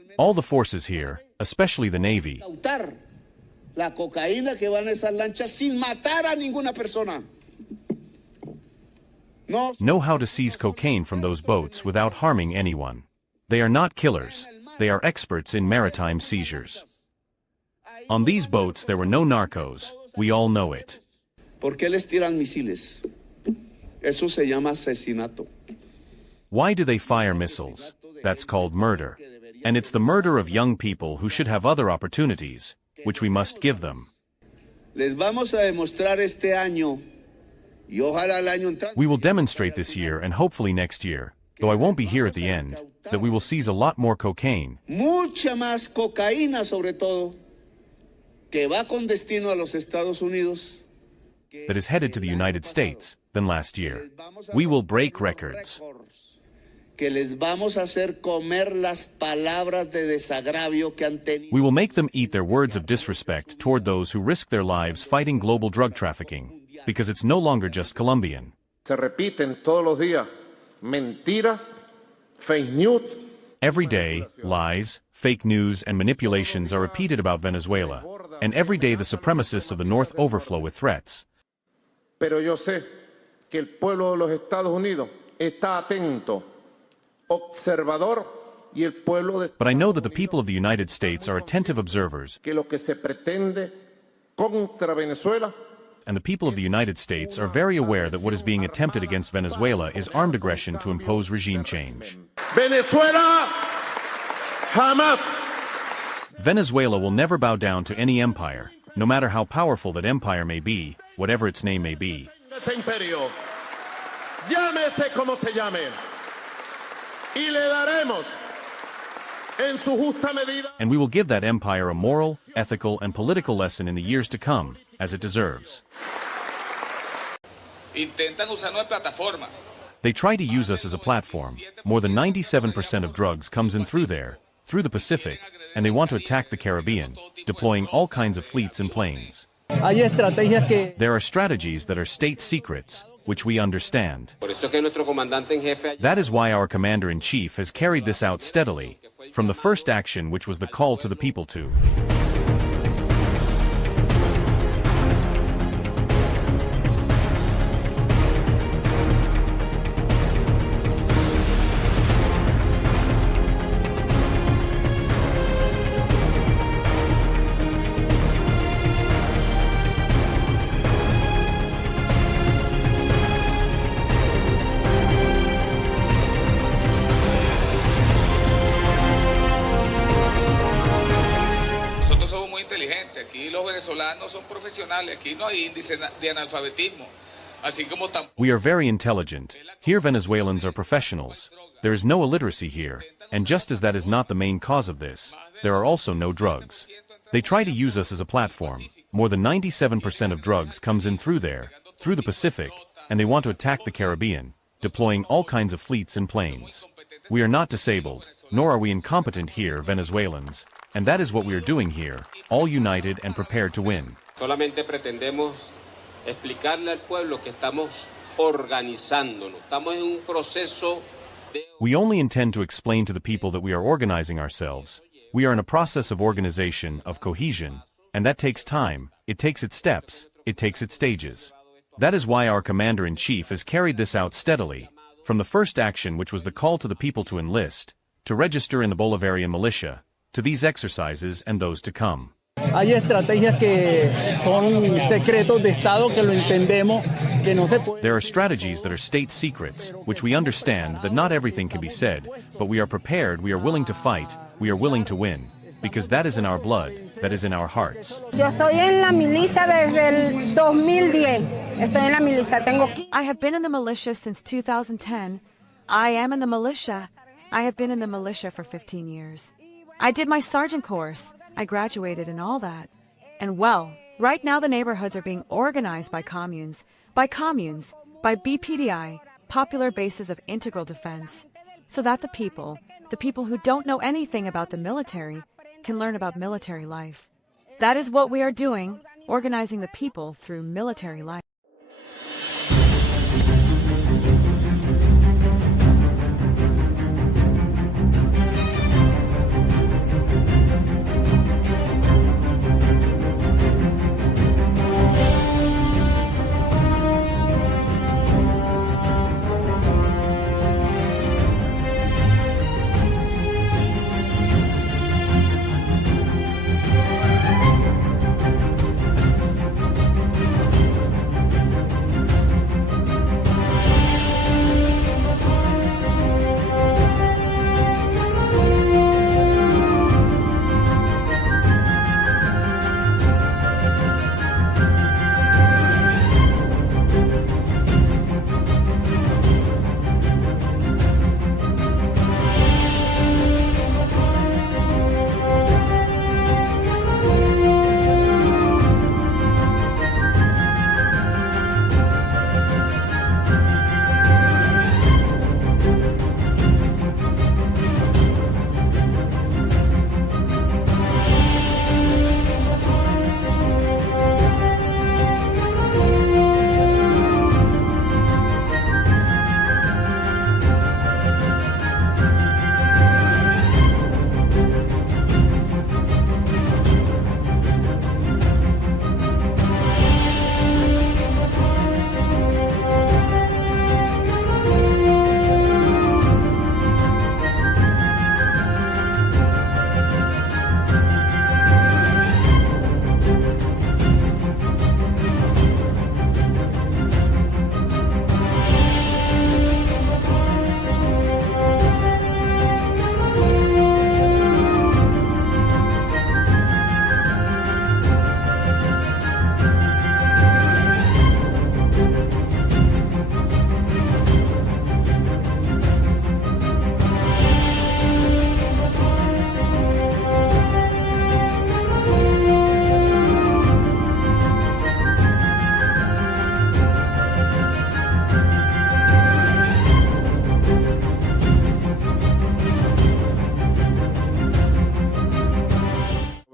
All the forces here, especially the Navy, La cocaína que va en esas lanchas sin matar a ninguna persona. know how to seize cocaine from those boats without harming anyone. They are not killers, they are experts in maritime seizures. On these boats there were no narcos, we all know it. ¿Por qué les tiran misiles? Eso se llama asesinato. Why do they fire missiles? That's called murder. And it's the murder of young people who should have other opportunities, which we must give them. Les vamos a demostrar este año, y ojalá el año entrante. We will demonstrate this year and hopefully next year, though I won't be here at the end, that we will seize a lot more cocaine. Mucha más cocaína, sobre todo, que va con destino a los Estados Unidos. That is headed to the United States than last year. We will break records. Que les vamos a hacer comer las palabras de desagravio que han tenido. We will make them eat their words of disrespect toward those who risk their lives fighting global drug trafficking, because it's no longer just Colombian. Se repiten todos los días mentiras, fake news. Every day, lies, fake news, and manipulations are repeated about Venezuela, and every day the supremacists of the North overflow with threats. Pero yo sé que el pueblo de los Estados Unidos está atento, observador, y el pueblo de But I know that the people of the United States are attentive observers, que lo que se pretende contra Venezuela and the people of the United States are very aware that what is being attempted against Venezuela is armed aggression to impose regime change. Venezuela jamás. Venezuela will never bow down to any empire, no matter how powerful that empire may be, whatever its name may be. Ese imperio, llámese como se llame, y le daremos en su justa medida. And we will give that empire a moral, ethical, and political lesson in the years to come, as it deserves. Intentan usarnos de plataforma. They try to use us as a platform. More than 97% of drugs comes in through there, through the Pacific, and they want to attack the Caribbean, deploying all kinds of fleets and planes. There are strategies that are state secrets, which we understand. That is why our commander-in-chief has carried this out steadily, from the first action which was the call to the people to. Aquí los venezolanos son profesionales, aquí no hay índice de analfabetismo. Así como We are very intelligent. Here Venezuelans are professionals. There is no illiteracy here, and just as that is not the main cause of this, there are also no drugs. They try to use us as a platform. More than 97% of drugs comes in through there, through the Pacific, and they want to attack the Caribbean, deploying all kinds of fleets and planes. We are not disabled, nor are we incompetent here, Venezuelans, and that is what we are doing here, all united and prepared to win. Solamente pretendemos explicarle al pueblo que estamos organizándonos. Estamos en un proceso de... We only intend to explain to the people that we are organizing ourselves. We are in a process of organization, of cohesion, and that takes time, it takes its steps, it takes its stages. That is why our commander-in-chief has carried this out steadily, from the first action which was the call to the people to enlist, to register in the Bolivarian militia, to these exercises and those to come. Hay estrategias que son secretos de Estado que lo entendemos que no se puede. There are strategies that are state secrets, which we understand that not everything can be said, but we are prepared, we are willing to fight, we are willing to win, because that is in our blood, that is in our hearts. Yo estoy en la milicia desde el 2010. Estoy en la milicia. I have been in the militia since 2010. I am in the militia. I have been in the militia for 15 years. I did my sergeant course. I graduated and all that. And well, right now the neighborhoods are being organized by communes, by BPDI, popular bases of integral defense, so that the people who don't know anything about the military, can learn about military life. That is what we are doing, organizing the people through military life.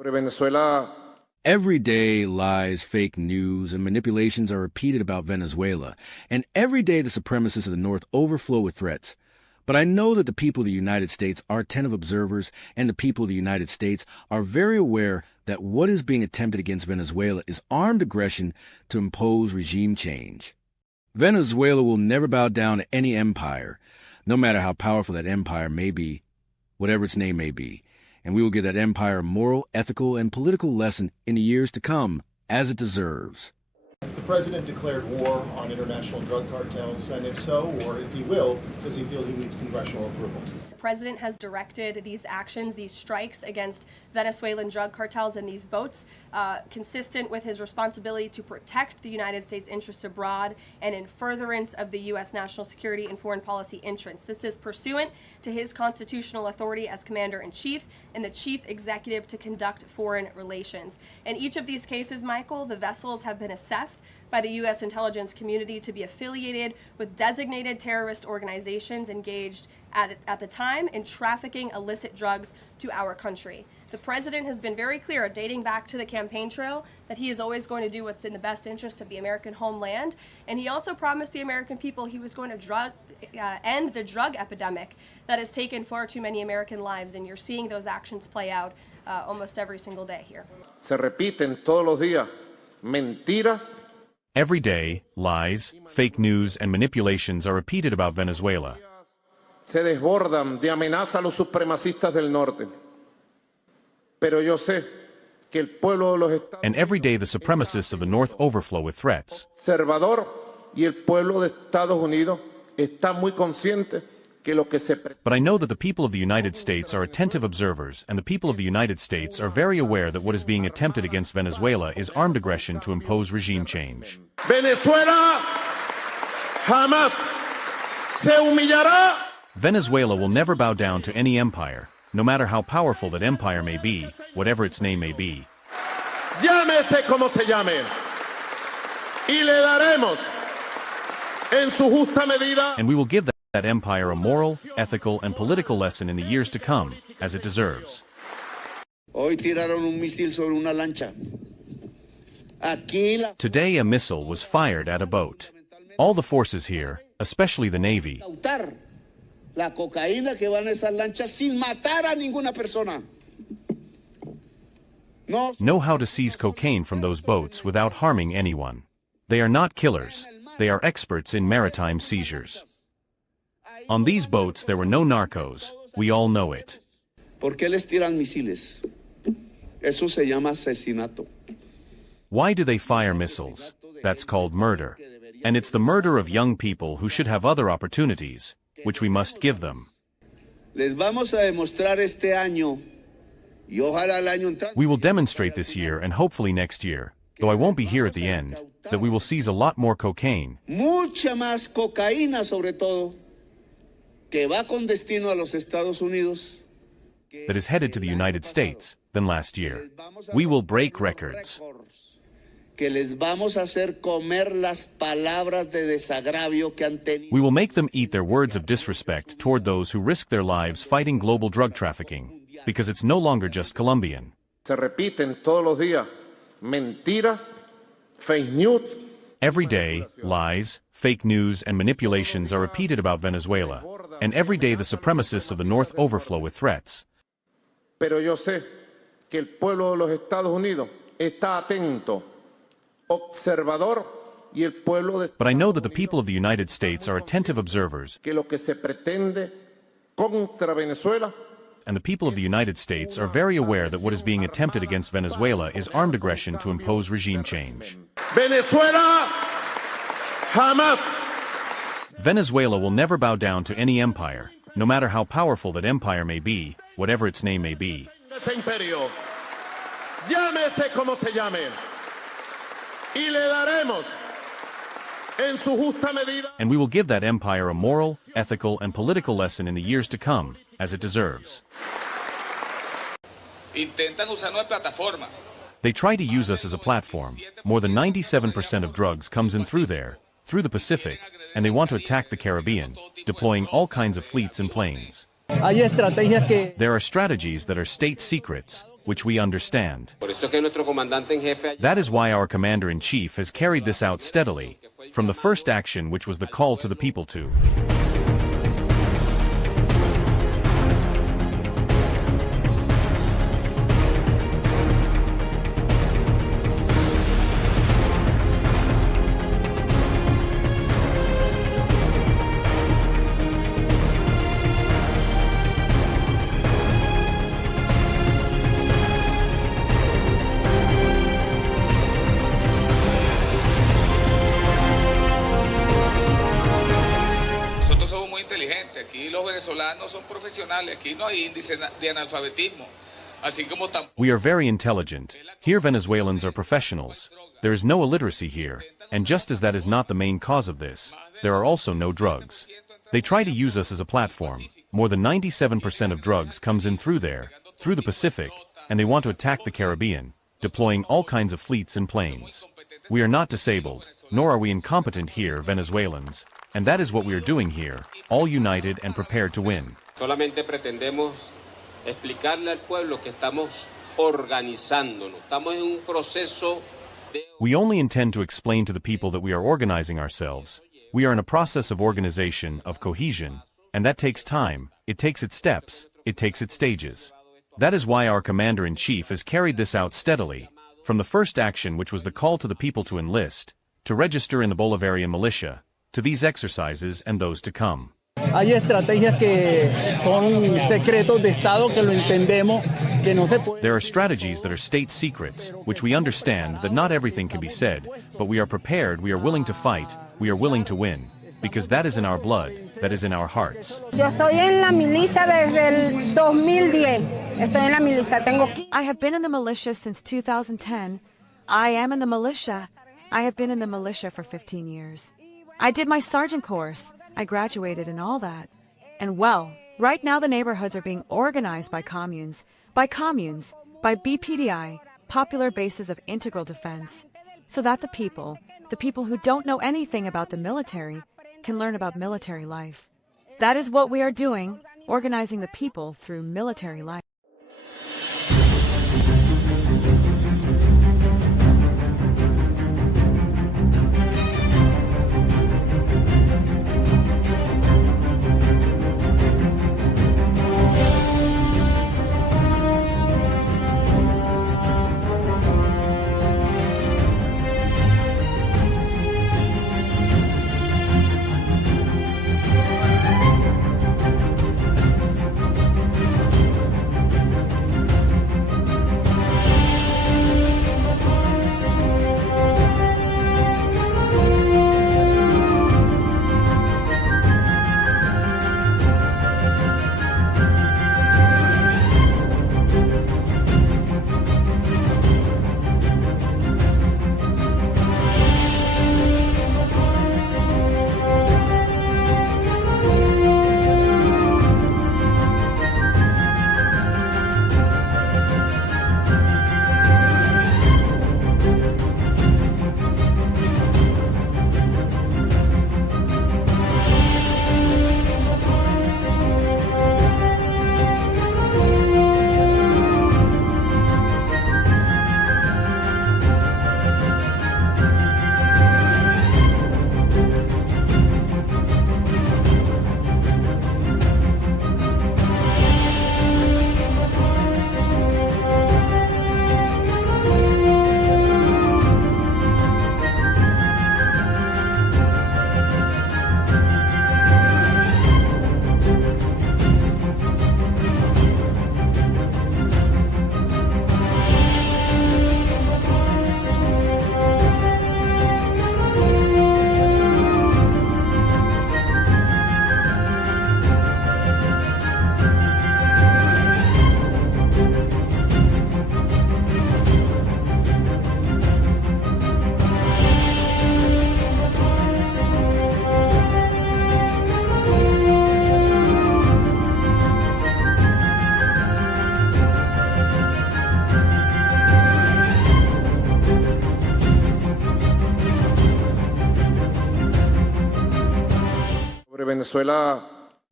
Venezuela. Every day, lies, fake news, and manipulations are repeated about Venezuela, and every day the supremacists of the North overflow with threats. But I know that the people of the United States are attentive observers, and the people of the United States are very aware that what is being attempted against Venezuela is armed aggression to impose regime change. Venezuela will never bow down to any empire, no matter how powerful that empire may be, whatever its name may be, and we will give that empire a moral, ethical, and political lesson in the years to come, as it deserves. Has the president declared war on international drug cartels, and if so, or if he will, does he feel he needs congressional approval? The president has directed these actions, these strikes against Venezuelan drug cartels and these boats, consistent with his responsibility to protect the United States interests abroad and in furtherance of the U.S. national security and foreign policy interests. This is pursuant to his constitutional authority as commander-in-chief and the chief executive to conduct foreign relations. In each of these cases, Michael, the vessels have been assessed by the U.S. intelligence community to be affiliated with designated terrorist organizations engaged at the time in trafficking illicit drugs to our country. The president has been very clear, dating back to the campaign trail, that he is always going to do what's in the best interest of the American homeland. And he also promised the American people he was going to end the drug epidemic that has taken far too many American lives. And you're seeing those actions play out almost every single day here. Se repiten todos los días mentiras. Every day, lies, fake news, and manipulations are repeated about Venezuela. Se desbordan de amenaza a los supremacistas del norte. Pero yo sé que el pueblo de los Estados And every day the supremacists of the North overflow with threats. Conservador y el pueblo de Estados Unidos está muy consciente que lo que se But I know that the people of the United States are attentive observers, and the people of the United States are very aware that what is being attempted against Venezuela is armed aggression to impose regime change. Venezuela jamás se humillará. Venezuela will never bow down to any empire, no matter how powerful that empire may be, whatever its name may be. Llámese como se llame. Y le daremos en su justa medida. And we will give that empire a moral, ethical, and political lesson in the years to come, as it deserves. Hoy tiraron un misil sobre una lancha. Today a missile was fired at a boat. All the forces here, especially the Navy, La cocaína que va en esas lanchas sin matar a ninguna persona. know how to seize cocaine from those boats without harming anyone. They are not killers. They are experts in maritime seizures. On these boats there were no narcos. We all know it. ¿Por qué les tiran misiles? Eso se llama asesinato. Why do they fire missiles? That's called murder. And it's the murder of young people who should have other opportunities, which we must give them. Les vamos a demostrar este año, y ojalá el año entrante. We will demonstrate this year and hopefully next year, though I won't be here at the end, that we will seize a lot more cocaine. Mucha más cocaína sobre todo, que va con destino a los Estados Unidos. That is headed to the United States than last year. We will break records. Que les vamos a hacer comer las palabras de desagravio que han tenido. We will make them eat their words of disrespect toward those who risk their lives fighting global drug trafficking, because it's no longer just Colombian. Se repiten todos los días mentiras, fake news. Every day, lies, fake news, and manipulations are repeated about Venezuela, and every day the supremacists of the North overflow with threats. Pero yo sé que el pueblo de los Estados Unidos está atento. Observador y el pueblo de But I know that the people of the United States are attentive observers, que lo que se pretende contra Venezuela, and the people of the United States are very aware that what is being attempted against Venezuela is armed aggression to impose regime change. Venezuela jamás. Venezuela will never bow down to any empire, no matter how powerful that empire may be, whatever its name may be. Ese imperio, llámese como se llame. Y le daremos en su justa medida. And we will give that empire a moral, ethical, and political lesson in the years to come, as it deserves. Intentan usarnos de plataforma. They try to use us as a platform. More than 97% of drugs comes in through there, through the Pacific, and they want to attack the Caribbean, deploying all kinds of fleets and planes. There are strategies that are state secrets, which we understand. Por eso es que nuestro comandante en jefe That is why our commander-in-chief has carried this out steadily, from the first action which was the call to the people to. Aquí los venezolanos son profesionales, aquí no hay índice de analfabetismo. Así como We are very intelligent. Here Venezuelans are professionals. There is no illiteracy here, and just as that is not the main cause of this, there are also no drugs. They try to use us as a platform. More than 97% of drugs comes in through there, through the Pacific, and they want to attack the Caribbean, deploying all kinds of fleets and planes. We are not disabled, nor are we incompetent here, Venezuelans, and that is what we are doing here, all united and prepared to win. solamente pretendemos explicarle al pueblo que estamos organizándonos. Estamos en un proceso de... We only intend to explain to the people that we are organizing ourselves. We are in a process of organization, of cohesion, and that takes time, it takes its steps, it takes its stages. That is why our commander-in-chief has carried this out steadily, from the first action which was the call to the people to enlist, to register in the Bolivarian militia, to these exercises and those to come. Hay estrategias que son secretos de Estado que lo entendemos, que no se puede. There are strategies that are state secrets, which we understand that not everything can be said, but we are prepared, we are willing to fight, we are willing to win, because that is in our blood, that is in our hearts. Yo estoy en la milicia desde el 2010. Estoy en la milicia. I have been in the militia since 2010. I am in the militia. I have been in the militia for 15 years. I did my sergeant course. I graduated and all that. And well, right now the neighborhoods are being organized by communes, by BPDI, popular bases of integral defense, so that the people who don't know anything about the military, can learn about military life. That is what we are doing, organizing the people through military life. Venezuela.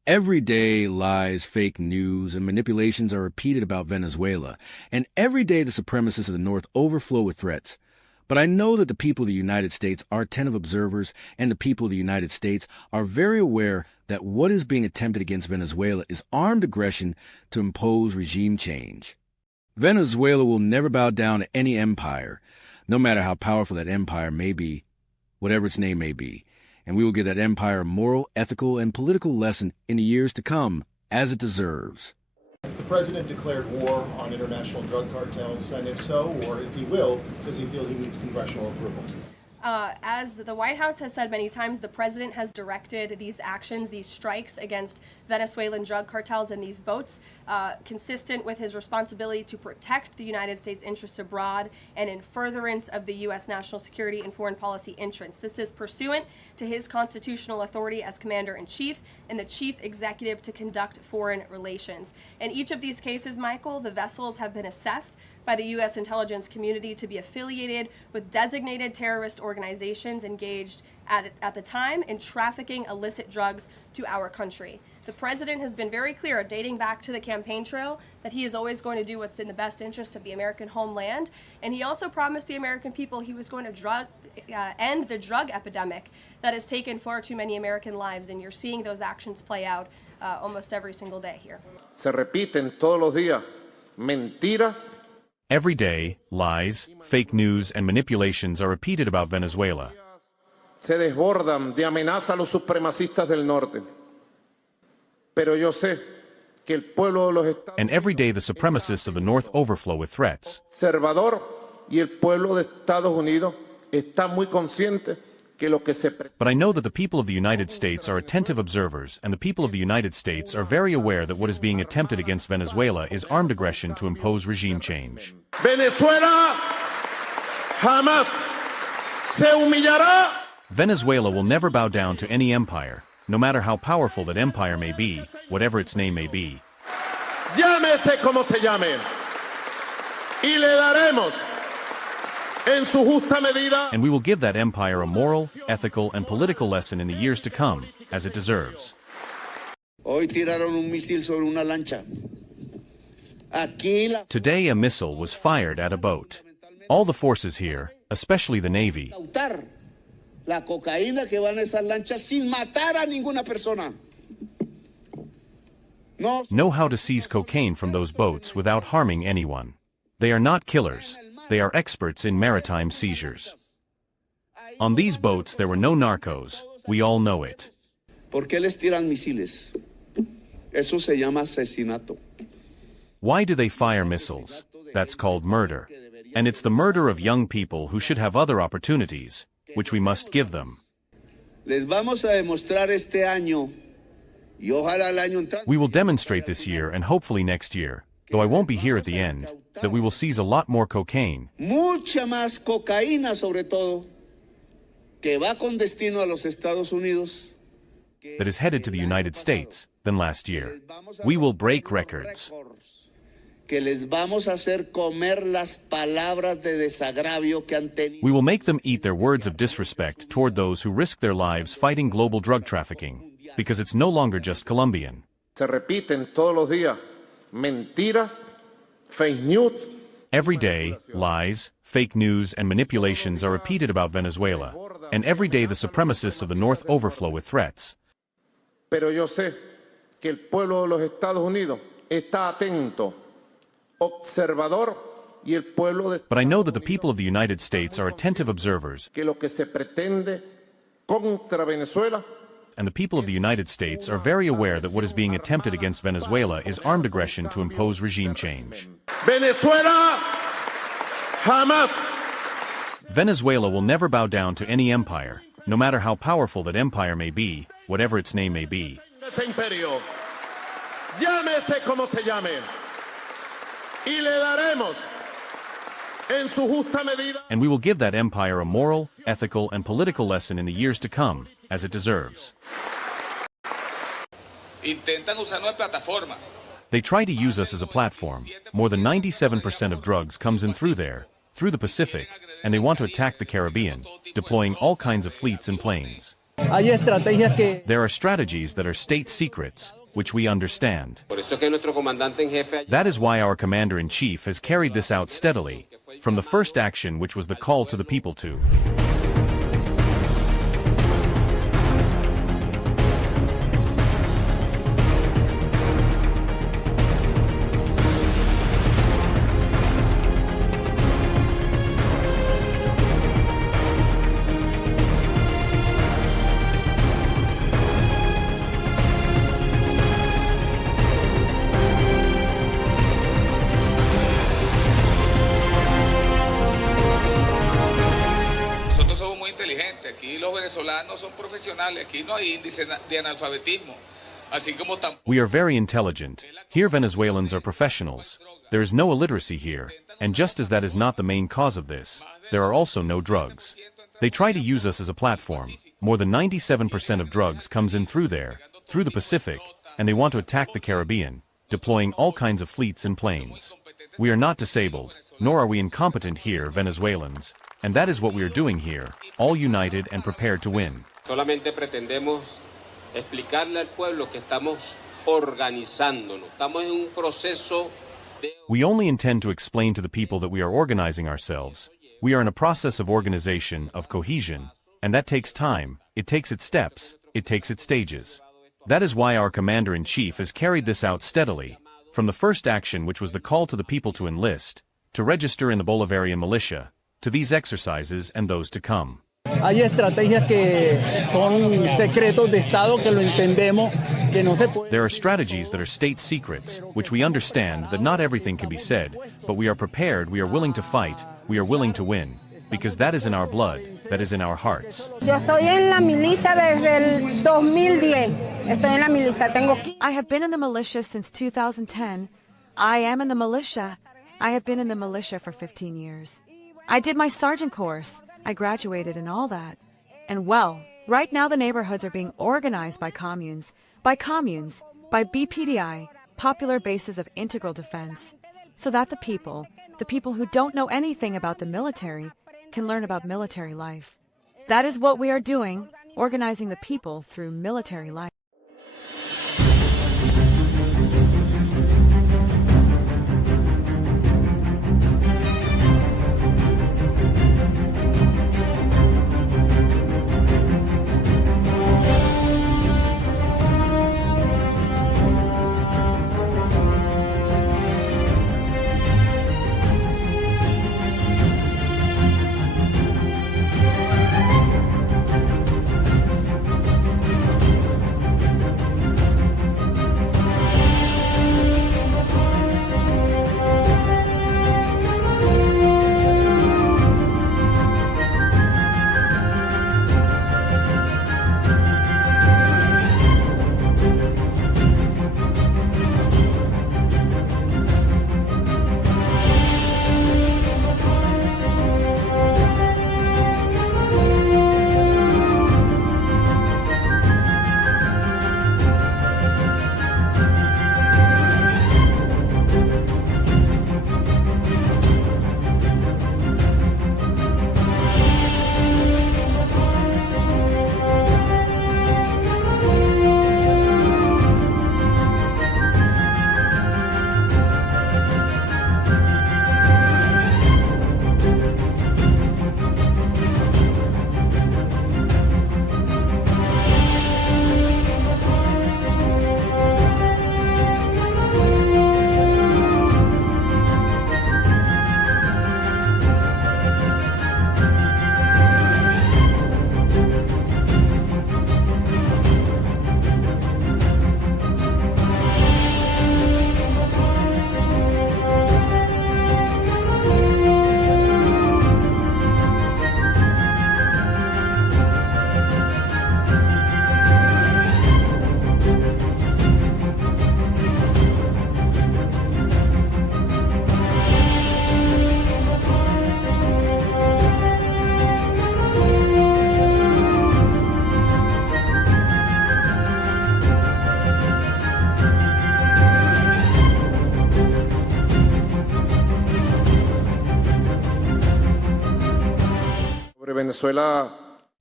Every day, lies, fake news, and manipulations are repeated about Venezuela, and every day the supremacists of the North overflow with threats. But I know that the people of the United States are attentive observers, and the people of the United States are very aware that what is being attempted against Venezuela is armed aggression to impose regime change. Venezuela will never bow down to any empire, no matter how powerful that empire may be, whatever its name may be. And we will give that empire a moral, ethical, and political lesson in the years to come, as it deserves. Has the president declared war on international drug cartels? And if so, or if he will, does he feel he needs congressional approval? As the White House has said many times, the president has directed these actions, these strikes against Venezuelan drug cartels and these boats, consistent with his responsibility to protect the United States interests abroad and in furtherance of the U.S. national security and foreign policy interests. This is pursuant to his constitutional authority as commander-in-chief and the chief executive to conduct foreign relations. In each of these cases, Michael, the vessels have been assessed by the U.S. intelligence community to be affiliated with designated terrorist organizations engaged at the time in trafficking illicit drugs to our country. The president has been very clear, dating back to the campaign trail, that he is always going to do what's in the best interest of the American homeland. And he also promised the American people he was going to end the drug epidemic that has taken far too many American lives. And you're seeing those actions play out almost every single day here. Se repiten todos los días mentiras. Every day, lies, fake news, and manipulations are repeated about Venezuela. Se desbordan de amenaza a los supremacistas del norte. Pero yo sé que el pueblo de los Estados And every day the supremacists of the North overflow with threats. Conservador y el pueblo de Estados Unidos está muy consciente que lo que se But I know that the people of the United States are attentive observers, and the people of the United States are very aware that what is being attempted against Venezuela is armed aggression to impose regime change. Venezuela jamás se humillará. Venezuela will never bow down to any empire, no matter how powerful that empire may be, whatever its name may be. Llámese como se llame. Y le daremos en su justa medida. And we will give that empire a moral, ethical, and political lesson in the years to come, as it deserves. Hoy tiraron un misil sobre una lancha. Aquí la Today a missile was fired at a boat. All the forces here, especially the Navy, incautar la cocaína que va en esas lanchas sin matar a ninguna persona. No know how to seize cocaine from those boats without harming anyone. They are not killers. They are experts in maritime seizures. On these boats there were no narcos. We all know it. ¿Por qué les tiran misiles? Eso se llama asesinato. Why do they fire missiles? That's called murder. And it's the murder of young people who should have other opportunities, which we must give them. Les vamos a demostrar este año y ojalá el año entrante. We will demonstrate this year and hopefully next year, though I won't be here at the end, that we will seize a lot more cocaine. Mucha más cocaína sobre todo que va con destino a los Estados Unidos. That is headed to the United States than last year. We will break records. Que les vamos a hacer comer las palabras de desagravio que han tenido. We will make them eat their words of disrespect toward those who risk their lives fighting global drug trafficking, because it's no longer just Colombian. Se repiten todos los días mentiras, fake news. Every day, lies, fake news, and manipulations are repeated about Venezuela, and every day the supremacists of the North overflow with threats. Pero yo sé que el pueblo de los Estados Unidos está atento, observador, y el pueblo de But I know that the people of the United States are attentive observers, que lo que se pretende contra Venezuela. And the people of the United States are very aware that what is being attempted against Venezuela is armed aggression to impose regime change. Venezuela jamás. Venezuela will never bow down to any empire, no matter how powerful that empire may be, whatever its name may be. Ese imperio, llámese como se llame, y le daremos en su justa medida. And we will give that empire a moral, ethical, and political lesson in the years to come, as it deserves. Intentan usarnos de plataforma. They try to use us as a platform. More than 97% of drugs comes in through there, through the Pacific, and they want to attack the Caribbean, deploying all kinds of fleets and planes. Hay estrategias que There are strategies that are state secrets, which we understand. Por eso es que nuestro comandante en jefe That is why our commander-in-chief has carried this out steadily, from the first action which was the call to the people to. Aquí los venezolanos son profesionales, aquí no hay índice de analfabetismo, así como tampoco. We are very intelligent. Here Venezuelans are professionals. There is no illiteracy here, and just as that is not the main cause of this, there are also no drugs. They try to use us as a platform. More than 97% of drugs comes in through there, through the Pacific, and they want to attack the Caribbean, deploying all kinds of fleets and planes. We are not disabled, nor are we incompetent here, Venezuelans. And that is what we are doing here, all united and prepared to win. solamente pretendemos explicarle al pueblo que estamos organizándonos. Estamos en un proceso de... We only intend to explain to the people that we are organizing ourselves. We are in a process of organization, of cohesion, and that takes time, it takes its steps, it takes its stages. That is why our commander-in-chief has carried this out steadily, from the first action which was the call to the people to enlist, to register in the Bolivarian militia, to these exercises and those to come. Hay estrategias que son secretos de Estado que lo entendemos que no se puede. There are strategies that are state secrets, which we understand that not everything can be said, but we are prepared, we are willing to fight, we are willing to win, because that is in our blood, that is in our hearts. Yo estoy en la milicia desde el 2010. Estoy en la milicia. I have been in the militia since 2010. I am in the militia. I have been in the militia for 15 years. I did my sergeant course. I graduated and all that. And well, right now the neighborhoods are being organized by communes, by BPDI, popular bases of integral defense, so that the people who don't know anything about the military, can learn about military life. That is what we are doing, organizing the people through military life. Venezuela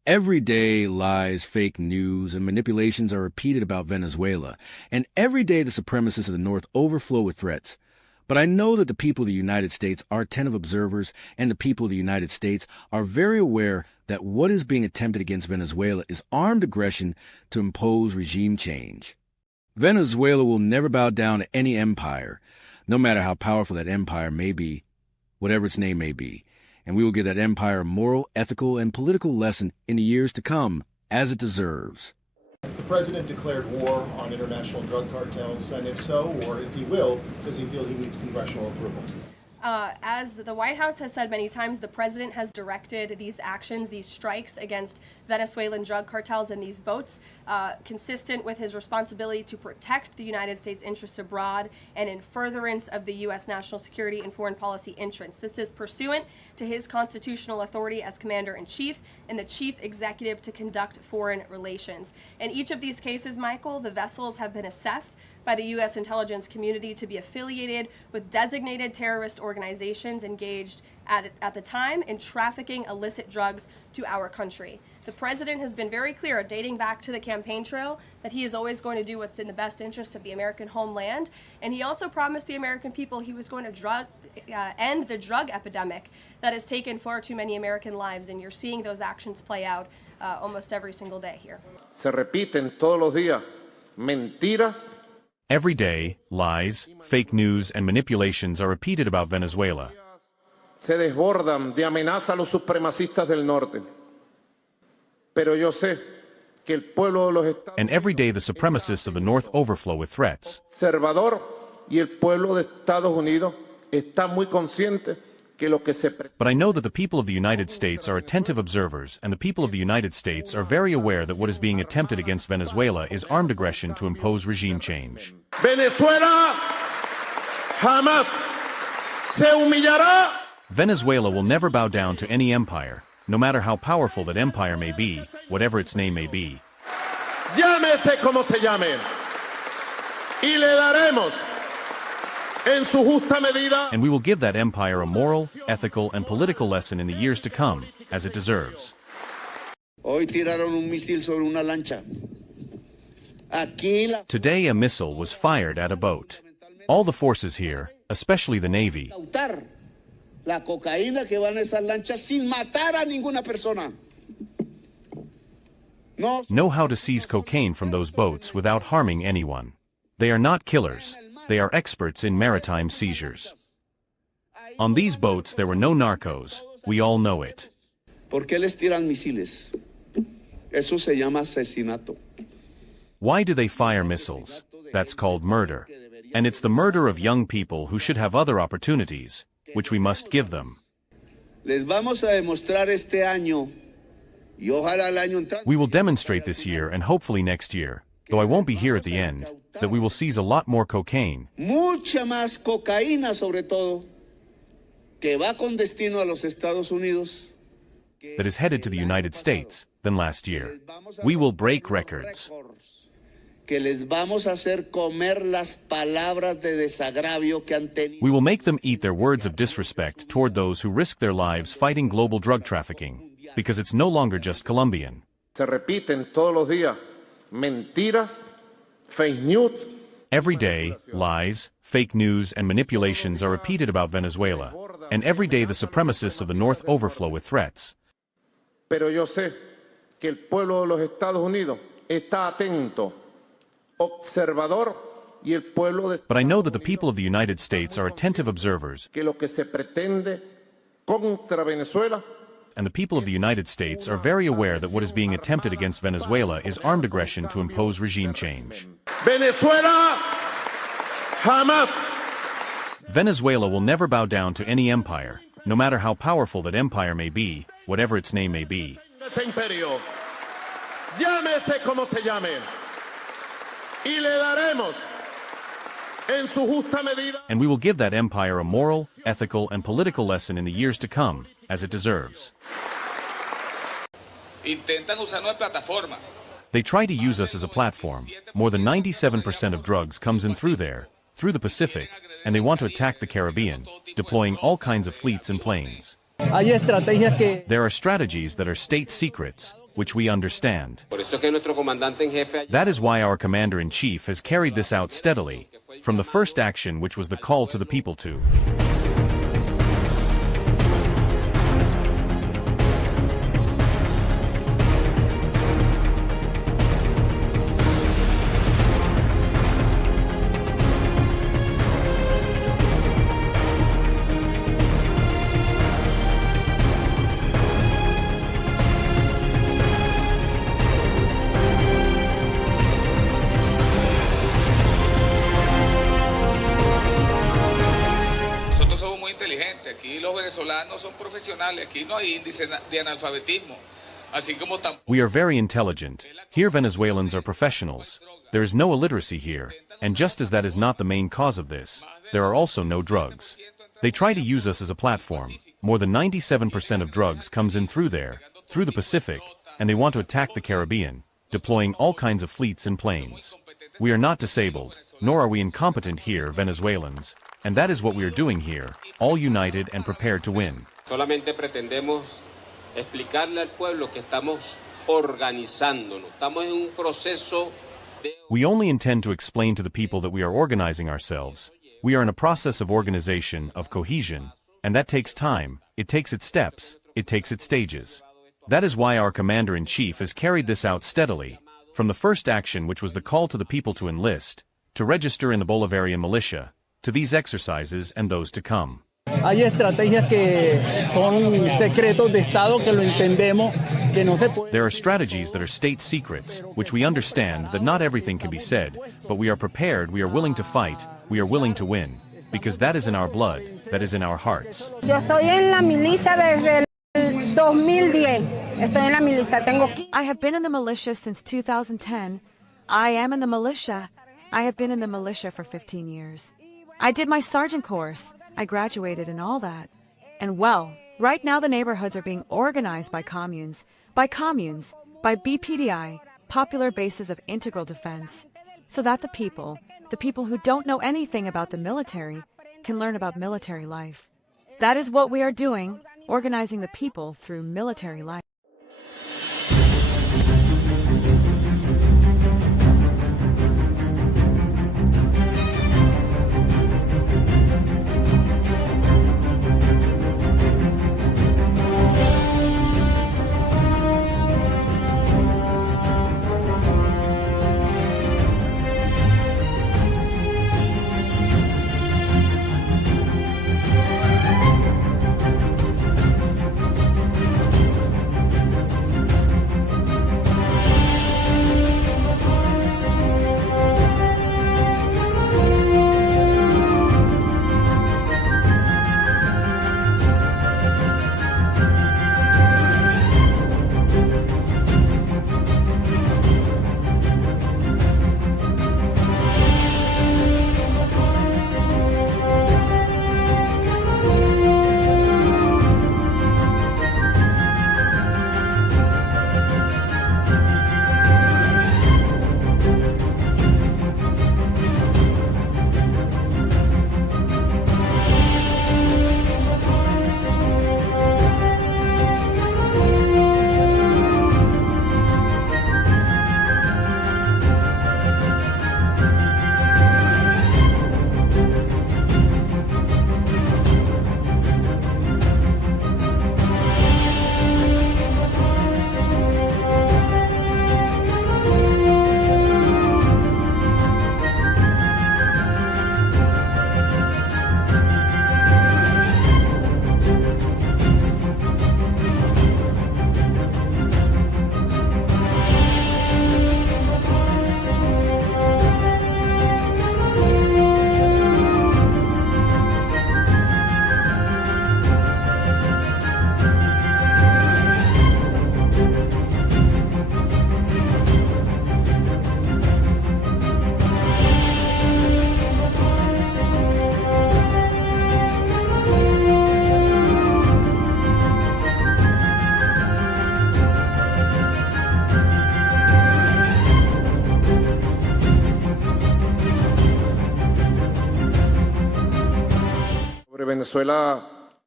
Every day, lies, fake news, and manipulations are repeated about Venezuela, and every day the supremacists of the North overflow with threats. But I know that the people of the United States are attentive observers, and the people of the United States are very aware that what is being attempted against Venezuela is armed aggression to impose regime change. Venezuela will never bow down to any empire, no matter how powerful that empire may be, whatever its name may be. And we will give that empire a moral, ethical, and political lesson in the years to come, as it deserves. Has the president declared war on international drug cartels? And if so, or if he will, does he feel he needs congressional approval? As the White House has said many times, the president has directed these actions, these strikes against Venezuelan drug cartels and these boats, consistent with his responsibility to protect the United States interests abroad and in furtherance of the U.S. national security and foreign policy interests. This is pursuant to his constitutional authority as commander-in-chief and the chief executive to conduct foreign relations. In each of these cases, Michael, the vessels have been assessed by the U.S. intelligence community to be affiliated with designated terrorist organizations engaged at the time in trafficking illicit drugs to our country. The president has been very clear, dating back to the campaign trail, that he is always going to do what's in the best interest of the American homeland. And he also promised the American people he was going to end the drug epidemic that has taken far too many American lives. And you're seeing those actions play out almost every single day here. Se repiten todos los días mentiras. Every day, lies, fake news, and manipulations are repeated about Venezuela. Se desbordan de amenaza a los supremacistas del norte. Pero yo sé que el pueblo de los Estados And every day the supremacists of the North overflow with threats. Conservador y el pueblo de Estados Unidos está muy consciente que lo que se But I know that the people of the United States are attentive observers, and the people of the United States are very aware that what is being attempted against Venezuela is armed aggression to impose regime change. Venezuela jamás se humillará. Venezuela will never bow down to any empire, no matter how powerful that empire may be, whatever its name may be. Llámese como se llame. Y le daremos en su justa medida. And we will give that empire a moral, ethical, and political lesson in the years to come, as it deserves. Hoy tiraron un misil sobre una lancha. Today a missile was fired at a boat. All the forces here, especially the Navy, La cocaína que va en esas lanchas sin matar a ninguna persona. know how to seize cocaine from those boats without harming anyone. They are not killers. They are experts in maritime seizures. On these boats there were no narcos. We all know it. ¿Por qué les tiran misiles? Eso se llama asesinato. Why do they fire missiles? That's called murder. And it's the murder of young people who should have other opportunities, which we must give them. Les vamos a demostrar este año, y ojalá el año entrante. We will demonstrate this year and hopefully next year, though I won't be here at the end, that we will seize a lot more cocaine. Mucha más cocaína sobre todo, que va con destino a los Estados Unidos. That is headed to the United States than last year. We will break records. Que les vamos a hacer comer las palabras de desagravio que han tenido. We will make them eat their words of disrespect toward those who risk their lives fighting global drug trafficking, because it's no longer just Colombian. Se repiten todos los días mentiras, fake news. Every day, lies, fake news, and manipulations are repeated about Venezuela, and every day the supremacists of the North overflow with threats. Pero yo sé que el pueblo de los Estados Unidos está atento, observador, y el pueblo de But I know that the people of the United States are attentive observers, que lo que se pretende contra Venezuela. And the people of the United States are very aware that what is being attempted against Venezuela is armed aggression to impose regime change. Venezuela jamás. Venezuela will never bow down to any empire, no matter how powerful that empire may be, whatever its name may be. Ese imperio, llámese como se llame, y le daremos en su justa medida. And we will give that empire a moral, ethical, and political lesson in the years to come, as it deserves. Intentan usarnos de plataforma. They try to use us as a platform. More than 97% of drugs comes in through there, through the Pacific, and they want to attack the Caribbean, deploying all kinds of fleets and planes. Hay estrategias que There are strategies that are state secrets, which we understand. Por eso es que nuestro comandante en jefe That is why our commander-in-chief has carried this out steadily, from the first action which was the call to the people to. Nosotros somos muy inteligentes, aquí los venezolanos son profesionales, aquí no hay índice de analfabetismo, así como tampoco. We are very intelligent. Here Venezuelans are professionals. There is no illiteracy here, and just as that is not the main cause of this, there are also no drugs. They try to use us as a platform. More than 97% of drugs comes in through there, through the Pacific, and they want to attack the Caribbean, deploying all kinds of fleets and planes. We are not disabled, nor are we incompetent here, Venezuelans, and that is what we are doing here, all united and prepared to win. solamente pretendemos explicarle al pueblo que estamos organizándonos. Estamos en un proceso de... We only intend to explain to the people that we are organizing ourselves. We are in a process of organization, of cohesion, and that takes time, it takes its steps, it takes its stages. That is why our commander-in-chief has carried this out steadily, from the first action which was the call to the people to enlist, to register in the Bolivarian militia, to these exercises and those to come. hay estrategias que son secretos de Estado que lo entendemos que no se puede. There are strategies that are state secrets, which we understand that not everything can be said, but we are prepared, we are willing to fight, we are willing to win, because that is in our blood, that is in our hearts. Yo estoy en la milicia desde el 2010. Estoy en la milicia. I have been in the militia since 2010. I am in the militia. I have been in the militia for 15 years. I did my sergeant course. I graduated and all that. And well, right now the neighborhoods are being organized by communes, by BPDI, popular bases of integral defense, so that the people who don't know anything about the military, can learn about military life. That is what we are doing, organizing the people through military life. Venezuela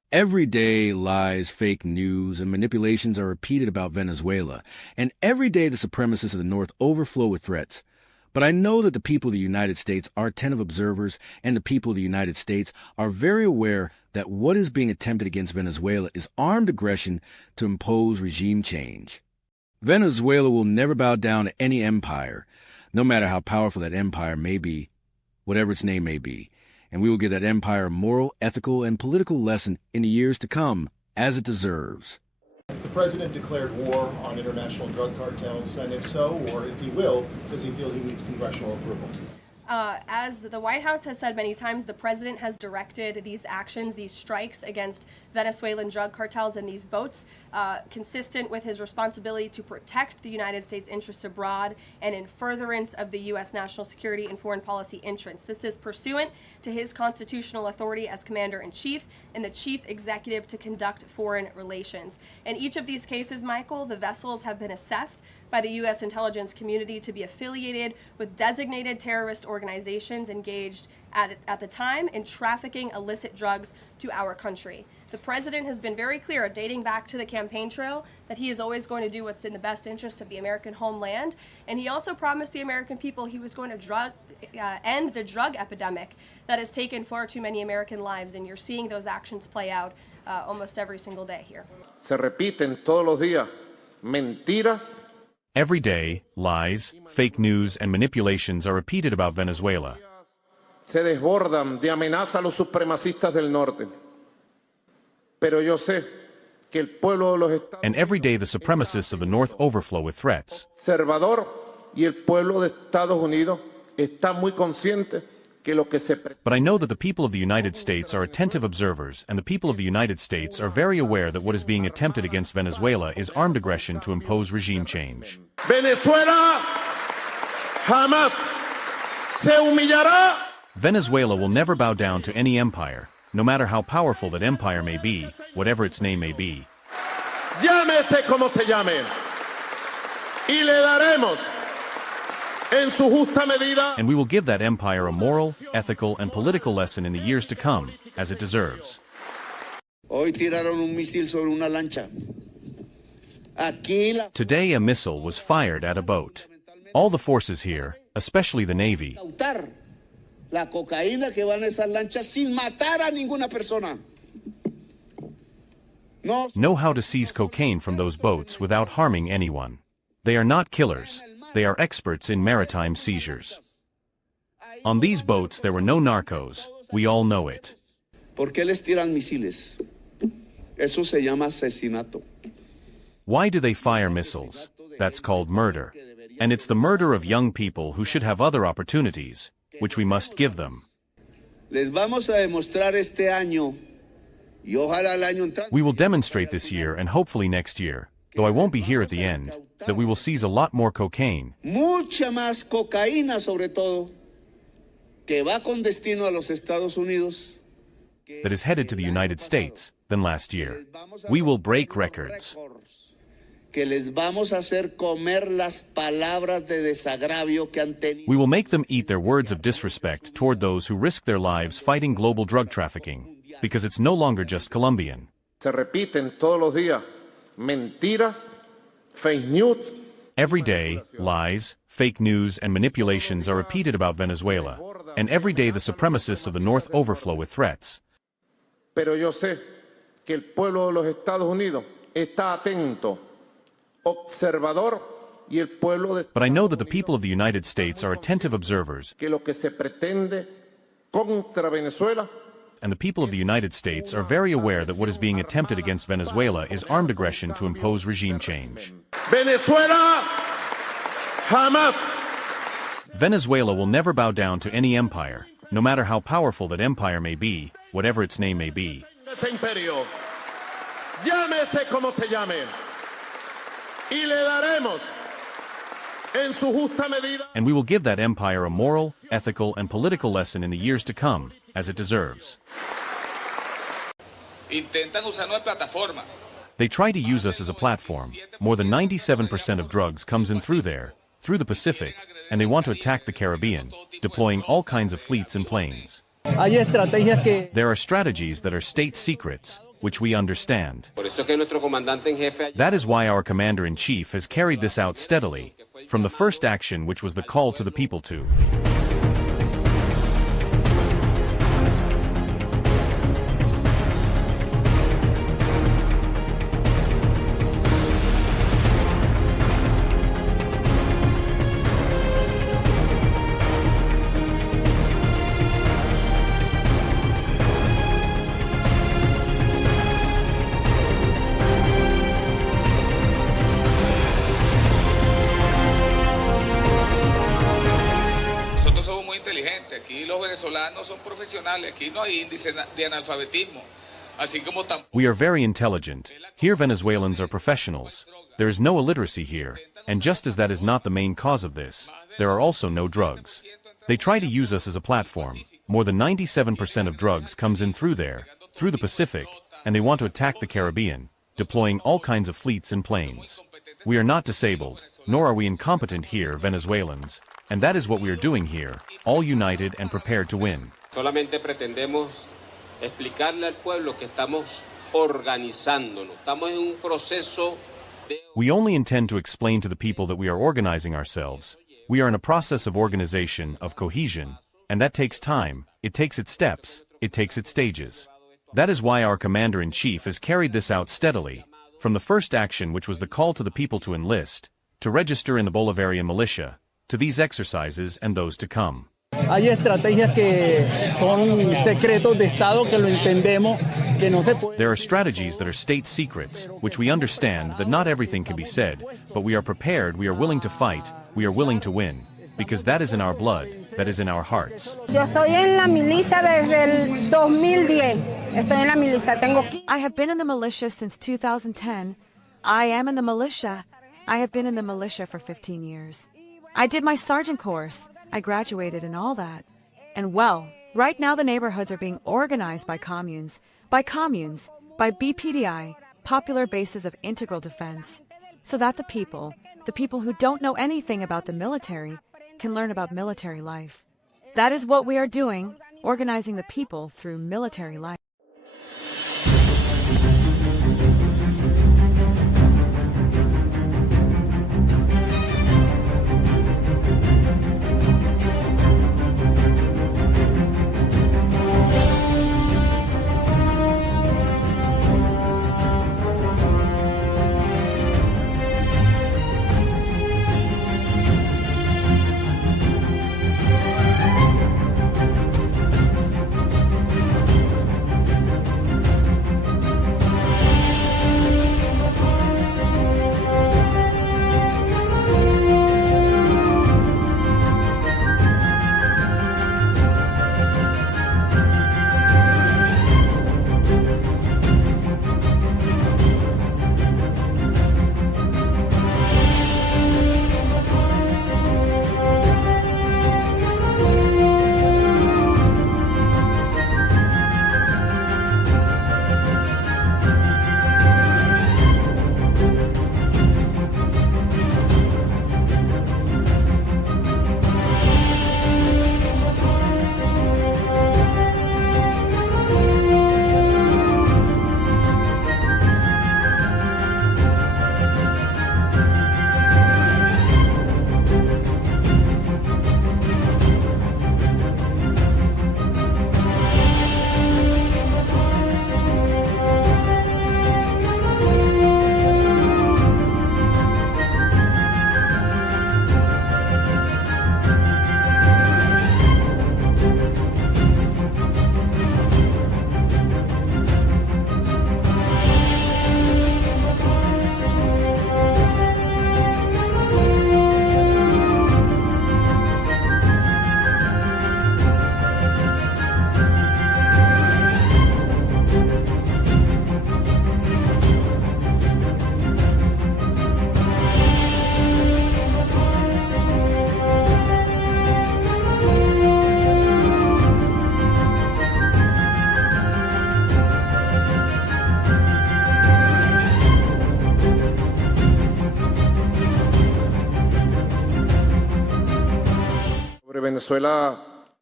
Every day, lies, fake news, and manipulations are repeated about Venezuela, and every day the supremacists of the North overflow with threats. But I know that the people of the United States are attentive observers, and the people of the United States are very aware that what is being attempted against Venezuela is armed aggression to impose regime change. Venezuela will never bow down to any empire, no matter how powerful that empire may be, whatever its name may be. And we will give that empire a moral, ethical, and political lesson in the years to come, as it deserves. Has the president declared war on international drug cartels? And if so, or if he will, does he feel he needs congressional approval? As the White House has said many times, the president has directed these actions, these strikes against Venezuelan drug cartels and these boats, consistent with his responsibility to protect the United States interests abroad and in furtherance of the U.S. national security and foreign policy interests. This is pursuant to his constitutional authority as commander-in-chief and the chief executive to conduct foreign relations. In each of these cases, Michael, the vessels have been assessed by the U.S. intelligence community to be affiliated with designated terrorist organizations engaged at the time in trafficking illicit drugs to our country. The president has been very clear, dating back to the campaign trail, that he is always going to do what's in the best interest of the American homeland. And he also promised the American people he was going to end the drug epidemic that has taken far too many American lives. And you're seeing those actions play out almost every single day here. Se repiten todos los días mentiras. Every day, lies, fake news, and manipulations are repeated about Venezuela. Se desbordan de amenaza a los supremacistas del norte. Pero yo sé que el pueblo de los Estados And every day the supremacists of the North overflow with threats. Conservador y el pueblo de Estados Unidos está muy consciente que lo que se But I know that the people of the United States are attentive observers, and the people of the United States are very aware that what is being attempted against Venezuela is armed aggression to impose regime change. Venezuela jamás se humillará. Venezuela will never bow down to any empire, no matter how powerful that empire may be, whatever its name may be. Llámese como se llame. Y le daremos en su justa medida. And we will give that empire a moral, ethical, and political lesson in the years to come, as it deserves. Hoy tiraron un misil sobre una lancha. Today a missile was fired at a boat. All the forces here, especially the Navy, La cocaína que va en esas lanchas sin matar a ninguna persona. know how to seize cocaine from those boats without harming anyone. They are not killers. They are experts in maritime seizures. On these boats there were no narcos. We all know it. ¿Por qué les tiran misiles? Eso se llama asesinato. Why do they fire missiles? That's called murder. And it's the murder of young people who should have other opportunities, which we must give them. Les vamos a demostrar este año, y ojalá el año entrante. We will demonstrate this year and hopefully next year, though I won't be here at the end, that we will seize a lot more cocaine. Mucha más cocaína, sobre todo, que va con destino a los Estados Unidos. That is headed to the United States than last year. We will break records. Que les vamos a hacer comer las palabras de desagravio que han tenido. We will make them eat their words of disrespect toward those who risk their lives fighting global drug trafficking, because it's no longer just Colombian. Se repiten todos los días mentiras, fake news. Every day, lies, fake news, and manipulations are repeated about Venezuela, and every day the supremacists of the North overflow with threats. Pero yo sé que el pueblo de los Estados Unidos está atento, observador, y el pueblo de But I know that the people of the United States are attentive observers, que lo que se pretende contra Venezuela. And the people of the United States are very aware that what is being attempted against Venezuela is armed aggression to impose regime change. Venezuela jamás. Venezuela will never bow down to any empire, no matter how powerful that empire may be, whatever its name may be. Ese imperio, llámese como se llame, y le daremos en su justa medida. And we will give that empire a moral, ethical, and political lesson in the years to come, as it deserves. Intentan usarnos de plataforma. They try to use us as a platform. More than 97% of drugs comes in through there, through the Pacific, and they want to attack the Caribbean, deploying all kinds of fleets and planes. There are strategies that are state secrets, which we understand. Por eso es que nuestro comandante en jefe That is why our commander-in-chief has carried this out steadily, from the first action which was the call to the people to. Aquí los venezolanos son profesionales, aquí no hay índice de analfabetismo. Así como We are very intelligent. Here Venezuelans are professionals. There is no illiteracy here, and just as that is not the main cause of this, there are also no drugs. They try to use us as a platform. More than 97% of drugs comes in through there, through the Pacific, and they want to attack the Caribbean, deploying all kinds of fleets and planes. We are not disabled, nor are we incompetent here, Venezuelans, and that is what we are doing here, all united and prepared to win. solamente pretendemos explicarle al pueblo que estamos organizándonos. Estamos en un proceso de... We only intend to explain to the people that we are organizing ourselves. We are in a process of organization, of cohesion, and that takes time, it takes its steps, it takes its stages. That is why our commander-in-chief has carried this out steadily, from the first action which was the call to the people to enlist, to register in the Bolivarian militia, to these exercises and those to come. Hay estrategias que son secretos de Estado que lo entendemos, que no se puede... There are strategies that are state secrets, which we understand that not everything can be said, but we are prepared, we are willing to fight, we are willing to win, because that is in our blood, that is in our hearts. Yo estoy en la milicia desde el 2010. Estoy en la milicia. I have been in the militia since 2010. I am in the militia. I have been in the militia for 15 years. I did my sergeant course. I graduated and all that. And well, right now the neighborhoods are being organized by communes, by BPDI, popular bases of integral defense, so that the people who don't know anything about the military, can learn about military life. That is what we are doing, organizing the people through military life. Venezuela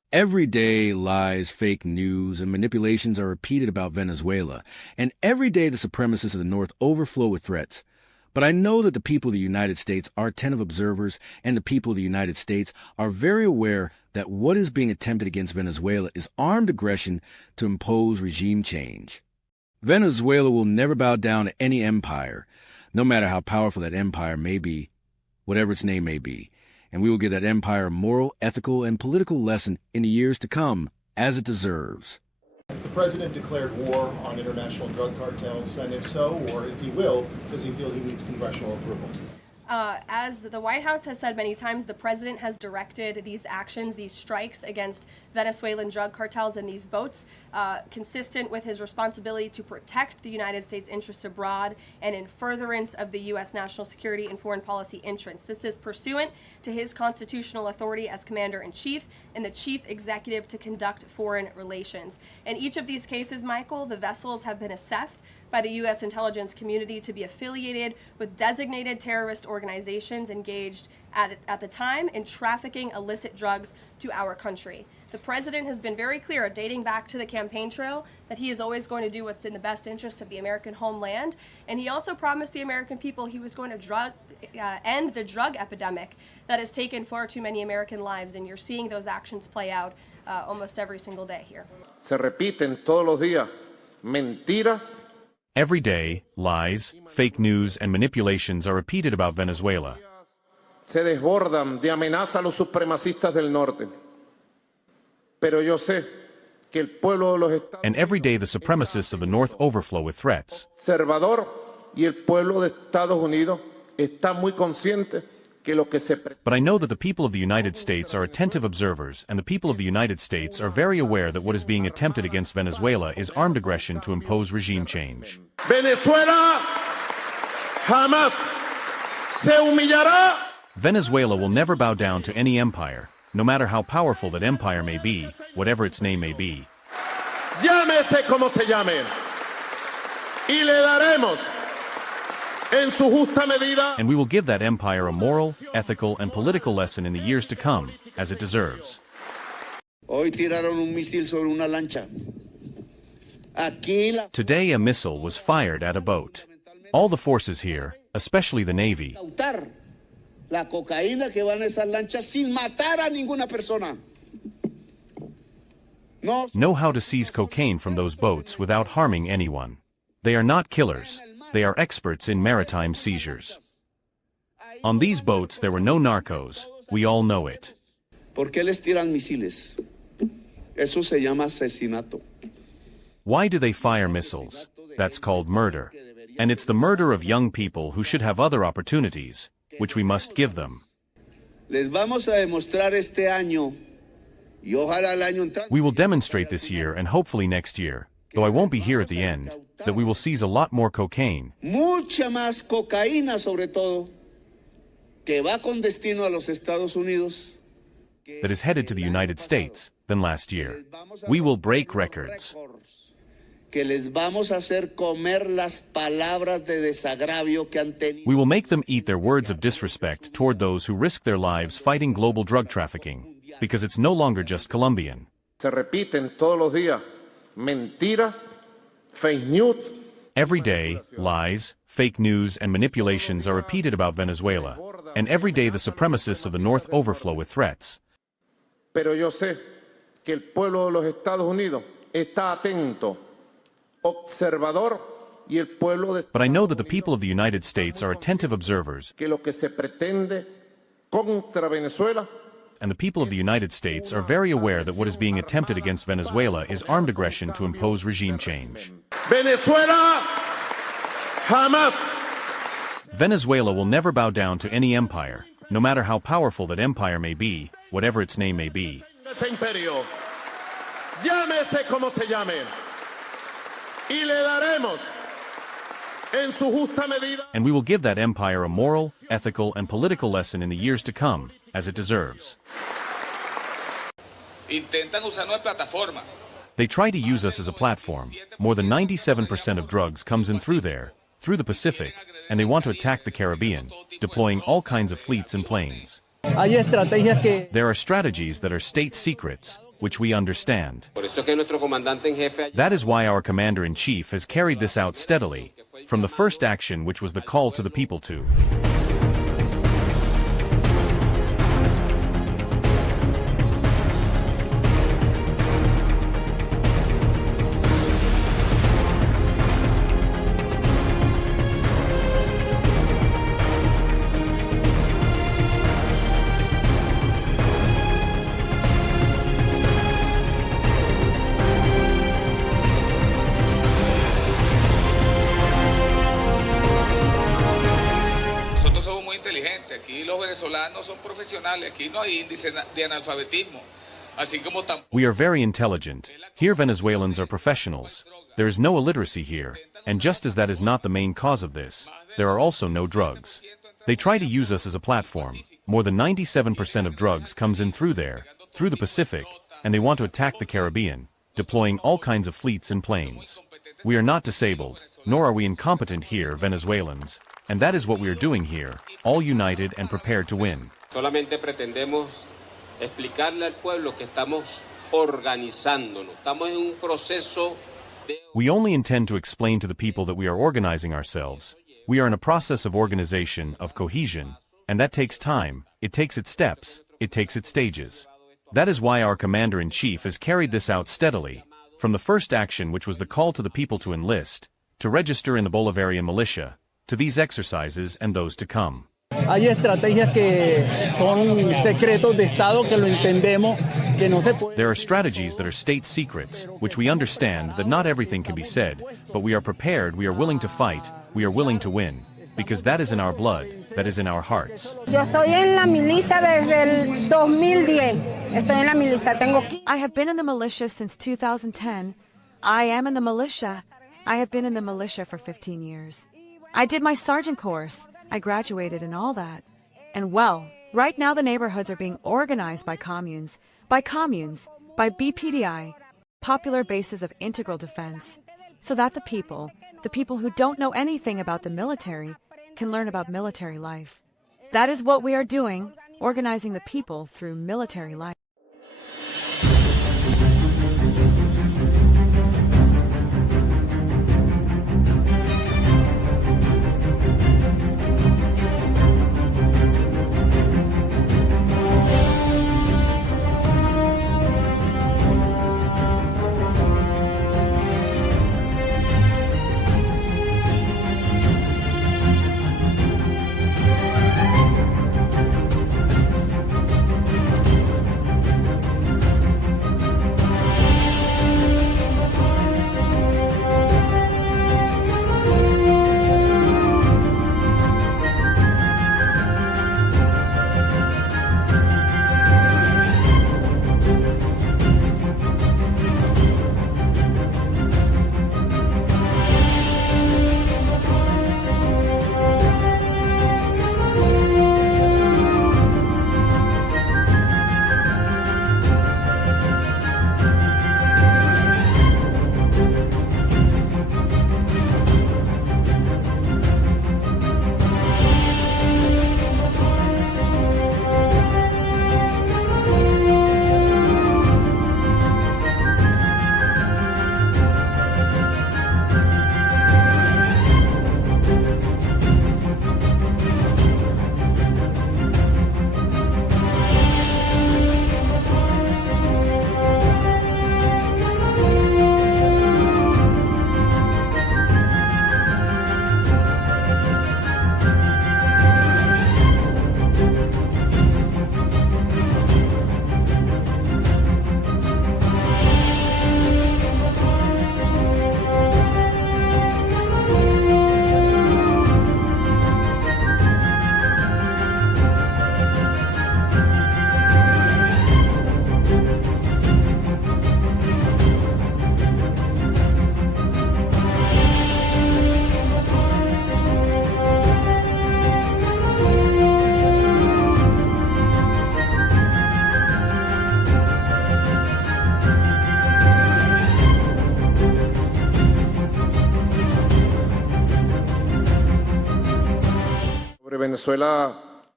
Every day, lies, fake news, and manipulations are repeated about Venezuela, and every day the supremacists of the North overflow with threats. But I know that the people of the United States are attentive observers, and the people of the United States are very aware that what is being attempted against Venezuela is armed aggression to impose regime change. Venezuela will never bow down to any empire, no matter how powerful that empire may be, whatever its name may be. And we will give that empire a moral, ethical, and political lesson in the years to come, as it deserves. Has the president declared war on international drug cartels? And if so, or if he will, does he feel he needs congressional approval? As the White House has said many times, the president has directed these actions, these strikes against Venezuelan drug cartels and these boats, consistent with his responsibility to protect the United States interests abroad and in furtherance of the U.S. national security and foreign policy interests. This is pursuant to his constitutional authority as commander-in-chief and the chief executive to conduct foreign relations. In each of these cases, Michael, the vessels have been assessed by the U.S. intelligence community to be affiliated with designated terrorist organizations engaged at the time in trafficking illicit drugs to our country. The president has been very clear, dating back to the campaign trail, that he is always going to do what's in the best interest of the American homeland. And he also promised the American people he was going to end the drug epidemic that has taken far too many American lives. And you're seeing those actions play out almost every single day here. Se repiten todos los días mentiras. Every day, lies, fake news, and manipulations are repeated about Venezuela. Se desbordan de amenaza a los supremacistas del norte. Pero yo sé que el pueblo de los Estados And every day the supremacists of the North overflow with threats. Conservador y el pueblo de Estados Unidos está muy consciente que lo que se But I know that the people of the United States are attentive observers, and the people of the United States are very aware that what is being attempted against Venezuela is armed aggression to impose regime change. Venezuela jamás se humillará. Venezuela will never bow down to any empire, no matter how powerful that empire may be, whatever its name may be. Llámese como se llame. Y le daremos en su justa medida. And we will give that empire a moral, ethical, and political lesson in the years to come, as it deserves. Hoy tiraron un misil sobre una lancha. Today a missile was fired at a boat. All the forces here, especially the Navy, La cocaína que va en esas lanchas sin matar a ninguna persona. know how to seize cocaine from those boats without harming anyone. They are not killers. They are experts in maritime seizures. On these boats there were no narcos. We all know it. ¿Por qué les tiran misiles? Eso se llama asesinato. Why do they fire missiles? That's called murder. And it's the murder of young people who should have other opportunities, which we must give them. Les vamos a demostrar este año, y ojalá el año entrante. We will demonstrate this year and hopefully next year, though I won't be here at the end, that we will seize a lot more cocaine. Mucha más cocaína, sobre todo, que va con destino a los Estados Unidos. That is headed to the United States than last year. We will break records. Que les vamos a hacer comer las palabras de desagravio que han tenido. We will make them eat their words of disrespect toward those who risk their lives fighting global drug trafficking, because it's no longer just Colombian. Se repiten todos los días mentiras, fake news. Every day, lies, fake news, and manipulations are repeated about Venezuela, and every day the supremacists of the North overflow with threats. Pero yo sé que el pueblo de los Estados Unidos está atento, observador, y el pueblo de But I know that the people of the United States are attentive observers, que lo que se pretende contra Venezuela, and the people of the United States are very aware that what is being attempted against Venezuela is armed aggression to impose regime change. Venezuela jamás. Venezuela will never bow down to any empire, no matter how powerful that empire may be, whatever its name may be. Ese imperio, llámese como se llame, y le daremos en su justa medida. And we will give that empire a moral, ethical, and political lesson in the years to come, as it deserves. Intentan usarnos de plataforma. They try to use us as a platform. More than 97% of drugs comes in through there, through the Pacific, and they want to attack the Caribbean, deploying all kinds of fleets and planes. There are strategies that are state secrets, which we understand. Por eso es que nuestro comandante en jefe That is why our commander-in-chief has carried this out steadily, from the first action which was the call to the people to. Aquí los venezolanos son profesionales, aquí no hay índice de analfabetismo. Así como We are very intelligent. Here Venezuelans are professionals. There is no illiteracy here, and just as that is not the main cause of this, there are also no drugs. They try to use us as a platform. More than 97% of drugs comes in through there, through the Pacific, and they want to attack the Caribbean, deploying all kinds of fleets and planes. We are not disabled, nor are we incompetent here, Venezuelans, and that is what we are doing here, all united and prepared to win. solamente pretendemos explicarle al pueblo que estamos organizándonos. Estamos en un proceso de... We only intend to explain to the people that we are organizing ourselves. We are in a process of organization, of cohesion, and that takes time, it takes its steps, it takes its stages. That is why our commander-in-chief has carried this out steadily, from the first action which was the call to the people to enlist, to register in the Bolivarian militia, to these exercises and those to come. Hay estrategias que son secretos de Estado que lo entendemos, que no se puede... There are strategies that are state secrets, which we understand that not everything can be said, but we are prepared, we are willing to fight, we are willing to win, because that is in our blood, that is in our hearts. Yo estoy en la milicia desde el 2010. Estoy en la milicia. I have been in the militia since 2010. I am in the militia. I have been in the militia for 15 years. I did my sergeant course. I graduated and all that. And well, right now the neighborhoods are being organized by communes, by BPDI, popular bases of integral defense, so that the people who don't know anything about the military, can learn about military life. That is what we are doing, organizing the people through military life. Venezuela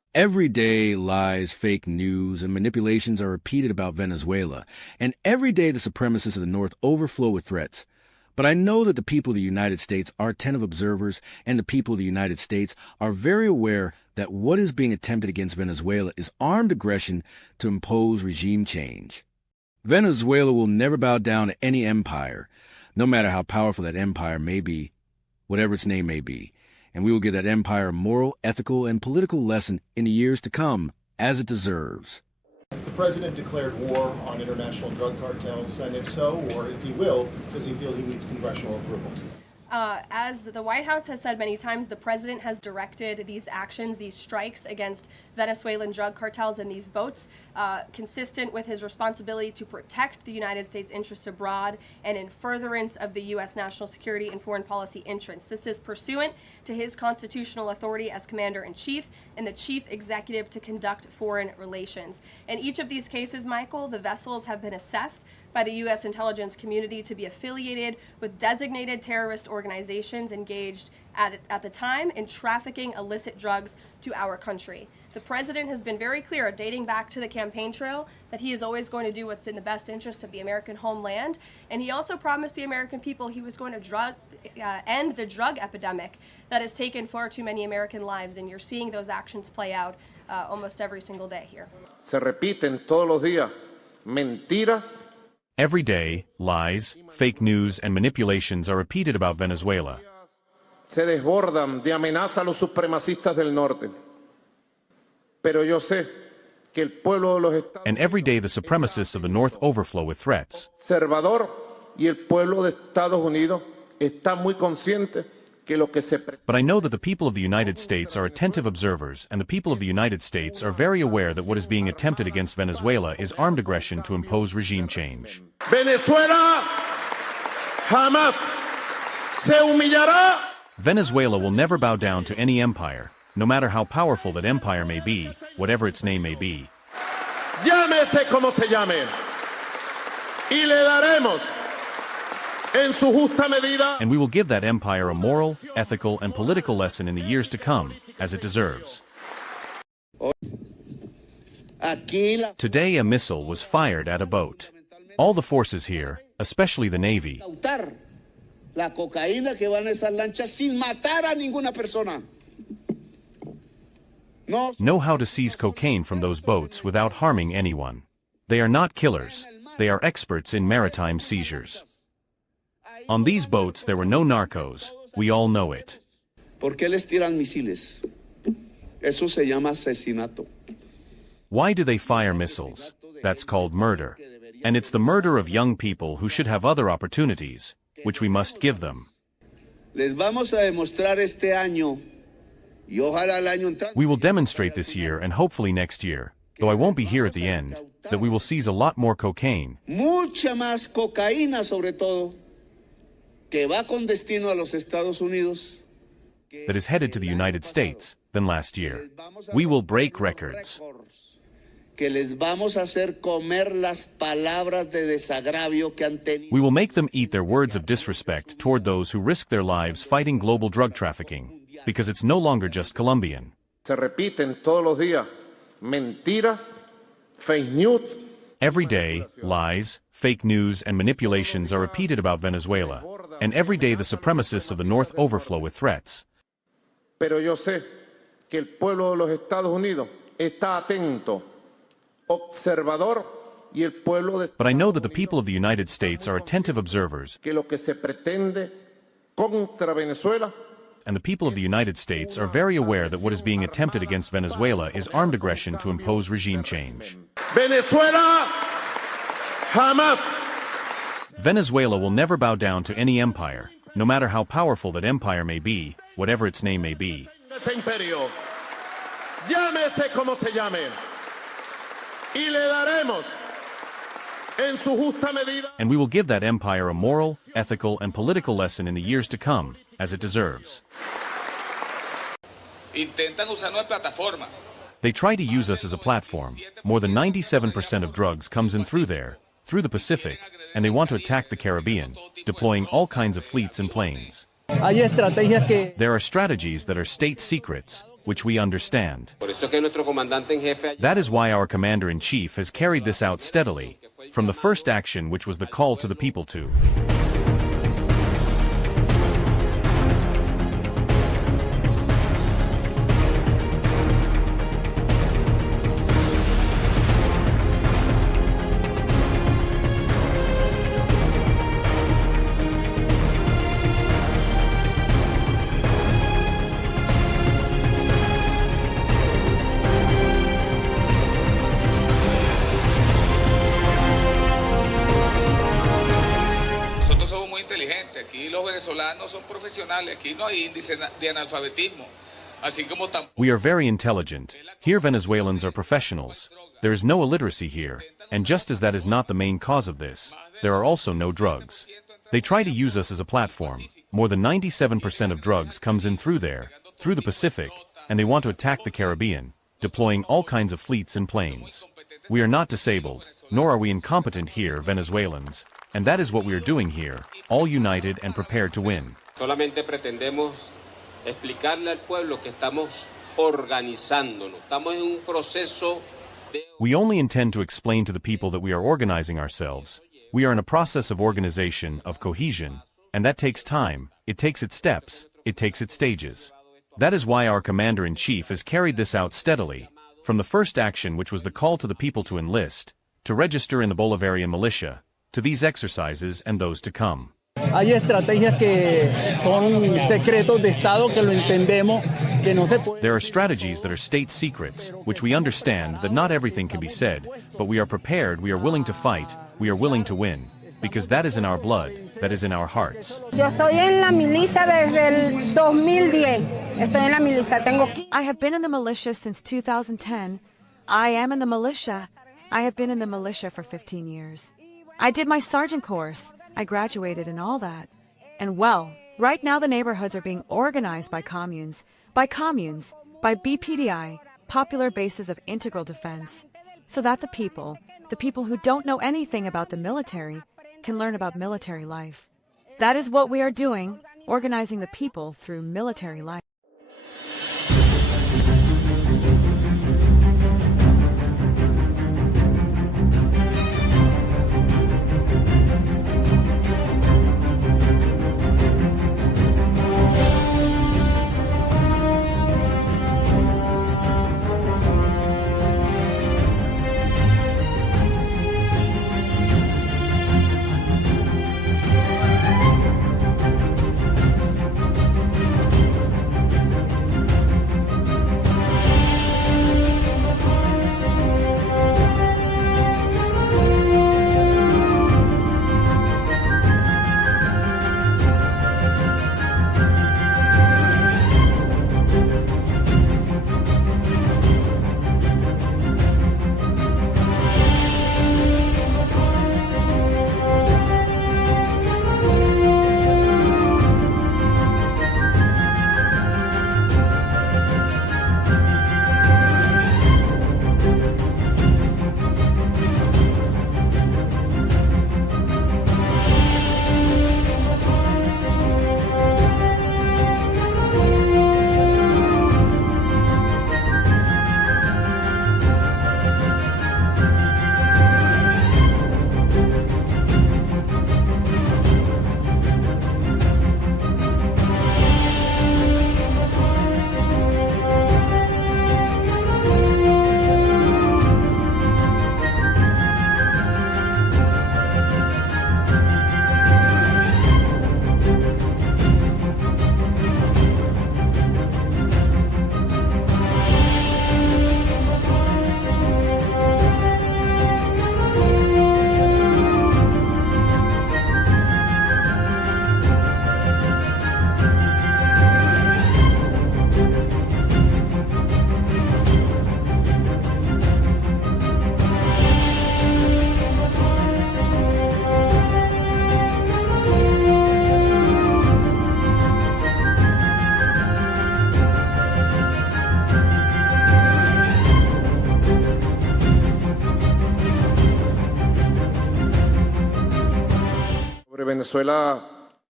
Every day, lies, fake news, and manipulations are repeated about Venezuela, and every day the supremacists of the North overflow with threats. But I know that the people of the United States are attentive observers, and the people of the United States are very aware that what is being attempted against Venezuela is armed aggression to impose regime change. Venezuela will never bow down to any empire, no matter how powerful that empire may be, whatever its name may be. And we will give that empire a moral, ethical, and political lesson in the years to come, as it deserves. Has the president declared war on international drug cartels? And if so, or if he will, does he feel he needs congressional approval? As the White House has said many times, the president has directed these actions, these strikes against Venezuelan drug cartels and these boats, consistent with his responsibility to protect the United States interests abroad and in furtherance of the U.S. national security and foreign policy interests. This is pursuant to his constitutional authority as commander-in-chief and the chief executive to conduct foreign relations. In each of these cases, Michael, the vessels have been assessed by the U.S. intelligence community to be affiliated with designated terrorist organizations engaged at the time in trafficking illicit drugs to our country. The president has been very clear, dating back to the campaign trail, that he is always going to do what's in the best interest of the American homeland. And he also promised the American people he was going to end the drug epidemic that has taken far too many American lives. And you're seeing those actions play out almost every single day here. Se repiten todos los días mentiras. Every day, lies, fake news, and manipulations are repeated about Venezuela. Se desbordan de amenaza a los supremacistas del norte. Pero yo sé que el pueblo de los Estados And every day the supremacists of the North overflow with threats. Conservador y el pueblo de Estados Unidos está muy consciente que lo que se But I know that the people of the United States are attentive observers, and the people of the United States are very aware that what is being attempted against Venezuela is armed aggression to impose regime change. Venezuela jamás se humillará. Venezuela will never bow down to any empire, no matter how powerful that empire may be, whatever its name may be. Llámese como se llame. Y le daremos en su justa medida. And we will give that empire a moral, ethical, and political lesson in the years to come, as it deserves. Today a missile was fired at a boat. All the forces here, especially the Navy, La cocaína que va en esas lanchas sin matar a ninguna persona. know how to seize cocaine from those boats without harming anyone. They are not killers, they are experts in maritime seizures. On these boats there were no narcos, we all know it. ¿Por qué les tiran misiles? Eso se llama asesinato. Why do they fire missiles? That's called murder. And it's the murder of young people who should have other opportunities, which we must give them. Les vamos a demostrar este año, y ojalá el año entrante. We will demonstrate this year and hopefully next year, though I won't be here at the end, that we will seize a lot more cocaine. Mucha más cocaína sobre todo, que va con destino a los Estados Unidos. That is headed to the United States than last year. We will break records. Que les vamos a hacer comer las palabras de desagravio que han tenido. We will make them eat their words of disrespect toward those who risk their lives fighting global drug trafficking, because it's no longer just Colombian. Se repiten todos los días mentiras, fake news. Every day, lies, fake news, and manipulations are repeated about Venezuela, and every day the supremacists of the North overflow with threats. Pero yo sé que el pueblo de los Estados Unidos está atento, observador, y el pueblo de... But I know that the people of the United States are attentive observers, que lo que se pretende contra Venezuela, and the people of the United States are very aware that what is being attempted against Venezuela is armed aggression to impose regime change. Venezuela jamás. Venezuela will never bow down to any empire, no matter how powerful that empire may be, whatever its name may be. Ese imperio, llámese como se llame, y le daremos en su justa medida. And we will give that empire a moral, ethical, and political lesson in the years to come, as it deserves. Intentan usarnos de plataforma. They try to use us as a platform. More than 97% of drugs comes in through there, through the Pacific, and they want to attack the Caribbean, deploying all kinds of fleets and planes. There are strategies that are state secrets, which we understand. Por eso es que nuestro comandante en jefe That is why our commander-in-chief has carried this out steadily, from the first action which was the call to the people to. Aquí los venezolanos son profesionales, aquí no hay índice de analfabetismo. Así como We are very intelligent. Here Venezuelans are professionals. There is no illiteracy here, and just as that is not the main cause of this, there are also no drugs. They try to use us as a platform. More than 97% of drugs comes in through there, through the Pacific, and they want to attack the Caribbean, deploying all kinds of fleets and planes. We are not disabled, nor are we incompetent here, Venezuelans, and that is what we are doing here, all united and prepared to win. solamente pretendemos explicarle al pueblo que estamos organizándonos. Estamos en un proceso de... We only intend to explain to the people that we are organizing ourselves. We are in a process of organization, of cohesion, and that takes time, it takes its steps, it takes its stages. That is why our commander-in-chief has carried this out steadily, from the first action which was the call to the people to enlist, to register in the Bolivarian militia, to these exercises and those to come. Hay estrategias que son secretos de Estado que lo entendemos, que no se puede... There are strategies that are state secrets, which we understand that not everything can be said, but we are prepared, we are willing to fight, we are willing to win, because that is in our blood, that is in our hearts. Yo estoy en la milicia desde el 2010. Estoy en la milicia. I have been in the militia since 2010. I am in the militia. I have been in the militia for 15 years. I did my sergeant course. I graduated and all that. And well, right now the neighborhoods are being organized by communes, by BPDI, popular bases of integral defense, so that the people who don't know anything about the military, can learn about military life. That is what we are doing, organizing the people through military life. Venezuela.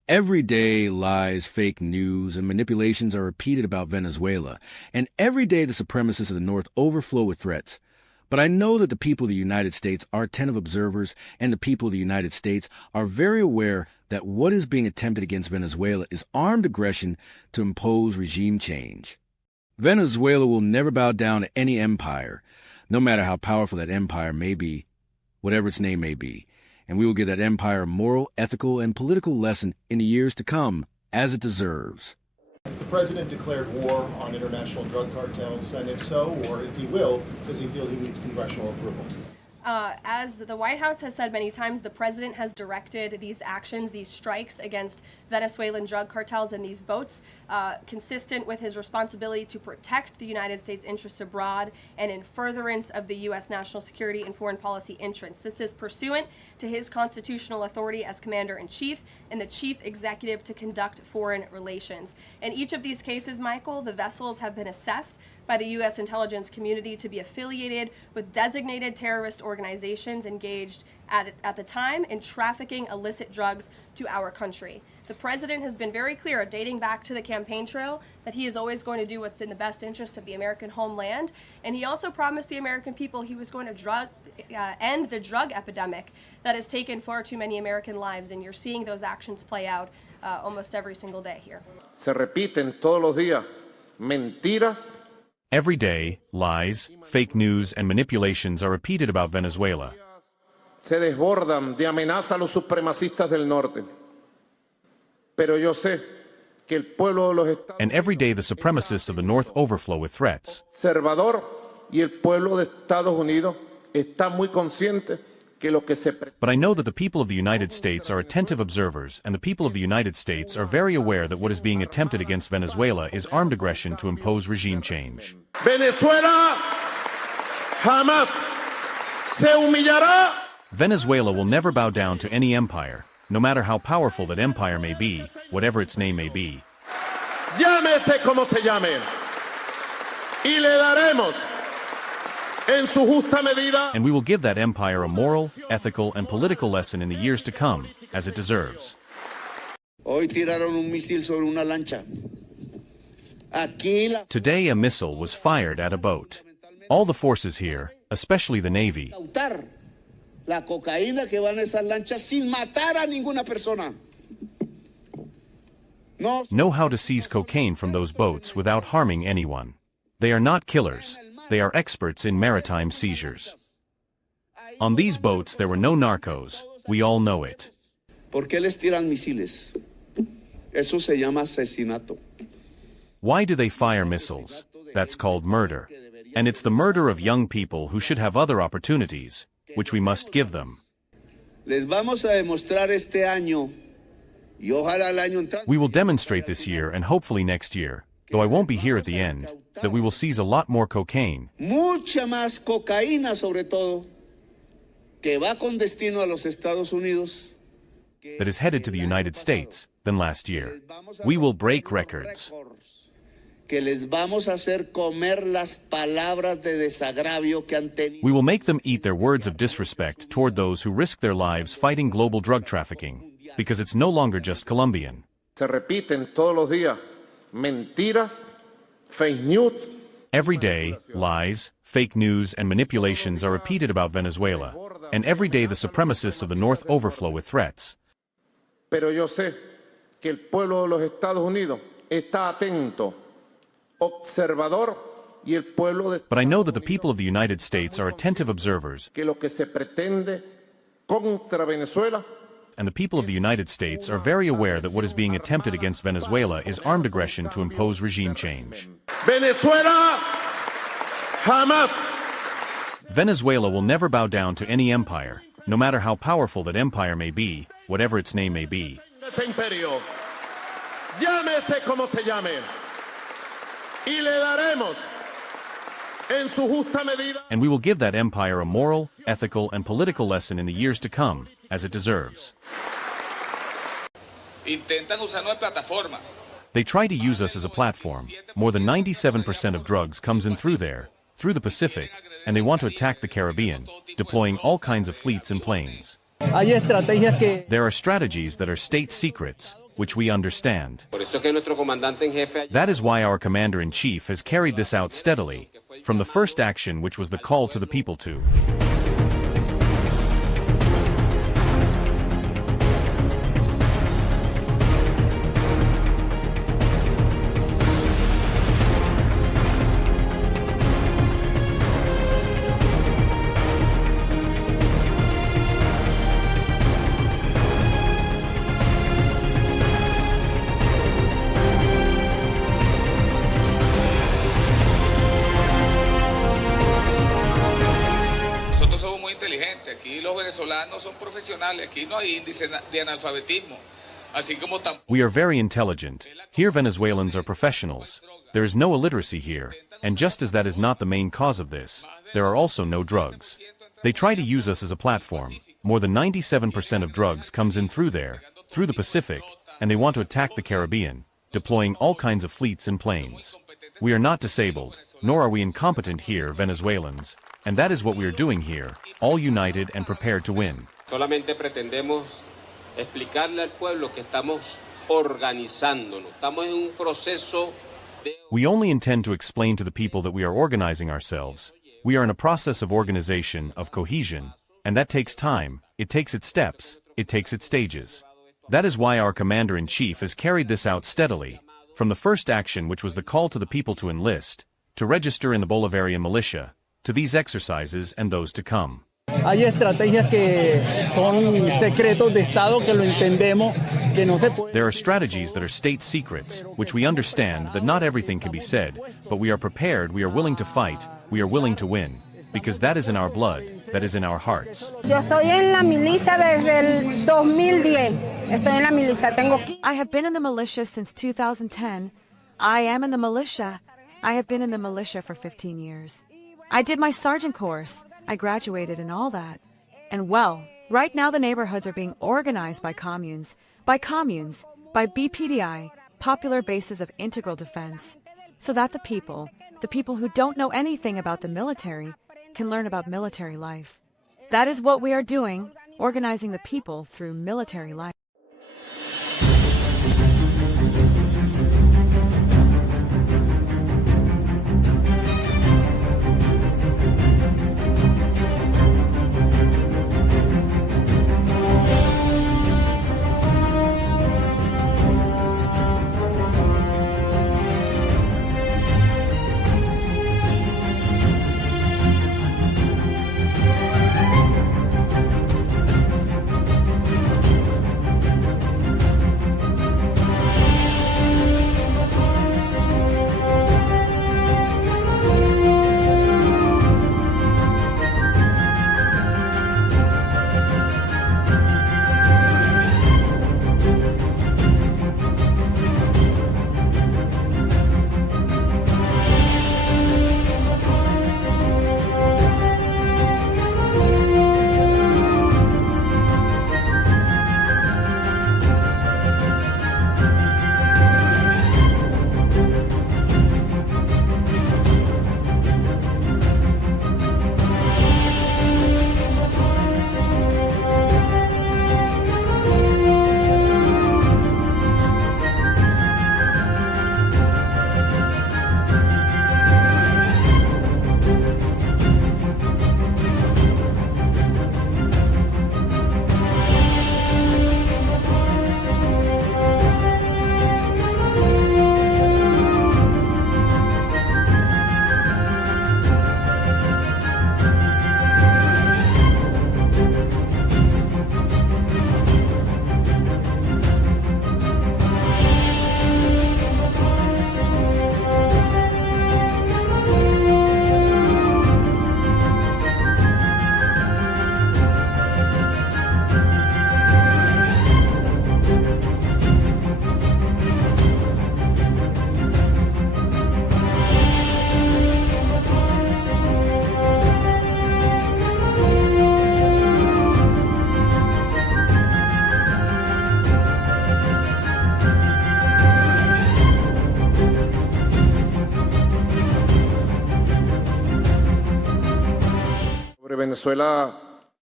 Every day, lies, fake news, and manipulations are repeated about Venezuela, and every day the supremacists of the North overflow with threats. But I know that the people of the United States are attentive observers, and the people of the United States are very aware that what is being attempted against Venezuela is armed aggression to impose regime change. Venezuela will never bow down to any empire, no matter how powerful that empire may be, whatever its name may be, and we will give that empire a moral, ethical, and political lesson in the years to come, as it deserves. Has the president declared war on international drug cartels? And if so, or if he will, does he feel he needs congressional approval? As the White House has said many times, the president has directed these actions, these strikes against Venezuelan drug cartels and these boats, consistent with his responsibility to protect the United States interests abroad and in furtherance of the U.S. national security and foreign policy interests. This is pursuant to his constitutional authority as commander-in-chief and the chief executive to conduct foreign relations. In each of these cases, Michael, the vessels have been assessed by the U.S. intelligence community to be affiliated with designated terrorist organizations engaged at the time in trafficking illicit drugs to our country. The president has been very clear, dating back to the campaign trail, that he is always going to do what's in the best interest of the American homeland. And he also promised the American people he was going to end the drug epidemic that has taken far too many American lives. And you're seeing those actions play out almost every single day here. Se repiten todos los días mentiras. Every day, lies, fake news, and manipulations are repeated about Venezuela. Se desbordan de amenaza a los supremacistas del norte. Pero yo sé que el pueblo de los Estados And every day the supremacists of the North overflow with threats. Conservador y el pueblo de Estados Unidos está muy consciente que lo que se But I know that the people of the United States are attentive observers, and the people of the United States are very aware that what is being attempted against Venezuela is armed aggression to impose regime change. Venezuela jamás se humillará. Venezuela will never bow down to any empire, no matter how powerful that empire may be, whatever its name may be. Llámese como se llame. Y le daremos en su justa medida. And we will give that empire a moral, ethical, and political lesson in the years to come, as it deserves. Hoy tiraron un misil sobre una lancha. Today a missile was fired at a boat. All the forces here, especially the Navy, La cocaína que va en esas lanchas sin matar a ninguna persona. know how to seize cocaine from those boats without harming anyone. They are not killers. They are experts in maritime seizures. On these boats there were no narcos. We all know it. ¿Por qué les tiran misiles? Eso se llama asesinato. Why do they fire missiles? That's called murder. And it's the murder of young people who should have other opportunities, which we must give them. Les vamos a demostrar este año, y ojalá el año entrante. We will demonstrate this year and hopefully next year, though I won't be here at the end, that we will seize a lot more cocaine. Mucha más cocaína sobre todo, que va con destino a los Estados Unidos. That is headed to the United States than last year. We will break records. Que les vamos a hacer comer las palabras de desagravio que han tenido. We will make them eat their words of disrespect toward those who risk their lives fighting global drug trafficking, because it's no longer just Colombian. Se repiten todos los días mentiras, fake news. Every day, lies, fake news, and manipulations are repeated about Venezuela, and every day the supremacists of the North overflow with threats. Pero yo sé que el pueblo de los Estados Unidos está atento. Observador y el pueblo de But I know that the people of the United States are attentive observers, que lo que se pretende contra Venezuela, and the people of the United States are very aware that what is being attempted against Venezuela is armed aggression to impose regime change. Venezuela jamás. Venezuela will never bow down to any empire, no matter how powerful that empire may be, whatever its name may be. Ese imperio, llámese como se llame. Y le daremos en su justa medida. And we will give that empire a moral, ethical, and political lesson in the years to come, as it deserves. Intentan usarnos de plataforma. They try to use us as a platform. More than 97% of drugs comes in through there, through the Pacific, and they want to attack the Caribbean, deploying all kinds of fleets and planes. There are strategies that are state secrets, which we understand. Por eso es que nuestro comandante en jefe That is why our commander-in-chief has carried this out steadily, from the first action which was the call to the people to. Aquí los venezolanos son profesionales, aquí no hay índice de analfabetismo. Así como We are very intelligent. Here Venezuelans are professionals. There is no illiteracy here, and just as that is not the main cause of this, there are also no drugs. They try to use us as a platform. More than 97% of drugs comes in through there, through the Pacific, and they want to attack the Caribbean, deploying all kinds of fleets and planes. We are not disabled, nor are we incompetent here, Venezuelans, and that is what we are doing here, all united and prepared to win. solamente pretendemos explicarle al pueblo que estamos organizándonos. Estamos en un proceso de... We only intend to explain to the people that we are organizing ourselves. We are in a process of organization, of cohesion, and that takes time, it takes its steps, it takes its stages. That is why our commander-in-chief has carried this out steadily, from the first action which was the call to the people to enlist, to register in the Bolivarian militia, to these exercises and those to come. Hay estrategias que son secretos de Estado que lo entendemos, que no se puede... There are strategies that are state secrets, which we understand that not everything can be said, but we are prepared, we are willing to fight, we are willing to win, because that is in our blood, that is in our hearts. Yo estoy en la milicia desde el 2010. Estoy en la milicia, tengo... I have been in the militia since 2010. I am in the militia. I have been in the militia for 15 years. I did my sergeant course. I graduated and all that. And well, right now the neighborhoods are being organized by communes, by BPDI, popular bases of integral defense, so that the people who don't know anything about the military, can learn about military life. That is what we are doing, organizing the people through military life. Venezuela.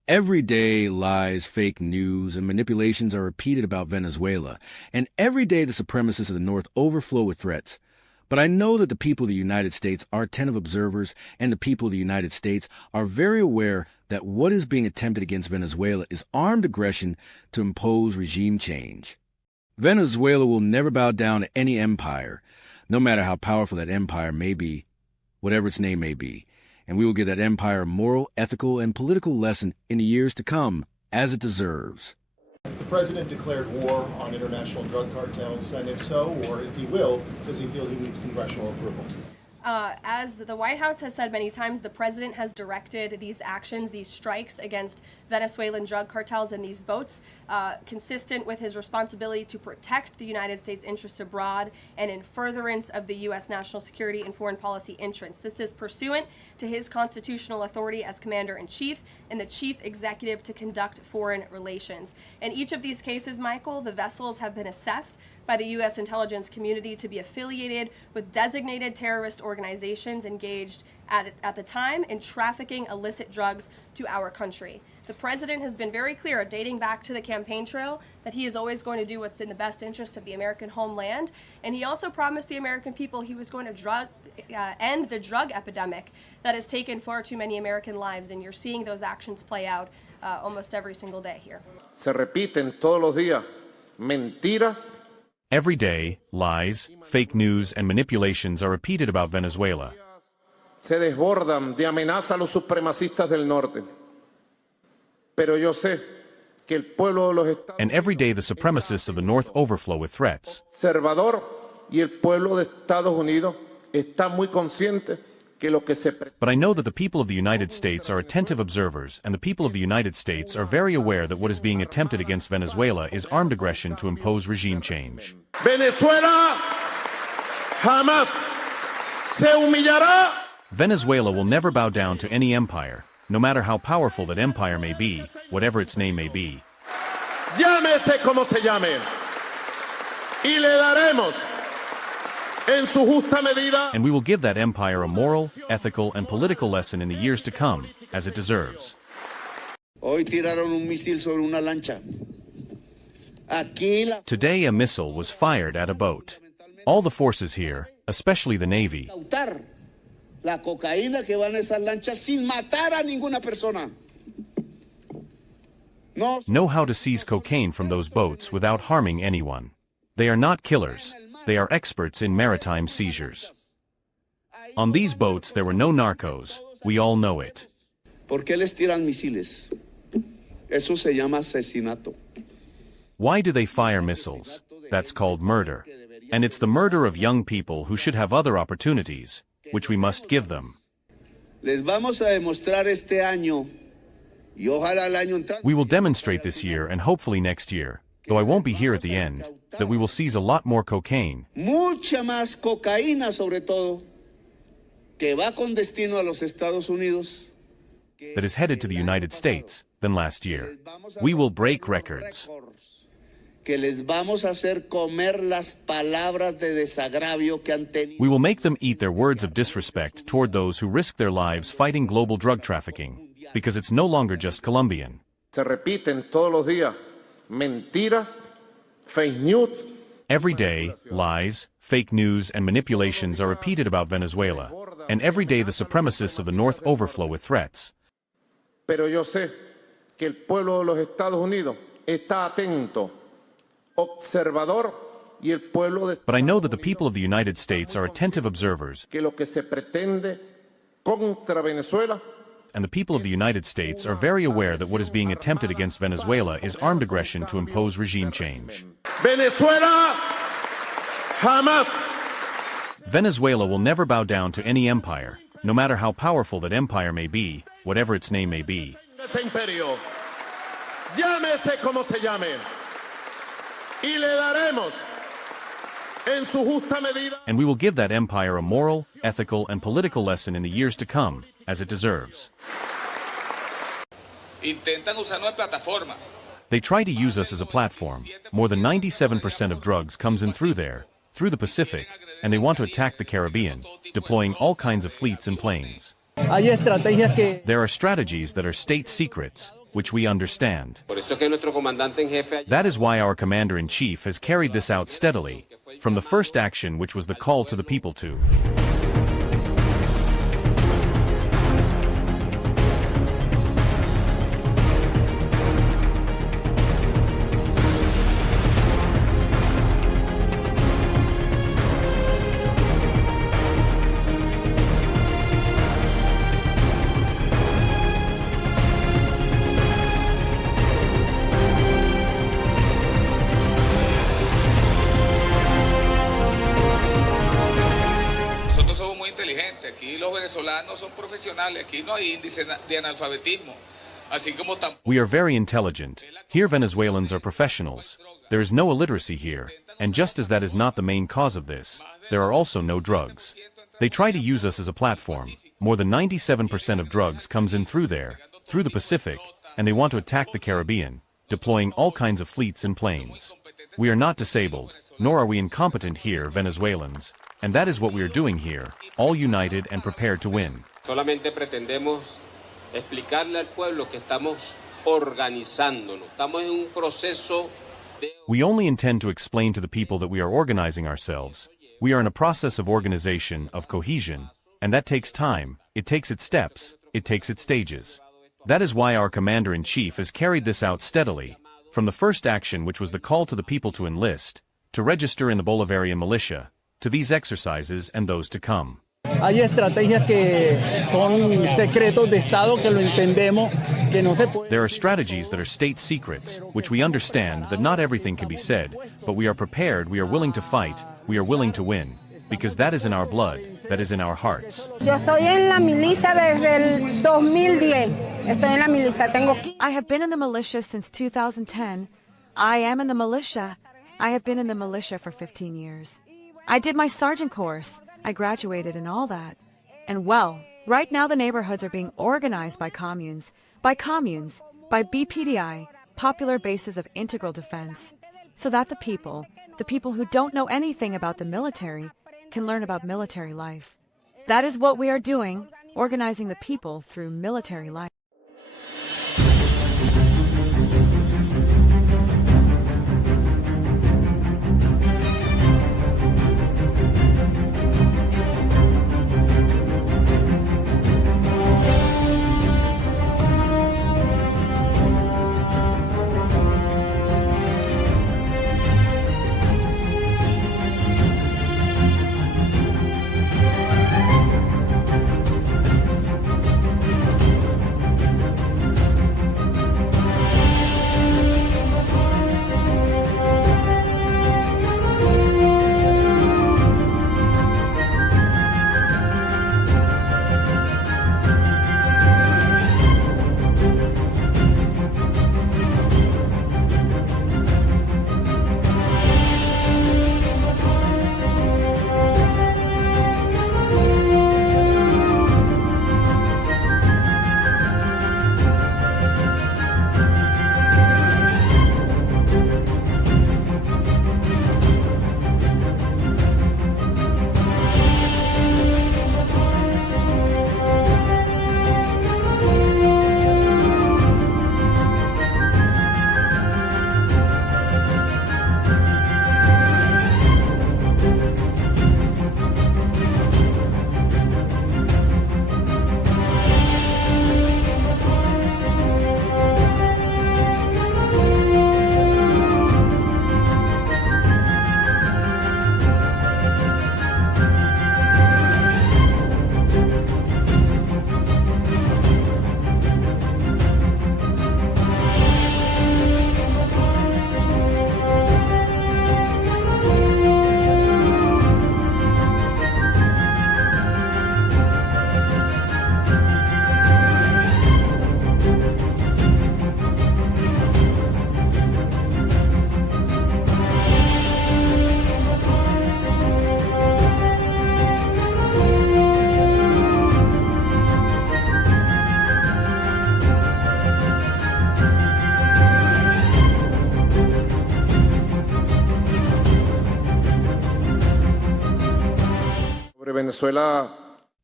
Every day, lies, fake news, and manipulations are repeated about Venezuela, and every day the supremacists of the North overflow with threats. But I know that the people of the United States are attentive observers, and the people of the United States are very aware that what is being attempted against Venezuela is armed aggression to impose regime change. Venezuela will never bow down to any empire, no matter how powerful that empire may be, whatever its name may be. And we will give that empire a moral, ethical, and political lesson in the years to come, as it deserves. Has the president declared war on international drug cartels? And if so, or if he will, does he feel he needs congressional approval? As the White House has said many times, the president has directed these actions, these strikes against Venezuelan drug cartels and these boats, consistent with his responsibility to protect the United States interests abroad and in furtherance of the U.S. national security and foreign policy interests. This is pursuant to his constitutional authority as commander-in-chief and the chief executive to conduct foreign relations. In each of these cases, Michael, the vessels have been assessed by the U.S. intelligence community to be affiliated with designated terrorist organizations engaged at the time in trafficking illicit drugs to our country. The president has been very clear, dating back to the campaign trail, that he is always going to do what's in the best interest of the American homeland. And he also promised the American people he was going to end the drug epidemic that has taken far too many American lives. And you're seeing those actions play out almost every single day here. Se repiten todos los días mentiras. Every day, lies, fake news, and manipulations are repeated about Venezuela. Se desbordan de amenaza a los supremacistas del norte. Pero yo sé que el pueblo de los Estados And every day the supremacists of the North overflow with threats. Conservador y el pueblo de Estados Unidos está muy consciente que lo que se But I know that the people of the United States are attentive observers, and the people of the United States are very aware that what is being attempted against Venezuela is armed aggression to impose regime change. Venezuela jamás se humillará. Venezuela will never bow down to any empire, no matter how powerful that empire may be, whatever its name may be. Llámese como se llame. Y le daremos en su justa medida. And we will give that empire a moral, ethical, and political lesson in the years to come, as it deserves. Hoy tiraron un misil sobre una lancha. Today a missile was fired at a boat. All the forces here, especially the Navy, La cocaína que va en esas lanchas sin matar a ninguna persona. know how to seize cocaine from those boats without harming anyone. They are not killers. They are experts in maritime seizures. On these boats there were no narcos. We all know it. ¿Por qué les tiran misiles? Eso se llama asesinato. Why do they fire missiles? That's called murder. And it's the murder of young people who should have other opportunities, which we must give them. Les vamos a demostrar este año, y ojalá el año entrante. We will demonstrate this year and hopefully next year, though I won't be here at the end, that we will seize a lot more cocaine. Mucha más cocaína sobre todo, que va con destino a los Estados Unidos. That is headed to the United States than last year. We will break records. Que les vamos a hacer comer las palabras de desagravio que han tenido. We will make them eat their words of disrespect toward those who risk their lives fighting global drug trafficking, because it's no longer just Colombian. Se repiten todos los días mentiras, fake news. Every day, lies, fake news, and manipulations are repeated about Venezuela, and every day the supremacists of the North overflow with threats. Pero yo sé que el pueblo de los Estados Unidos está atento, observador, y el pueblo de But I know that the people of the United States are attentive observers, que lo que se pretende contra Venezuela. And the people of the United States are very aware that what is being attempted against Venezuela is armed aggression to impose regime change. Venezuela jamás. Venezuela will never bow down to any empire, no matter how powerful that empire may be, whatever its name may be. Ese imperio, llámese como se llame, y le daremos en su justa medida. And we will give that empire a moral, ethical, and political lesson in the years to come, as it deserves. Intentan usarnos de plataforma. They try to use us as a platform. More than 97% of drugs comes in through there, through the Pacific, and they want to attack the Caribbean, deploying all kinds of fleets and planes. There are strategies that are state secrets, which we understand. Por eso es que nuestro comandante en jefe That is why our commander-in-chief has carried this out steadily, from the first action which was the call to the people to. Aquí los venezolanos son profesionales, aquí no hay índice de analfabetismo. Así como We are very intelligent. Here Venezuelans are professionals. There is no illiteracy here, and just as that is not the main cause of this, there are also no drugs. They try to use us as a platform. More than 97% of drugs comes in through there, through the Pacific, and they want to attack the Caribbean, deploying all kinds of fleets and planes. We are not disabled, nor are we incompetent here, Venezuelans, and that is what we are doing here, all united and prepared to win. solamente pretendemos explicarle al pueblo que estamos organizándonos. Estamos en un proceso de... We only intend to explain to the people that we are organizing ourselves. We are in a process of organization, of cohesion, and that takes time, it takes its steps, it takes its stages. That is why our commander-in-chief has carried this out steadily, from the first action which was the call to the people to enlist, to register in the Bolivarian militia, to these exercises and those to come. Hay estrategias que son secretos de Estado que lo entendemos, que no se puede... There are strategies that are state secrets, which we understand that not everything can be said, but we are prepared, we are willing to fight, we are willing to win, because that is in our blood, that is in our hearts. Yo estoy en la milicia desde el 2010. Estoy en la milicia, tengo... I have been in the militia since 2010. I am in the militia. I have been in the militia for 15 years. I did my sergeant course. I graduated and all that. And well, right now the neighborhoods are being organized by communes, by BPDI, popular bases of integral defense, so that the people who don't know anything about the military, can learn about military life. That is what we are doing, organizing the people through military life. Venezuela.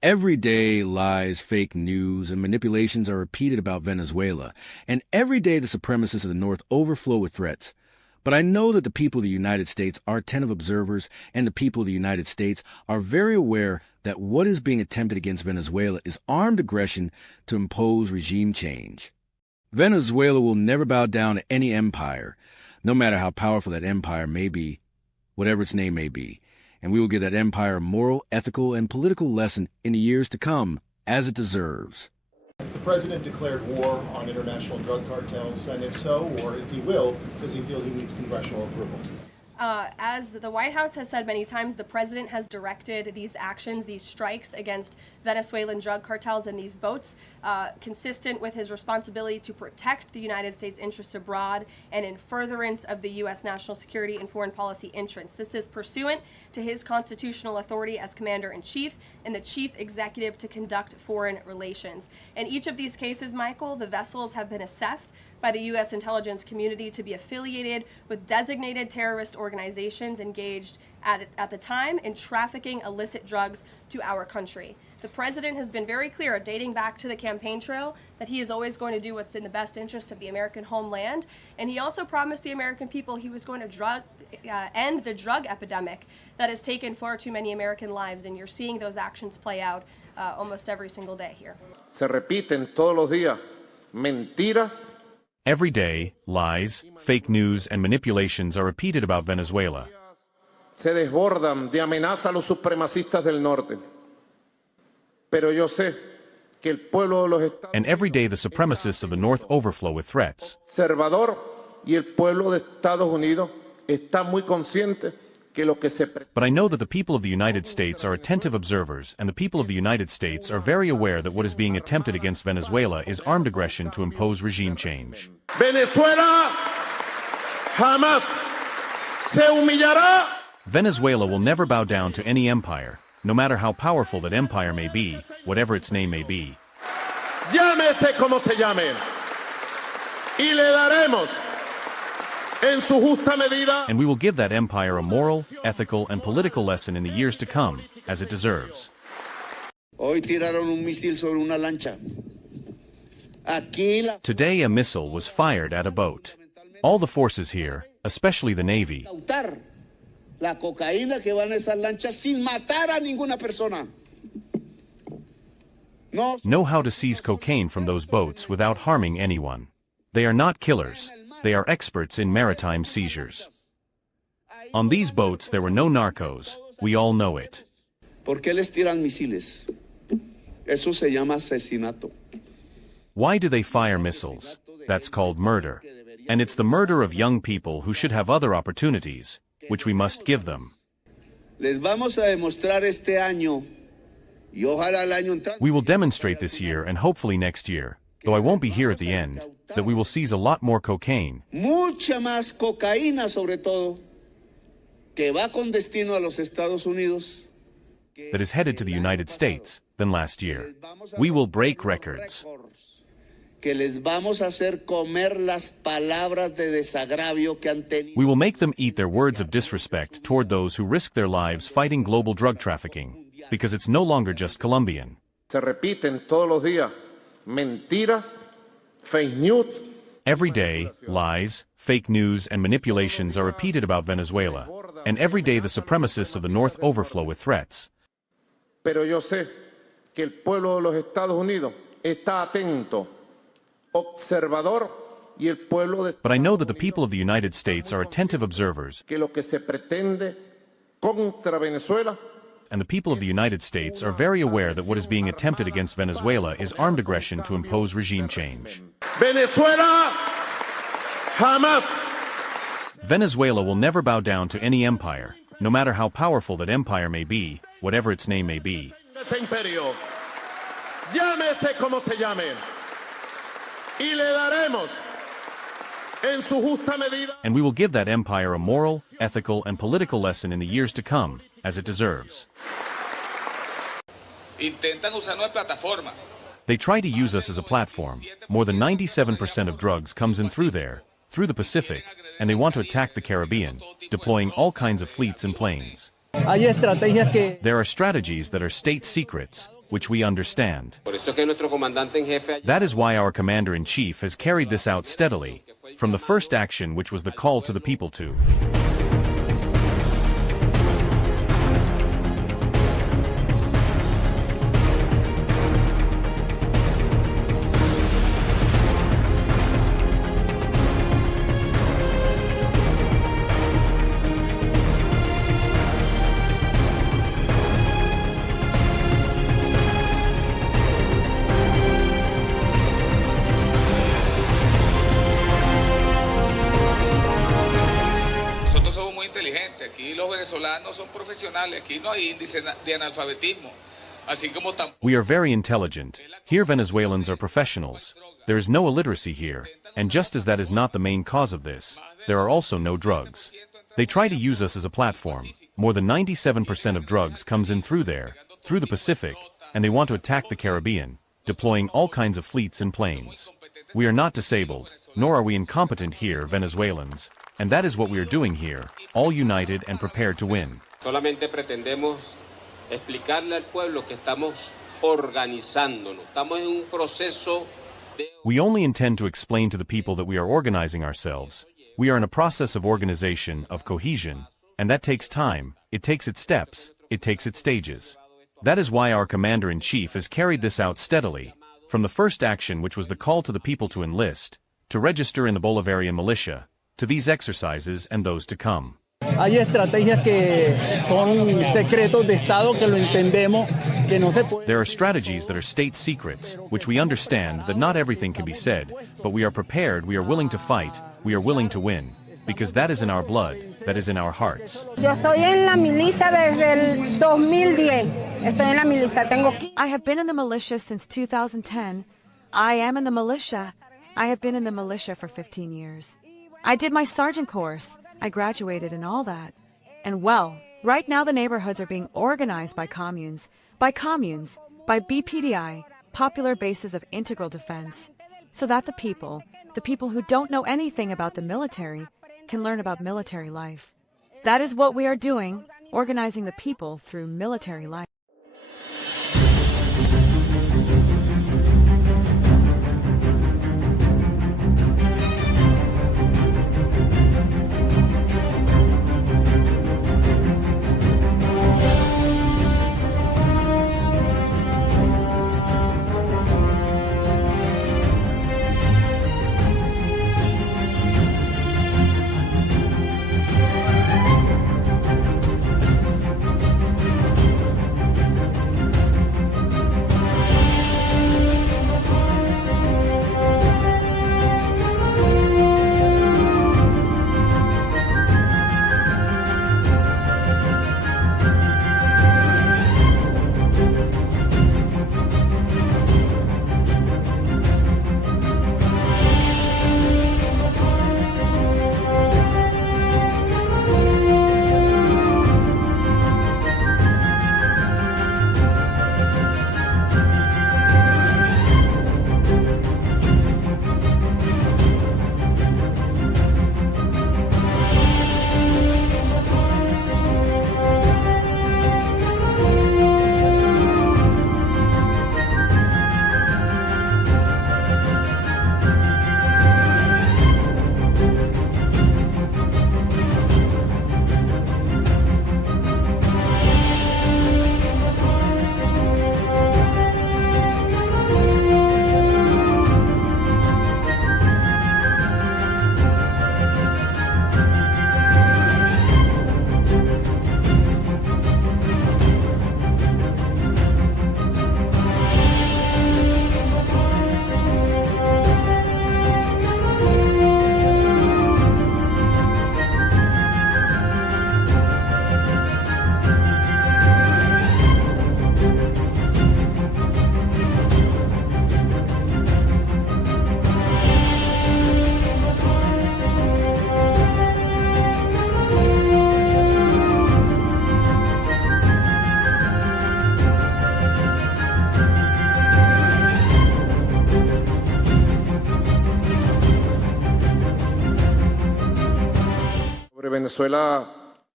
Every day, lies, fake news, and manipulations are repeated about Venezuela, and every day the supremacists of the North overflow with threats. But I know that the people of the United States are attentive observers, and the people of the United States are very aware that what is being attempted against Venezuela is armed aggression to impose regime change. Venezuela will never bow down to any empire, no matter how powerful that empire may be, whatever its name may be, and we will give that empire a moral, ethical, and political lesson in the years to come, as it deserves. Has the president declared war on international drug cartels? And if so, or if he will, does he feel he needs congressional approval? As the White House has said many times, the president has directed these actions, these strikes against Venezuelan drug cartels and these boats, consistent with his responsibility to protect the United States interests abroad and in furtherance of the U.S. national security and foreign policy interests. This is pursuant to his constitutional authority as commander-in-chief and the chief executive to conduct foreign relations. In each of these cases, Michael, the vessels have been assessed by the U.S. intelligence community to be affiliated with designated terrorist organizations engaged at the time in trafficking illicit drugs to our country. The president has been very clear, dating back to the campaign trail, that he is always going to do what's in the best interest of the American homeland. And he also promised the American people he was going to end the drug epidemic that has taken far too many American lives. And you're seeing those actions play out almost every single day here. Se repiten todos los días mentiras. Every day, lies, fake news, and manipulations are repeated about Venezuela. Se desbordan de amenaza a los supremacistas del norte. Pero yo sé que el pueblo de los Estados And every day the supremacists of the North overflow with threats. Conservador y el pueblo de Estados Unidos está muy consciente que lo que se But I know that the people of the United States are attentive observers, and the people of the United States are very aware that what is being attempted against Venezuela is armed aggression to impose regime change. Venezuela jamás se humillará. Venezuela will never bow down to any empire, no matter how powerful that empire may be, whatever its name may be. Llámese como se llame. Y le daremos en su justa medida. And we will give that empire a moral, ethical, and political lesson in the years to come, as it deserves. Hoy tiraron un misil sobre una lancha. Today a missile was fired at a boat. All the forces here, especially the Navy, La cocaína que va en esas lanchas sin matar a ninguna persona. know how to seize cocaine from those boats without harming anyone. They are not killers. They are experts in maritime seizures. On these boats there were no narcos. We all know it. ¿Por qué les tiran misiles? Eso se llama asesinato. Why do they fire missiles? That's called murder. And it's the murder of young people who should have other opportunities, which we must give them. Les vamos a demostrar este año, y ojalá el año entrante. We will demonstrate this year and hopefully next year, though I won't be here at the end, that we will seize a lot more cocaine. Mucha más cocaína sobre todo, que va con destino a los Estados Unidos. That is headed to the United States than last year. We will break records. Que les vamos a hacer comer las palabras de desagravio que han tenido. We will make them eat their words of disrespect toward those who risk their lives fighting global drug trafficking, because it's no longer just Colombian. Se repiten todos los días mentiras, fake news. Every day, lies, fake news, and manipulations are repeated about Venezuela, and every day the supremacists of the North overflow with threats. Pero yo sé que el pueblo de los Estados Unidos está atento, observador, y el pueblo de But I know that the people of the United States are attentive observers, que lo que se pretende contra Venezuela, and the people of the United States are very aware that what is being attempted against Venezuela is armed aggression to impose regime change. Venezuela jamás. Venezuela will never bow down to any empire, no matter how powerful that empire may be, whatever its name may be. Ese imperio, llámese como se llame, y le daremos en su justa medida. And we will give that empire a moral, ethical, and political lesson in the years to come, as it deserves. Intentan usarnos de plataforma. They try to use us as a platform. More than 97% of drugs comes in through there, through the Pacific, and they want to attack the Caribbean, deploying all kinds of fleets and planes. There are strategies that are state secrets, which we understand. Por eso es que nuestro comandante en jefe That is why our commander-in-chief has carried this out steadily, from the first action which was the call to the people to. Aquí los venezolanos son profesionales, aquí no hay índice de analfabetismo. Así como We are very intelligent. Here Venezuelans are professionals. There is no illiteracy here, and just as that is not the main cause of this, there are also no drugs. They try to use us as a platform. More than 97% of drugs comes in through there, through the Pacific, and they want to attack the Caribbean, deploying all kinds of fleets and planes. We are not disabled, nor are we incompetent here, Venezuelans, and that is what we are doing here, all united and prepared to win. solamente pretendemos explicarle al pueblo que estamos organizándonos. Estamos en un proceso de... We only intend to explain to the people that we are organizing ourselves. We are in a process of organization, of cohesion, and that takes time, it takes its steps, it takes its stages. That is why our commander-in-chief has carried this out steadily, from the first action which was the call to the people to enlist, to register in the Bolivarian militia, to these exercises and those to come. Hay estrategias que son secretos de Estado que lo entendemos, que no se puede... There are strategies that are state secrets, which we understand that not everything can be said, but we are prepared, we are willing to fight, we are willing to win, because that is in our blood, that is in our hearts. Yo estoy en la milicia desde el 2010. Estoy en la milicia. I have been in the militia since 2010. I am in the militia. I have been in the militia for 15 years. I did my sergeant course. I graduated and all that. And well, right now the neighborhoods are being organized by communes, by BPDI, popular bases of integral defense, so that the people who don't know anything about the military, can learn about military life. That is what we are doing, organizing the people through military life. Venezuela.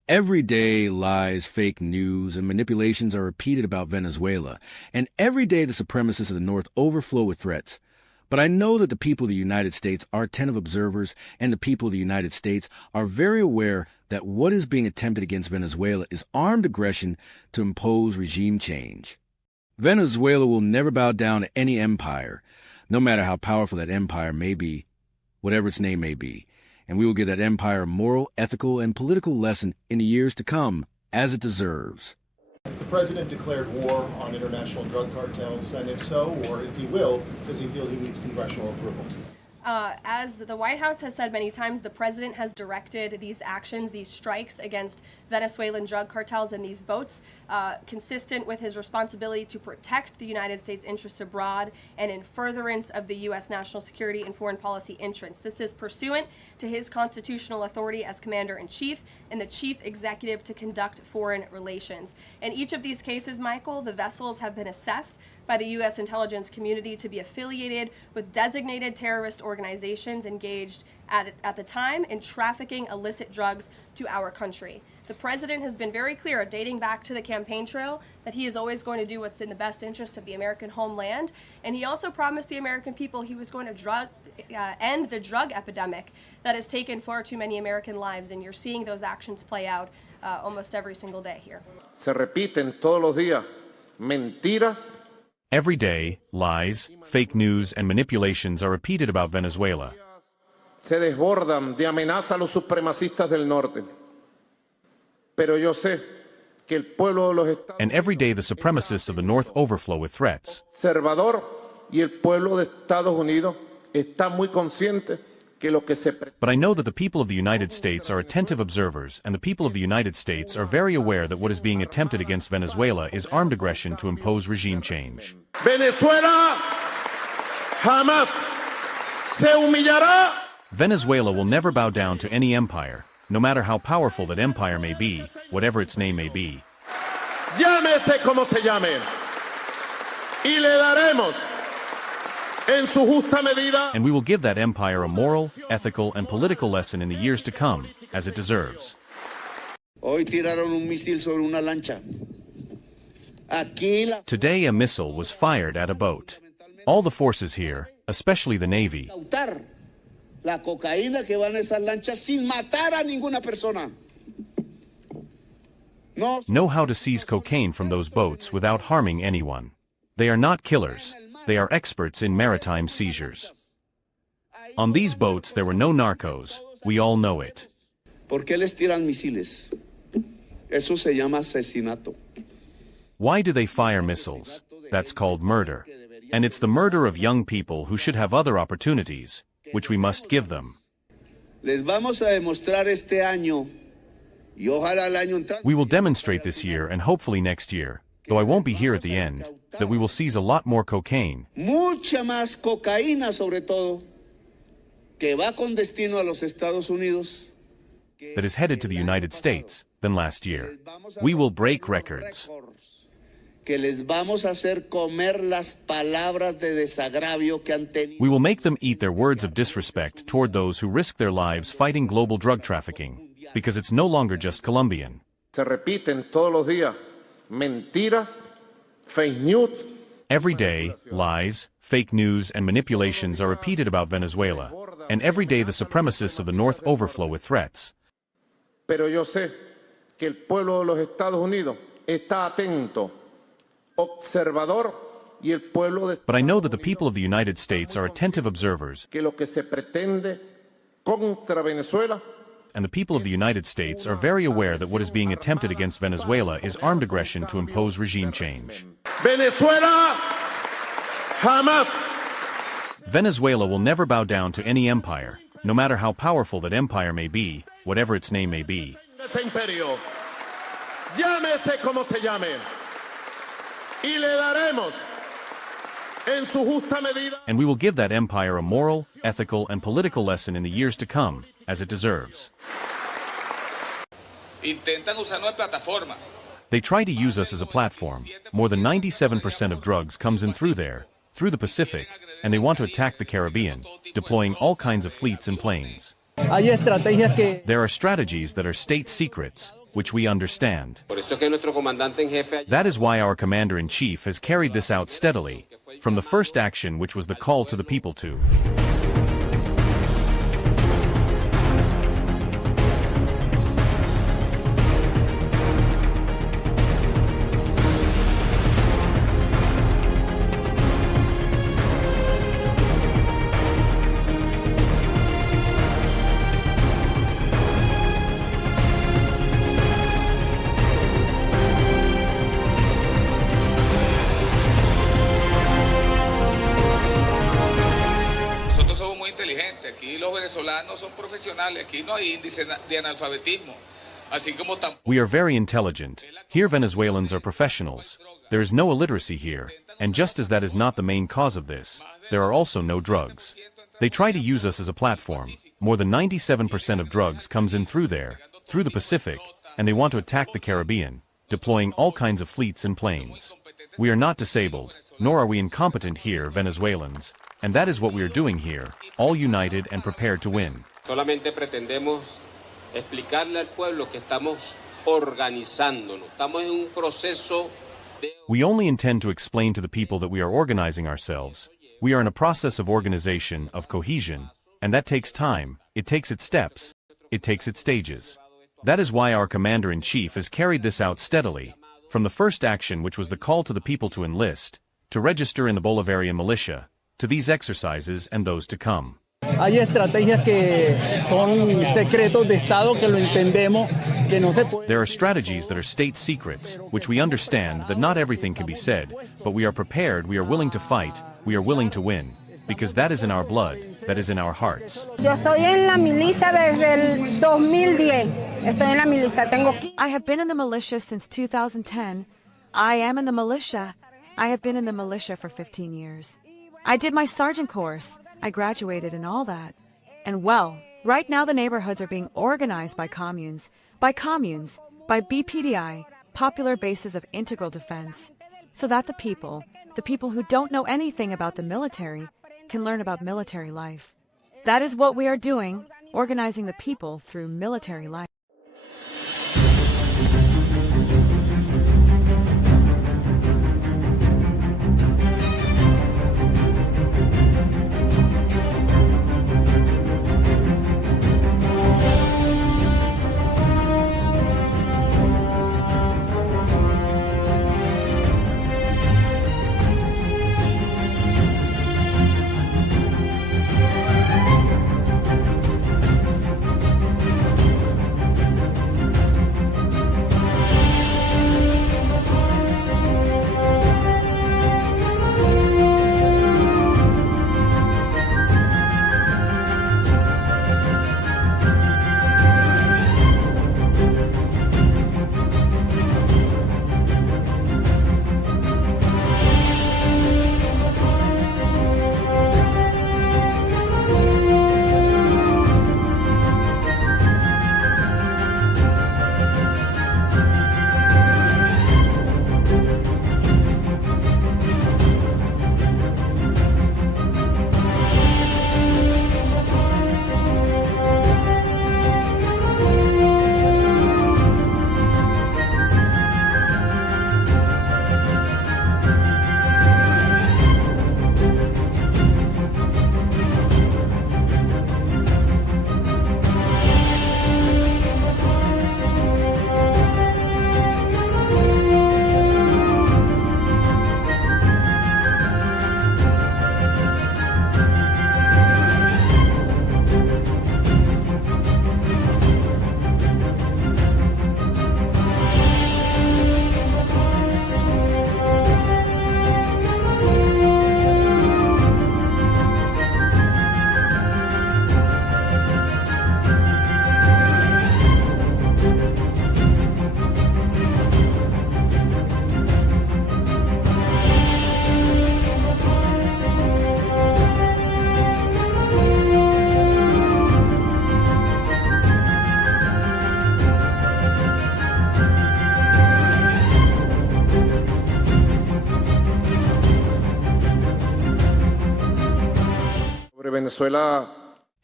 Every day, lies, fake news, and manipulations are repeated about Venezuela, and every day the supremacists of the North overflow with threats. But I know that the people of the United States are attentive observers, and the people of the United States are very aware that what is being attempted against Venezuela is armed aggression to impose regime change. Venezuela will never bow down to any empire, no matter how powerful that empire may be, whatever its name may be, and we will give that empire a moral, ethical, and political lesson in the years to come, as it deserves. Has the president declared war on international drug cartels? And if so, or if he will, does he feel he needs congressional approval? As the White House has said many times, the president has directed these actions, these strikes against Venezuelan drug cartels and these boats, consistent with his responsibility to protect the United States interests abroad and in furtherance of the U.S. national security and foreign policy interests. This is pursuant to his constitutional authority as commander-in-chief and the chief executive to conduct foreign relations. In each of these cases, Michael, the vessels have been assessed by the U.S. intelligence community to be affiliated with designated terrorist organizations engaged at the time in trafficking illicit drugs to our country. The president has been very clear, dating back to the campaign trail, that he is always going to do what's in the best interest of the American homeland. And he also promised the American people he was going to end the drug epidemic that has taken far too many American lives. And you're seeing those actions play out almost every single day here. Se repiten todos los días mentiras. Every day, lies, fake news, and manipulations are repeated about Venezuela. Se desbordan de amenaza a los supremacistas del norte. Pero yo sé que el pueblo de los Estados And every day the supremacists of the North overflow with threats. Conservador y el pueblo de Estados Unidos está muy consciente que lo que se But I know that the people of the United States are attentive observers, and the people of the United States are very aware that what is being attempted against Venezuela is armed aggression to impose regime change. Venezuela jamás se humillará. Venezuela will never bow down to any empire, no matter how powerful that empire may be, whatever its name may be. Llámese como se llame. Y le daremos en su justa medida. And we will give that empire a moral, ethical, and political lesson in the years to come, as it deserves. Hoy tiraron un misil sobre una lancha. Today a missile was fired at a boat. All the forces here, especially the Navy, La cocaína que va en esas lanchas sin matar a ninguna persona. know how to seize cocaine from those boats without harming anyone. They are not killers. They are experts in maritime seizures. On these boats there were no narcos. We all know it. ¿Por qué les tiran misiles? Eso se llama asesinato. Why do they fire missiles? That's called murder. And it's the murder of young people who should have other opportunities, which we must give them. Les vamos a demostrar este año, y ojalá el año entrante. We will demonstrate this year and hopefully next year, though I won't be here at the end, that we will seize a lot more cocaine. Mucha más cocaína, sobre todo, que va con destino a los Estados Unidos. That is headed to the United States than last year. We will break records. Que les vamos a hacer comer las palabras de desagravio que han tenido. We will make them eat their words of disrespect toward those who risk their lives fighting global drug trafficking, because it's no longer just Colombian. Se repiten todos los días mentiras, fake news. Every day, lies, fake news, and manipulations are repeated about Venezuela, and every day the supremacists of the North overflow with threats. Pero yo sé que el pueblo de los Estados Unidos está atento, observador, y el pueblo de But I know that the people of the United States are attentive observers, que lo que se pretende contra Venezuela. And the people of the United States are very aware that what is being attempted against Venezuela is armed aggression to impose regime change. Venezuela jamás. Venezuela will never bow down to any empire, no matter how powerful that empire may be, whatever its name may be. Ese imperio, llámese como se llame, y le daremos en su justa medida. And we will give that empire a moral, ethical, and political lesson in the years to come, as it deserves. Intentan usarnos de plataforma. They try to use us as a platform. More than 97% of drugs comes in through there, through the Pacific, and they want to attack the Caribbean, deploying all kinds of fleets and planes. There are strategies that are state secrets, which we understand. Por eso es que nuestro comandante en jefe That is why our commander-in-chief has carried this out steadily, from the first action which was the call to the people to. Aquí los venezolanos son profesionales, aquí no hay índice de analfabetismo. Así como We are very intelligent. Here Venezuelans are professionals. There is no illiteracy here, and just as that is not the main cause of this, there are also no drugs. They try to use us as a platform. More than 97% of drugs comes in through there, through the Pacific, and they want to attack the Caribbean, deploying all kinds of fleets and planes. We are not disabled, nor are we incompetent here, Venezuelans, and that is what we are doing here, all united and prepared to win. solamente pretendemos explicarle al pueblo que estamos organizándonos. Estamos en un proceso de... We only intend to explain to the people that we are organizing ourselves. We are in a process of organization, of cohesion, and that takes time, it takes its steps, it takes its stages. That is why our commander-in-chief has carried this out steadily, from the first action which was the call to the people to enlist, to register in the Bolivarian militia, to these exercises and those to come. Hay estrategias que son secretos de Estado que lo entendemos, que no se puede... There are strategies that are state secrets, which we understand that not everything can be said, but we are prepared, we are willing to fight, we are willing to win, because that is in our blood, that is in our hearts. Yo estoy en la milicia desde el 2010. Estoy en la milicia. I have been in the militia since 2010. I am in the militia. I have been in the militia for 15 years. I did my sergeant course. I graduated and all that. And well, right now the neighborhoods are being organized by communes, by BPDI, popular bases of integral defense, so that the people who don't know anything about the military, can learn about military life. That is what we are doing, organizing the people through military life. Venezuela.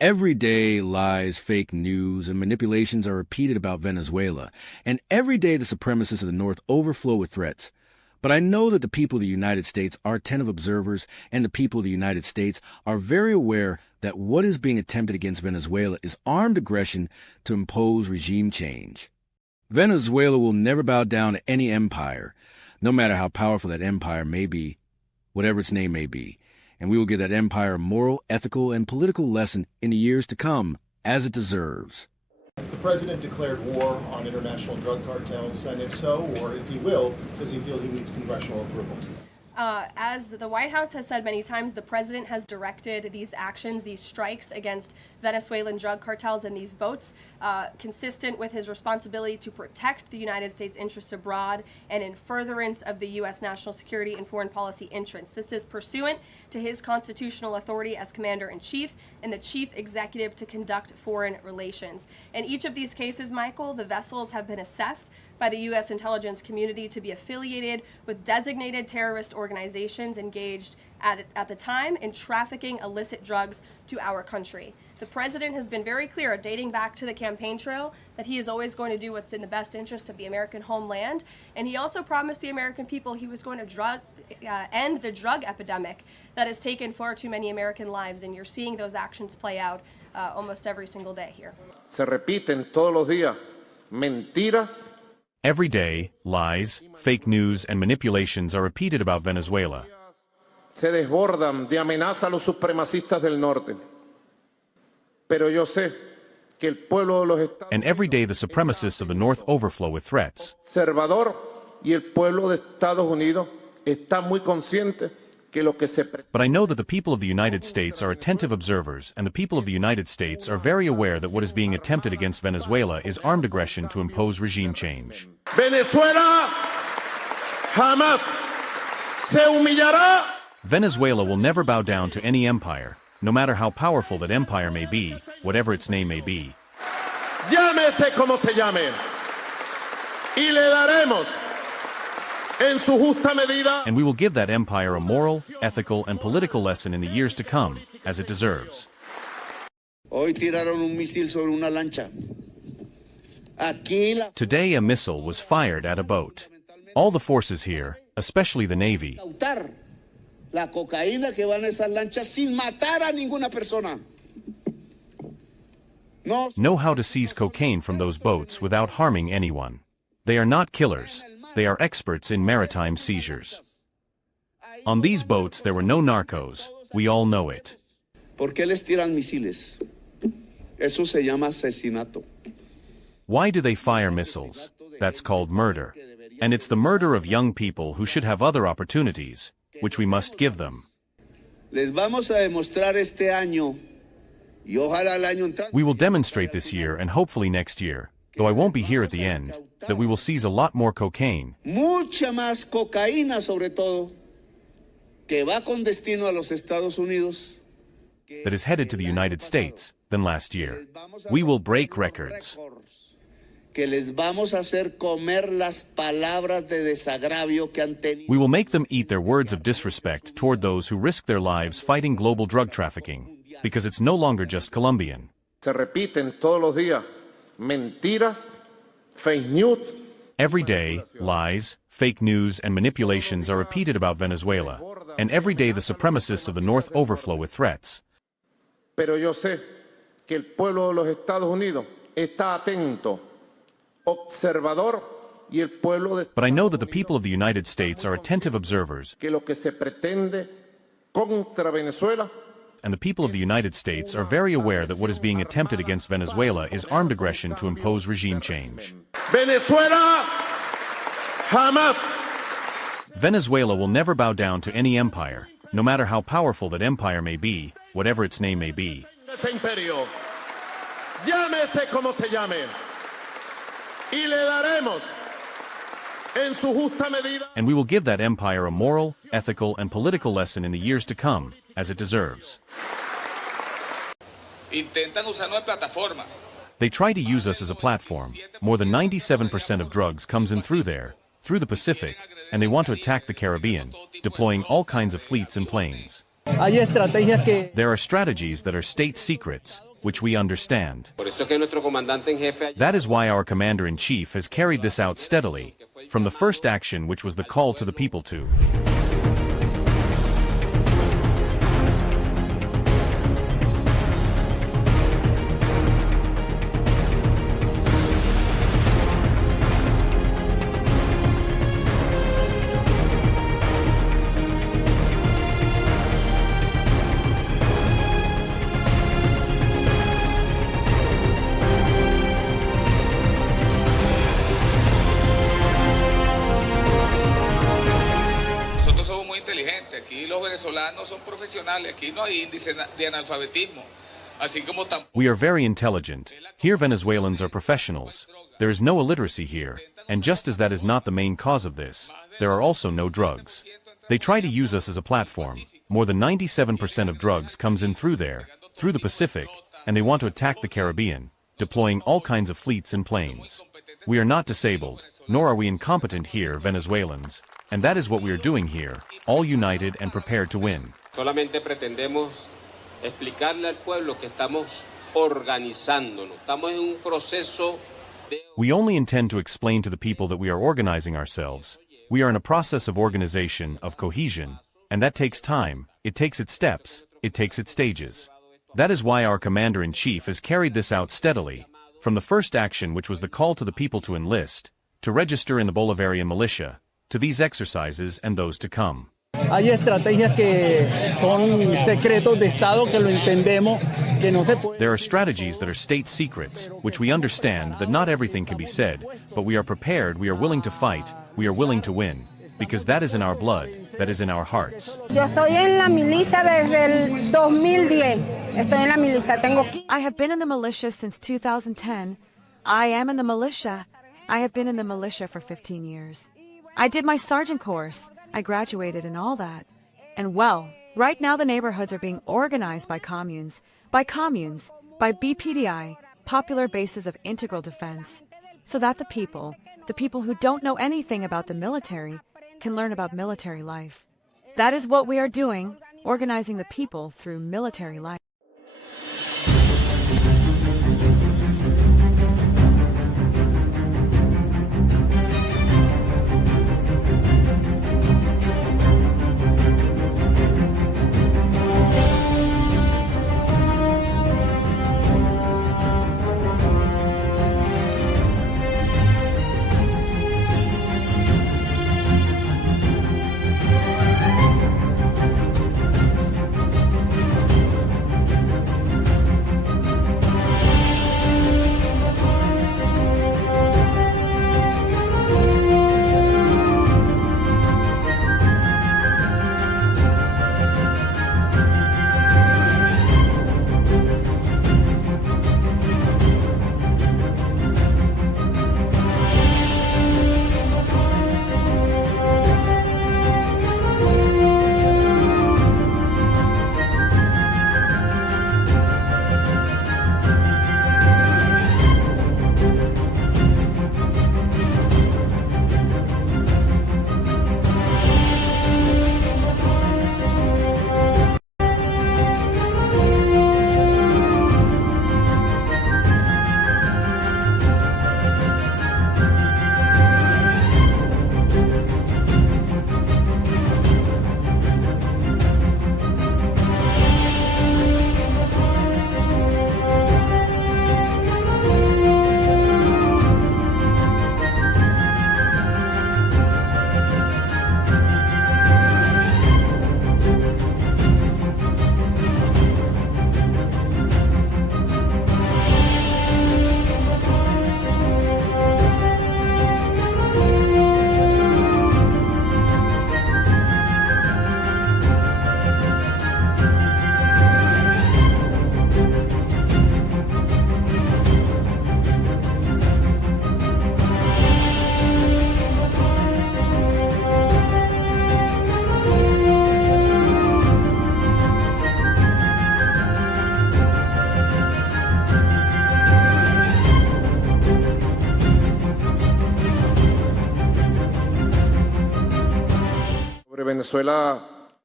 Every day, lies, fake news, and manipulations are repeated about Venezuela, and every day the supremacists of the North overflow with threats. But I know that the people of the United States are attentive observers, and the people of the United States are very aware that what is being attempted against Venezuela is armed aggression to impose regime change. Venezuela will never bow down to any empire, no matter how powerful that empire may be, whatever its name may be. And we will give that empire a moral, ethical, and political lesson in the years to come, as it deserves. Has the president declared war on international drug cartels? And if so, or if he will, does he feel he needs congressional approval? As the White House has said many times, the president has directed these actions, these strikes against Venezuelan drug cartels and these boats, consistent with his responsibility to protect the United States interests abroad and in furtherance of the U.S. national security and foreign policy interests. This is pursuant to his constitutional authority as commander-in-chief and the chief executive to conduct foreign relations. In each of these cases, Michael, the vessels have been assessed by the U.S. intelligence community to be affiliated with designated terrorist organizations engaged at the time in trafficking illicit drugs to our country. The president has been very clear, dating back to the campaign trail, that he is always going to do what's in the best interest of the American homeland. And he also promised the American people he was going to end the drug epidemic that has taken far too many American lives. And you're seeing those actions play out almost every single day here. Se repiten todos los días mentiras. Every day, lies, fake news, and manipulations are repeated about Venezuela. Se desbordan de amenaza a los supremacistas del norte. Pero yo sé que el pueblo de los Estados And every day the supremacists of the North overflow with threats. Conservador y el pueblo de Estados Unidos está muy consciente que lo que se But I know that the people of the United States are attentive observers, and the people of the United States are very aware that what is being attempted against Venezuela is armed aggression to impose regime change. Venezuela jamás se humillará. Venezuela will never bow down to any empire, no matter how powerful that empire may be, whatever its name may be. Llámese como se llame. Y le daremos en su justa medida. And we will give that empire a moral, ethical, and political lesson in the years to come, as it deserves. Hoy tiraron un misil sobre una lancha. Today a missile was fired at a boat. All the forces here, especially the Navy, La cocaína que va en esas lanchas sin matar a ninguna persona. know how to seize cocaine from those boats without harming anyone. They are not killers. They are experts in maritime seizures. On these boats there were no narcos. We all know it. ¿Por qué les tiran misiles? Eso se llama asesinato. Why do they fire missiles? That's called murder. And it's the murder of young people who should have other opportunities, which we must give them. Les vamos a demostrar este año, y ojalá el año entrante. We will demonstrate this year and hopefully next year, though I won't be here at the end, that we will seize a lot more cocaine. Mucha más cocaína sobre todo, que va con destino a los Estados Unidos. That is headed to the United States than last year. We will break records. Que les vamos a hacer comer las palabras de desagravio que han tenido. We will make them eat their words of disrespect toward those who risk their lives fighting global drug trafficking, because it's no longer just Colombian. Se repiten todos los días mentiras, fake news. Every day, lies, fake news, and manipulations are repeated about Venezuela, and every day the supremacists of the North overflow with threats. Pero yo sé que el pueblo de los Estados Unidos está atento, observador, y el pueblo de But I know that the people of the United States are attentive observers, que lo que se pretende contra Venezuela. And the people of the United States are very aware that what is being attempted against Venezuela is armed aggression to impose regime change. Venezuela jamás. Venezuela will never bow down to any empire, no matter how powerful that empire may be, whatever its name may be. Ese imperio, llámese como se llame, y le daremos en su justa medida. And we will give that empire a moral, ethical, and political lesson in the years to come, as it deserves. Intentan usarnos de plataforma. They try to use us as a platform. More than 97% of drugs comes in through there, through the Pacific, and they want to attack the Caribbean, deploying all kinds of fleets and planes. There are strategies that are state secrets, which we understand. Por eso es que nuestro comandante en jefe That is why our commander-in-chief has carried this out steadily, from the first action which was the call to the people to. Aquí los venezolanos son profesionales, aquí no hay índice de analfabetismo. Así como We are very intelligent. Here Venezuelans are professionals. There is no illiteracy here, and just as that is not the main cause of this, there are also no drugs. They try to use us as a platform. More than 97% of drugs comes in through there, through the Pacific, and they want to attack the Caribbean, deploying all kinds of fleets and planes. We are not disabled, nor are we incompetent here, Venezuelans, and that is what we are doing here, all united and prepared to win. solamente pretendemos explicarle al pueblo que estamos organizándonos. Estamos en un proceso de... We only intend to explain to the people that we are organizing ourselves. We are in a process of organization, of cohesion, and that takes time, it takes its steps, it takes its stages. That is why our commander-in-chief has carried this out steadily, from the first action which was the call to the people to enlist, to register in the Bolivarian militia, to these exercises and those to come. Hay estrategias que son secretos de Estado que lo entendemos que no se puede. There are strategies that are state secrets, which we understand that not everything can be said, but we are prepared, we are willing to fight, we are willing to win, because that is in our blood, that is in our hearts. Yo estoy en la milicia desde el 2010. Estoy en la milicia. I have been in the militia since 2010. I am in the militia. I have been in the militia for 15 years. I did my sergeant course. I graduated and all that. And well, right now the neighborhoods are being organized by communes, by BPDI, popular bases of integral defense, so that the people who don't know anything about the military, can learn about military life. That is what we are doing, organizing the people through military life. Venezuela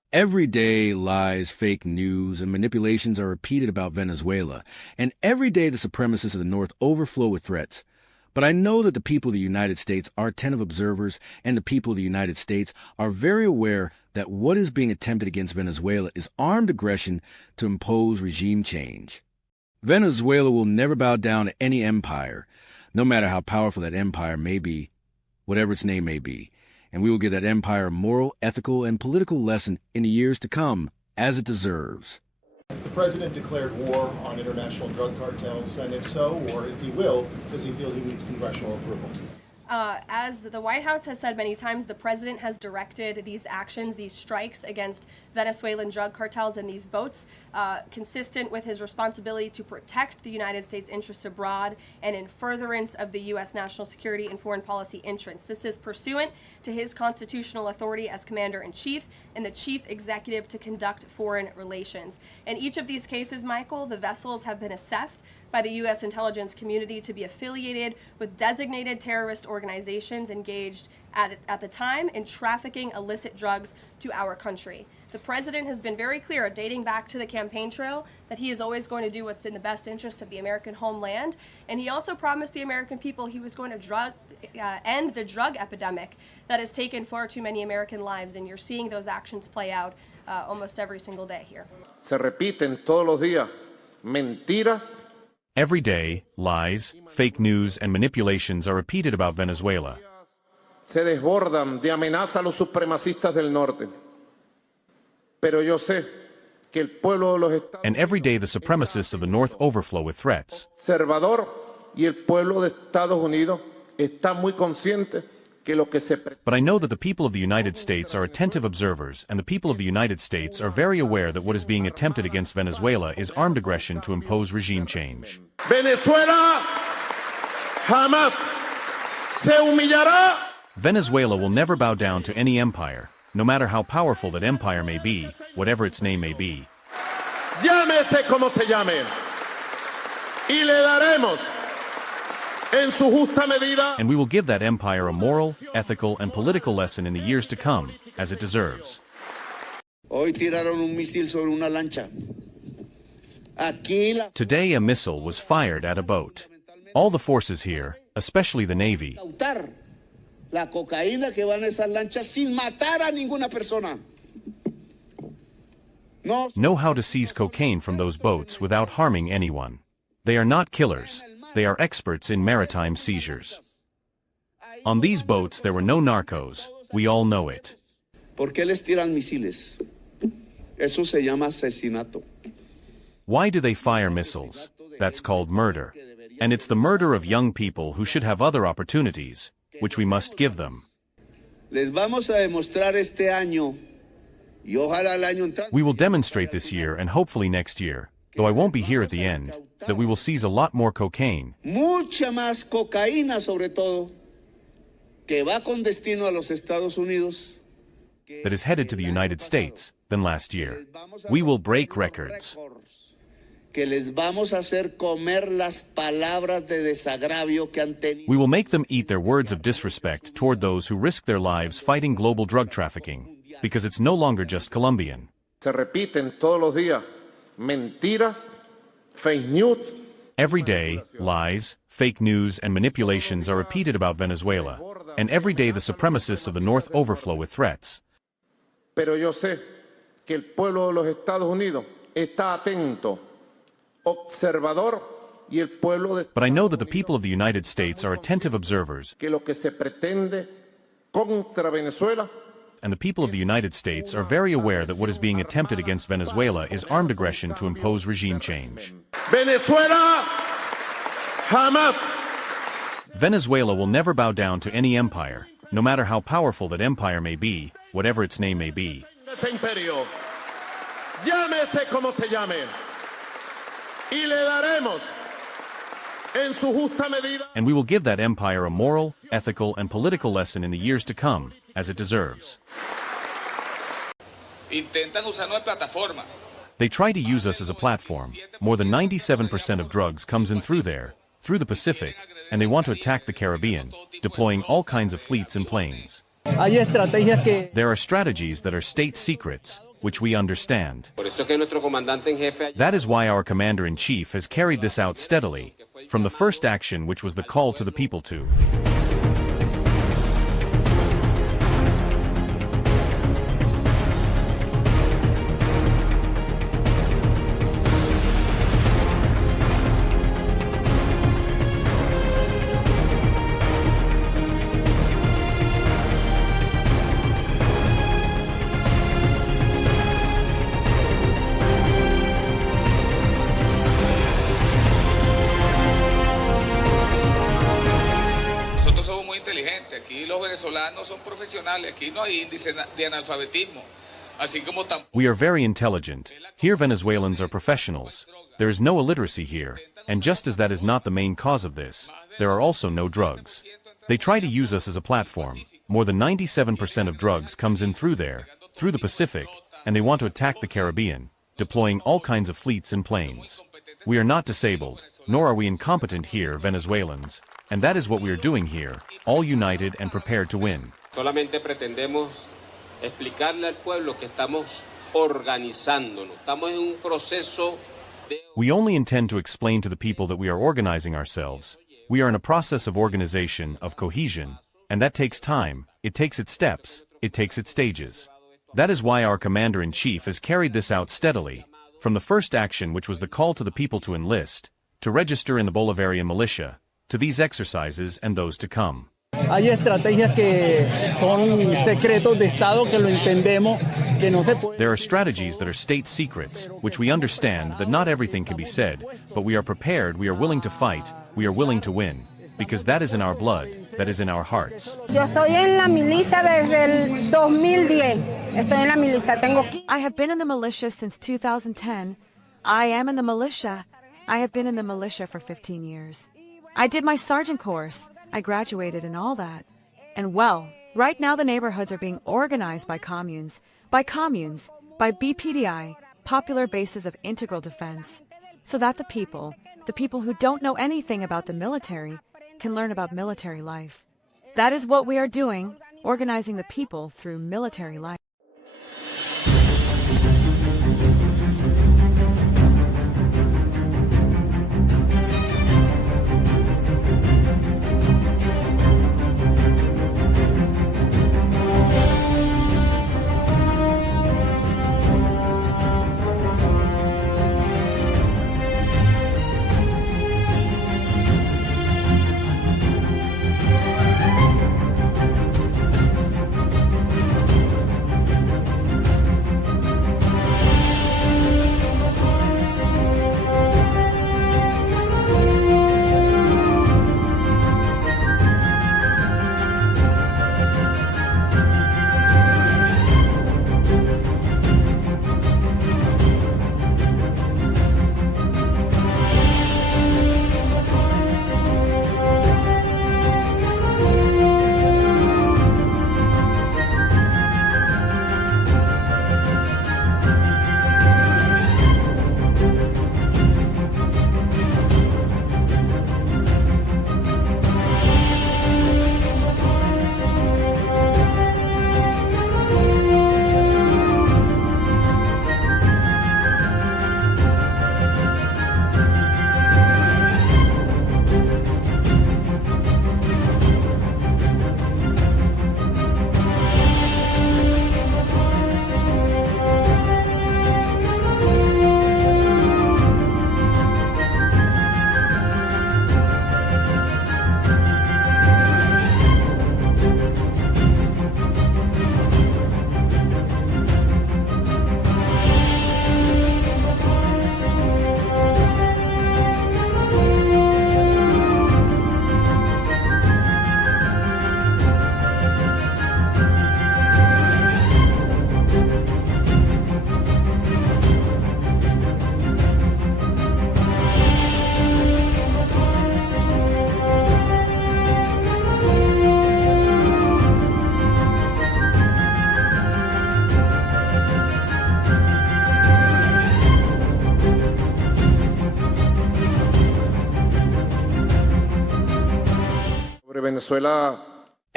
Every day, lies, fake news, and manipulations are repeated about Venezuela, and every day the supremacists of the North overflow with threats. But I know that the people of the United States are attentive observers, and the people of the United States are very aware that what is being attempted against Venezuela is armed aggression to impose regime change. Venezuela will never bow down to any empire, no matter how powerful that empire may be, whatever its name may be. And we will give that empire a moral, ethical, and political lesson in the years to come, as it deserves. Has the president declared war on international drug cartels? And if so, or if he will, does he feel he needs congressional approval? As the White House has said many times, the president has directed these actions, these strikes against Venezuelan drug cartels and these boats, consistent with his responsibility to protect the United States interests abroad and in furtherance of the U.S. national security and foreign policy interests. This is pursuant to his constitutional authority as commander-in-chief and the chief executive to conduct foreign relations. In each of these cases, Michael, the vessels have been assessed by the U.S. intelligence community to be affiliated with designated terrorist organizations engaged at the time in trafficking illicit drugs to our country. The president has been very clear, dating back to the campaign trail, that he is always going to do what's in the best interest of the American homeland. And he also promised the American people he was going to end the drug epidemic that has taken far too many American lives. And you're seeing those actions play out almost every single day here. Se repiten todos los días mentiras. Every day, lies, fake news, and manipulations are repeated about Venezuela. Se desbordan de amenaza a los supremacistas del norte. Pero yo sé que el pueblo de los Estados And every day the supremacists of the North overflow with threats. Conservador y el pueblo de Estados Unidos está muy consciente que lo que se But I know that the people of the United States are attentive observers, and the people of the United States are very aware that what is being attempted against Venezuela is armed aggression to impose regime change. Venezuela jamás se humillará. Venezuela will never bow down to any empire, no matter how powerful that empire may be, whatever its name may be. Llámese como se llame. Y le daremos en su justa medida. And we will give that empire a moral, ethical, and political lesson in the years to come, as it deserves. Hoy tiraron un misil sobre una lancha. Today a missile was fired at a boat. All the forces here, especially the Navy, La cocaína que va en esas lanchas sin matar a ninguna persona. know how to seize cocaine from those boats without harming anyone. They are not killers. They are experts in maritime seizures. On these boats there were no narcos. We all know it. ¿Por qué les tiran misiles? Eso se llama asesinato. Why do they fire missiles? That's called murder. And it's the murder of young people who should have other opportunities, which we must give them. Les vamos a demostrar este año, y ojalá el año entrante. We will demonstrate this year and hopefully next year, though I won't be here at the end, that we will seize a lot more cocaine. Mucha más cocaína sobre todo, que va con destino a los Estados Unidos. That is headed to the United States than last year. We will break records. Que les vamos a hacer comer las palabras de desagravio que han tenido. We will make them eat their words of disrespect toward those who risk their lives fighting global drug trafficking, because it's no longer just Colombian. Se repiten todos los días mentiras, fake news. Every day, lies, fake news, and manipulations are repeated about Venezuela, and every day the supremacists of the North overflow with threats. Pero yo sé que el pueblo de los Estados Unidos está atento, observador, y el pueblo de But I know that the people of the United States are attentive observers, que lo que se pretende contra Venezuela. And the people of the United States are very aware that what is being attempted against Venezuela is armed aggression to impose regime change. Venezuela jamás. Venezuela will never bow down to any empire, no matter how powerful that empire may be, whatever its name may be. Ese imperio, llámese como se llame, y le daremos en su justa medida. And we will give that empire a moral, ethical, and political lesson in the years to come, as it deserves. Intentan usarnos de plataforma. They try to use us as a platform. More than 97% of drugs comes in through there, through the Pacific, and they want to attack the Caribbean, deploying all kinds of fleets and planes. There are strategies that are state secrets, which we understand. Por eso es que nuestro comandante en jefe That is why our commander-in-chief has carried this out steadily, from the first action which was the call to the people to. Aquí los venezolanos son profesionales, aquí no hay índice de analfabetismo. Así como We are very intelligent. Here Venezuelans are professionals. There is no illiteracy here, and just as that is not the main cause of this, there are also no drugs. They try to use us as a platform. More than 97% of drugs comes in through there, through the Pacific, and they want to attack the Caribbean, deploying all kinds of fleets and planes. We are not disabled, nor are we incompetent here, Venezuelans, and that is what we are doing here, all united and prepared to win. solamente pretendemos explicarle al pueblo que estamos organizándonos. Estamos en un proceso de... We only intend to explain to the people that we are organizing ourselves. We are in a process of organization, of cohesion, and that takes time, it takes its steps, it takes its stages. That is why our commander-in-chief has carried this out steadily, from the first action which was the call to the people to enlist, to register in the Bolivarian militia, to these exercises and those to come. Hay estrategias que son secretos de Estado que lo entendemos que no se puede. There are strategies that are state secrets, which we understand that not everything can be said, but we are prepared, we are willing to fight, we are willing to win, because that is in our blood, that is in our hearts. Yo estoy en la milicia desde el 2010. Estoy en la milicia. I have been in the militia since 2010. I am in the militia. I have been in the militia for 15 years. I did my sergeant course. I graduated and all that. And well, right now the neighborhoods are being organized by communes, by BPDI, popular bases of integral defense, so that the people who don't know anything about the military, can learn about military life. That is what we are doing, organizing the people through military life. Venezuela.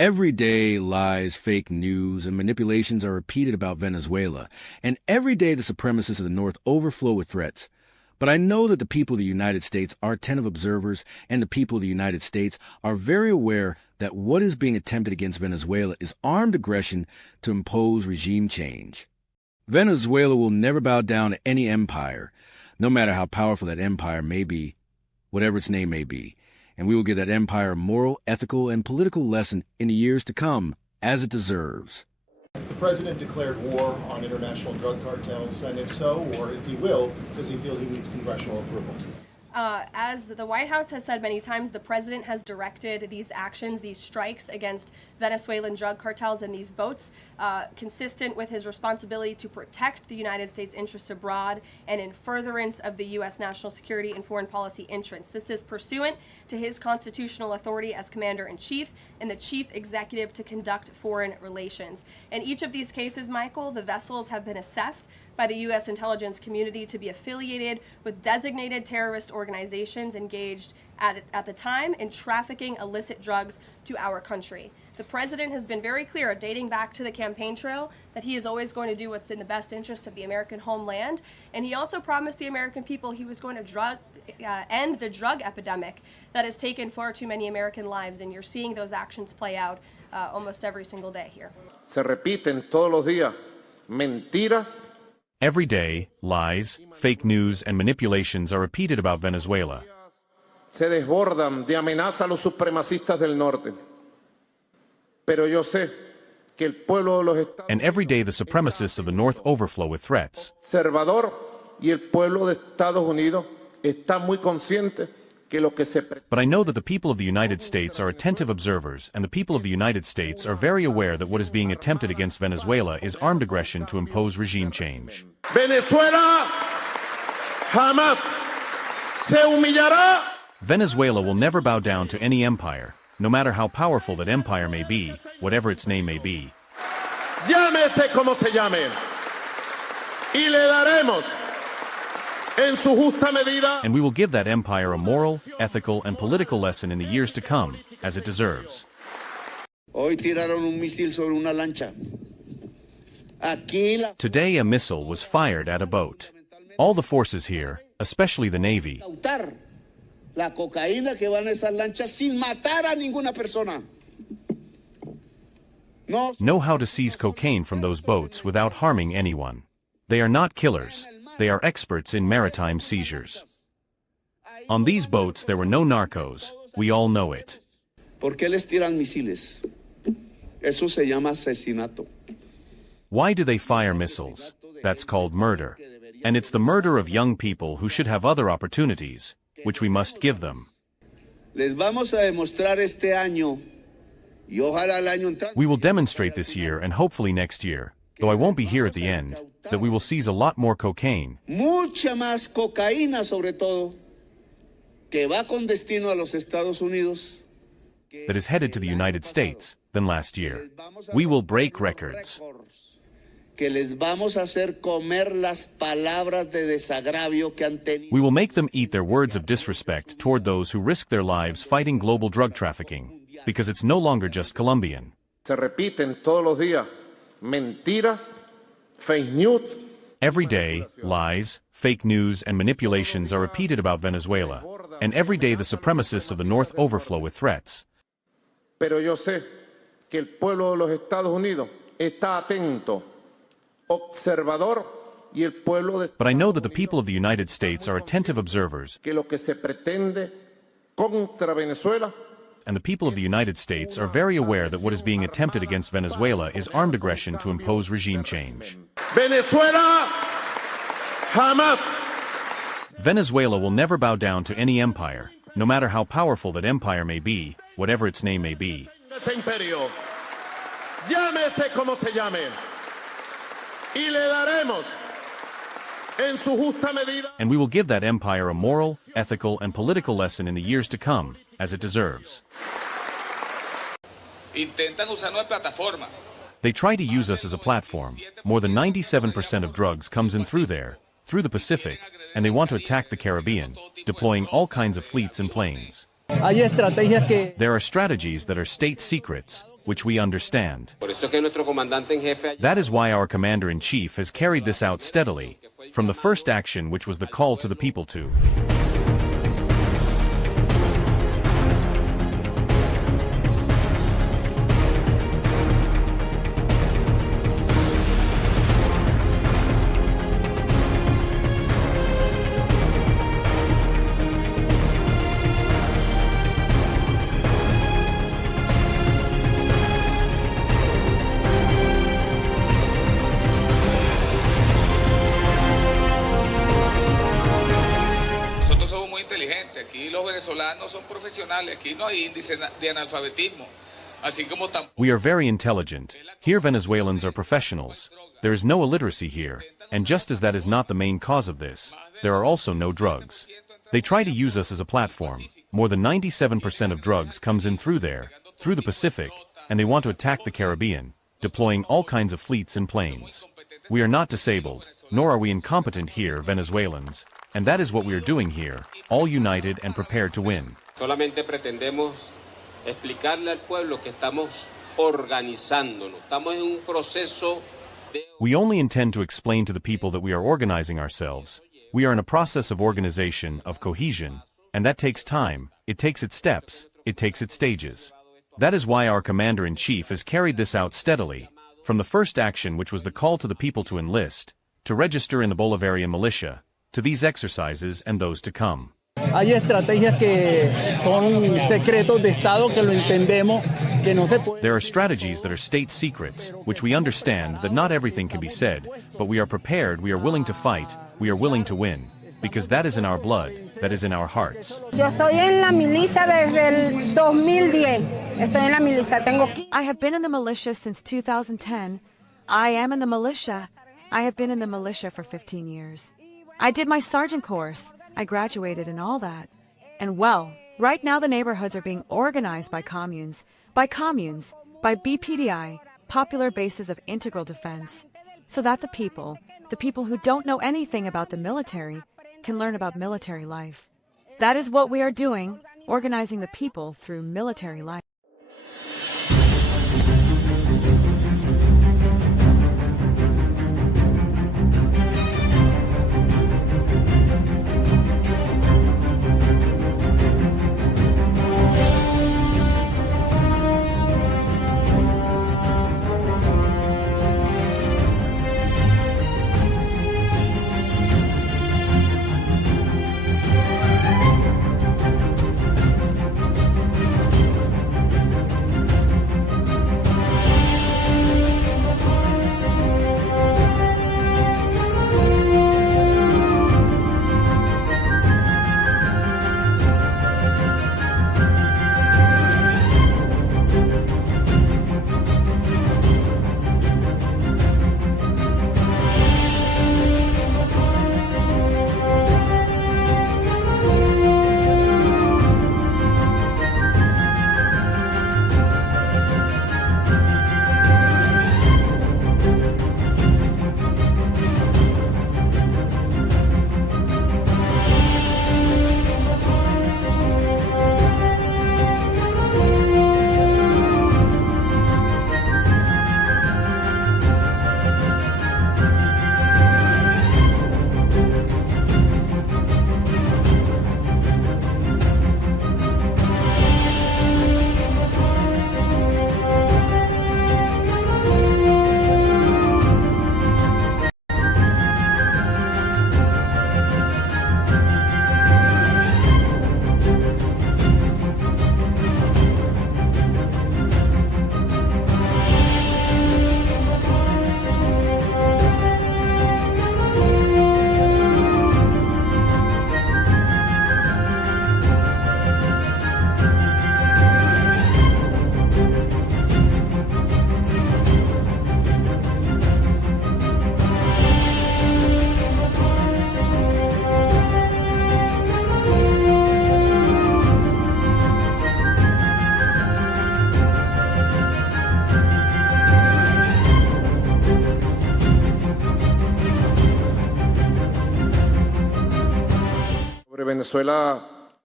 Every day, lies, fake news, and manipulations are repeated about Venezuela, and every day the supremacists of the North overflow with threats. But I know that the people of the United States are attentive observers, and the people of the United States are very aware that what is being attempted against Venezuela is armed aggression to impose regime change. Venezuela will never bow down to any empire, no matter how powerful that empire may be, whatever its name may be, and we will give that empire a moral, ethical, and political lesson in the years to come, as it deserves. Has the president declared war on international drug cartels? And if so, or if he will, does he feel he needs congressional approval? As the White House has said many times, the president has directed these actions, these strikes against Venezuelan drug cartels and these boats, consistent with his responsibility to protect the United States interests abroad and in furtherance of the U.S. national security and foreign policy interests. This is pursuant to his constitutional authority as commander-in-chief and the chief executive to conduct foreign relations. In each of these cases, Michael, the vessels have been assessed by the U.S. intelligence community to be affiliated with designated terrorist organizations engaged at the time in trafficking illicit drugs to our country. The president has been very clear, dating back to the campaign trail, that he is always going to do what's in the best interest of the American homeland. And he also promised the American people he was going to end the drug epidemic that has taken far too many American lives. And you're seeing those actions play out almost every single day here. Se repiten todos los días mentiras. Every day, lies, fake news, and manipulations are repeated about Venezuela. Se desbordan de amenaza a los supremacistas del norte. Pero yo sé que el pueblo de los Estados And every day the supremacists of the North overflow with threats. Conservador y el pueblo de Estados Unidos está muy consciente que lo que se But I know that the people of the United States are attentive observers, and the people of the United States are very aware that what is being attempted against Venezuela is armed aggression to impose regime change. Venezuela jamás se humillará. Venezuela will never bow down to any empire, no matter how powerful that empire may be, whatever its name may be. Llámese como se llame. Y le daremos en su justa medida. And we will give that empire a moral, ethical, and political lesson in the years to come, as it deserves. Hoy tiraron un misil sobre una lancha. Today a missile was fired at a boat. All the forces here, especially the Navy, La cocaína que va en esas lanchas sin matar a ninguna persona. Know how to seize cocaine from those boats without harming anyone. They are not killers. They are experts in maritime seizures. On these boats there were no narcos. We all know it. ¿Por qué les tiran misiles? Eso se llama asesinato. Why do they fire missiles? That's called murder. And it's the murder of young people who should have other opportunities, which we must give them. Les vamos a demostrar este año, y ojalá el año entrante. We will demonstrate this year and hopefully next year, though I won't be here at the end, that we will seize a lot more cocaine. Mucha más cocaína, sobre todo, que va con destino a los Estados Unidos. That is headed to the United States than last year. We will break records. Que les vamos a hacer comer las palabras de desagravio que han tenido. We will make them eat their words of disrespect toward those who risk their lives fighting global drug trafficking, because it's no longer just Colombian. Se repiten todos los días mentiras, fake news. Every day, lies, fake news, and manipulations are repeated about Venezuela, and every day the supremacists of the North overflow with threats. Pero yo sé que el pueblo de los Estados Unidos está atento. Observador y el pueblo de But I know that the people of the United States are attentive observers, que lo que se pretende contra Venezuela, and the people of the United States are very aware that what is being attempted against Venezuela is armed aggression to impose regime change. Venezuela jamás. Venezuela will never bow down to any empire, no matter how powerful that empire may be, whatever its name may be. Ese imperio, llámese como se llame. Y le daremos en su justa medida. And we will give that empire a moral, ethical, and political lesson in the years to come, as it deserves. Intentan usarnos de plataforma. They try to use us as a platform. More than 97% of drugs comes in through there, through the Pacific, and they want to attack the Caribbean, deploying all kinds of fleets and planes. There are strategies that are state secrets, which we understand. Por eso es que nuestro comandante en jefe That is why our commander-in-chief has carried this out steadily, from the first action which was the call to the people to. Aquí los venezolanos son profesionales, aquí no hay índice de analfabetismo. Así como We are very intelligent. Here Venezuelans are professionals. There is no illiteracy here, and just as that is not the main cause of this, there are also no drugs. They try to use us as a platform. More than 97% of drugs comes in through there, through the Pacific, and they want to attack the Caribbean, deploying all kinds of fleets and planes. We are not disabled, nor are we incompetent here, Venezuelans, and that is what we are doing here, all united and prepared to win. solamente pretendemos explicarle al pueblo que estamos organizándonos. Estamos en un proceso de... We only intend to explain to the people that we are organizing ourselves. We are in a process of organization, of cohesion, and that takes time, it takes its steps, it takes its stages. That is why our commander-in-chief has carried this out steadily, from the first action which was the call to the people to enlist, to register in the Bolivarian militia, to these exercises and those to come. Hay estrategias que son secretos de Estado que lo entendemos, que no se puede... There are strategies that are state secrets, which we understand that not everything can be said, but we are prepared, we are willing to fight, we are willing to win, because that is in our blood, that is in our hearts. Yo estoy en la milicia desde el 2010. Estoy en la milicia. I have been in the militia since 2010. I am in the militia. I have been in the militia for 15 years. I did my sergeant course. I graduated and all that. And well, right now the neighborhoods are being organized by communes, by BPDI, popular bases of integral defense, so that the people who don't know anything about the military, can learn about military life. That is what we are doing, organizing the people through military life. Venezuela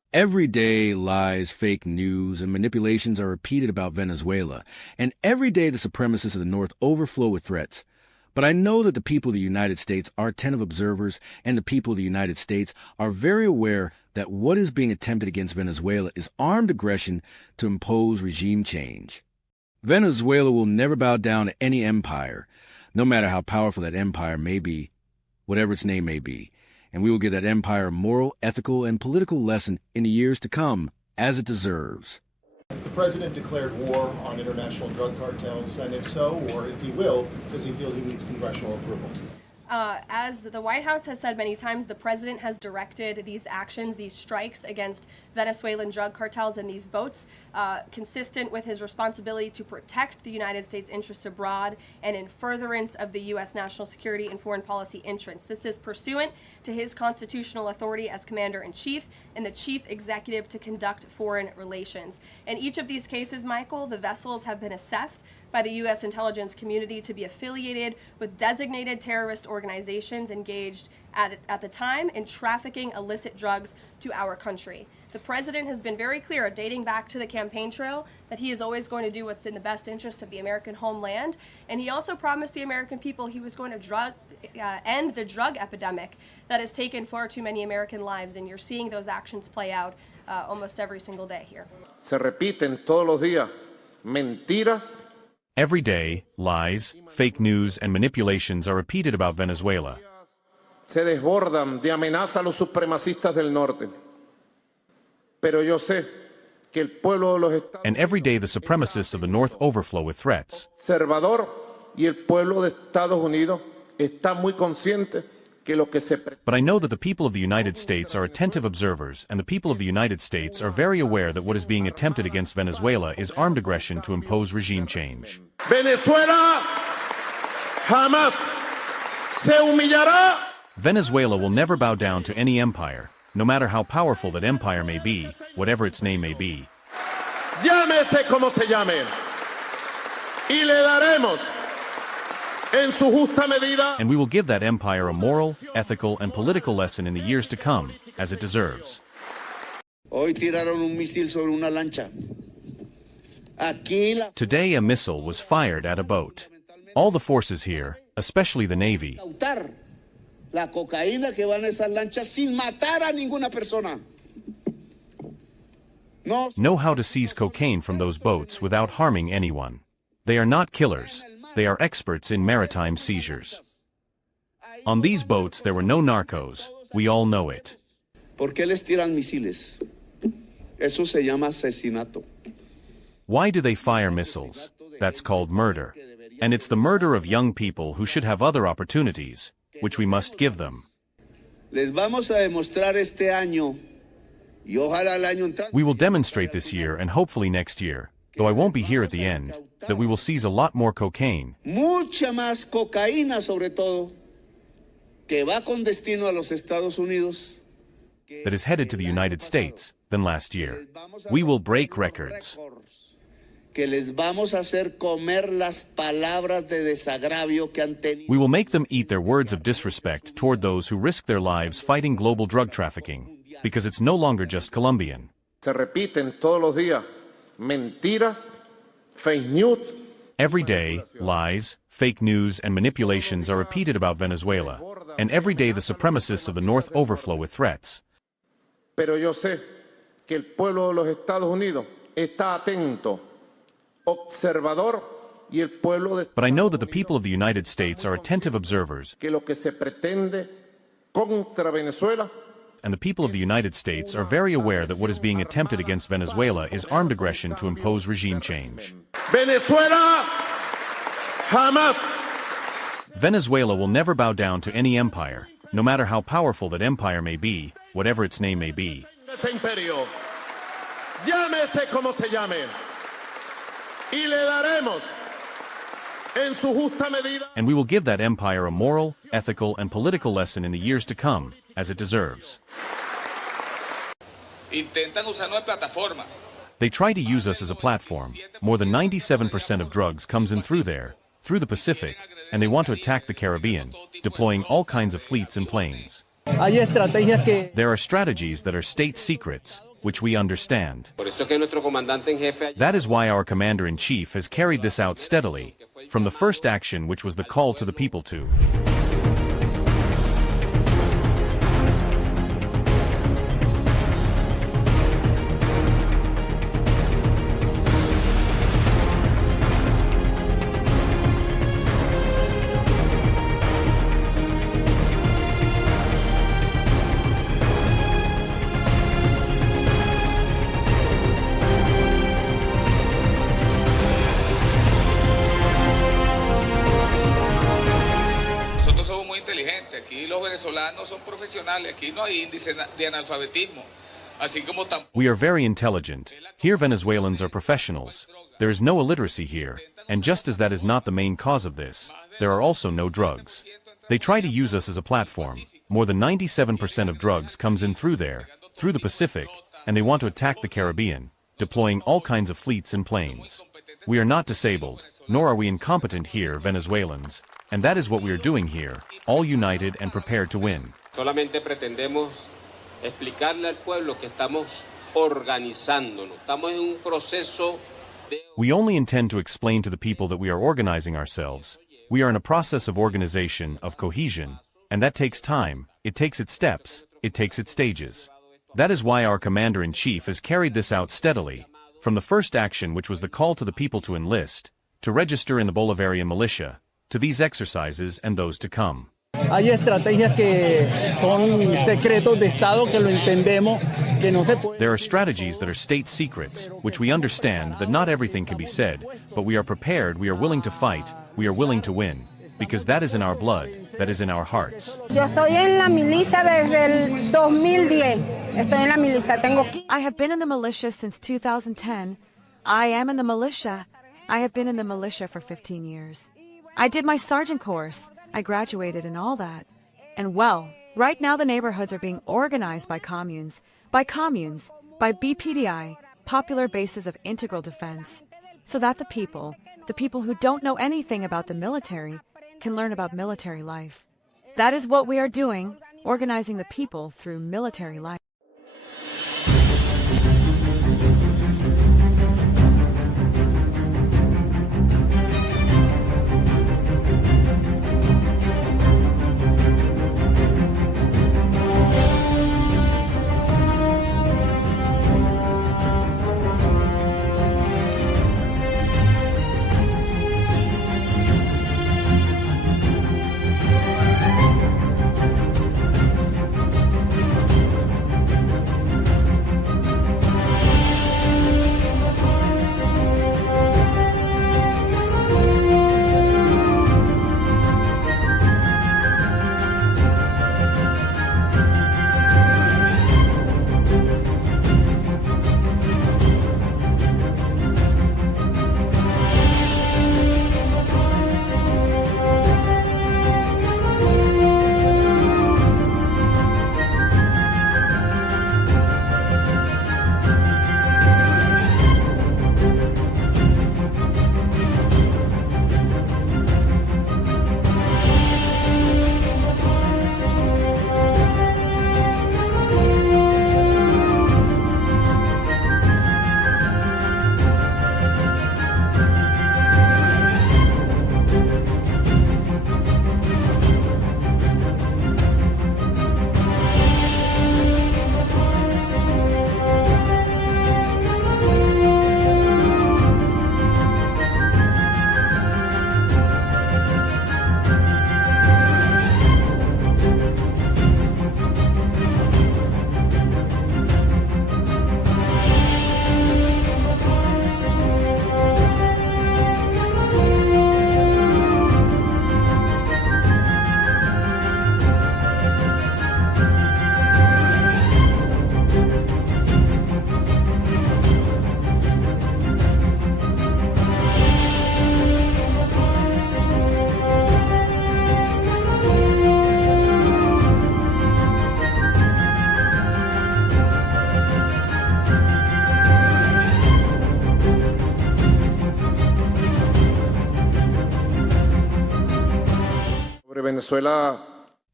Every day, lies, fake news, and manipulations are repeated about Venezuela, and every day the supremacists of the North overflow with threats. But I know that the people of the United States are attentive observers, and the people of the United States are very aware that what is being attempted against Venezuela is armed aggression to impose regime change. Venezuela will never bow down to any empire, no matter how powerful that empire may be, whatever its name may be. And we will give that empire a moral, ethical, and political lesson in the years to come, as it deserves. Has the president declared war on international drug cartels? And if so, or if he will, does he feel he needs congressional approval? As the White House has said many times, the president has directed these actions, these strikes against Venezuelan drug cartels and these boats, consistent with his responsibility to protect the United States interests abroad and in furtherance of the U.S. national security and foreign policy interests. This is pursuant to his constitutional authority as commander-in-chief and the chief executive to conduct foreign relations. In each of these cases, Michael, the vessels have been assessed by the U.S. intelligence community to be affiliated with designated terrorist organizations engaged at the time in trafficking illicit drugs to our country. The president has been very clear, dating back to the campaign trail, that he is always going to do what's in the best interest of the American homeland. And he also promised the American people he was going to end the drug epidemic that has taken far too many American lives. And you're seeing those actions play out almost every single day here. Se repiten todos los días mentiras. Every day, lies, fake news, and manipulations are repeated about Venezuela. Se desbordan de amenaza a los supremacistas del norte. Pero yo sé que el pueblo de los Estados And every day the supremacists of the North overflow with threats. Conservador y el pueblo de Estados Unidos está muy consciente que lo que se But I know that the people of the United States are attentive observers, and the people of the United States are very aware that what is being attempted against Venezuela is armed aggression to impose regime change. Venezuela jamás se humillará. Venezuela will never bow down to any empire, no matter how powerful that empire may be, whatever its name may be. Llámese como se llame. Y le daremos en su justa medida. And we will give that empire a moral, ethical, and political lesson in the years to come, as it deserves. Hoy tiraron un misil sobre una lancha. Today a missile was fired at a boat. All the forces here, especially the Navy, La cocaína que va en esas lanchas sin matar a ninguna persona. know how to seize cocaine from those boats without harming anyone. They are not killers, they are experts in maritime seizures. On these boats there were no narcos, we all know it. ¿Por qué les tiran misiles? Eso se llama asesinato. Why do they fire missiles? That's called murder. And it's the murder of young people who should have other opportunities, which we must give them. Les vamos a demostrar este año, y ojalá el año entrante. We will demonstrate this year and hopefully next year, though I won't be here at the end, that we will seize a lot more cocaine. Mucha más cocaína sobre todo, que va con destino a los Estados Unidos. That is headed to the United States than last year. We will break records. Que les vamos a hacer comer las palabras de desagravio que han tenido. We will make them eat their words of disrespect toward those who risk their lives fighting global drug trafficking, because it's no longer just Colombian. Se repiten todos los días mentiras, fake news. Every day, lies, fake news, and manipulations are repeated about Venezuela, and every day the supremacists of the North overflow with threats. Pero yo sé que el pueblo de los Estados Unidos está atento, observador, y el pueblo de But I know that the people of the United States are attentive observers, que lo que se pretende contra Venezuela, and the people of the United States are very aware that what is being attempted against Venezuela is armed aggression to impose regime change. Venezuela jamás. Venezuela will never bow down to any empire, no matter how powerful that empire may be, whatever its name may be. Ese imperio, llámese como se llame, y le daremos en su justa medida. And we will give that empire a moral, ethical, and political lesson in the years to come, as it deserves. Intentan usarnos de plataforma. They try to use us as a platform. More than 97% of drugs comes in through there, through the Pacific, and they want to attack the Caribbean, deploying all kinds of fleets and planes. There are strategies that are state secrets, which we understand. Por eso es que nuestro comandante en jefe That is why our commander-in-chief has carried this out steadily, from the first action which was the call to the people to. Aquí los venezolanos son profesionales, aquí no hay índice de analfabetismo. Así como We are very intelligent. Here Venezuelans are professionals. There is no illiteracy here, and just as that is not the main cause of this, there are also no drugs. They try to use us as a platform. More than 97% of drugs comes in through there, through the Pacific, and they want to attack the Caribbean, deploying all kinds of fleets and planes. We are not disabled, nor are we incompetent here, Venezuelans, and that is what we are doing here, all united and prepared to win. Solamente pretendemos explicarle al pueblo que estamos organizándonos. Estamos en un proceso de... We only intend to explain to the people that we are organizing ourselves. We are in a process of organization, of cohesion, and that takes time, it takes its steps, it takes its stages. That is why our commander-in-chief has carried this out steadily, from the first action which was the call to the people to enlist, to register in the Bolivarian militia, to these exercises and those to come. Hay estrategias que son secretos de Estado que lo entendemos, que no se puede... There are strategies that are state secrets, which we understand that not everything can be said, but we are prepared, we are willing to fight, we are willing to win, because that is in our blood, that is in our hearts. Yo estoy en la milicia desde el 2010. Estoy en la milicia. I have been in the militia since 2010. I am in the militia. I have been in the militia for 15 years. I did my sergeant course. I graduated and all that. And well, right now the neighborhoods are being organized by communes, by BPDI, popular bases of integral defense, so that the people who don't know anything about the military, can learn about military life. That is what we are doing, organizing the people through military life. Venezuela.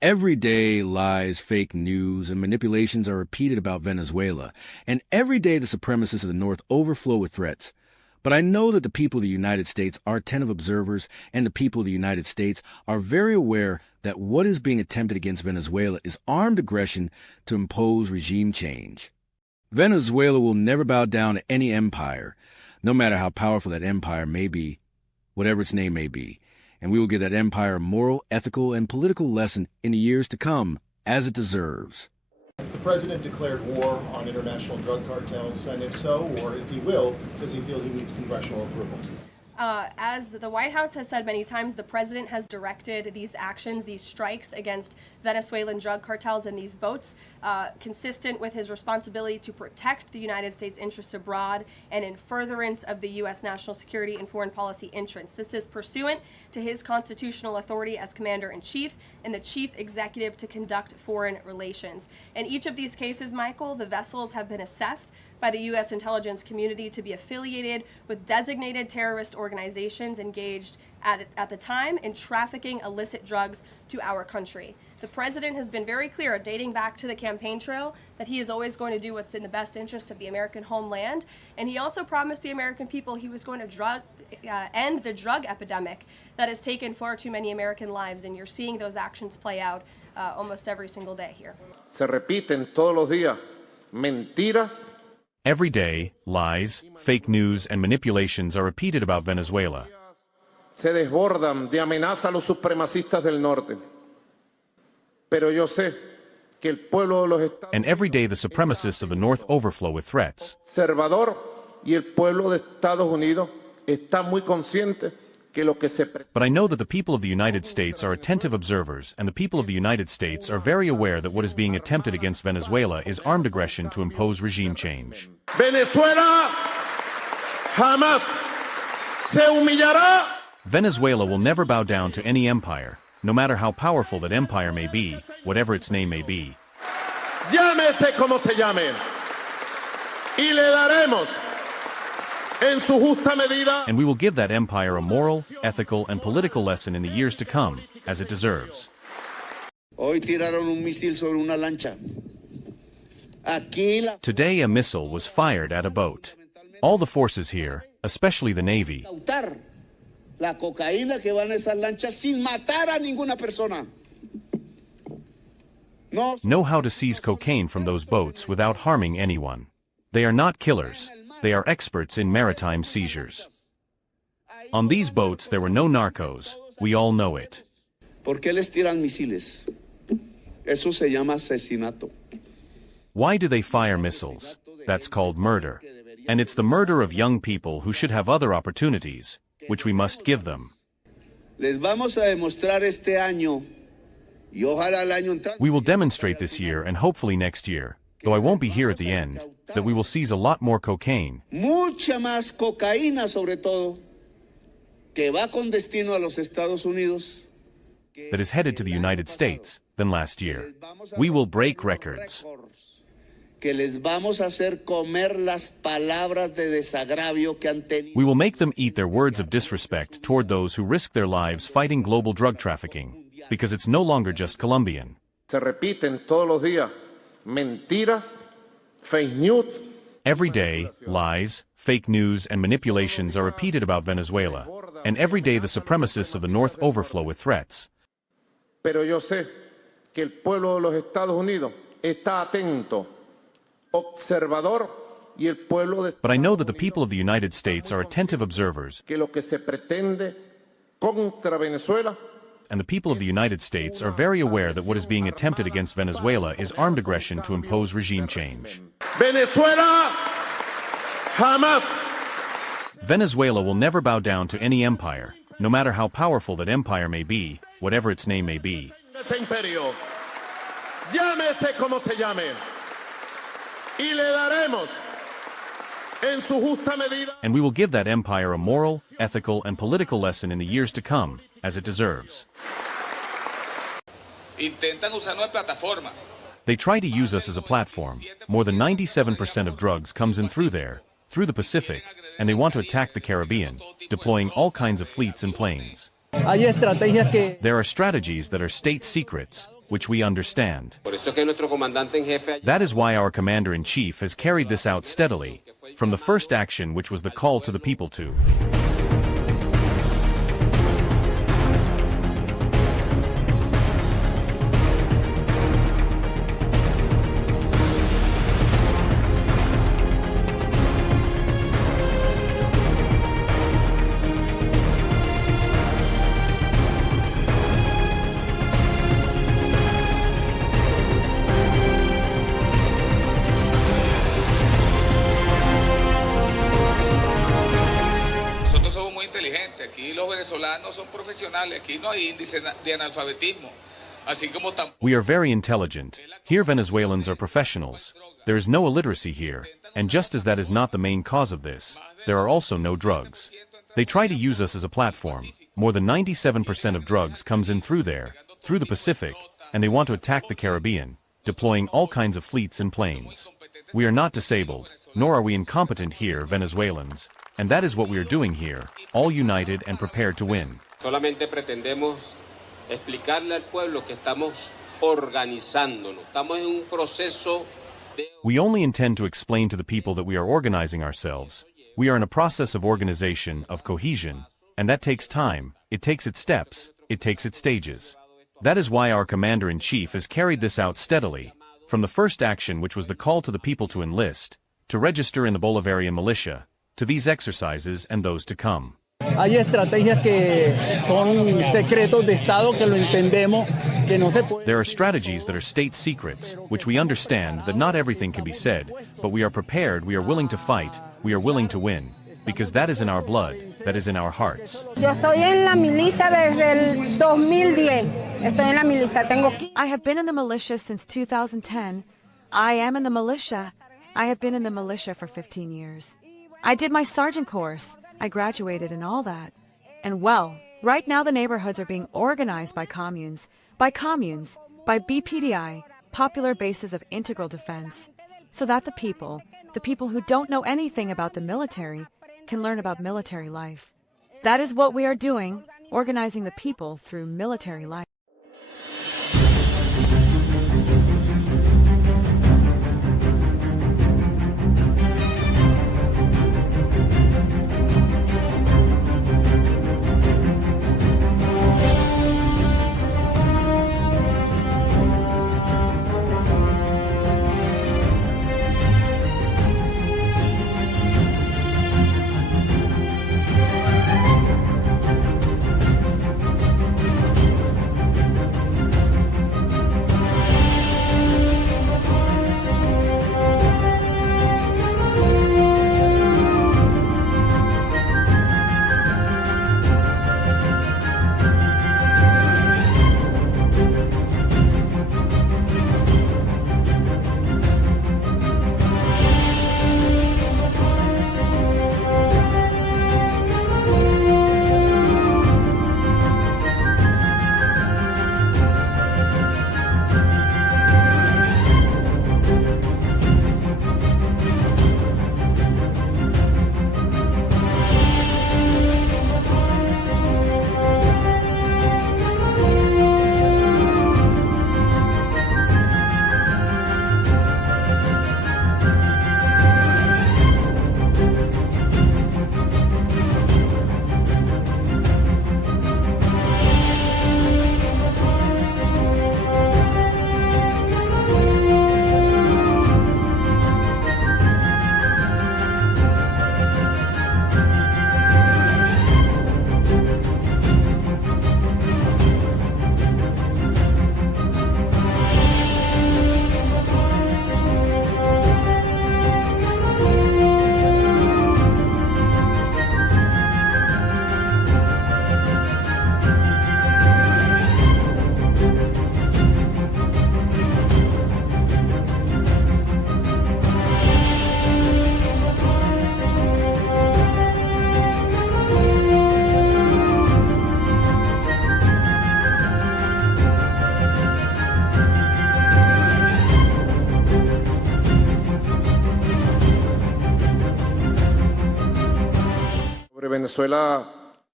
Every day, lies, fake news, and manipulations are repeated about Venezuela, and every day the supremacists of the North overflow with threats. But I know that the people of the United States are attentive observers, and the people of the United States are very aware that what is being attempted against Venezuela is armed aggression to impose regime change. Venezuela will never bow down to any empire, no matter how powerful that empire may be, whatever its name may be. And we will give that empire a moral, ethical, and political lesson in the years to come, as it deserves. Has the president declared war on international drug cartels? And if so, or if he will, does he feel he needs congressional approval? As the White House has said many times, the president has directed these actions, these strikes against Venezuelan drug cartels and these boats, consistent with his responsibility to protect the United States interests abroad and in furtherance of the U.S. national security and foreign policy interests. This is pursuant to his constitutional authority as commander-in-chief and the chief executive to conduct foreign relations. In each of these cases, Michael, the vessels have been assessed by the U.S. intelligence community to be affiliated with designated terrorist organizations engaged at the time in trafficking illicit drugs to our country. The president has been very clear, dating back to the campaign trail, that he is always going to do what's in the best interest of the American homeland. And he also promised the American people he was going to end the drug epidemic that has taken far too many American lives. And you're seeing those actions play out almost every single day here. Se repiten todos los días mentiras. Every day, lies, fake news, and manipulations are repeated about Venezuela. Se desbordan de amenaza a los supremacistas del norte. Pero yo sé que el pueblo de los Estados And every day the supremacists of the North overflow with threats. Conservador y el pueblo de Estados Unidos está muy consciente que lo que se But I know that the people of the United States are attentive observers, and the people of the United States are very aware that what is being attempted against Venezuela is armed aggression to impose regime change. Venezuela jamás se humillará. Venezuela will never bow down to any empire, no matter how powerful that empire may be, whatever its name may be. Llámese como se llame. Y le daremos en su justa medida. And we will give that empire a moral, ethical, and political lesson in the years to come, as it deserves. Hoy tiraron un misil sobre una lancha. Today a missile was fired at a boat. All the forces here, especially the Navy, La cocaína que va en esas lanchas sin matar a ninguna persona. know how to seize cocaine from those boats without harming anyone. They are not killers. They are experts in maritime seizures. On these boats there were no narcos. We all know it. ¿Por qué les tiran misiles? Eso se llama asesinato. Why do they fire missiles? That's called murder. And it's the murder of young people who should have other opportunities, which we must give them. Les vamos a demostrar este año, y ojalá el año entrante. We will demonstrate this year and hopefully next year, though I won't be here at the end, that we will seize a lot more cocaine. Mucha más cocaína, sobre todo, que va con destino a los Estados Unidos. That is headed to the United States than last year. We will break records. Que les vamos a hacer comer las palabras de desagravio que han tenido. We will make them eat their words of disrespect toward those who risk their lives fighting global drug trafficking, because it's no longer just Colombian. Se repiten todos los días mentiras, fake news. Every day, lies, fake news, and manipulations are repeated about Venezuela, and every day the supremacists of the North overflow with threats. Pero yo sé que el pueblo de los Estados Unidos está atento, observador, y el pueblo de But I know that the people of the United States are attentive observers, que lo que se pretende contra Venezuela. And the people of the United States are very aware that what is being attempted against Venezuela is armed aggression to impose regime change. Venezuela jamás. Venezuela will never bow down to any empire, no matter how powerful that empire may be, whatever its name may be. Ese imperio, llámese como se llame, y le daremos en su justa medida. And we will give that empire a moral, ethical, and political lesson in the years to come, as it deserves. Intentan usarnos de plataforma. They try to use us as a platform. More than 97% of drugs comes in through there, through the Pacific, and they want to attack the Caribbean, deploying all kinds of fleets and planes. There are strategies that are state secrets, which we understand. Por eso es que nuestro comandante en jefe That is why our commander-in-chief has carried this out steadily, from the first action which was the call to the people to. Aquí los venezolanos son profesionales, aquí no hay índice de analfabetismo. Así como We are very intelligent. Here Venezuelans are professionals. There is no illiteracy here, and just as that is not the main cause of this, there are also no drugs. They try to use us as a platform. More than 97% of drugs comes in through there, through the Pacific, and they want to attack the Caribbean, deploying all kinds of fleets and planes. We are not disabled, nor are we incompetent here, Venezuelans, and that is what we are doing here, all united and prepared to win. solamente pretendemos explicarle al pueblo que estamos organizándonos. Estamos en un proceso de... We only intend to explain to the people that we are organizing ourselves. We are in a process of organization, of cohesion, and that takes time, it takes its steps, it takes its stages. That is why our commander-in-chief has carried this out steadily, from the first action which was the call to the people to enlist, to register in the Bolivarian militia, to these exercises and those to come. Hay estrategias que son secretos de Estado que lo entendemos, que no se puede... There are strategies that are state secrets, which we understand that not everything can be said, but we are prepared, we are willing to fight, we are willing to win, because that is in our blood, that is in our hearts. Yo estoy en la milicia desde el 2010. Estoy en la milicia. I have been in the militia since 2010. I am in the militia. I have been in the militia for 15 years. I did my sergeant course. I graduated and all that. And well, right now the neighborhoods are being organized by communes, by BPDI, popular bases of integral defense, so that the people who don't know anything about the military, can learn about military life. That is what we are doing, organizing the people through military life. Venezuela.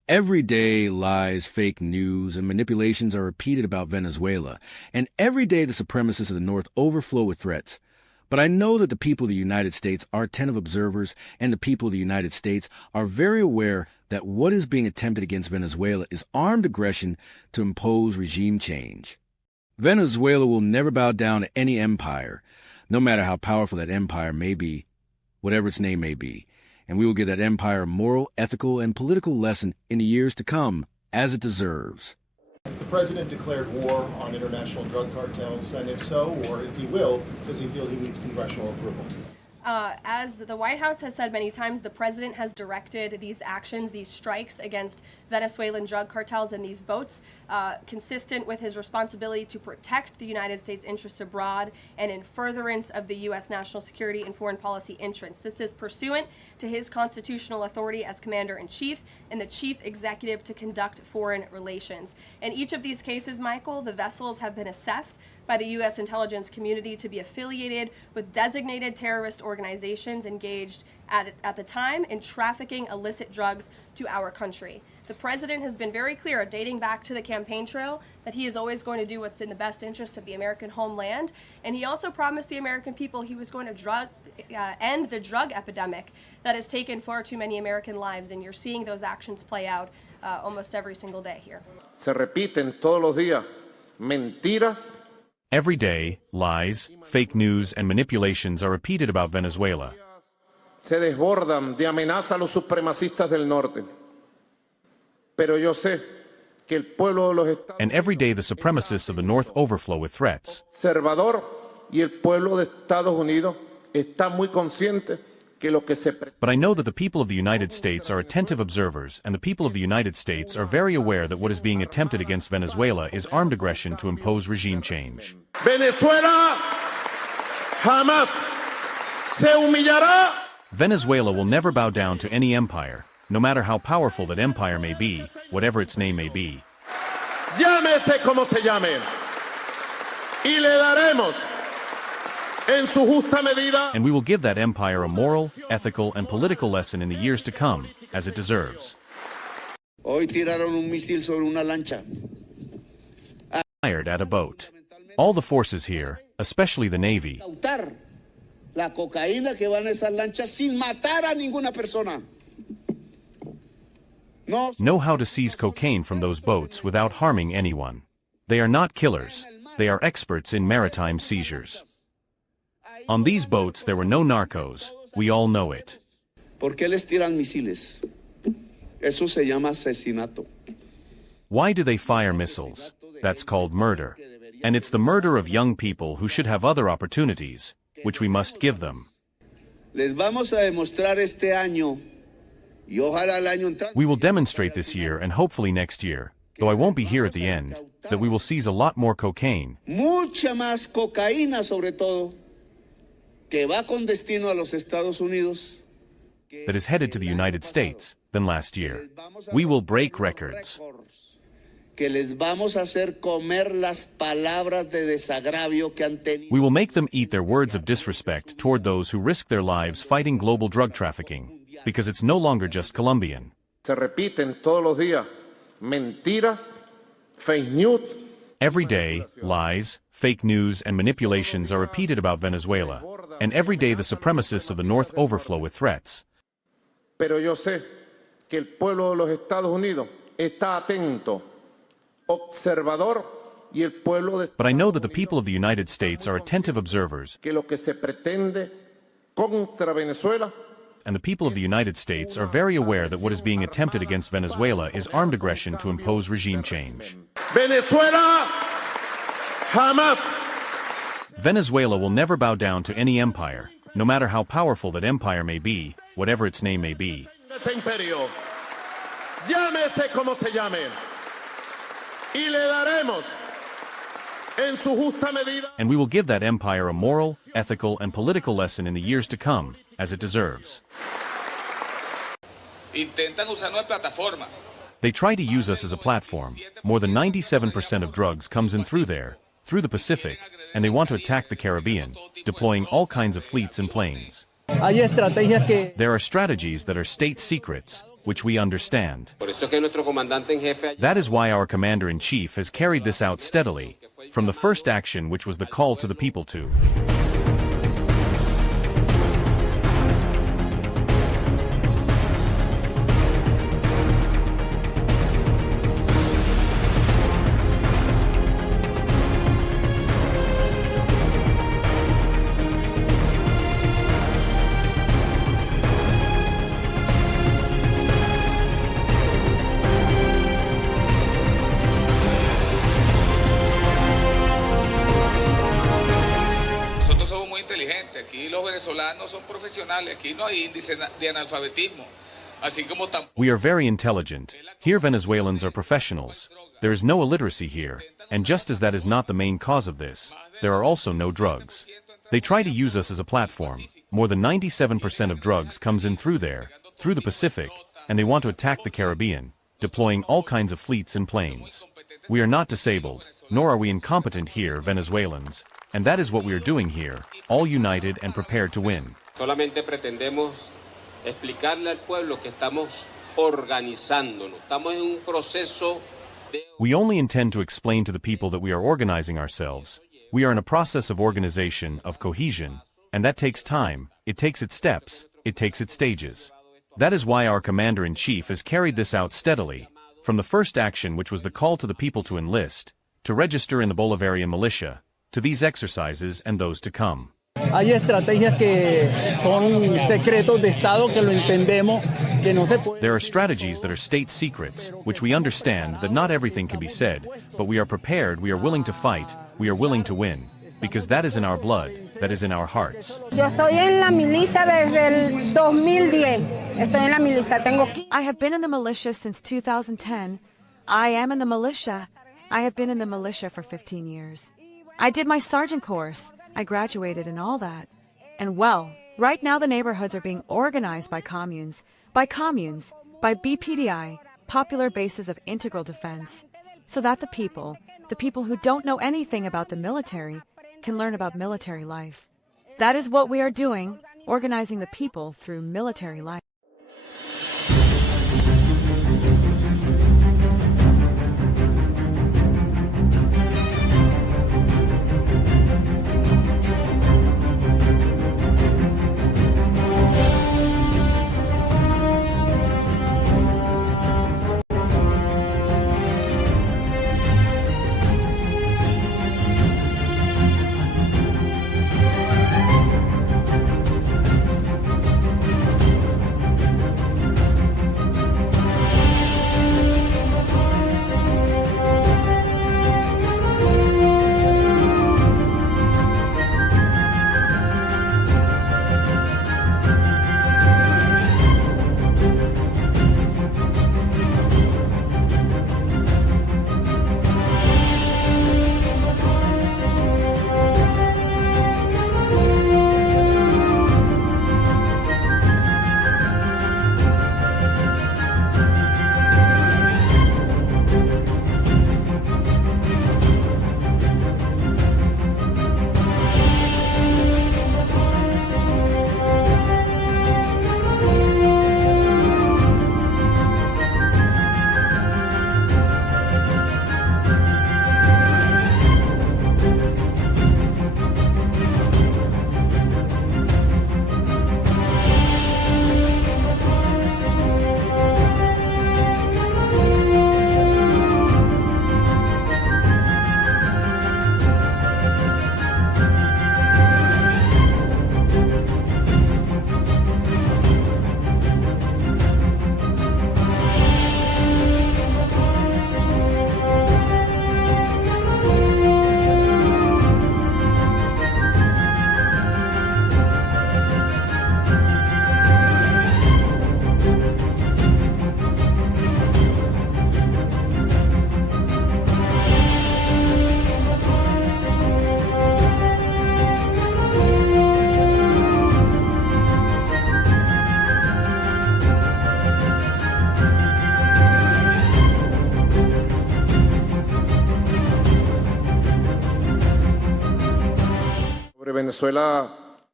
Every day, lies, fake news, and manipulations are repeated about Venezuela, and every day the supremacists of the North overflow with threats. But I know that the people of the United States are attentive observers, and the people of the United States are very aware that what is being attempted against Venezuela is armed aggression to impose regime change. Venezuela will never bow down to any empire, no matter how powerful that empire may be, whatever its name may be, and we will give that empire a moral, ethical, and political lesson in the years to come, as it deserves. Has the president declared war on international drug cartels? And if so, or if he will, does he feel he needs congressional approval? As the White House has said many times, the president has directed these actions, these strikes against Venezuelan drug cartels and these boats, consistent with his responsibility to protect the United States interests abroad and in furtherance of the U.S. national security and foreign policy interests. This is pursuant to his constitutional authority as commander-in-chief and the chief executive to conduct foreign relations. In each of these cases, Michael, the vessels have been assessed by the U.S. intelligence community to be affiliated with designated terrorist organizations engaged at the time in trafficking illicit drugs to our country. The president has been very clear, dating back to the campaign trail, that he is always going to do what's in the best interest of the American homeland. And he also promised the American people he was going to end the drug epidemic that has taken far too many American lives. And you're seeing those actions play out almost every single day here. Se repiten todos los días mentiras. Every day, lies, fake news, and manipulations are repeated about Venezuela. Se desbordan de amenaza a los supremacistas del norte. Pero yo sé que el pueblo de los Estados And every day the supremacists of the North overflow with threats. Conservador y el pueblo de Estados Unidos está muy consciente que lo que se But I know that the people of the United States are attentive observers, and the people of the United States are very aware that what is being attempted against Venezuela is armed aggression to impose regime change. Venezuela jamás se humillará. Venezuela will never bow down to any empire, no matter how powerful that empire may be, whatever its name may be. Llámese como se llame. Y le daremos en su justa medida. And we will give that empire a moral, ethical, and political lesson in the years to come, as it deserves. Hoy tiraron un misil sobre una lancha. Fired at a boat. All the forces here, especially the Navy, La cocaína que va en esas lanchas sin matar a ninguna persona. know how to seize cocaine from those boats without harming anyone. They are not killers. They are experts in maritime seizures. On these boats there were no narcos. We all know it. ¿Por qué les tiran misiles? Eso se llama asesinato. Why do they fire missiles? That's called murder. And it's the murder of young people who should have other opportunities, which we must give them. Les vamos a demostrar este año, y ojalá el año entrante. We will demonstrate this year and hopefully next year, though I won't be here at the end, that we will seize a lot more cocaine. Mucha más cocaína sobre todo, que va con destino a los Estados Unidos. That is headed to the United States than last year. We will break records. Que les vamos a hacer comer las palabras de desagravio que han tenido. We will make them eat their words of disrespect toward those who risk their lives fighting global drug trafficking, because it's no longer just Colombian. Se repiten todos los días mentiras, fake news. Every day, lies, fake news, and manipulations are repeated about Venezuela, and every day the supremacists of the North overflow with threats. Pero yo sé que el pueblo de los Estados Unidos está atento, observador, y el pueblo de But I know that the people of the United States are attentive observers, que lo que se pretende contra Venezuela. And the people of the United States are very aware that what is being attempted against Venezuela is armed aggression to impose regime change. Venezuela jamás. Venezuela will never bow down to any empire, no matter how powerful that empire may be, whatever its name may be. Ese imperio, llámese como se llame, y le daremos en su justa medida. And we will give that empire a moral, ethical, and political lesson in the years to come, as it deserves. Intentan usarnos de plataforma. They try to use us as a platform. More than 97% of drugs comes in through there, through the Pacific, and they want to attack the Caribbean, deploying all kinds of fleets and planes. There are strategies that are state secrets, which we understand. Por eso es que nuestro comandante en jefe That is why our commander-in-chief has carried this out steadily, from the first action which was the call to the people to. Aquí los venezolanos son profesionales, aquí no hay índice de analfabetismo. Así como We are very intelligent. Here Venezuelans are professionals. There is no illiteracy here, and just as that is not the main cause of this, there are also no drugs. They try to use us as a platform. More than 97% of drugs comes in through there, through the Pacific, and they want to attack the Caribbean, deploying all kinds of fleets and planes. We are not disabled, nor are we incompetent here, Venezuelans, and that is what we are doing here, all united and prepared to win. solamente pretendemos explicarle al pueblo que estamos organizándonos. Estamos en un proceso de... We only intend to explain to the people that we are organizing ourselves. We are in a process of organization, of cohesion, and that takes time, it takes its steps, it takes its stages. That is why our commander-in-chief has carried this out steadily, from the first action which was the call to the people to enlist, to register in the Bolivarian militia, to these exercises and those to come. Hay estrategias que son secretos de Estado que lo entendemos, que no se puede... There are strategies that are state secrets, which we understand that not everything can be said, but we are prepared, we are willing to fight, we are willing to win, because that is in our blood, that is in our hearts. Yo estoy en la milicia desde el 2010. Estoy en la milicia. I have been in the militia since 2010. I am in the militia. I have been in the militia for 15 years. I did my sergeant course. I graduated and all that. And well, right now the neighborhoods are being organized by communes, by BPDI, popular bases of integral defense, so that the people who don't know anything about the military, can learn about military life. That is what we are doing, organizing the people through military life. Venezuela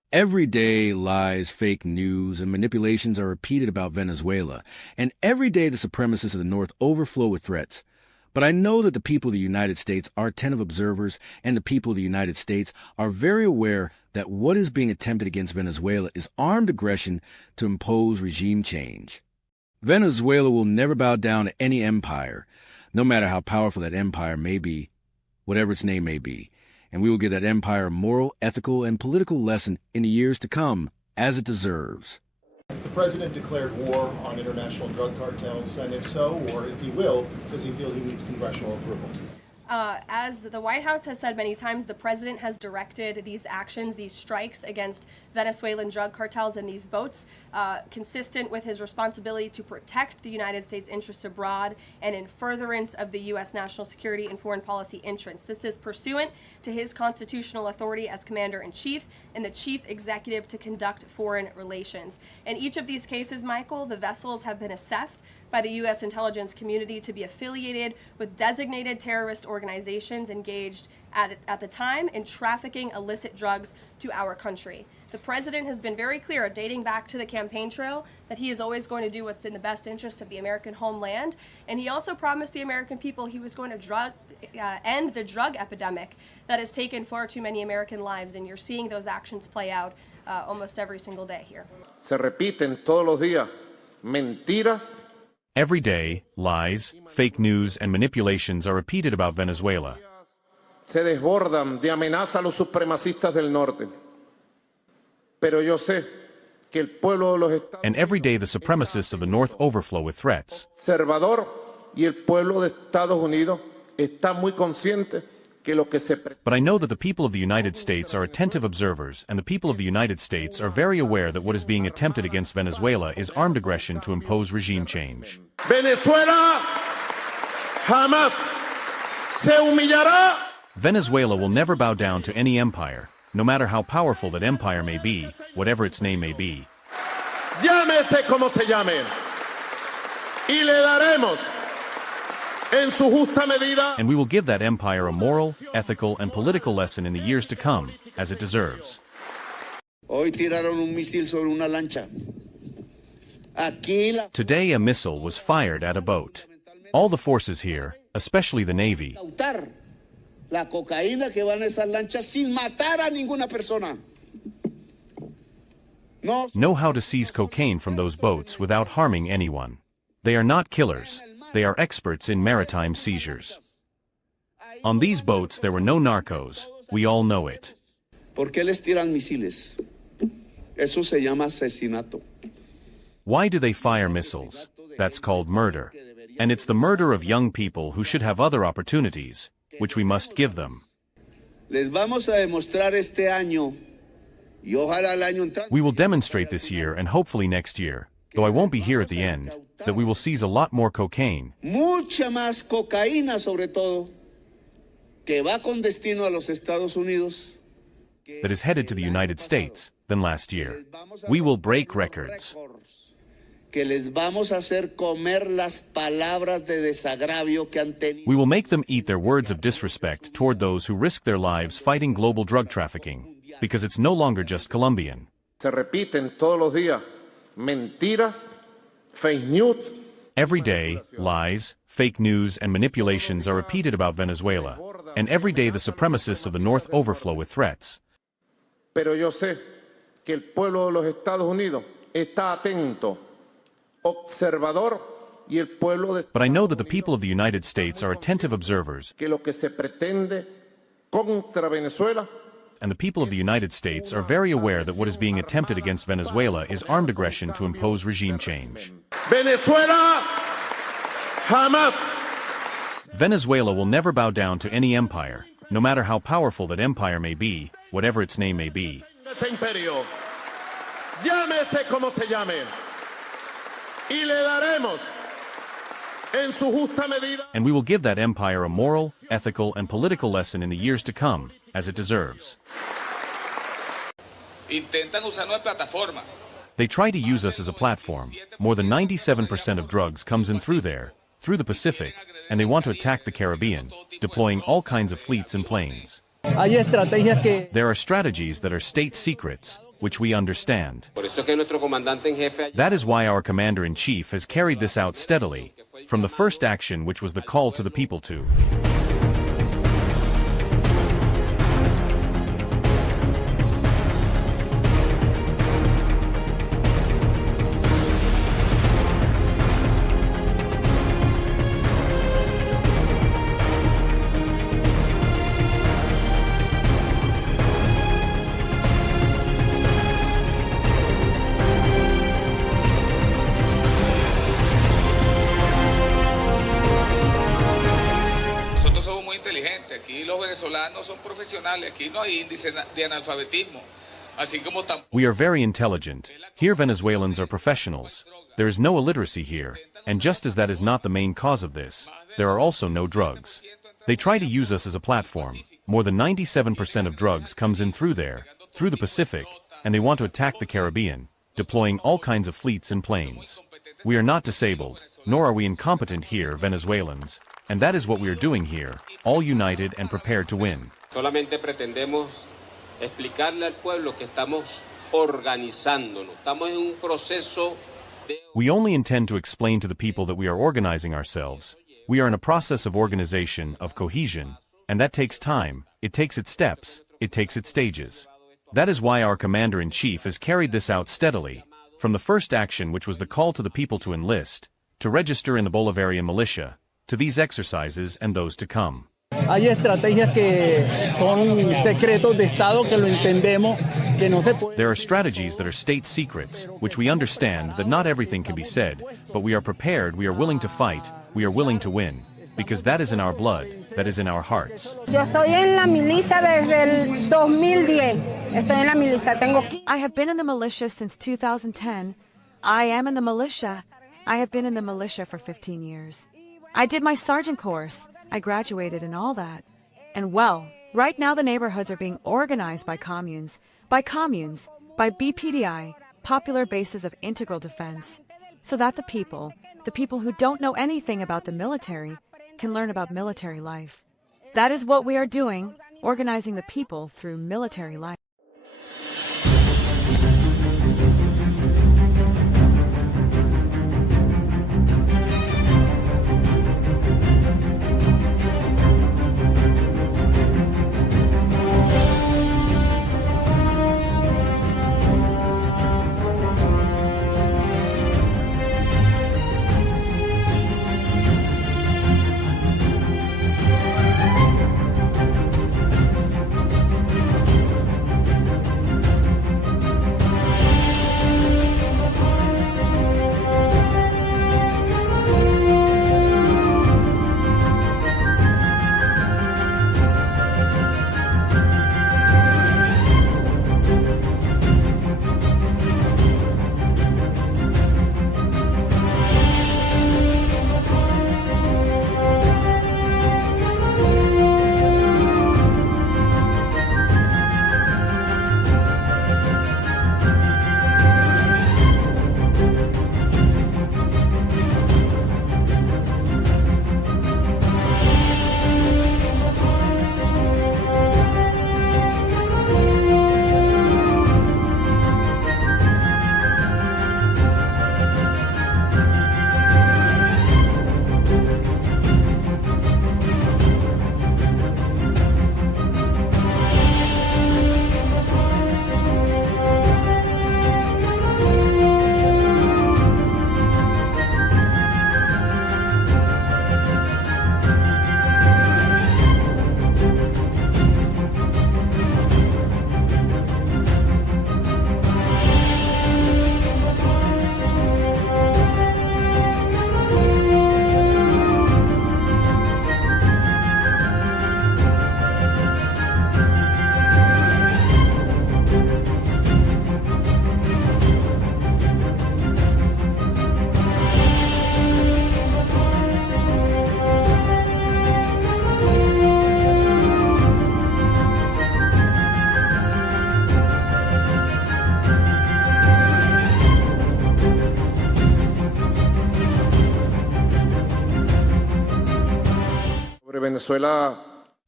Every day, lies, fake news, and manipulations are repeated about Venezuela, and every day the supremacists of the North overflow with threats. But I know that the people of the United States are attentive observers, and the people of the United States are very aware that what is being attempted against Venezuela is armed aggression to impose regime change. Venezuela will never bow down to any empire, no matter how powerful that empire may be, whatever its name may be. And we will give that empire a moral, ethical, and political lesson in the years to come, as it deserves. Has the president declared war on international drug cartels? And if so, or if he will, does he feel he needs congressional approval? As the White House has said many times, the president has directed these actions, these strikes against Venezuelan drug cartels and these boats, consistent with his responsibility to protect the United States interests abroad and in furtherance of the U.S. national security and foreign policy interests. This is pursuant to his constitutional authority as commander-in-chief and the chief executive to conduct foreign relations. In each of these cases, Michael, the vessels have been assessed by the U.S. intelligence community to be affiliated with designated terrorist organizations engaged at the time in trafficking illicit drugs to our country. The president has been very clear, dating back to the campaign trail, that he is always going to do what's in the best interest of the American homeland. And he also promised the American people he was going to end the drug epidemic that has taken far too many American lives. And you're seeing those actions play out almost every single day here. Se repiten todos los días mentiras. Every day, lies, fake news, and manipulations are repeated about Venezuela. Se desbordan de amenaza a los supremacistas del norte. Pero yo sé que el pueblo de los Estados And every day the supremacists of the North overflow with threats. Conservador y el pueblo de Estados Unidos está muy consciente que lo que se But I know that the people of the United States are attentive observers, and the people of the United States are very aware that what is being attempted against Venezuela is armed aggression to impose regime change. Venezuela jamás se humillará. Venezuela will never bow down to any empire, no matter how powerful that empire may be, whatever its name may be. Llámese como se llame. Y le daremos en su justa medida. And we will give that empire a moral, ethical, and political lesson in the years to come, as it deserves. Hoy tiraron un misil sobre una lancha. Today a missile was fired at a boat. All the forces here, especially the Navy, La cocaína que va en esas lanchas sin matar a ninguna persona. know how to seize cocaine from those boats without harming anyone. They are not killers. They are experts in maritime seizures. On these boats there were no narcos. We all know it. ¿Por qué les tiran misiles? Eso se llama asesinato. Why do they fire missiles? That's called murder. And it's the murder of young people who should have other opportunities, which we must give them. Les vamos a demostrar este año, y ojalá el año entrante. We will demonstrate this year and hopefully next year, though I won't be here at the end, that we will seize a lot more cocaine. Mucha más cocaína sobre todo, que va con destino a los Estados Unidos. That is headed to the United States than last year. We will break records. Que les vamos a hacer comer las palabras de desagravio que han tenido. We will make them eat their words of disrespect toward those who risk their lives fighting global drug trafficking, because it's no longer just Colombian. Se repiten todos los días mentiras, fake news. Every day, lies, fake news, and manipulations are repeated about Venezuela, and every day the supremacists of the North overflow with threats. Pero yo sé que el pueblo de los Estados Unidos está atento, observador, y el pueblo de But I know that the people of the United States are attentive observers, que lo que se pretende contra Venezuela. And the people of the United States are very aware that what is being attempted against Venezuela is armed aggression to impose regime change. Venezuela jamás. Venezuela will never bow down to any empire, no matter how powerful that empire may be, whatever its name may be. Ese imperio, llámese como se llame, y le daremos en su justa medida. And we will give that empire a moral, ethical, and political lesson in the years to come, as it deserves. Intentan usarnos de plataforma. They try to use us as a platform. More than 97% of drugs comes in through there, through the Pacific, and they want to attack the Caribbean, deploying all kinds of fleets and planes. There are strategies that are state secrets, which we understand. Por eso es que nuestro comandante en jefe That is why our commander-in-chief has carried this out steadily, from the first action which was the call to the people to. Aquí los venezolanos son profesionales, aquí no hay índice de analfabetismo. Así como We are very intelligent. Here Venezuelans are professionals. There is no illiteracy here, and just as that is not the main cause of this, there are also no drugs. They try to use us as a platform. More than 97% of drugs comes in through there, through the Pacific, and they want to attack the Caribbean, deploying all kinds of fleets and planes. We are not disabled, nor are we incompetent here, Venezuelans, and that is what we are doing here, all united and prepared to win. solamente pretendemos explicarle al pueblo que estamos organizándonos. Estamos en un proceso de... We only intend to explain to the people that we are organizing ourselves. We are in a process of organization, of cohesion, and that takes time, it takes its steps, it takes its stages. That is why our commander-in-chief has carried this out steadily, from the first action which was the call to the people to enlist, to register in the Bolivarian militia, to these exercises and those to come. Hay estrategias que son secretos de Estado que lo entendemos, que no se puede... There are strategies that are state secrets, which we understand that not everything can be said, but we are prepared, we are willing to fight, we are willing to win, because that is in our blood, that is in our hearts. Yo estoy en la milicia desde el 2010. Estoy en la milicia. I have been in the militia since 2010. I am in the militia. I have been in the militia for 15 years. I did my sergeant course. I graduated and all that. And well, right now the neighborhoods are being organized by communes, by BPDI, popular bases of integral defense, so that the people who don't know anything about the military, can learn about military life. That is what we are doing, organizing the people through military life. Venezuela.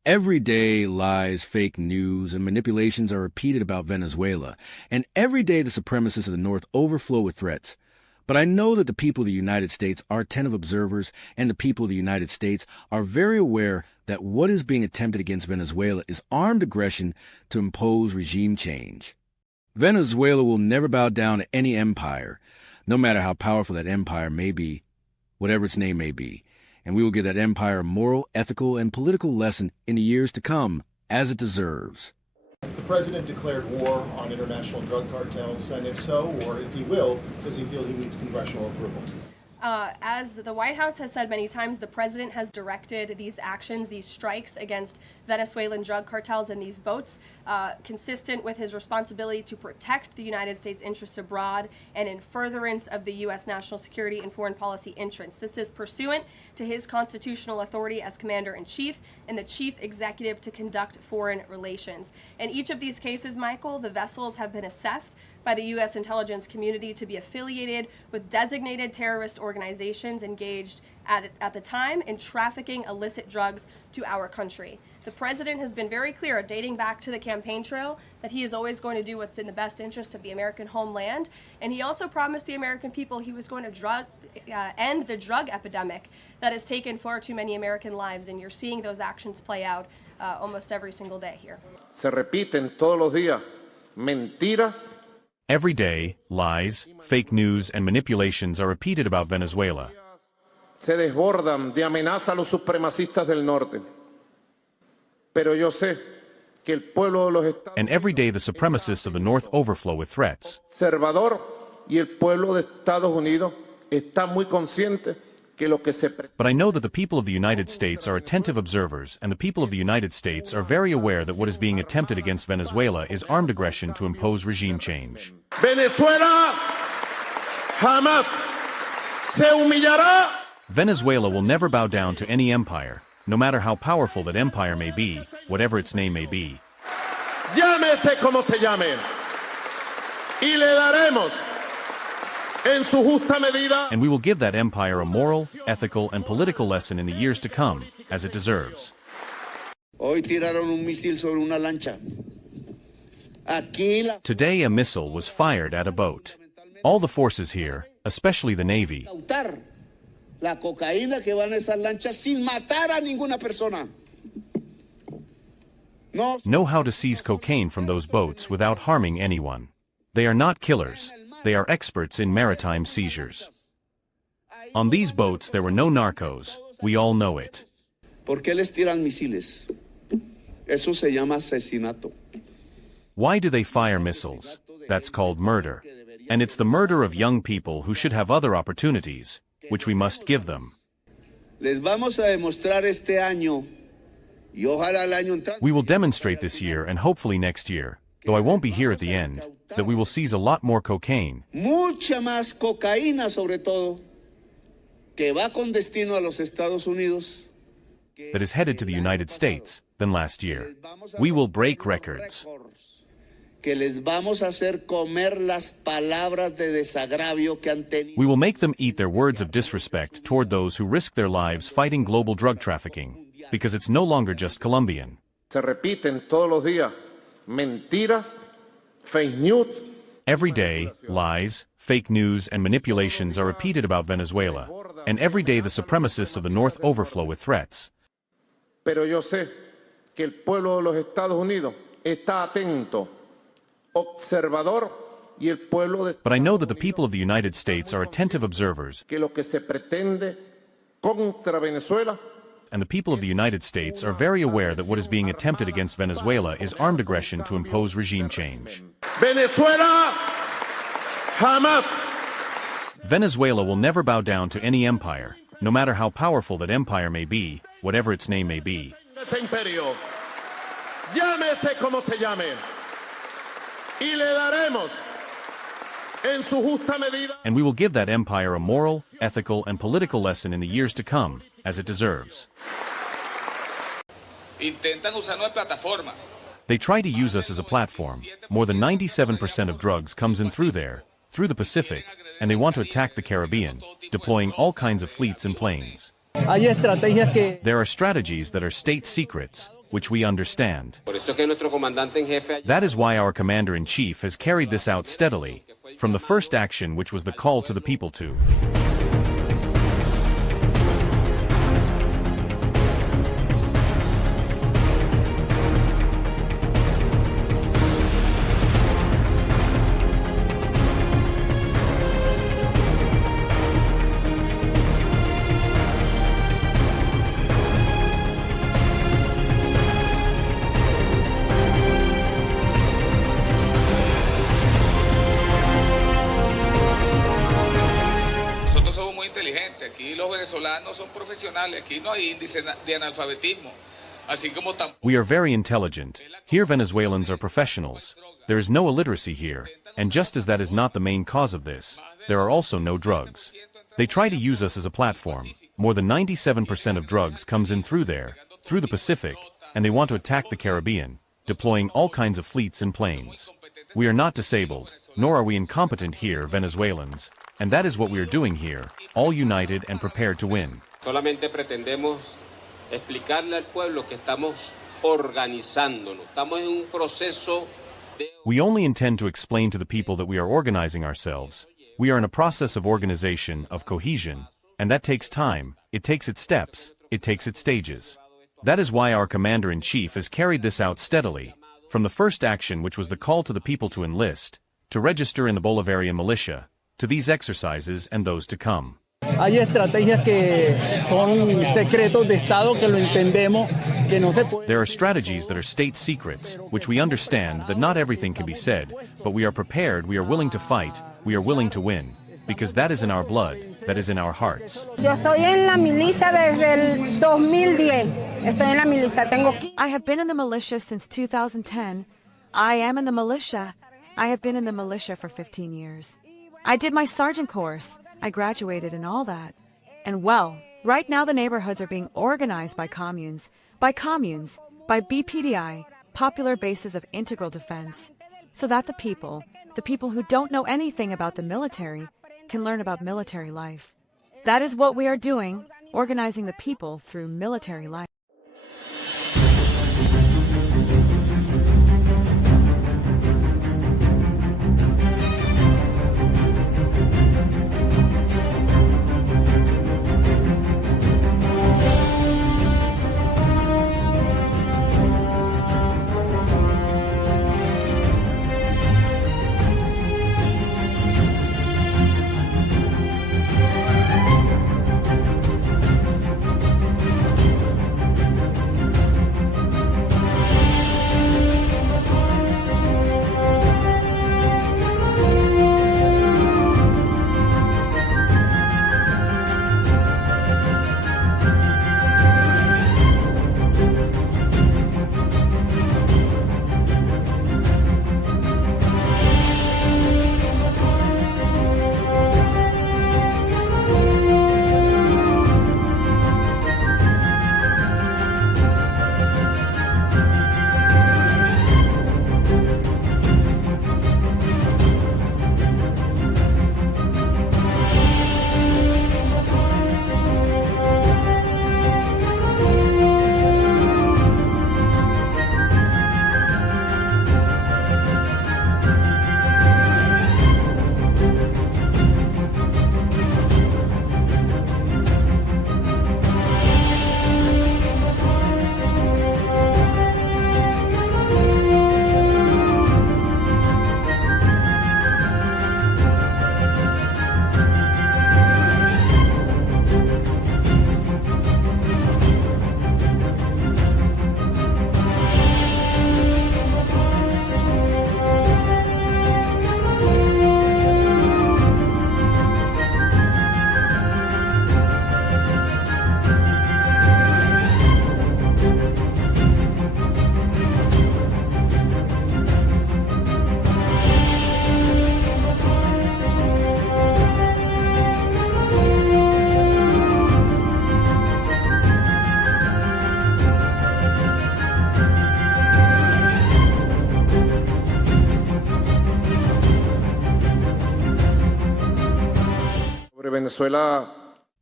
Every day, lies, fake news, and manipulations are repeated about Venezuela, and every day the supremacists of the North overflow with threats. But I know that the people of the United States are attentive observers, and the people of the United States are very aware that what is being attempted against Venezuela is armed aggression to impose regime change. Venezuela will never bow down to any empire, no matter how powerful that empire may be, whatever its name may be. And we will give that empire a moral, ethical, and political lesson in the years to come, as it deserves. Has the president declared war on international drug cartels? And if so, or if he will, does he feel he needs congressional approval? As the White House has said many times, the president has directed these actions, these strikes against Venezuelan drug cartels and these boats, consistent with his responsibility to protect the United States interests abroad and in furtherance of the U.S. national security and foreign policy interests. This is pursuant to his constitutional authority as commander-in-chief and the chief executive to conduct foreign relations. In each of these cases, Michael, the vessels have been assessed by the U.S. intelligence community to be affiliated with designated terrorist organizations engaged at the time in trafficking illicit drugs to our country. The president has been very clear, dating back to the campaign trail, that he is always going to do what's in the best interest of the American homeland. And he also promised the American people he was going to end the drug epidemic that has taken far too many American lives. And you're seeing those actions play out almost every single day here. Se repiten todos los días mentiras. Every day, lies, fake news, and manipulations are repeated about Venezuela. Se desbordan de amenaza a los supremacistas del norte. Pero yo sé que el pueblo de los Estados And every day the supremacists of the North overflow with threats. Conservador y el pueblo de Estados Unidos está muy consciente que lo que se But I know that the people of the United States are attentive observers, and the people of the United States are very aware that what is being attempted against Venezuela is armed aggression to impose regime change. Venezuela jamás se humillará. Venezuela will never bow down to any empire, no matter how powerful that empire may be, whatever its name may be. Llámese como se llame. Y le daremos en su justa medida. And we will give that empire a moral, ethical, and political lesson in the years to come, as it deserves. Hoy tiraron un misil sobre una lancha. Today a missile was fired at a boat. All the forces here, especially the Navy, La cocaína que va en esas lanchas sin matar a ninguna persona. know how to seize cocaine from those boats without harming anyone. They are not killers. They are experts in maritime seizures. On these boats there were no narcos. We all know it. ¿Por qué les tiran misiles? Eso se llama asesinato. Why do they fire missiles? That's called murder. And it's the murder of young people who should have other opportunities, which we must give them. Les vamos a demostrar este año, y ojalá el año entrante. We will demonstrate this year and hopefully next year, though I won't be here at the end, that we will seize a lot more cocaine. Mucha más cocaína, sobre todo, que va con destino a los Estados Unidos. That is headed to the United States than last year. We will break records. Que les vamos a hacer comer las palabras de desagravio que han tenido. We will make them eat their words of disrespect toward those who risk their lives fighting global drug trafficking, because it's no longer just Colombian. Se repiten todos los días mentiras, fake news. Every day, lies, fake news, and manipulations are repeated about Venezuela, and every day the supremacists of the North overflow with threats. Pero yo sé que el pueblo de los Estados Unidos está atento, observador, y el pueblo de But I know that the people of the United States are attentive observers, que lo que se pretende contra Venezuela. And the people of the United States are very aware that what is being attempted against Venezuela is armed aggression to impose regime change. Venezuela jamás. Venezuela will never bow down to any empire, no matter how powerful that empire may be, whatever its name may be. Ese imperio, llámese como se llame, y le daremos en su justa medida. And we will give that empire a moral, ethical, and political lesson in the years to come, as it deserves. Intentan usarnos de plataforma. They try to use us as a platform. More than 97% of drugs comes in through there, through the Pacific, and they want to attack the Caribbean, deploying all kinds of fleets and planes. There are strategies that are state secrets, which we understand. Por eso es que nuestro comandante en jefe That is why our commander-in-chief has carried this out steadily, from the first action which was the call to the people to. Aquí los venezolanos son profesionales, aquí no hay índice de analfabetismo. Así como We are very intelligent. Here Venezuelans are professionals. There is no illiteracy here, and just as that is not the main cause of this, there are also no drugs. They try to use us as a platform. More than 97% of drugs comes in through there, through the Pacific, and they want to attack the Caribbean, deploying all kinds of fleets and planes. We are not disabled, nor are we incompetent here, Venezuelans, and that is what we are doing here, all united and prepared to win. solamente pretendemos explicarle al pueblo que estamos organizándonos. Estamos en un proceso de... We only intend to explain to the people that we are organizing ourselves. We are in a process of organization, of cohesion, and that takes time, it takes its steps, it takes its stages. That is why our commander-in-chief has carried this out steadily, from the first action which was the call to the people to enlist, to register in the Bolivarian militia, to these exercises and those to come. Hay estrategias que son secretos de Estado que lo entendemos, que no se puede... There are strategies that are state secrets, which we understand that not everything can be said, but we are prepared, we are willing to fight, we are willing to win, because that is in our blood, that is in our hearts. Yo estoy en la milicia desde el 2010. Estoy en la milicia. I have been in the militia since 2010. I am in the militia. I have been in the militia for 15 years. I did my sergeant course. I graduated and all that. And well, right now the neighborhoods are being organized by communes, by BPDI, popular bases of integral defense, so that the people who don't know anything about the military, can learn about military life. That is what we are doing, organizing the people through military life. Venezuela.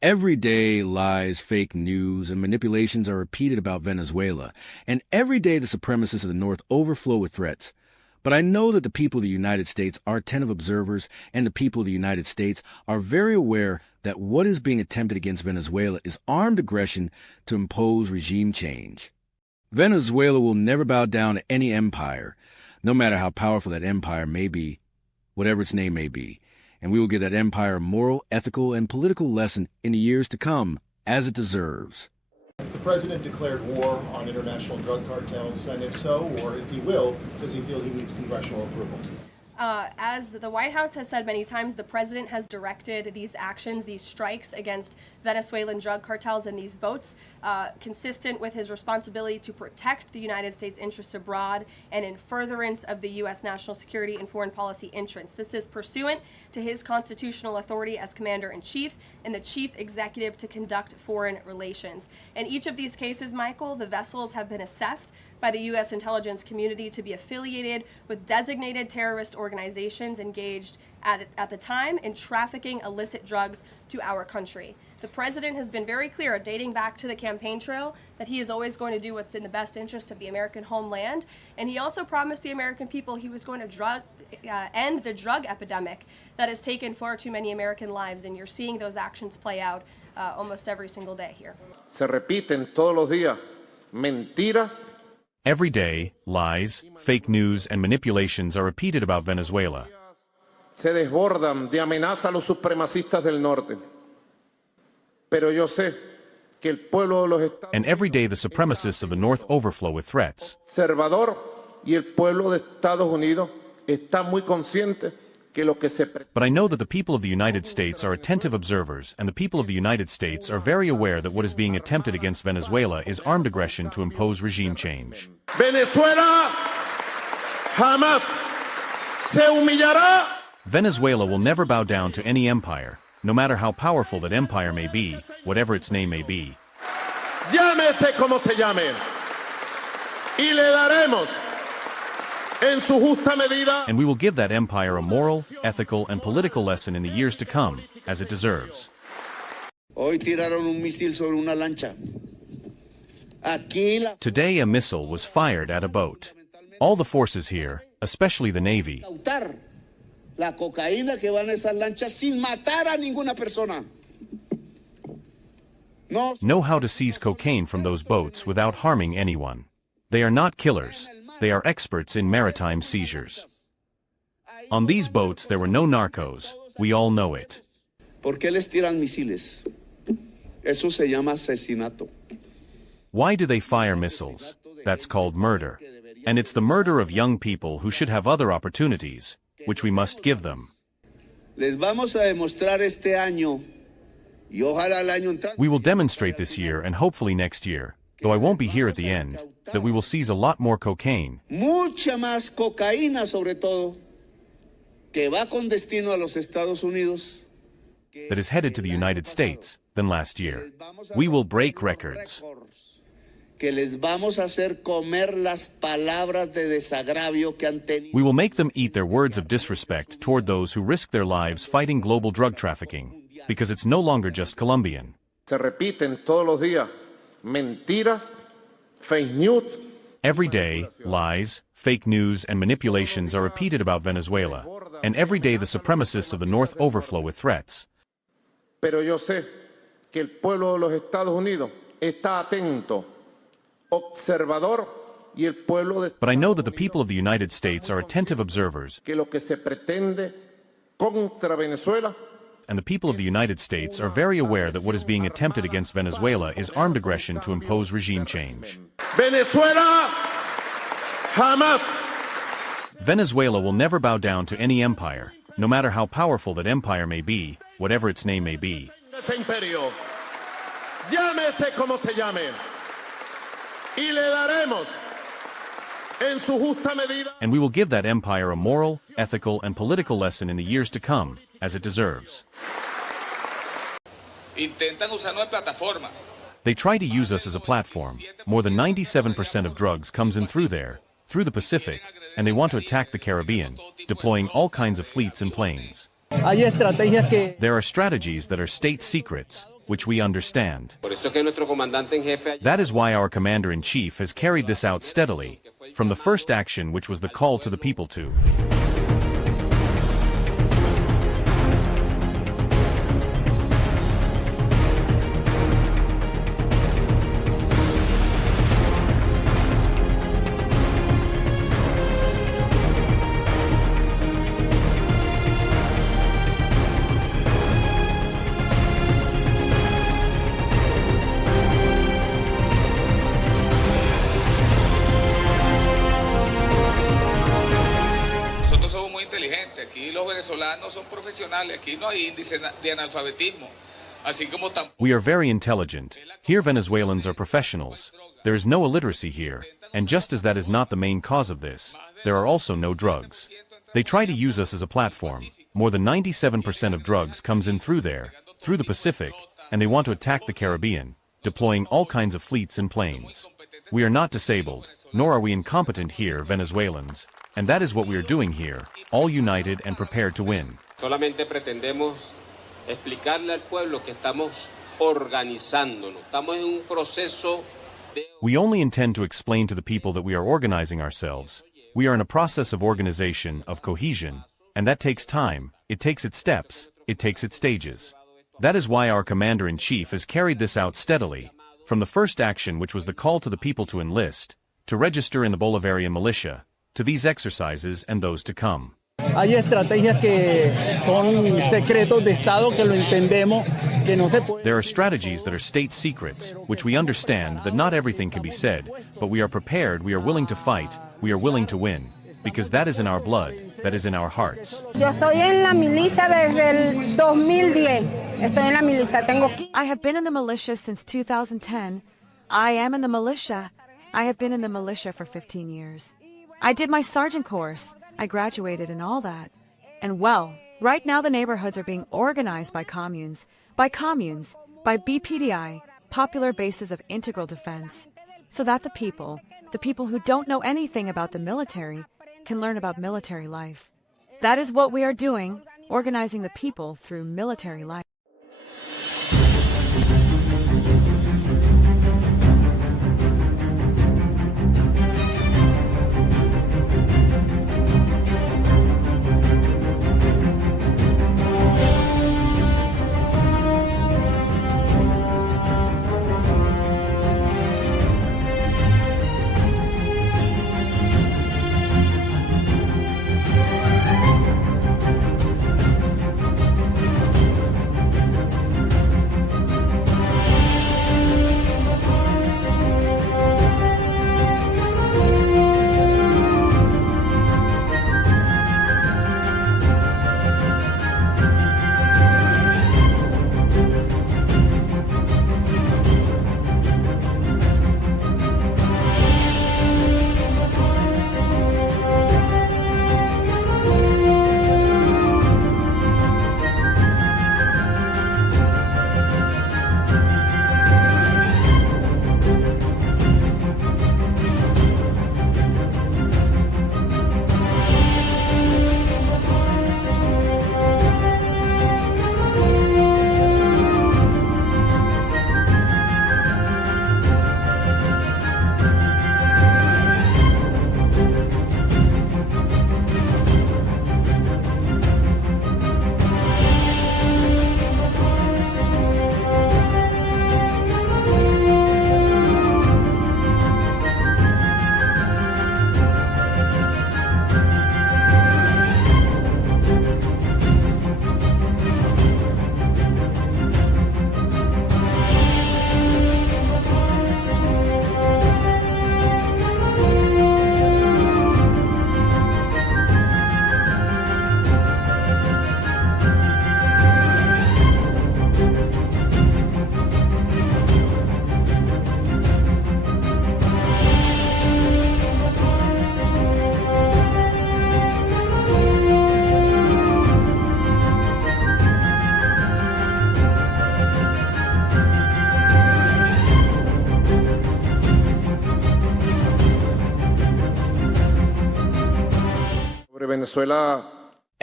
Every day, lies, fake news, and manipulations are repeated about Venezuela, and every day the supremacists of the North overflow with threats. But I know that the people of the United States are attentive observers, and the people of the United States are very aware that what is being attempted against Venezuela is armed aggression to impose regime change. Venezuela will never bow down to any empire, no matter how powerful that empire may be, whatever its name may be. And we will give that empire a moral, ethical, and political lesson in the years to come, as it deserves. Has the president declared war on international drug cartels? And if so, or if he will, does he feel he needs congressional approval? As the White House has said many times, the president has directed these actions, these strikes against Venezuelan drug cartels and these boats, consistent with his responsibility to protect the United States interests abroad and in furtherance of the U.S. national security and foreign policy interests. This is pursuant to his constitutional authority as commander-in-chief and the chief executive to conduct foreign relations. In each of these cases, Michael, the vessels have been assessed by the U.S. intelligence community to be affiliated with designated terrorist organizations engaged at the time in trafficking illicit drugs to our country. The president has been very clear, dating back to the campaign trail, that he is always going to do what's in the best interest of the American homeland. And he also promised the American people he was going to end the drug epidemic that has taken far too many American lives. And you're seeing those actions play out almost every single day here. Se repiten todos los días mentiras. Every day, lies, fake news, and manipulations are repeated about Venezuela. Se desbordan de amenaza a los supremacistas del norte. Pero yo sé que el pueblo de los Estados And every day the supremacists of the North overflow with threats. Conservador y el pueblo de Estados Unidos está muy consciente que lo que se But I know that the people of the United States are attentive observers, and the people of the United States are very aware that what is being attempted against Venezuela is armed aggression to impose regime change. Venezuela jamás se humillará. Venezuela will never bow down to any empire, no matter how powerful that empire may be, whatever its name may be. Llámese como se llame. Y le daremos en su justa medida. And we will give that empire a moral, ethical, and political lesson in the years to come, as it deserves. Hoy tiraron un misil sobre una lancha. Aquí la Today a missile was fired at a boat. All the forces here, especially the Navy, incautar la cocaína que va en esas lanchas sin matar a ninguna persona. No. know how to seize cocaine from those boats without harming anyone. They are not killers. They are experts in maritime seizures. On these boats there were no narcos. We all know it. ¿Por qué les tiran misiles? Eso se llama asesinato. Why do they fire missiles? That's called murder. And it's the murder of young people who should have other opportunities, which we must give them. Les vamos a demostrar este año y ojalá el año entrante. We will demonstrate this year and hopefully next year, though I won't be here at the end, that we will seize a lot more cocaine. Mucha más cocaína sobre todo que va con destino a los Estados Unidos. That is headed to the United States than last year. We will break records. Que les vamos a hacer comer las palabras de desagravio que han tenido. We will make them eat their words of disrespect toward those who risk their lives fighting global drug trafficking, because it's no longer just Colombian. Se repiten todos los días mentiras, fake news. Every day, lies, fake news, and manipulations are repeated about Venezuela, and every day the supremacists of the North overflow with threats. Pero yo sé que el pueblo de los Estados Unidos está atento, observador, y el pueblo de But I know that the people of the United States are attentive observers, que lo que se pretende contra Venezuela and the people of the United States are very aware that what is being attempted against Venezuela is armed aggression to impose regime change. Venezuela jamás. Venezuela will never bow down to any empire, no matter how powerful that empire may be, whatever its name may be. Ese imperio, llámese como se llame, y le daremos en su justa medida. And we will give that empire a moral, ethical, and political lesson in the years to come, as it deserves. Intentan usar una plataforma. They try to use us as a platform. More than 97% of drugs comes in through there, through the Pacific, and they want to attack the Caribbean, deploying all kinds of fleets and planes. Hay estrategias que There are strategies that are state secrets, which we understand. Por eso es que nuestro comandante en jefe That is why our commander-in-chief has carried this out steadily, from the first action which was the call to the people to. Aquí los venezolanos son profesionales, aquí no hay índice de analfabetismo. Así como We are very intelligent. Here Venezuelans are professionals. There is no illiteracy here, and just as that is not the main cause of this, there are also no drugs. They try to use us as a platform. More than 97% of drugs comes in through there, through the Pacific, and they want to attack the Caribbean, deploying all kinds of fleets and planes. We are not disabled, nor are we incompetent here, Venezuelans, and that is what we are doing here, all united and prepared to win. solamente pretendemos explicarle al pueblo que estamos organizándonos. Estamos en un proceso de... We only intend to explain to the people that we are organizing ourselves. We are in a process of organization, of cohesion, and that takes time, it takes its steps, it takes its stages. That is why our commander-in-chief has carried this out steadily, from the first action which was the call to the people to enlist, to register in the Bolivarian militia, to these exercises and those to come. Hay estrategias que son secretos de Estado que lo entendemos que no se puede. There are strategies that are state secrets, which we understand that not everything can be said, but we are prepared, we are willing to fight, we are willing to win, because that is in our blood, that is in our hearts. Yo estoy en la milicia desde el 2010. Estoy en la milicia. I have been in the militia since 2010. I am in the militia. I have been in the militia for 15 years. I did my sergeant course. I graduated and all that. And well, right now the neighborhoods are being organized by communes, by BPDI, popular bases of integral defense, so that the people who don't know anything about the military, can learn about military life. That is what we are doing, organizing the people through military life. Venezuela.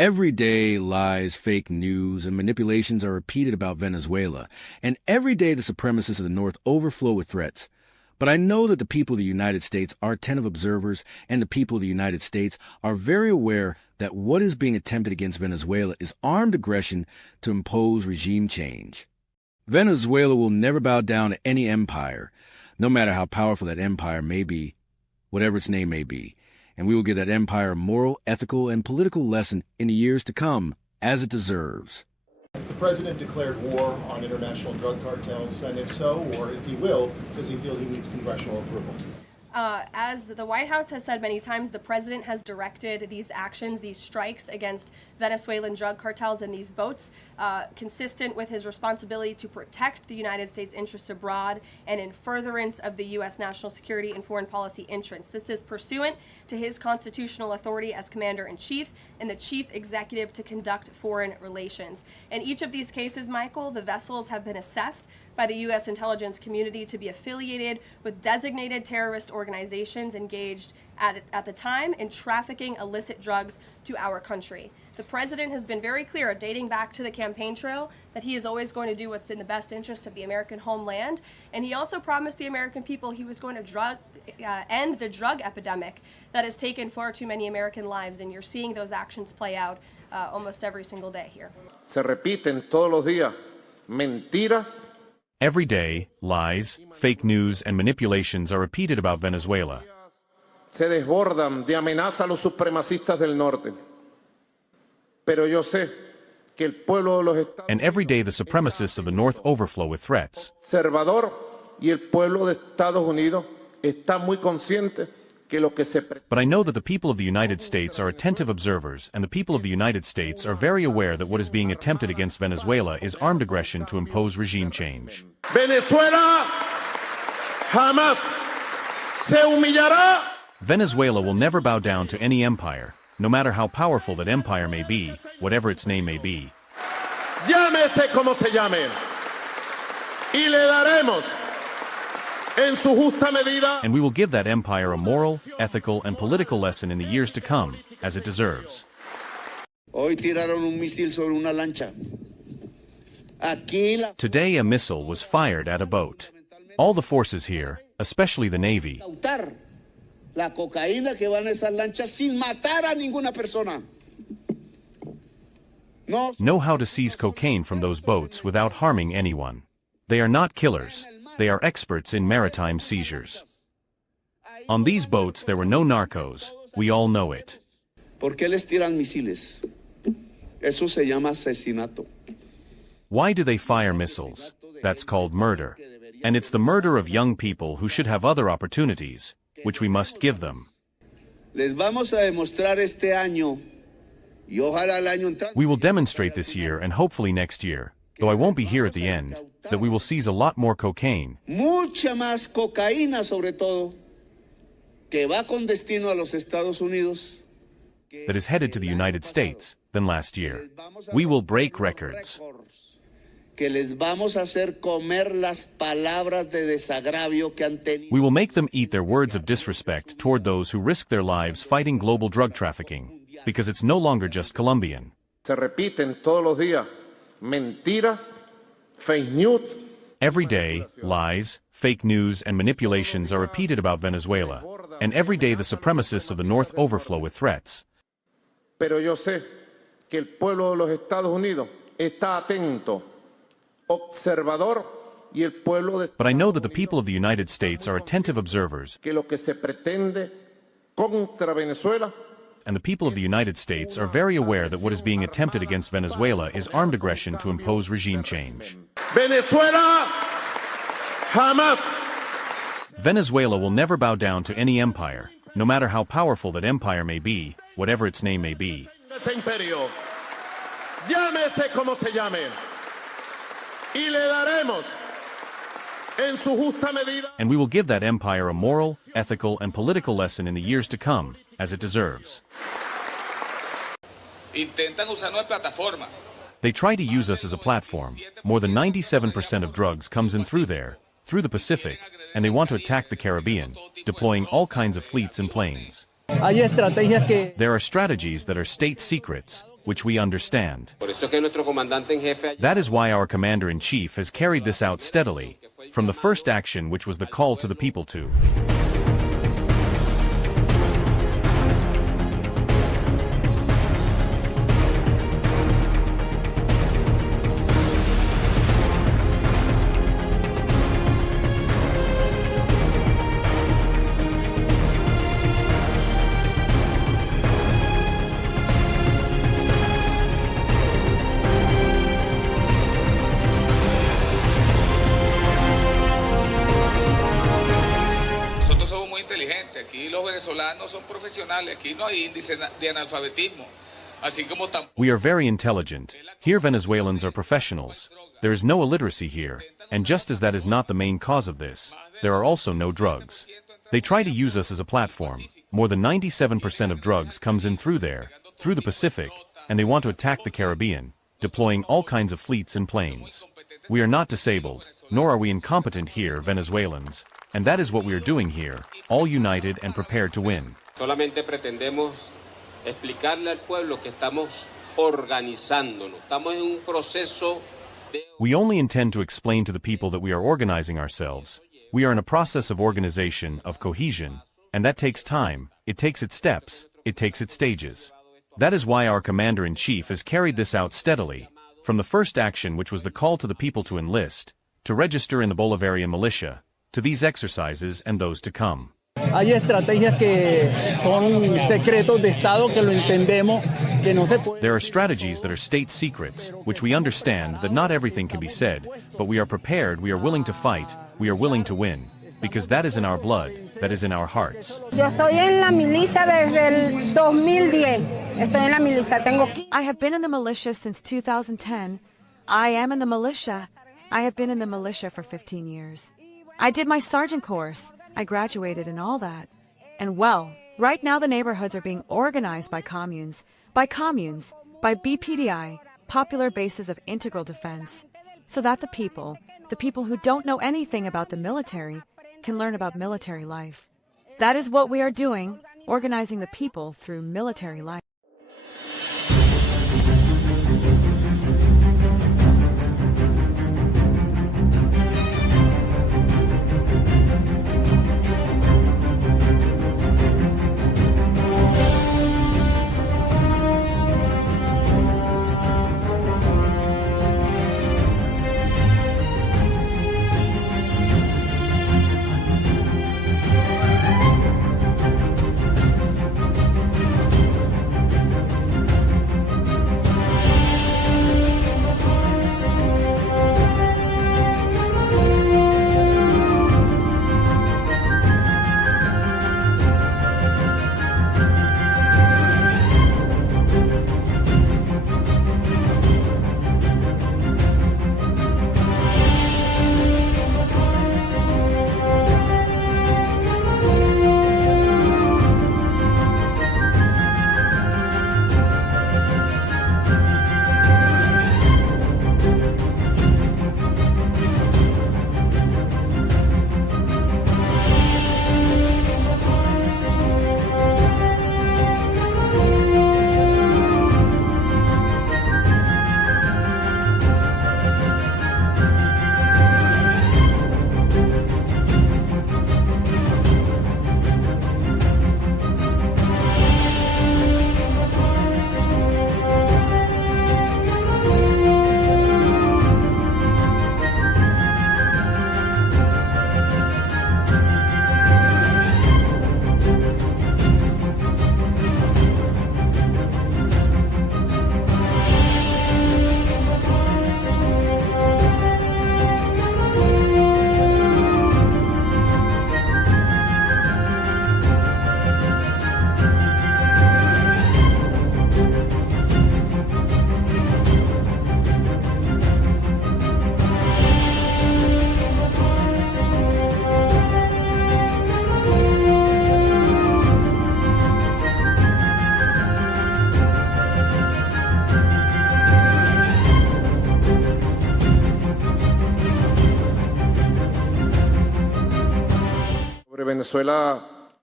Every day, lies, fake news, and manipulations are repeated about Venezuela, and every day the supremacists of the North overflow with threats. But I know that the people of the United States are attentive observers, and the people of the United States are very aware that what is being attempted against Venezuela is armed aggression to impose regime change. Venezuela will never bow down to any empire, no matter how powerful that empire may be, whatever its name may be, and we will give that empire a moral, ethical, and political lesson in the years to come, as it deserves. Has the president declared war on international drug cartels? And if so, or if he will, does he feel he needs congressional approval? As the White House has said many times, the president has directed these actions, these strikes against Venezuelan drug cartels and these boats, consistent with his responsibility to protect the United States interests abroad and in furtherance of the U.S. national security and foreign policy interests. This is pursuant to his constitutional authority as commander-in-chief and the chief executive to conduct foreign relations. In each of these cases, Michael, the vessels have been assessed by the U.S. intelligence community to be affiliated with designated terrorist organizations engaged at the time in trafficking illicit drugs to our country. The president has been very clear, dating back to the campaign trail, that he is always going to do what's in the best interest of the American homeland. And he also promised the American people he was going to end the drug epidemic that has taken far too many American lives. And you're seeing those actions play out almost every single day here. Se repiten todos los días mentiras. Every day, lies, fake news, and manipulations are repeated about Venezuela. Se desbordan de amenaza a los supremacistas del norte. Pero yo sé que el pueblo de los Estados And every day the supremacists of the North overflow with threats. Conservador y el pueblo de Estados Unidos está muy consciente que lo que se But I know that the people of the United States are attentive observers, and the people of the United States are very aware that what is being attempted against Venezuela is armed aggression to impose regime change. Venezuela jamás se humillará. Venezuela will never bow down to any empire, no matter how powerful that empire may be, whatever its name may be. Llámese como se llame. Y le daremos en su justa medida. And we will give that empire a moral, ethical, and political lesson in the years to come, as it deserves. Hoy tiraron un misil sobre una lancha. Today a missile was fired at a boat. All the forces here, especially the Navy, La cocaína que va en esas lanchas sin matar a ninguna persona. know how to seize cocaine from those boats without harming anyone. They are not killers. They are experts in maritime seizures. On these boats there were no narcos. We all know it. ¿Por qué les tiran misiles? Eso se llama asesinato. Why do they fire missiles? That's called murder. And it's the murder of young people who should have other opportunities, which we must give them. Les vamos a demostrar este año, y ojalá el año entrante. We will demonstrate this year and hopefully next year, though I won't be here at the end, that we will seize a lot more cocaine. Mucha más cocaína, sobre todo, que va con destino a los Estados Unidos. That is headed to the United States than last year. We will break records. Que les vamos a hacer comer las palabras de desagravio que han tenido. We will make them eat their words of disrespect toward those who risk their lives fighting global drug trafficking, because it's no longer just Colombian. Se repiten todos los días mentiras, fake news. Every day, lies, fake news, and manipulations are repeated about Venezuela, and every day the supremacists of the North overflow with threats. Pero yo sé que el pueblo de los Estados Unidos está atento, observador, y el pueblo de But I know that the people of the United States are attentive observers, que lo que se pretende contra Venezuela. And the people of the United States are very aware that what is being attempted against Venezuela is armed aggression to impose regime change. Venezuela jamás. Venezuela will never bow down to any empire, no matter how powerful that empire may be, whatever its name may be. Ese imperio, llámese como se llame, y le daremos en su justa medida. And we will give that empire a moral, ethical, and political lesson in the years to come, as it deserves. Intentan usarnos de plataforma. They try to use us as a platform. More than 97% of drugs comes in through there, through the Pacific, and they want to attack the Caribbean, deploying all kinds of fleets and planes. There are strategies that are state secrets, which we understand. Por eso es que nuestro comandante en jefe That is why our commander-in-chief has carried this out steadily, from the first action which was the call to the people to. Aquí los venezolanos son profesionales, aquí no hay índice de analfabetismo. Así como We are very intelligent. Here Venezuelans are professionals. There is no illiteracy here, and just as that is not the main cause of this, there are also no drugs. They try to use us as a platform. More than 97% of drugs comes in through there, through the Pacific, and they want to attack the Caribbean, deploying all kinds of fleets and planes. We are not disabled, nor are we incompetent here, Venezuelans, and that is what we are doing here, all united and prepared to win. solamente pretendemos explicarle al pueblo que estamos organizándonos. Estamos en un proceso de... We only intend to explain to the people that we are organizing ourselves. We are in a process of organization, of cohesion, and that takes time, it takes its steps, it takes its stages. That is why our commander-in-chief has carried this out steadily, from the first action which was the call to the people to enlist, to register in the Bolivarian militia, to these exercises and those to come. Hay estrategias que son secretos de Estado que lo entendemos, que no se puede... There are strategies that are state secrets, which we understand that not everything can be said, but we are prepared, we are willing to fight, we are willing to win, because that is in our blood, that is in our hearts. Yo estoy en la milicia desde el 2010. Estoy en la milicia. I have been in the militia since 2010. I am in the militia. I have been in the militia for 15 years. I did my sergeant course. I graduated and all that. And well, right now the neighborhoods are being organized by communes, by BPDI, popular bases of integral defense, so that the people who don't know anything about the military, can learn about military life. That is what we are doing, organizing the people through military life. Venezuela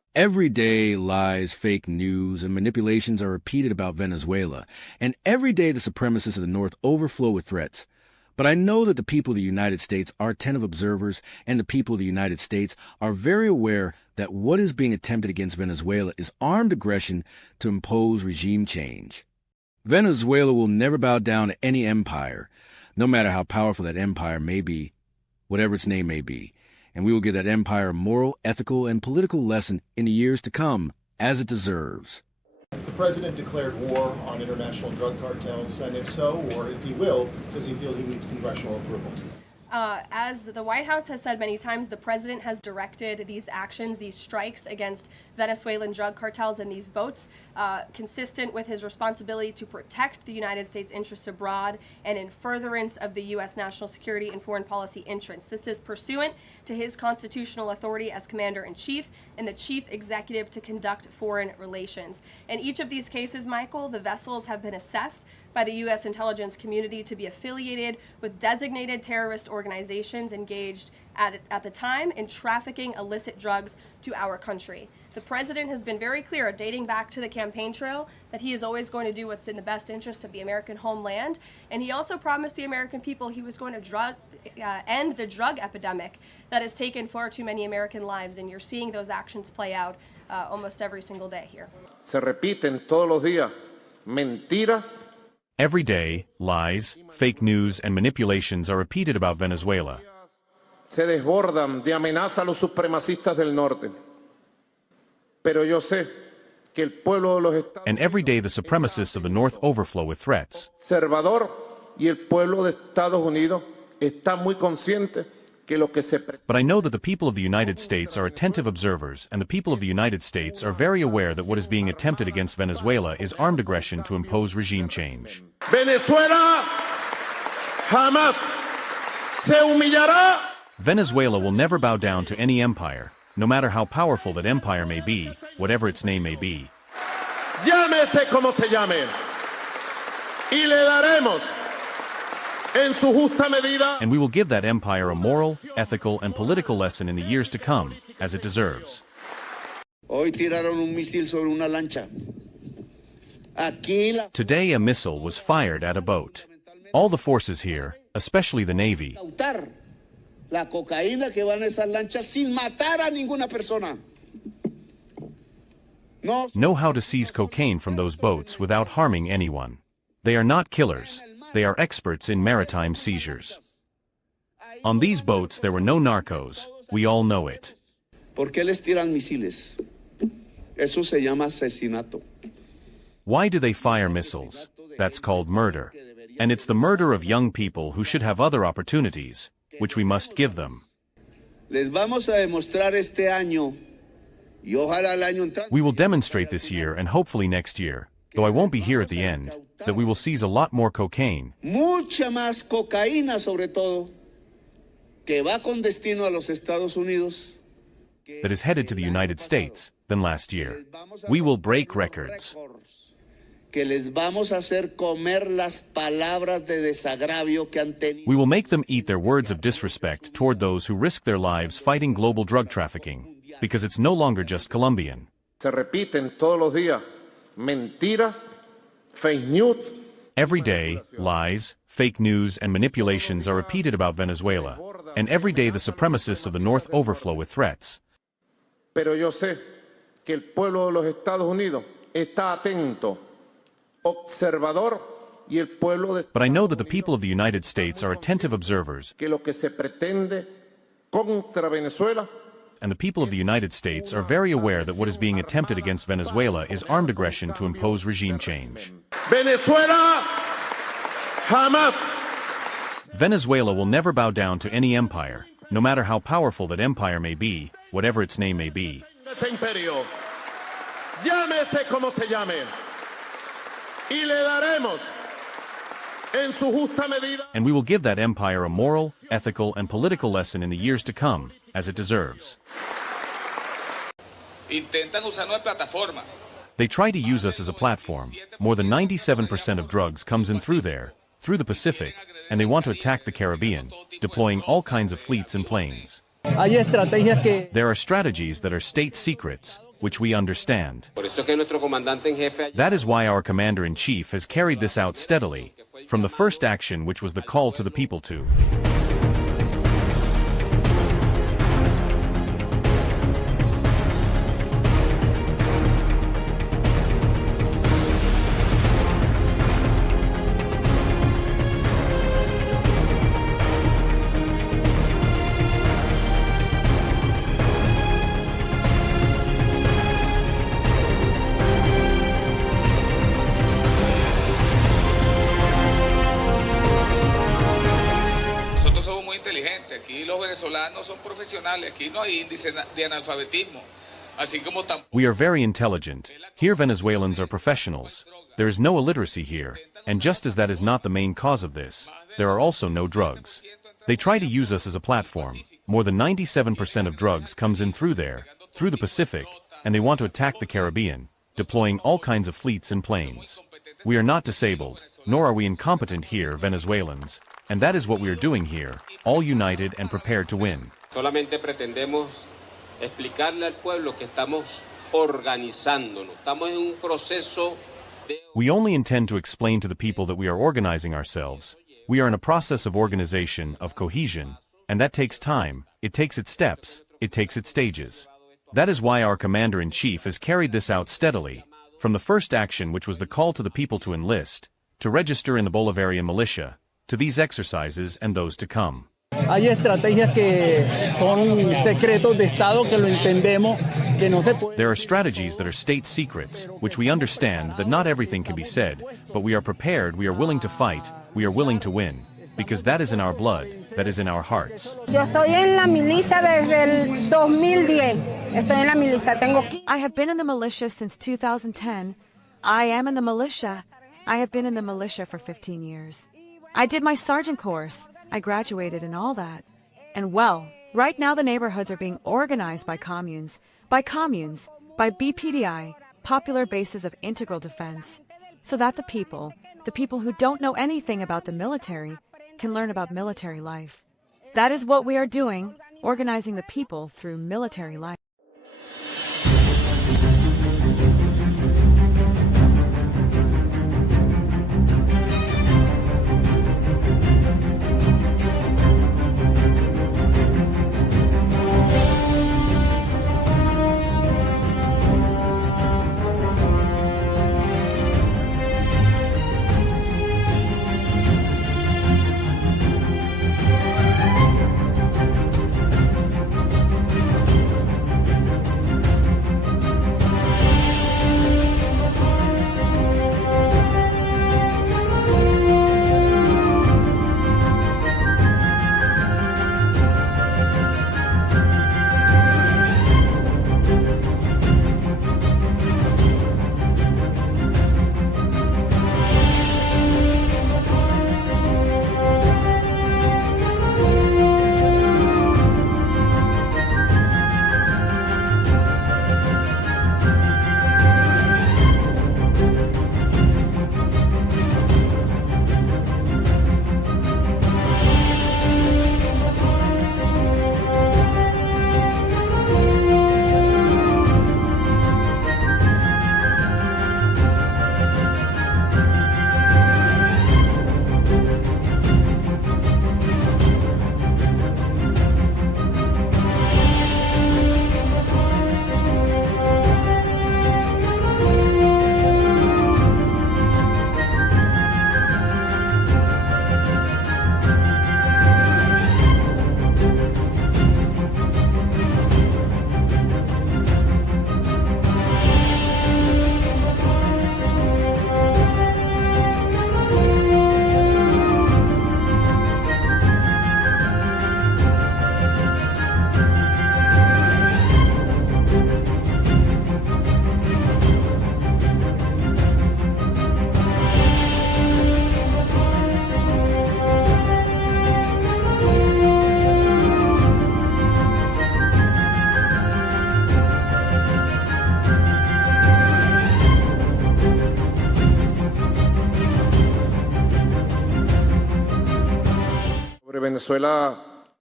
Every day, lies, fake news, and manipulations are repeated about Venezuela, and every day the supremacists of the North overflow with threats. But I know that the people of the United States are attentive observers, and the people of the United States are very aware that what is being attempted against Venezuela is armed aggression to impose regime change. Venezuela will never bow down to any empire, no matter how powerful that empire may be, whatever its name may be. And we will give that empire a moral, ethical, and political lesson in the years to come, as it deserves. Has the president declared war on international drug cartels? And if so, or if he will, does he feel he needs congressional approval? As the White House has said many times, the president has directed these actions, these strikes against Venezuelan drug cartels and these boats, consistent with his responsibility to protect the United States interests abroad and in furtherance of the U.S. national security and foreign policy interests. This is pursuant to his constitutional authority as commander-in-chief and the chief executive to conduct foreign relations. In each of these cases, Michael, the vessels have been assessed by the U.S. intelligence community to be affiliated with designated terrorist organizations engaged at the time in trafficking illicit drugs to our country. The president has been very clear, dating back to the campaign trail, that he is always going to do what's in the best interest of the American homeland. And he also promised the American people he was going to end the drug epidemic that has taken far too many American lives. And you're seeing those actions play out almost every single day here. Se repiten todos los días mentiras. Every day, lies, fake news, and manipulations are repeated about Venezuela. Se desbordan de amenaza a los supremacistas del norte. Pero yo sé que el pueblo de los Estados And every day the supremacists of the North overflow with threats. Conservador y el pueblo de Estados Unidos está muy consciente que lo que se But I know that the people of the United States are attentive observers, and the people of the United States are very aware that what is being attempted against Venezuela is armed aggression to impose regime change. Venezuela jamás se humillará. Venezuela will never bow down to any empire, no matter how powerful that empire may be, whatever its name may be. Llámese como se llame. Y le daremos en su justa medida. And we will give that empire a moral, ethical, and political lesson in the years to come, as it deserves. Hoy tiraron un misil sobre una lancha. Today a missile was fired at a boat. All the forces here, especially the Navy, La cocaína que va en esas lanchas sin matar a ninguna persona. know how to seize cocaine from those boats without harming anyone. They are not killers. They are experts in maritime seizures. On these boats there were no narcos. We all know it. ¿Por qué les tiran misiles? Eso se llama asesinato. Why do they fire missiles? That's called murder. And it's the murder of young people who should have other opportunities, which we must give them. Les vamos a demostrar este año y ojalá el año entrante. We will demonstrate this year and hopefully next year, though I won't be here at the end, that we will seize a lot more cocaine. Mucha más cocaína sobre todo que va con destino a los Estados Unidos. That is headed to the United States than last year. We will break records. Que les vamos a hacer comer las palabras de desagravio que han tenido. We will make them eat their words of disrespect toward those who risk their lives fighting global drug trafficking, because it's no longer just Colombian. Se repiten todos los días mentiras, fake news. Every day, lies, fake news, and manipulations are repeated about Venezuela, and every day the supremacists of the North overflow with threats. Pero yo sé que el pueblo de los Estados Unidos está atento. Observador y el pueblo de But I know that the people of the United States are attentive observers, que lo que se pretende contra Venezuela, and the people of the United States are very aware that what is being attempted against Venezuela is armed aggression to impose regime change. Venezuela jamás. Venezuela will never bow down to any empire, no matter how powerful that empire may be, whatever its name may be. Ese imperio, llámese como se llame. Y le daremos en su justa medida. And we will give that empire a moral, ethical, and political lesson in the years to come, as it deserves. Intentan usarnos de plataforma. They try to use us as a platform. More than 97% of drugs comes in through there, through the Pacific, and they want to attack the Caribbean, deploying all kinds of fleets and planes. There are strategies that are state secrets, which we understand. Por eso es que nuestro comandante en jefe That is why our commander-in-chief has carried this out steadily, from the first action which was the call to the people to. Aquí los venezolanos son profesionales, aquí no hay índice de analfabetismo. Así como We are very intelligent. Here Venezuelans are professionals. There is no illiteracy here, and just as that is not the main cause of this, there are also no drugs. They try to use us as a platform. More than 97% of drugs comes in through there, through the Pacific, and they want to attack the Caribbean, deploying all kinds of fleets and planes. We are not disabled, nor are we incompetent here, Venezuelans, and that is what we are doing here, all united and prepared to win. solamente pretendemos explicarle al pueblo que estamos organizándonos. Estamos en un proceso de... We only intend to explain to the people that we are organizing ourselves. We are in a process of organization, of cohesion, and that takes time, it takes its steps, it takes its stages. That is why our commander-in-chief has carried this out steadily, from the first action which was the call to the people to enlist, to register in the Bolivarian militia, to these exercises and those to come. Hay estrategias que son secretos de Estado que lo entendemos que no se puede. There are strategies that are state secrets, which we understand that not everything can be said, but we are prepared, we are willing to fight, we are willing to win, because that is in our blood, that is in our hearts. Yo estoy en la milicia desde el 2010. Estoy en la milicia. I have been in the militia since 2010. I am in the militia. I have been in the militia for 15 years. I did my sergeant course. I graduated and all that. And well, right now the neighborhoods are being organized by communes, by BPDI, popular bases of integral defense, so that the people who don't know anything about the military, can learn about military life. That is what we are doing, organizing the people through military life. Venezuela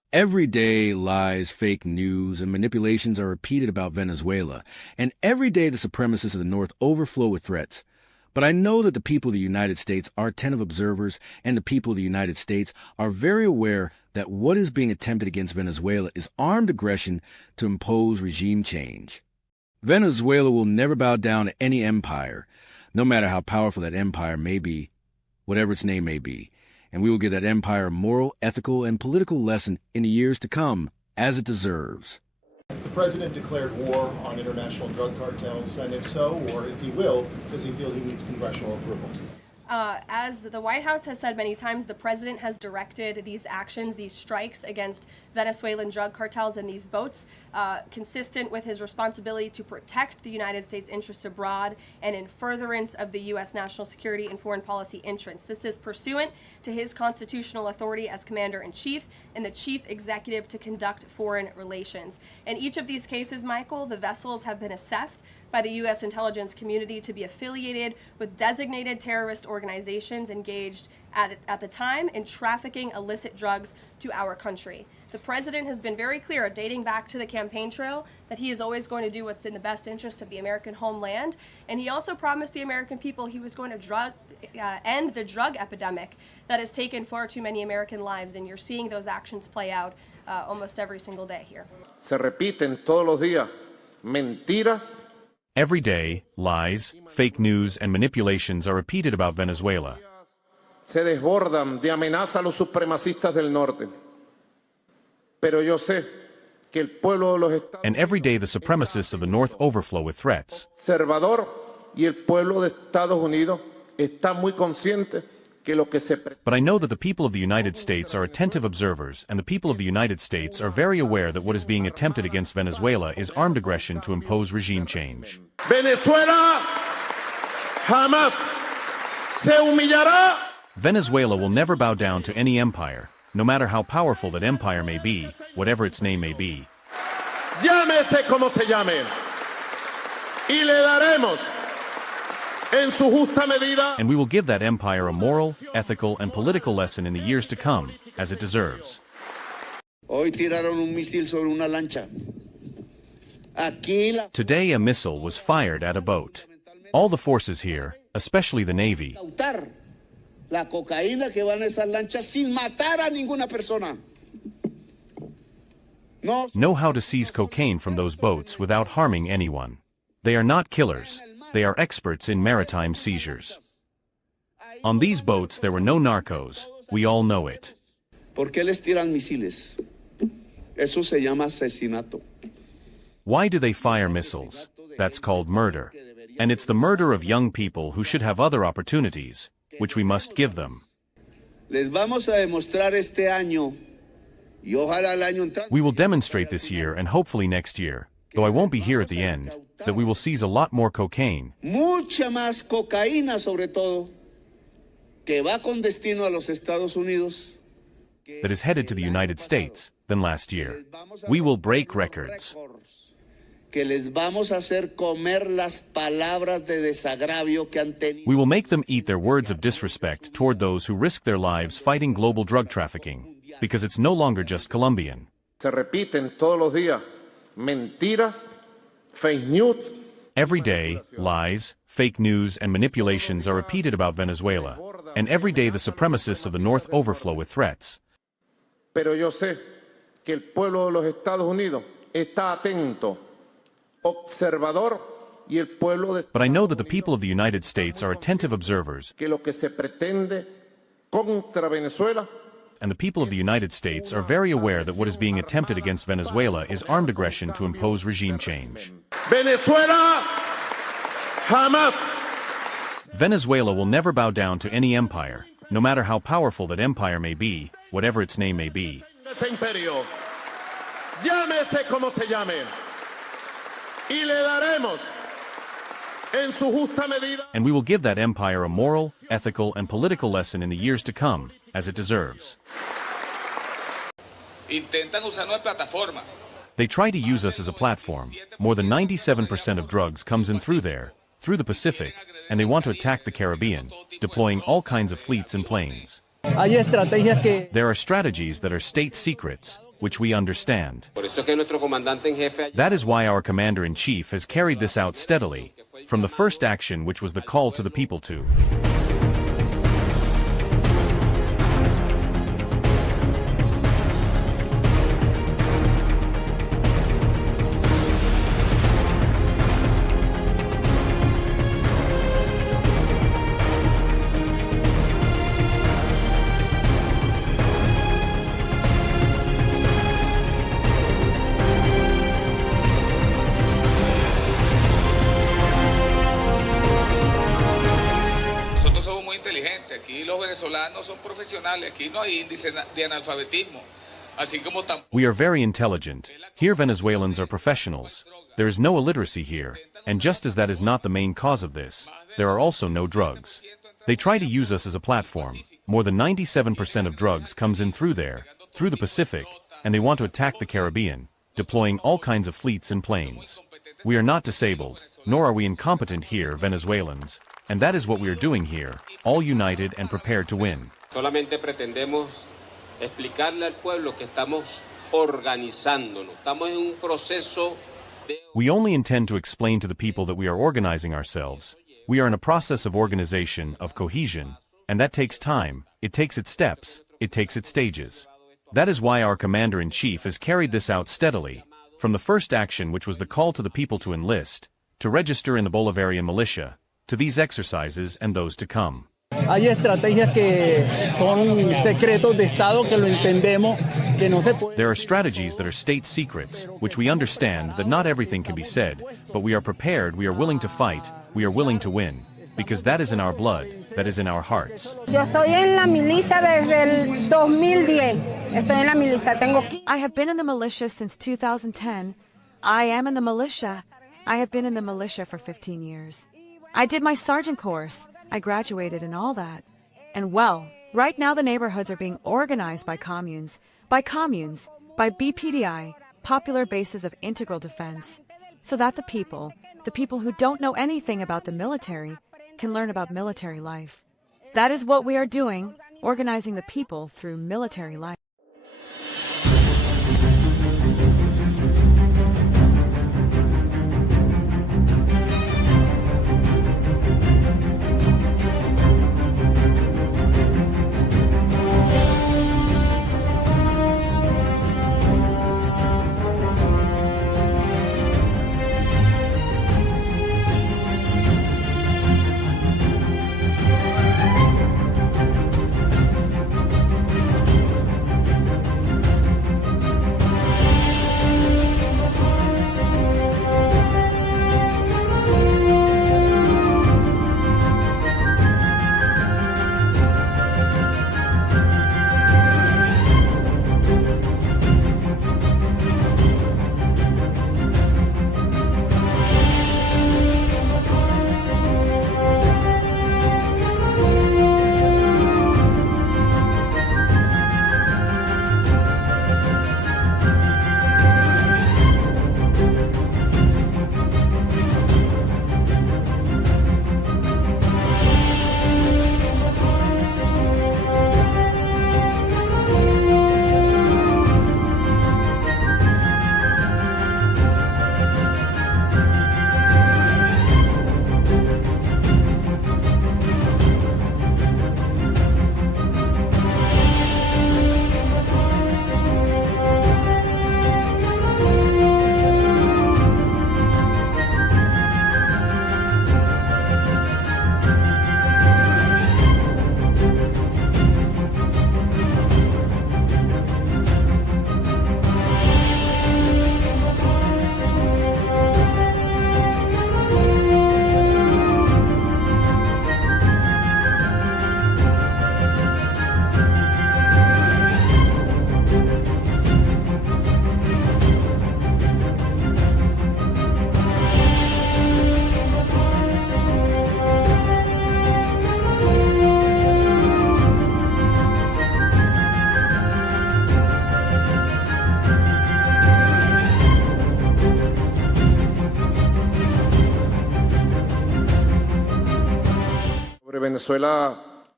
Every day, lies, fake news, and manipulations are repeated about Venezuela, and every day the supremacists of the North overflow with threats. But I know that the people of the United States are attentive observers, and the people of the United States are very aware that what is being attempted against Venezuela is armed aggression to impose regime change. Venezuela will never bow down to any empire, no matter how powerful that empire may be, whatever its name may be. And we will give that empire a moral, ethical, and political lesson in the years to come, as it deserves. Has the president declared war on international drug cartels? And if so, or if he will, does he feel he needs congressional approval? As the White House has said many times, the president has directed these actions, these strikes against Venezuelan drug cartels and these boats, consistent with his responsibility to protect the United States interests abroad and in furtherance of the U.S. national security and foreign policy interests. This is pursuant to his constitutional authority as commander-in-chief and the chief executive to conduct foreign relations. In each of these cases, Michael, the vessels have been assessed by the U.S. intelligence community to be affiliated with designated terrorist organizations engaged at the time in trafficking illicit drugs to our country. The president has been very clear, dating back to the campaign trail, that he is always going to do what's in the best interest of the American homeland. And he also promised the American people he was going to end the drug epidemic that has taken far too many American lives. And you're seeing those actions play out almost every single day here. Se repiten todos los días mentiras. Every day, lies, fake news, and manipulations are repeated about Venezuela. Se desbordan de amenaza a los supremacistas del norte. Pero yo sé que el pueblo de los Estados And every day the supremacists of the North overflow with threats. Conservador y el pueblo de Estados Unidos está muy consciente que lo que se But I know that the people of the United States are attentive observers, and the people of the United States are very aware that what is being attempted against Venezuela is armed aggression to impose regime change. Venezuela jamás se humillará. Venezuela will never bow down to any empire, no matter how powerful that empire may be, whatever its name may be. Llámese como se llame. Y le daremos en su justa medida. And we will give that empire a moral, ethical, and political lesson in the years to come, as it deserves. Hoy tiraron un misil sobre una lancha. Aquí la Today a missile was fired at a boat. All the forces here, especially the Navy, incautar la cocaína que va en esas lanchas sin matar a ninguna persona. No. know how to seize cocaine from those boats without harming anyone. They are not killers. They are experts in maritime seizures. On these boats there were no narcos. We all know it. ¿Por qué les tiran misiles? Eso se llama asesinato. Why do they fire missiles? That's called murder. And it's the murder of young people who should have other opportunities, which we must give them. Les vamos a demostrar este año y ojalá el año entrante. We will demonstrate this year and hopefully next year, though I won't be here at the end, that we will seize a lot more cocaine. Mucha más cocaína sobre todo que va con destino a los Estados Unidos. That is headed to the United States than last year. We will break records. Que les vamos a hacer comer las palabras de desagravio que han tenido. We will make them eat their words of disrespect toward those who risk their lives fighting global drug trafficking, because it's no longer just Colombian. Se repiten todos los días mentiras, fake news. Every day, lies, fake news, and manipulations are repeated about Venezuela, and every day the supremacists of the North overflow with threats. Pero yo sé que el pueblo de los Estados Unidos está atento, observador, y el pueblo de But I know that the people of the United States are attentive observers, que lo que se pretende contra Venezuela. And the people of the United States are very aware that what is being attempted against Venezuela is armed aggression to impose regime change. Venezuela jamás. Venezuela will never bow down to any empire, no matter how powerful that empire may be, whatever its name may be. Ese imperio, llámese como se llame, y le daremos en su justa medida. And we will give that empire a moral, ethical, and political lesson in the years to come, as it deserves. Intentan usar una plataforma. They try to use us as a platform. More than 97% of drugs comes in through there, through the Pacific, and they want to attack the Caribbean, deploying all kinds of fleets and planes. Hay estrategias que There are strategies that are state secrets, which we understand. Por eso es que nuestro comandante en jefe That is why our commander-in-chief has carried this out steadily, from the first action which was the call to the people to. Aquí los venezolanos son profesionales, aquí no hay índice de analfabetismo. Así como We are very intelligent. Here Venezuelans are professionals. There is no illiteracy here, and just as that is not the main cause of this, there are also no drugs. They try to use us as a platform. More than 97% of drugs comes in through there, through the Pacific, and they want to attack the Caribbean, deploying all kinds of fleets and planes. We are not disabled, nor are we incompetent here, Venezuelans, and that is what we are doing here, all united and prepared to win. solamente pretendemos explicarle al pueblo que estamos organizándonos. Estamos en un proceso de... We only intend to explain to the people that we are organizing ourselves. We are in a process of organization, of cohesion, and that takes time, it takes its steps, it takes its stages. That is why our commander-in-chief has carried this out steadily, from the first action which was the call to the people to enlist, to register in the Bolivarian militia, to these exercises and those to come. Hay estrategias que son secretos de Estado que lo entendemos que no se puede. There are strategies that are state secrets, which we understand that not everything can be said, but we are prepared, we are willing to fight, we are willing to win, because that is in our blood, that is in our hearts. Yo estoy en la milicia desde el 2010. Estoy en la milicia. I have been in the militia since 2010. I am in the militia. I have been in the militia for 15 years. I did my sergeant course. I graduated and all that. And well, right now the neighborhoods are being organized by communes, by BPDI, popular bases of integral defense, so that the people who don't know anything about the military, can learn about military life. That is what we are doing, organizing the people through military life. Venezuela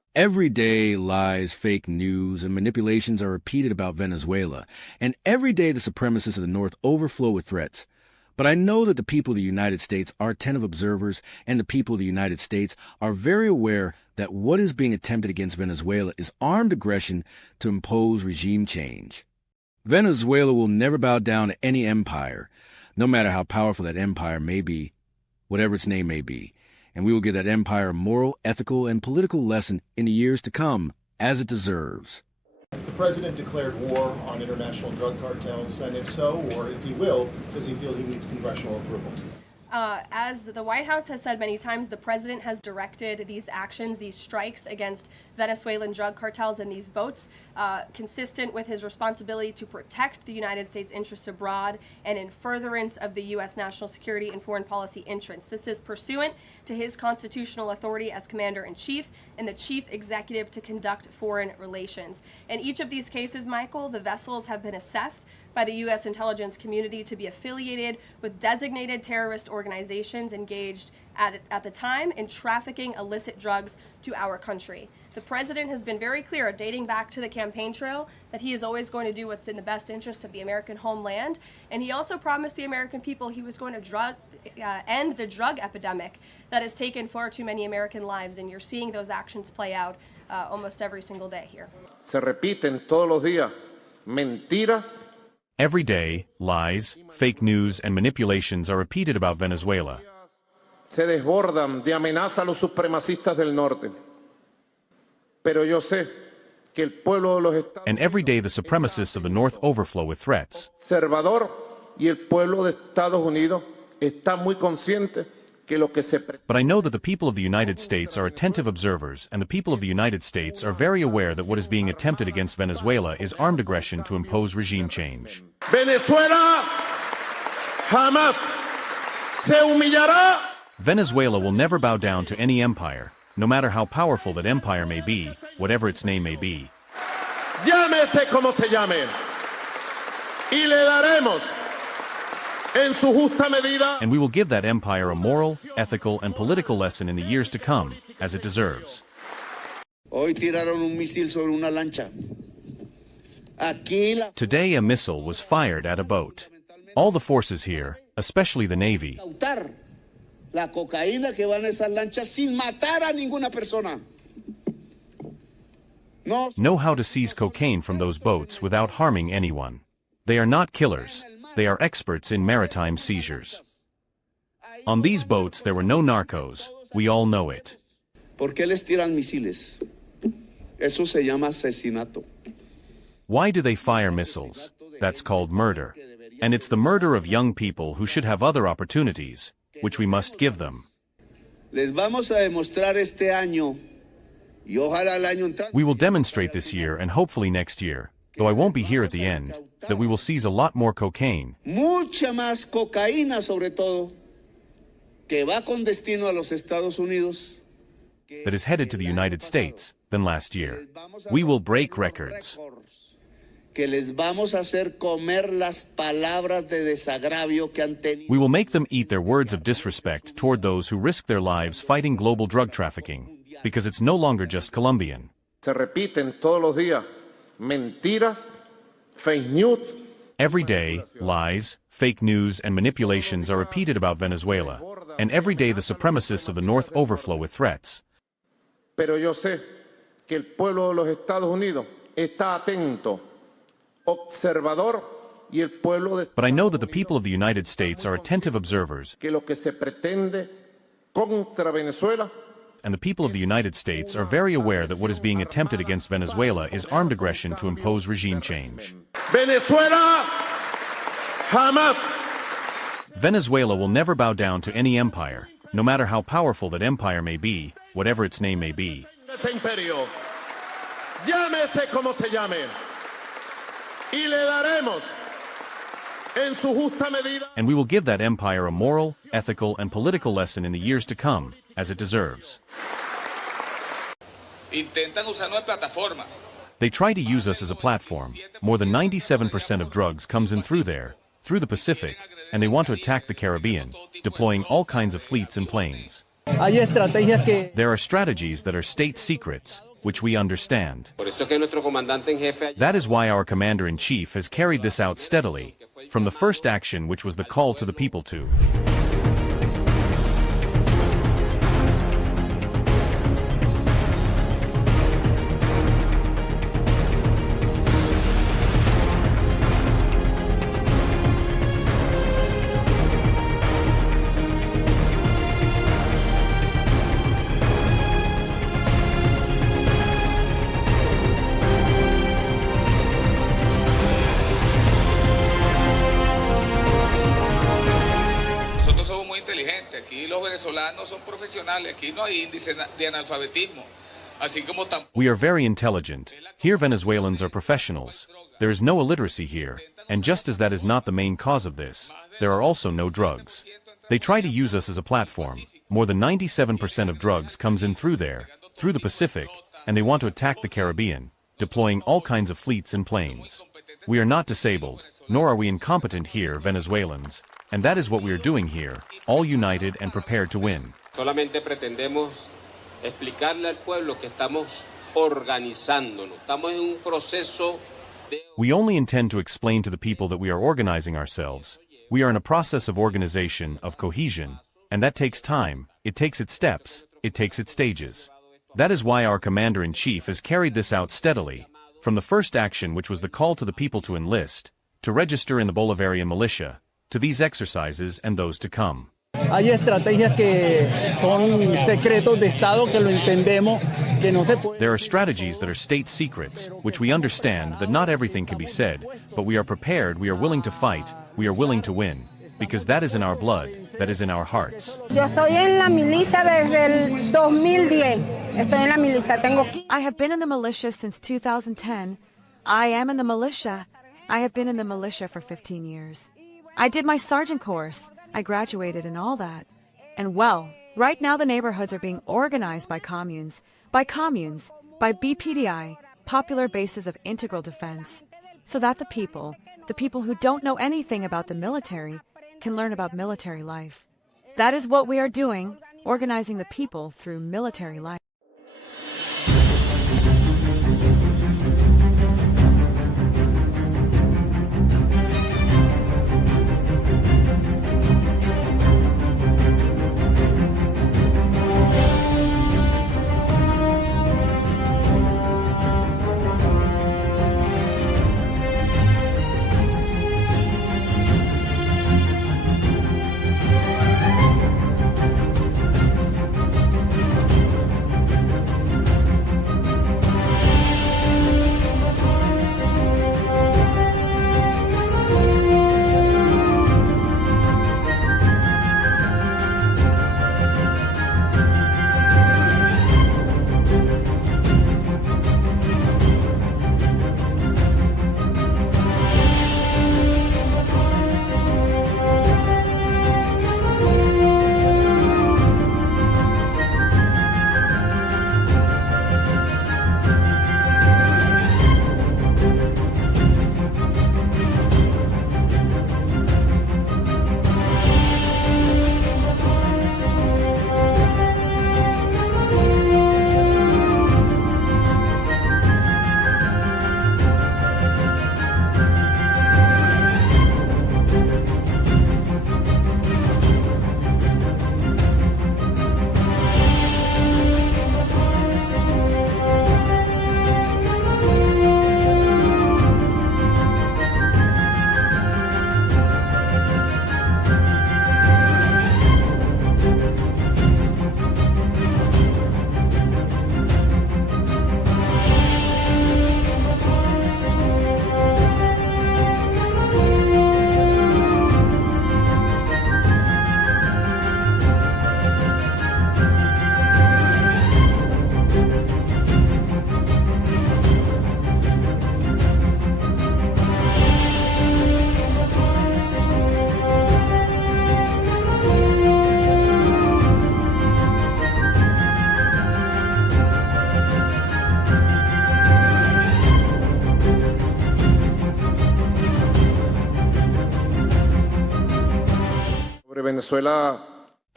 Every day, lies, fake news, and manipulations are repeated about Venezuela, and every day the supremacists of the North overflow with threats. But I know that the people of the United States are attentive observers, and the people of the United States are very aware that what is being attempted against Venezuela is armed aggression to impose regime change. Venezuela will never bow down to any empire, no matter how powerful that empire may be, whatever its name may be. And we will give that empire a moral, ethical, and political lesson in the years to come, as it deserves. Has the president declared war on international drug cartels? And if so, or if he will, does he feel he needs congressional approval? As the White House has said many times, the president has directed these actions, these strikes against Venezuelan drug cartels and these boats, consistent with his responsibility to protect the United States interests abroad and in furtherance of the U.S. national security and foreign policy interests. This is pursuant to his constitutional authority as commander-in-chief and the chief executive to conduct foreign relations. In each of these cases, Michael, the vessels have been assessed by the U.S. intelligence community to be affiliated with designated terrorist organizations engaged at the time in trafficking illicit drugs to our country. The president has been very clear, dating back to the campaign trail, that he is always going to do what's in the best interest of the American homeland. And he also promised the American people he was going to end the drug epidemic that has taken far too many American lives. And you're seeing those actions play out almost every single day here. Se repiten todos los días mentiras. Every day, lies, fake news, and manipulations are repeated about Venezuela. Se desbordan de amenaza a los supremacistas del norte. Pero yo sé que el pueblo de los Estados And every day the supremacists of the North overflow with threats. Conservador y el pueblo de Estados Unidos está muy consciente que lo que se But I know that the people of the United States are attentive observers, and the people of the United States are very aware that what is being attempted against Venezuela is armed aggression to impose regime change. Venezuela jamás se humillará. Venezuela will never bow down to any empire, no matter how powerful that empire may be, whatever its name may be. Llámese como se llame. Y le daremos en su justa medida. And we will give that empire a moral, ethical, and political lesson in the years to come, as it deserves. Hoy tiraron un misil sobre una lancha. Today a missile was fired at a boat. All the forces here, especially the Navy, La cocaína que va en esas lanchas sin matar a ninguna persona. Know how to seize cocaine from those boats without harming anyone. They are not killers. They are experts in maritime seizures. On these boats there were no narcos. We all know it. ¿Por qué les tiran misiles? Eso se llama asesinato. Why do they fire missiles? That's called murder. And it's the murder of young people who should have other opportunities, which we must give them. Les vamos a demostrar este año, y ojalá el año entrante. We will demonstrate this year and hopefully next year, though I won't be here at the end, that we will seize a lot more cocaine. Mucha más cocaína sobre todo, que va con destino a los Estados Unidos. That is headed to the United States than last year. We will break records. Que les vamos a hacer comer las palabras de desagravio que han tenido. We will make them eat their words of disrespect toward those who risk their lives fighting global drug trafficking, because it's no longer just Colombian. Se repiten todos los días mentiras, fake news. Every day, lies, fake news, and manipulations are repeated about Venezuela, and every day the supremacists of the North overflow with threats. Pero yo sé que el pueblo de los Estados Unidos está atento. Observador y el pueblo de But I know that the people of the United States are attentive observers, que lo que se pretende contra Venezuela, and the people of the United States are very aware that what is being attempted against Venezuela is armed aggression to impose regime change. Venezuela jamás. Venezuela will never bow down to any empire, no matter how powerful that empire may be, whatever its name may be. Ese imperio, llámese como se llame. Y le daremos en su justa medida. And we will give that empire a moral, ethical, and political lesson in the years to come, as it deserves. Intentan usarnos de plataforma. They try to use us as a platform. More than 97% of drugs comes in through there, through the Pacific, and they want to attack the Caribbean, deploying all kinds of fleets and planes. There are strategies that are state secrets, which we understand. Por eso es que nuestro comandante en jefe That is why our commander-in-chief has carried this out steadily, from the first action which was the call to the people to. Aquí los venezolanos son profesionales, aquí no hay índice de analfabetismo. Así como We are very intelligent. Here Venezuelans are professionals. There is no illiteracy here, and just as that is not the main cause of this, there are also no drugs. They try to use us as a platform. More than 97% of drugs comes in through there, through the Pacific, and they want to attack the Caribbean, deploying all kinds of fleets and planes. We are not disabled, nor are we incompetent here, Venezuelans, and that is what we are doing here, all united and prepared to win. solamente pretendemos explicarle al pueblo que estamos organizándonos. Estamos en un proceso de... We only intend to explain to the people that we are organizing ourselves. We are in a process of organization, of cohesion, and that takes time, it takes its steps, it takes its stages. That is why our commander-in-chief has carried this out steadily, from the first action which was the call to the people to enlist, to register in the Bolivarian militia, to these exercises and those to come. Hay estrategias que son secretos de Estado que lo entendemos, que no se puede... There are strategies that are state secrets, which we understand that not everything can be said, but we are prepared, we are willing to fight, we are willing to win, because that is in our blood, that is in our hearts. Yo estoy en la milicia desde el 2010. Estoy en la milicia. I have been in the militia since 2010. I am in the militia. I have been in the militia for 15 years. I did my sergeant course. I graduated and all that. And well, right now the neighborhoods are being organized by communes, by BPDI, popular bases of integral defense, so that the people who don't know anything about the military, can learn about military life. That is what we are doing, organizing the people through military life. Venezuela.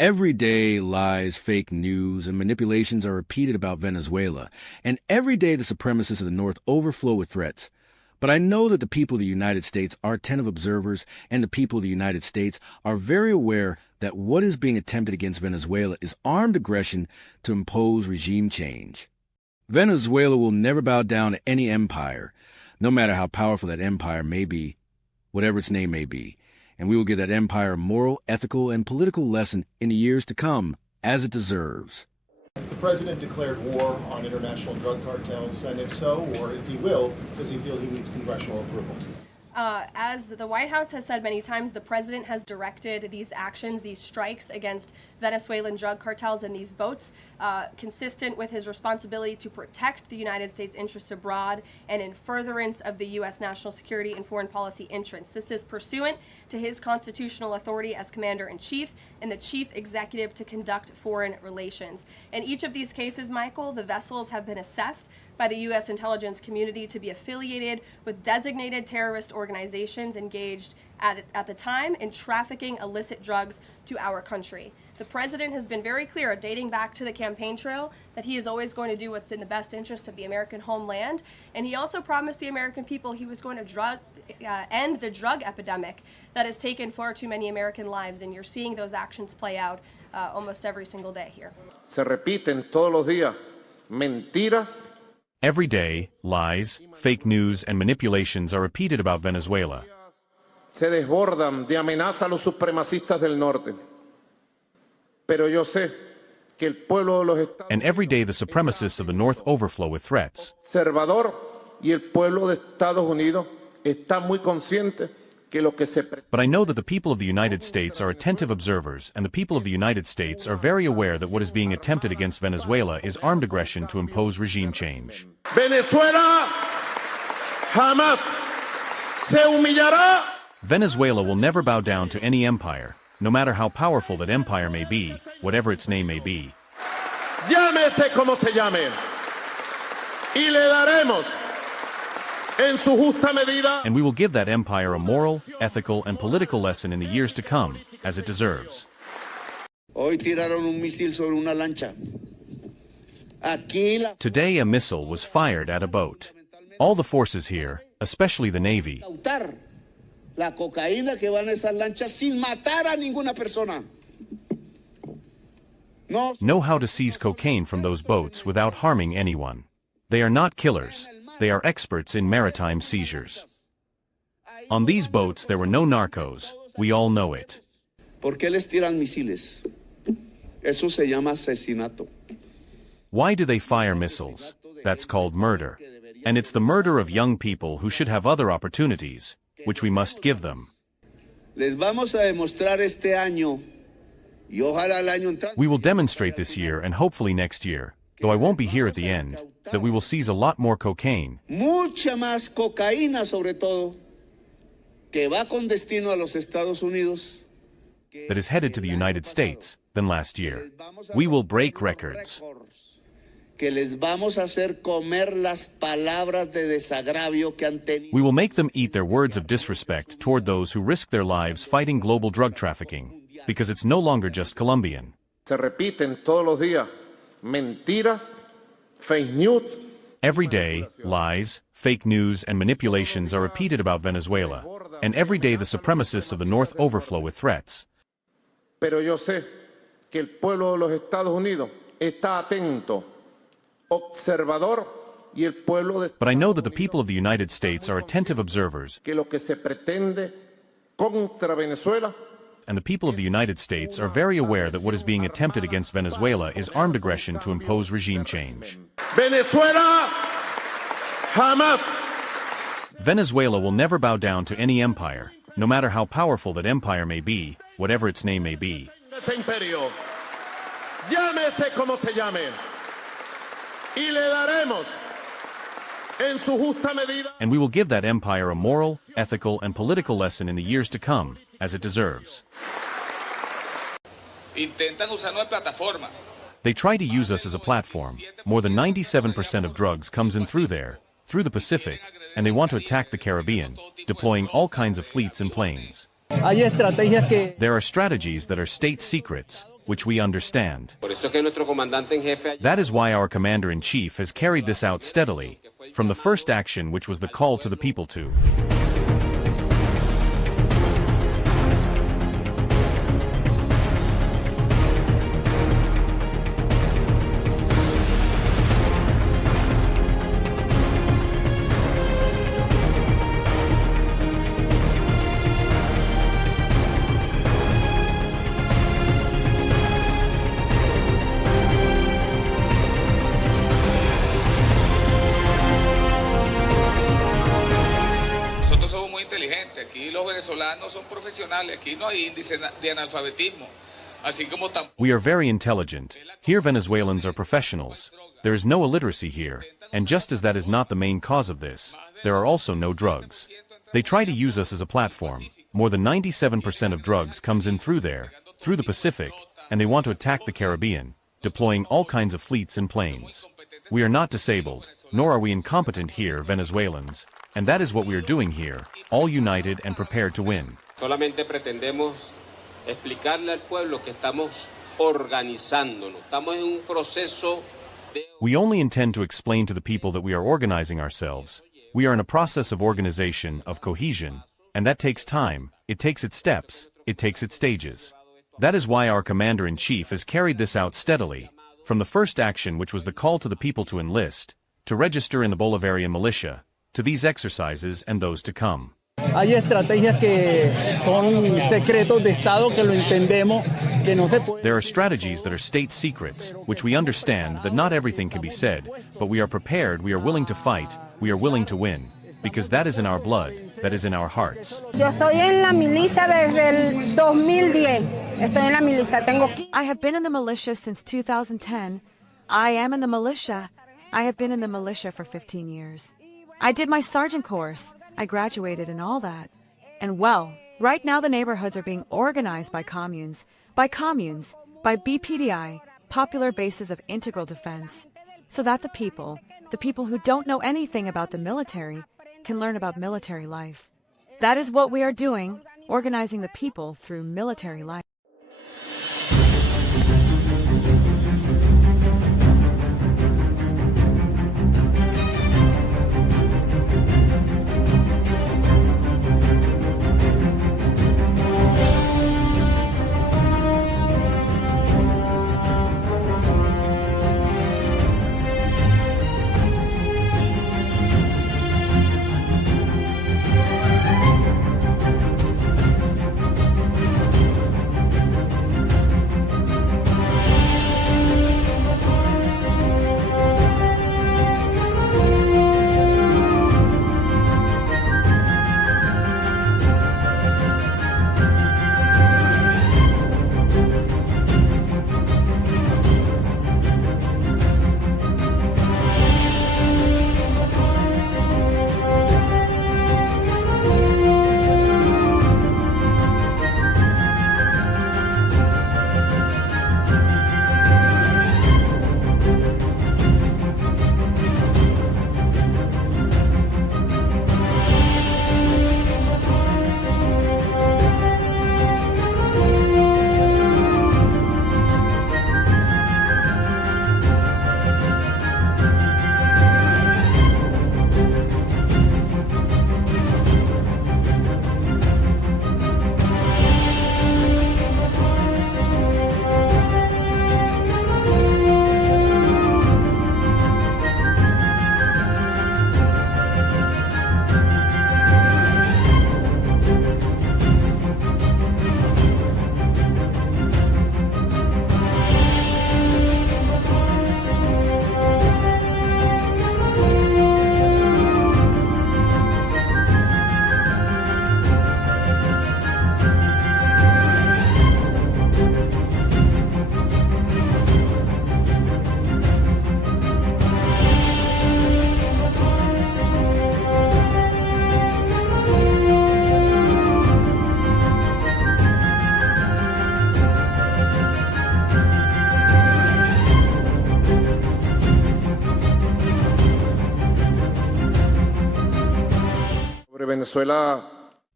Every day, lies, fake news, and manipulations are repeated about Venezuela, and every day the supremacists of the North overflow with threats. But I know that the people of the United States are attentive observers, and the people of the United States are very aware that what is being attempted against Venezuela is armed aggression to impose regime change. Venezuela will never bow down to any empire, no matter how powerful that empire may be, whatever its name may be. And we will give that empire a moral, ethical, and political lesson in the years to come, as it deserves. Has the president declared war on international drug cartels? And if so, or if he will, does he feel he needs congressional approval? As the White House has said many times, the president has directed these actions, these strikes against Venezuelan drug cartels and these boats, consistent with his responsibility to protect the United States interests abroad and in furtherance of the U.S. national security and foreign policy interests. This is pursuant to his constitutional authority as commander-in-chief and the chief executive to conduct foreign relations. In each of these cases, Michael, the vessels have been assessed by the U.S. intelligence community to be affiliated with designated terrorist organizations engaged at the time in trafficking illicit drugs to our country. The president has been very clear, dating back to the campaign trail, that he is always going to do what's in the best interest of the American homeland. And he also promised the American people he was going to end the drug epidemic that has taken far too many American lives. And you're seeing those actions play out almost every single day here. Se repiten todos los días mentiras. Every day, lies, fake news, and manipulations are repeated about Venezuela. Se desbordan de amenaza a los supremacistas del norte. Pero yo sé que el pueblo de los Estados And every day the supremacists of the North overflow with threats. Conservador y el pueblo de Estados Unidos está muy consciente que lo que se But I know that the people of the United States are attentive observers, and the people of the United States are very aware that what is being attempted against Venezuela is armed aggression to impose regime change. Venezuela jamás se humillará. Venezuela will never bow down to any empire, no matter how powerful that empire may be, whatever its name may be. Llámese como se llame. Y le daremos en su justa medida. And we will give that empire a moral, ethical, and political lesson in the years to come, as it deserves. Hoy tiraron un misil sobre una lancha. Today a missile was fired at a boat. All the forces here, especially the Navy, La cocaína que va en esas lanchas sin matar a ninguna persona. know how to seize cocaine from those boats without harming anyone. They are not killers. They are experts in maritime seizures. On these boats there were no narcos. We all know it. ¿Por qué les tiran misiles? Eso se llama asesinato. Why do they fire missiles? That's called murder. And it's the murder of young people who should have other opportunities, which we must give them. Les vamos a demostrar este año, y ojalá el año entrante. We will demonstrate this year and hopefully next year, though I won't be here at the end, that we will seize a lot more cocaine. Mucha más cocaína, sobre todo, que va con destino a los Estados Unidos. That is headed to the United States than last year. We will break records. Que les vamos a hacer comer las palabras de desagravio que han tenido. We will make them eat their words of disrespect toward those who risk their lives fighting global drug trafficking, because it's no longer just Colombian. Se repiten todos los días mentiras, fake news. Every day, lies, fake news, and manipulations are repeated about Venezuela, and every day the supremacists of the North overflow with threats. Pero yo sé que el pueblo de los Estados Unidos está atento, observador, y el pueblo de But I know that the people of the United States are attentive observers, que lo que se pretende contra Venezuela. And the people of the United States are very aware that what is being attempted against Venezuela is armed aggression to impose regime change. Venezuela jamás. Venezuela will never bow down to any empire, no matter how powerful that empire may be, whatever its name may be. Ese imperio, llámese como se llame, y le daremos en su justa medida. And we will give that empire a moral, ethical, and political lesson in the years to come, as it deserves. Intentan usarnos de plataforma. They try to use us as a platform. More than 97% of drugs comes in through there, through the Pacific, and they want to attack the Caribbean, deploying all kinds of fleets and planes. There are strategies that are state secrets, which we understand. Por eso es que nuestro comandante en jefe That is why our commander-in-chief has carried this out steadily, from the first action which was the call to the people to. Aquí los venezolanos son profesionales, aquí no hay índice de analfabetismo. Así como We are very intelligent. Here Venezuelans are professionals. There is no illiteracy here, and just as that is not the main cause of this, there are also no drugs. They try to use us as a platform. More than 97% of drugs comes in through there, through the Pacific, and they want to attack the Caribbean, deploying all kinds of fleets and planes. We are not disabled, nor are we incompetent here, Venezuelans, and that is what we are doing here, all united and prepared to win. solamente pretendemos explicarle al pueblo que estamos organizándonos. Estamos en un proceso de... We only intend to explain to the people that we are organizing ourselves. We are in a process of organization, of cohesion, and that takes time, it takes its steps, it takes its stages. That is why our commander-in-chief has carried this out steadily, from the first action which was the call to the people to enlist, to register in the Bolivarian militia, to these exercises and those to come. Hay estrategias que son secretos de Estado que lo entendemos, que no se puede... There are strategies that are state secrets, which we understand that not everything can be said, but we are prepared, we are willing to fight, we are willing to win, because that is in our blood, that is in our hearts. Yo estoy en la milicia desde el 2010. Estoy en la milicia. I have been in the militia since 2010. I am in the militia. I have been in the militia for 15 years. I did my sergeant course. I graduated and all that. And well, right now the neighborhoods are being organized by communes, by BPDI, popular bases of integral defense, so that the people who don't know anything about the military, can learn about military life. That is what we are doing, organizing the people through military life. Venezuela.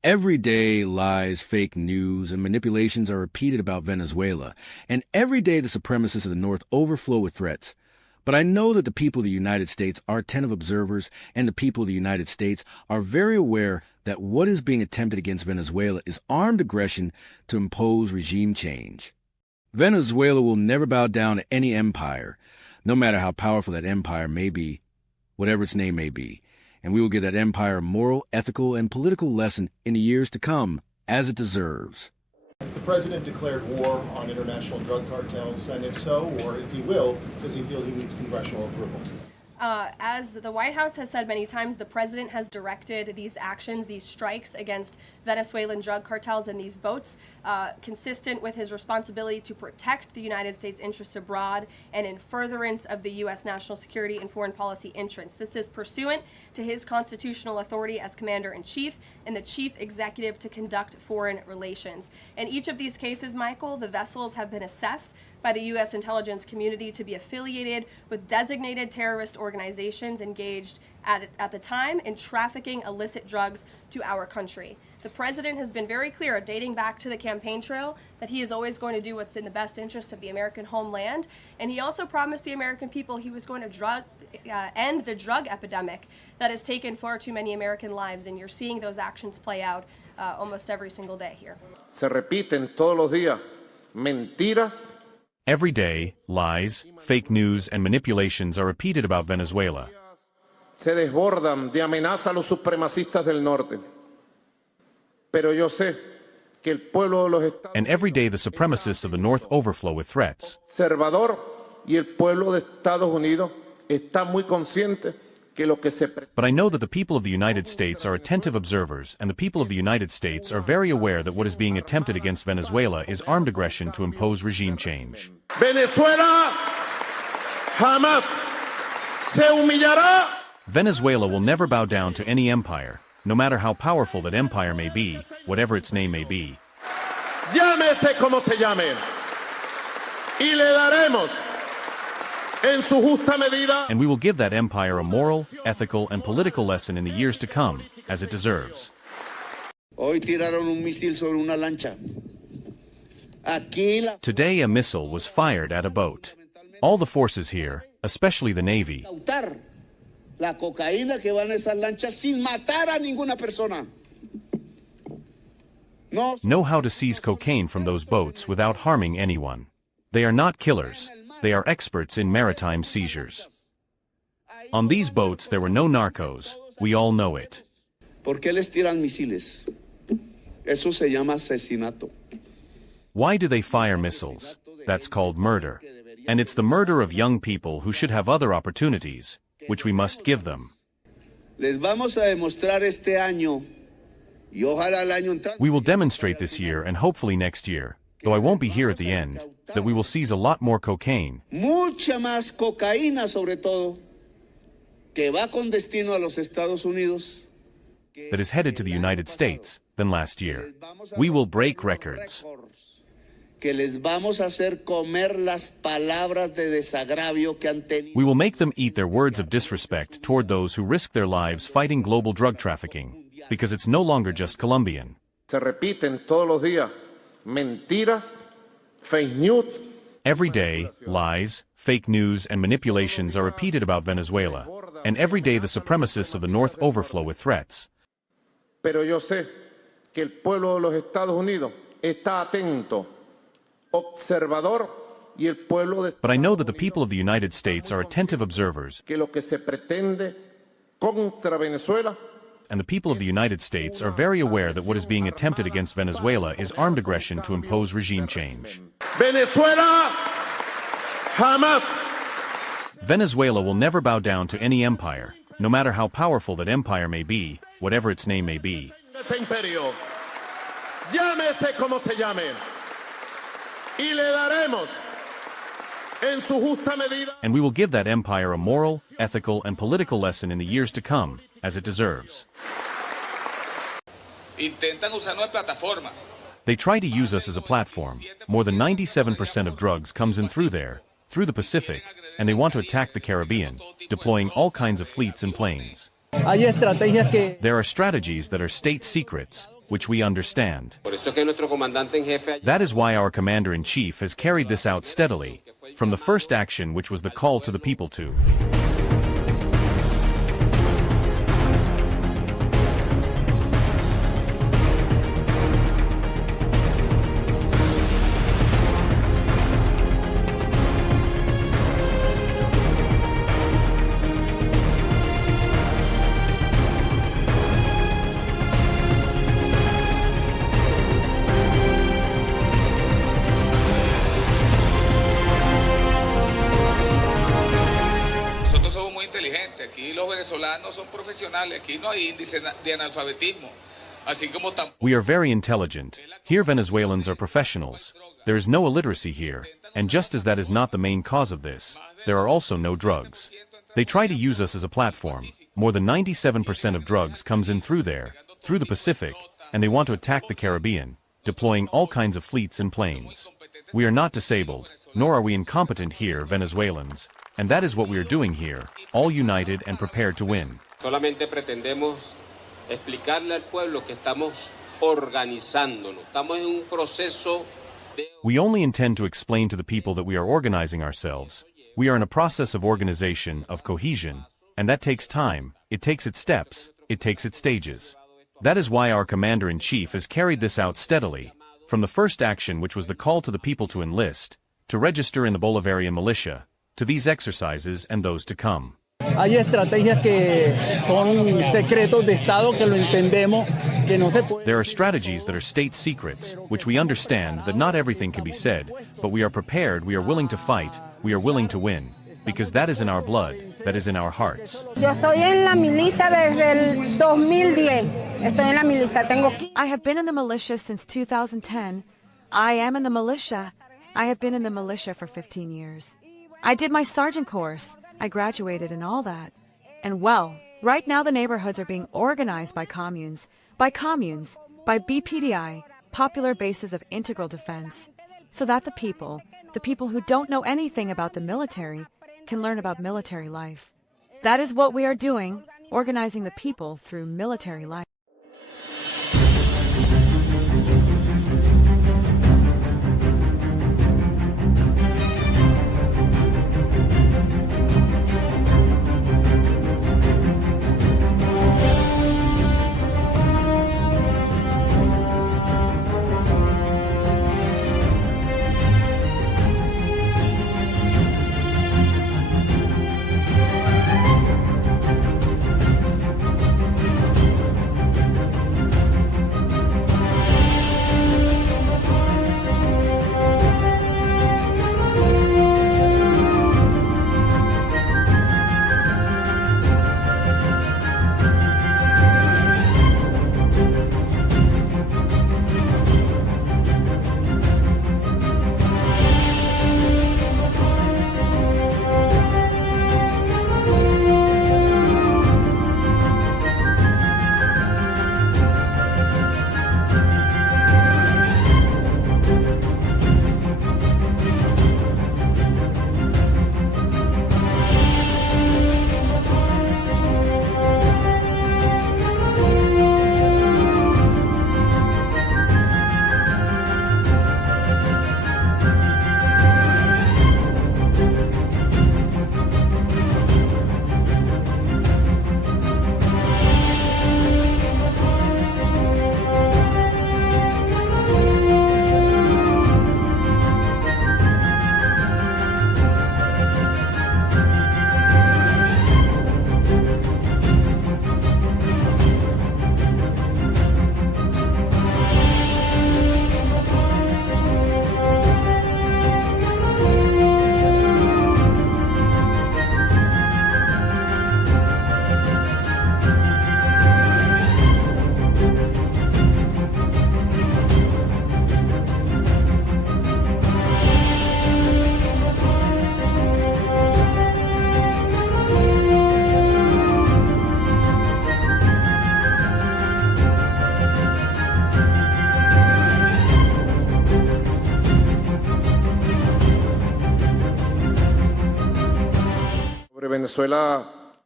Every day, lies, fake news, and manipulations are repeated about Venezuela, and every day the supremacists of the North overflow with threats. But I know that the people of the United States are attentive observers, and the people of the United States are very aware that what is being attempted against Venezuela is armed aggression to impose regime change. Venezuela will never bow down to any empire, no matter how powerful that empire may be, whatever its name may be. And we will give that empire a moral, ethical, and political lesson in the years to come, as it deserves. Has the president declared war on international drug cartels? And if so, or if he will, does he feel he needs congressional approval? As the White House has said many times, the president has directed these actions, these strikes against Venezuelan drug cartels and these boats, consistent with his responsibility to protect the United States interests abroad and in furtherance of the U.S. national security and foreign policy interests. This is pursuant to his constitutional authority as commander-in-chief and the chief executive to conduct foreign relations. In each of these cases, Michael, the vessels have been assessed by the U.S. intelligence community to be affiliated with designated terrorist organizations engaged at the time in trafficking illicit drugs to our country. The president has been very clear, dating back to the campaign trail, that he is always going to do what's in the best interest of the American homeland. And he also promised the American people he was going to end the drug epidemic that has taken far too many American lives. And you're seeing those actions play out almost every single day here. Se repiten todos los días mentiras. Every day, lies, fake news, and manipulations are repeated about Venezuela. Se desbordan de amenaza a los supremacistas del norte. Pero yo sé que el pueblo de los Estados And every day the supremacists of the North overflow with threats. Conservador y el pueblo de Estados Unidos está muy consciente que lo que se But I know that the people of the United States are attentive observers, and the people of the United States are very aware that what is being attempted against Venezuela is armed aggression to impose regime change. Venezuela jamás se humillará. Venezuela will never bow down to any empire, no matter how powerful that empire may be, whatever its name may be. Llámese como se llame. Y le daremos en su justa medida. And we will give that empire a moral, ethical, and political lesson in the years to come, as it deserves. Hoy tiraron un misil sobre una lancha. Aquí la Today a missile was fired at a boat. All the forces here, especially the Navy, incautar la cocaína que va en esas lanchas sin matar a ninguna persona. No. know how to seize cocaine from those boats without harming anyone. They are not killers, they are experts in maritime seizures. On these boats there were no narcos, we all know it. ¿Por qué les tiran misiles? Eso se llama asesinato. Why do they fire missiles? That's called murder. And it's the murder of young people who should have other opportunities, which we must give them. Les vamos a demostrar este año y ojalá el año entrante. We will demonstrate this year and hopefully next year, though I won't be here at the end, that we will seize a lot more cocaine. Mucha más cocaína sobre todo que va con destino a los Estados Unidos. That is headed to the United States than last year. We will break records. Que les vamos a hacer comer las palabras de desagravio que han tenido. We will make them eat their words of disrespect toward those who risk their lives fighting global drug trafficking, because it's no longer just Colombian. Se repiten todos los días mentiras, fake news. Every day, lies, fake news, and manipulations are repeated about Venezuela, and every day the supremacists of the North overflow with threats. Pero yo sé que el pueblo de los Estados Unidos está atento, observador, y el pueblo de But I know that the people of the United States are attentive observers, que lo que se pretende contra Venezuela. And the people of the United States are very aware that what is being attempted against Venezuela is armed aggression to impose regime change. Venezuela jamás. Venezuela will never bow down to any empire, no matter how powerful that empire may be, whatever its name may be. Ese imperio, llámese como se llame, y le daremos en su justa medida. And we will give that empire a moral, ethical, and political lesson in the years to come, as it deserves. Intentan usar una plataforma. They try to use us as a platform. More than 97% of drugs comes in through there, through the Pacific, and they want to attack the Caribbean, deploying all kinds of fleets and planes. Hay estrategias que There are strategies that are state secrets, which we understand. Por eso es que nuestro comandante en jefe That is why our commander-in-chief has carried this out steadily, from the first action which was the call to the people to. Aquí los venezolanos son profesionales, aquí no hay índice de analfabetismo. Así como We are very intelligent. Here Venezuelans are professionals. There is no illiteracy here, and just as that is not the main cause of this, there are also no drugs. They try to use us as a platform. More than 97% of drugs comes in through there, through the Pacific, and they want to attack the Caribbean, deploying all kinds of fleets and planes. We are not disabled, nor are we incompetent here, Venezuelans, and that is what we are doing here, all united and prepared to win. solamente pretendemos explicarle al pueblo que estamos organizándonos. Estamos en un proceso de... We only intend to explain to the people that we are organizing ourselves. We are in a process of organization, of cohesion, and that takes time, it takes its steps, it takes its stages. That is why our commander-in-chief has carried this out steadily, from the first action which was the call to the people to enlist, to register in the Bolivarian militia, to these exercises and those to come. Hay estrategias que son secretos de Estado que lo entendemos que no se puede. There are strategies that are state secrets, which we understand that not everything can be said, but we are prepared, we are willing to fight, we are willing to win, because that is in our blood, that is in our hearts. Yo estoy en la milicia desde el 2010. Estoy en la milicia. I have been in the militia since 2010. I am in the militia. I have been in the militia for 15 years. I did my sergeant course. I graduated and all that. And well, right now the neighborhoods are being organized by communes, by BPDI, popular bases of integral defense, so that the people who don't know anything about the military, can learn about military life. That is what we are doing, organizing the people through military life. Venezuela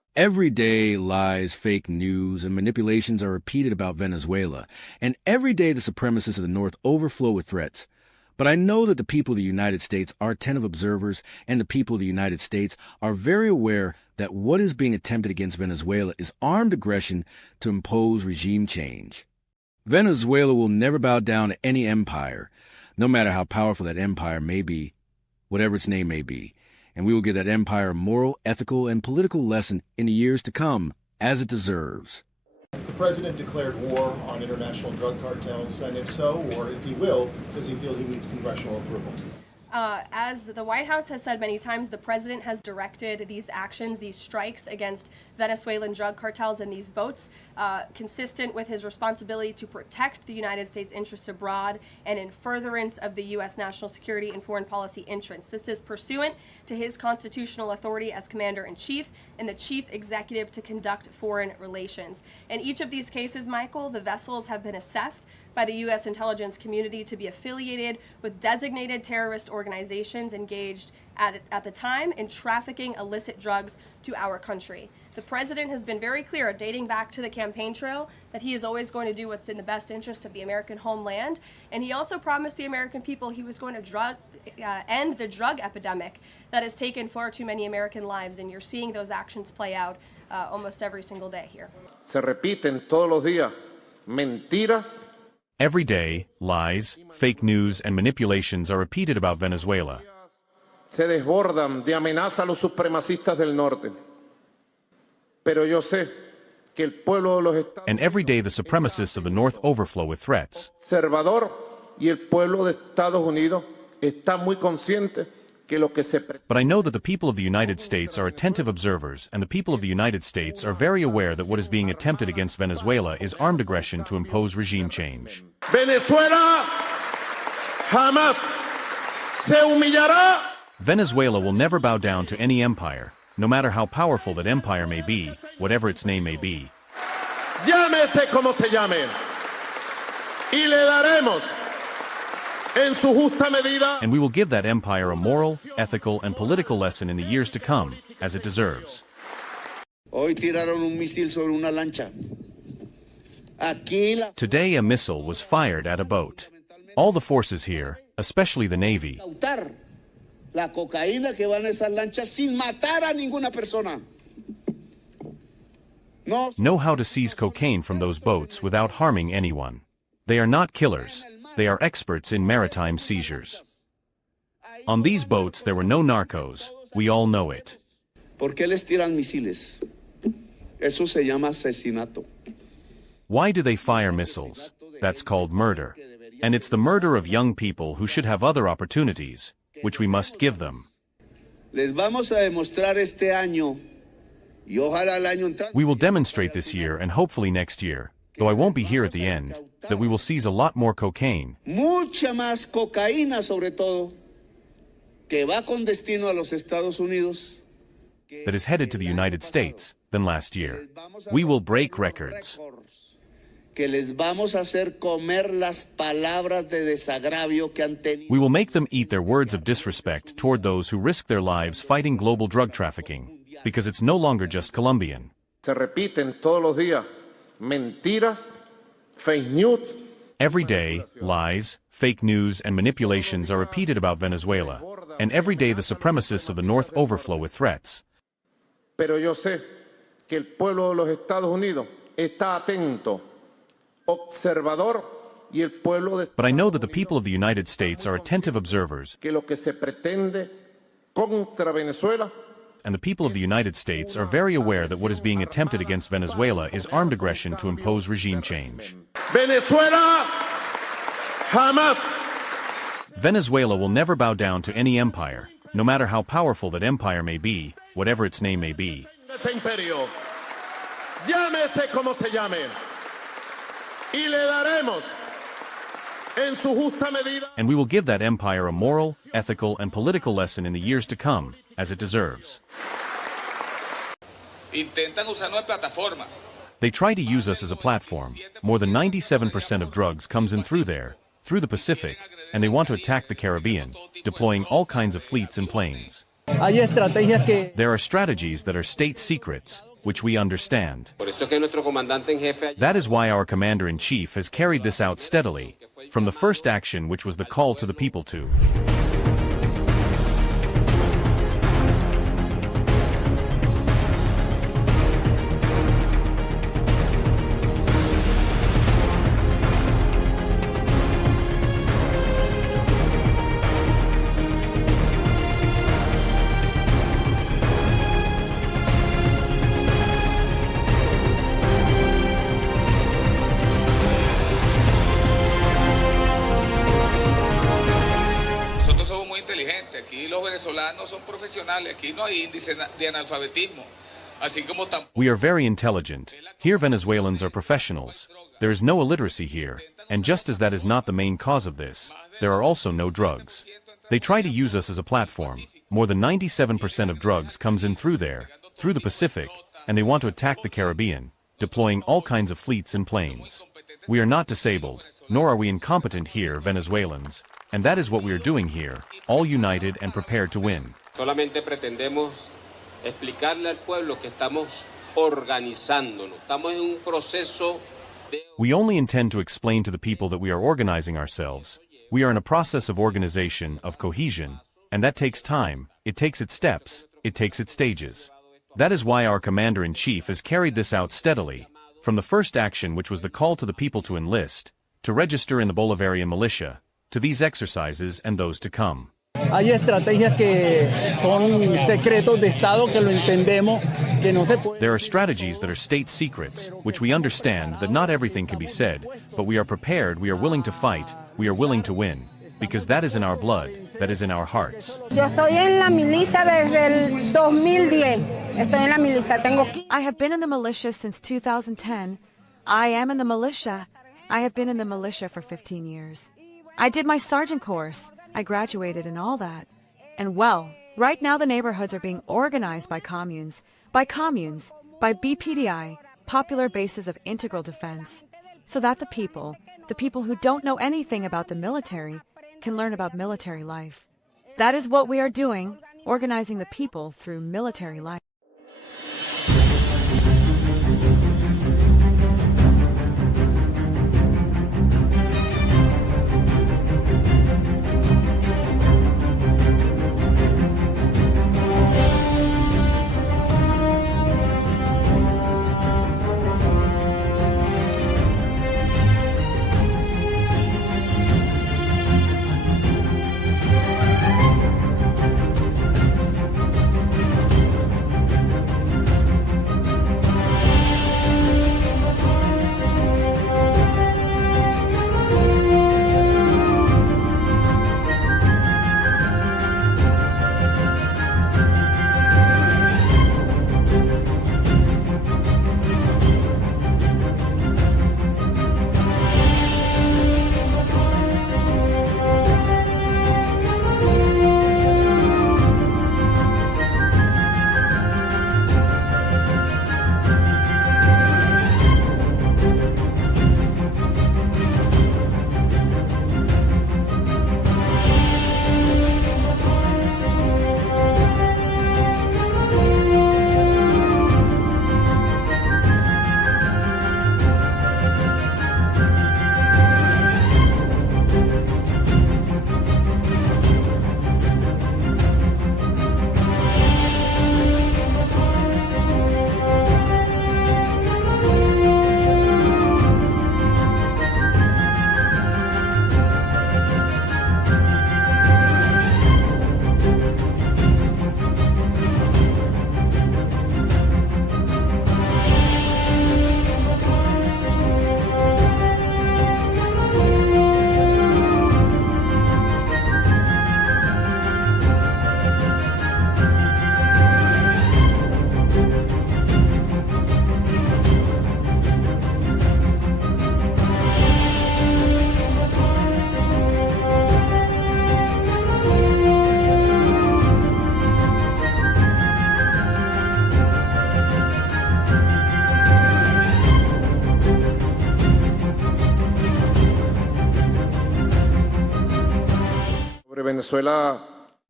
Every day, lies, fake news, and manipulations are repeated about Venezuela, and every day the supremacists of the North overflow with threats. But I know that the people of the United States are attentive observers, and the people of the United States are very aware that what is being attempted against Venezuela is armed aggression to impose regime change. Venezuela will never bow down to any empire, no matter how powerful that empire may be, whatever its name may be. And we will give that empire a moral, ethical, and political lesson in the years to come, as it deserves. Has the president declared war on international drug cartels? And if so, or if he will, does he feel he needs congressional approval? As the White House has said many times, the president has directed these actions, these strikes against Venezuelan drug cartels and these boats, consistent with his responsibility to protect the United States interests abroad and in furtherance of the U.S. national security and foreign policy interests. This is pursuant to his constitutional authority as commander-in-chief and the chief executive to conduct foreign relations. In each of these cases, Michael, the vessels have been assessed by the U.S. intelligence community to be affiliated with designated terrorist organizations engaged at the time in trafficking illicit drugs to our country. The president has been very clear, dating back to the campaign trail, that he is always going to do what's in the best interest of the American homeland. And he also promised the American people he was going to end the drug epidemic that has taken far too many American lives. And you're seeing those actions play out almost every single day here. Se repiten todos los días mentiras. Every day, lies, fake news, and manipulations are repeated about Venezuela. Se desbordan de amenaza a los supremacistas del norte. Pero yo sé que el pueblo de los Estados And every day the supremacists of the North overflow with threats. Conservador y el pueblo de Estados Unidos está muy consciente que lo que se But I know that the people of the United States are attentive observers, and the people of the United States are very aware that what is being attempted against Venezuela is armed aggression to impose regime change. Venezuela jamás se humillará. Venezuela will never bow down to any empire, no matter how powerful that empire may be, whatever its name may be. Llámese como se llame. Y le daremos en su justa medida. And we will give that empire a moral, ethical, and political lesson in the years to come, as it deserves. Hoy tiraron un misil sobre una lancha. Today a missile was fired at a boat. All the forces here, especially the Navy, La cocaína que va en esas lanchas sin matar a ninguna persona. know how to seize cocaine from those boats without harming anyone. They are not killers. They are experts in maritime seizures. On these boats there were no narcos. We all know it. ¿Por qué les tiran misiles? Eso se llama asesinato. Why do they fire missiles? That's called murder. And it's the murder of young people who should have other opportunities, which we must give them. Les vamos a demostrar este año, y ojalá el año entrante. We will demonstrate this year and hopefully next year, though I won't be here at the end, that we will seize a lot more cocaine. Mucha más cocaína, sobre todo, que va con destino a los Estados Unidos. That is headed to the United States than last year. We will break records. Que les vamos a hacer comer las palabras de desagravio que han tenido. We will make them eat their words of disrespect toward those who risk their lives fighting global drug trafficking, because it's no longer just Colombian. Se repiten todos los días mentiras, fake news. Every day, lies, fake news, and manipulations are repeated about Venezuela, and every day the supremacists of the North overflow with threats. Pero yo sé que el pueblo de los Estados Unidos está atento, observador, y el pueblo de But I know that the people of the United States are attentive observers, que lo que se pretende contra Venezuela. And the people of the United States are very aware that what is being attempted against Venezuela is armed aggression to impose regime change. Venezuela jamás. Venezuela will never bow down to any empire, no matter how powerful that empire may be, whatever its name may be. Ese imperio, llámese como se llame, y le daremos en su justa medida. And we will give that empire a moral, ethical, and political lesson in the years to come, as it deserves. Intentan usarnos de plataforma. They try to use us as a platform. More than 97% of drugs comes in through there, through the Pacific, and they want to attack the Caribbean, deploying all kinds of fleets and planes. There are strategies that are state secrets, which we understand. Por eso es que nuestro comandante en jefe That is why our commander-in-chief has carried this out steadily, from the first action which was the call to the people to. Aquí los venezolanos son profesionales, aquí no hay índice de analfabetismo. Así como We are very intelligent. Here Venezuelans are professionals. There is no illiteracy here, and just as that is not the main cause of this, there are also no drugs. They try to use us as a platform. More than 97% of drugs comes in through there, through the Pacific, and they want to attack the Caribbean, deploying all kinds of fleets and planes. We are not disabled, nor are we incompetent here, Venezuelans, and that is what we are doing here, all united and prepared to win. solamente pretendemos explicarle al pueblo que estamos organizándonos. Estamos en un proceso de... We only intend to explain to the people that we are organizing ourselves. We are in a process of organization, of cohesion, and that takes time, it takes its steps, it takes its stages. That is why our commander-in-chief has carried this out steadily, from the first action which was the call to the people to enlist, to register in the Bolivarian militia, to these exercises and those to come. Hay estrategias que son secretos de Estado que lo entendemos, que no se puede... There are strategies that are state secrets, which we understand that not everything can be said, but we are prepared, we are willing to fight, we are willing to win, because that is in our blood, that is in our hearts. Yo estoy en la milicia desde el 2010. Estoy en la milicia. I have been in the militia since 2010. I am in the militia. I have been in the militia for 15 years. I did my sergeant course. I graduated and all that. And well, right now the neighborhoods are being organized by communes, by BPDI, popular bases of integral defense, so that the people who don't know anything about the military, can learn about military life. That is what we are doing, organizing the people through military life. Venezuela.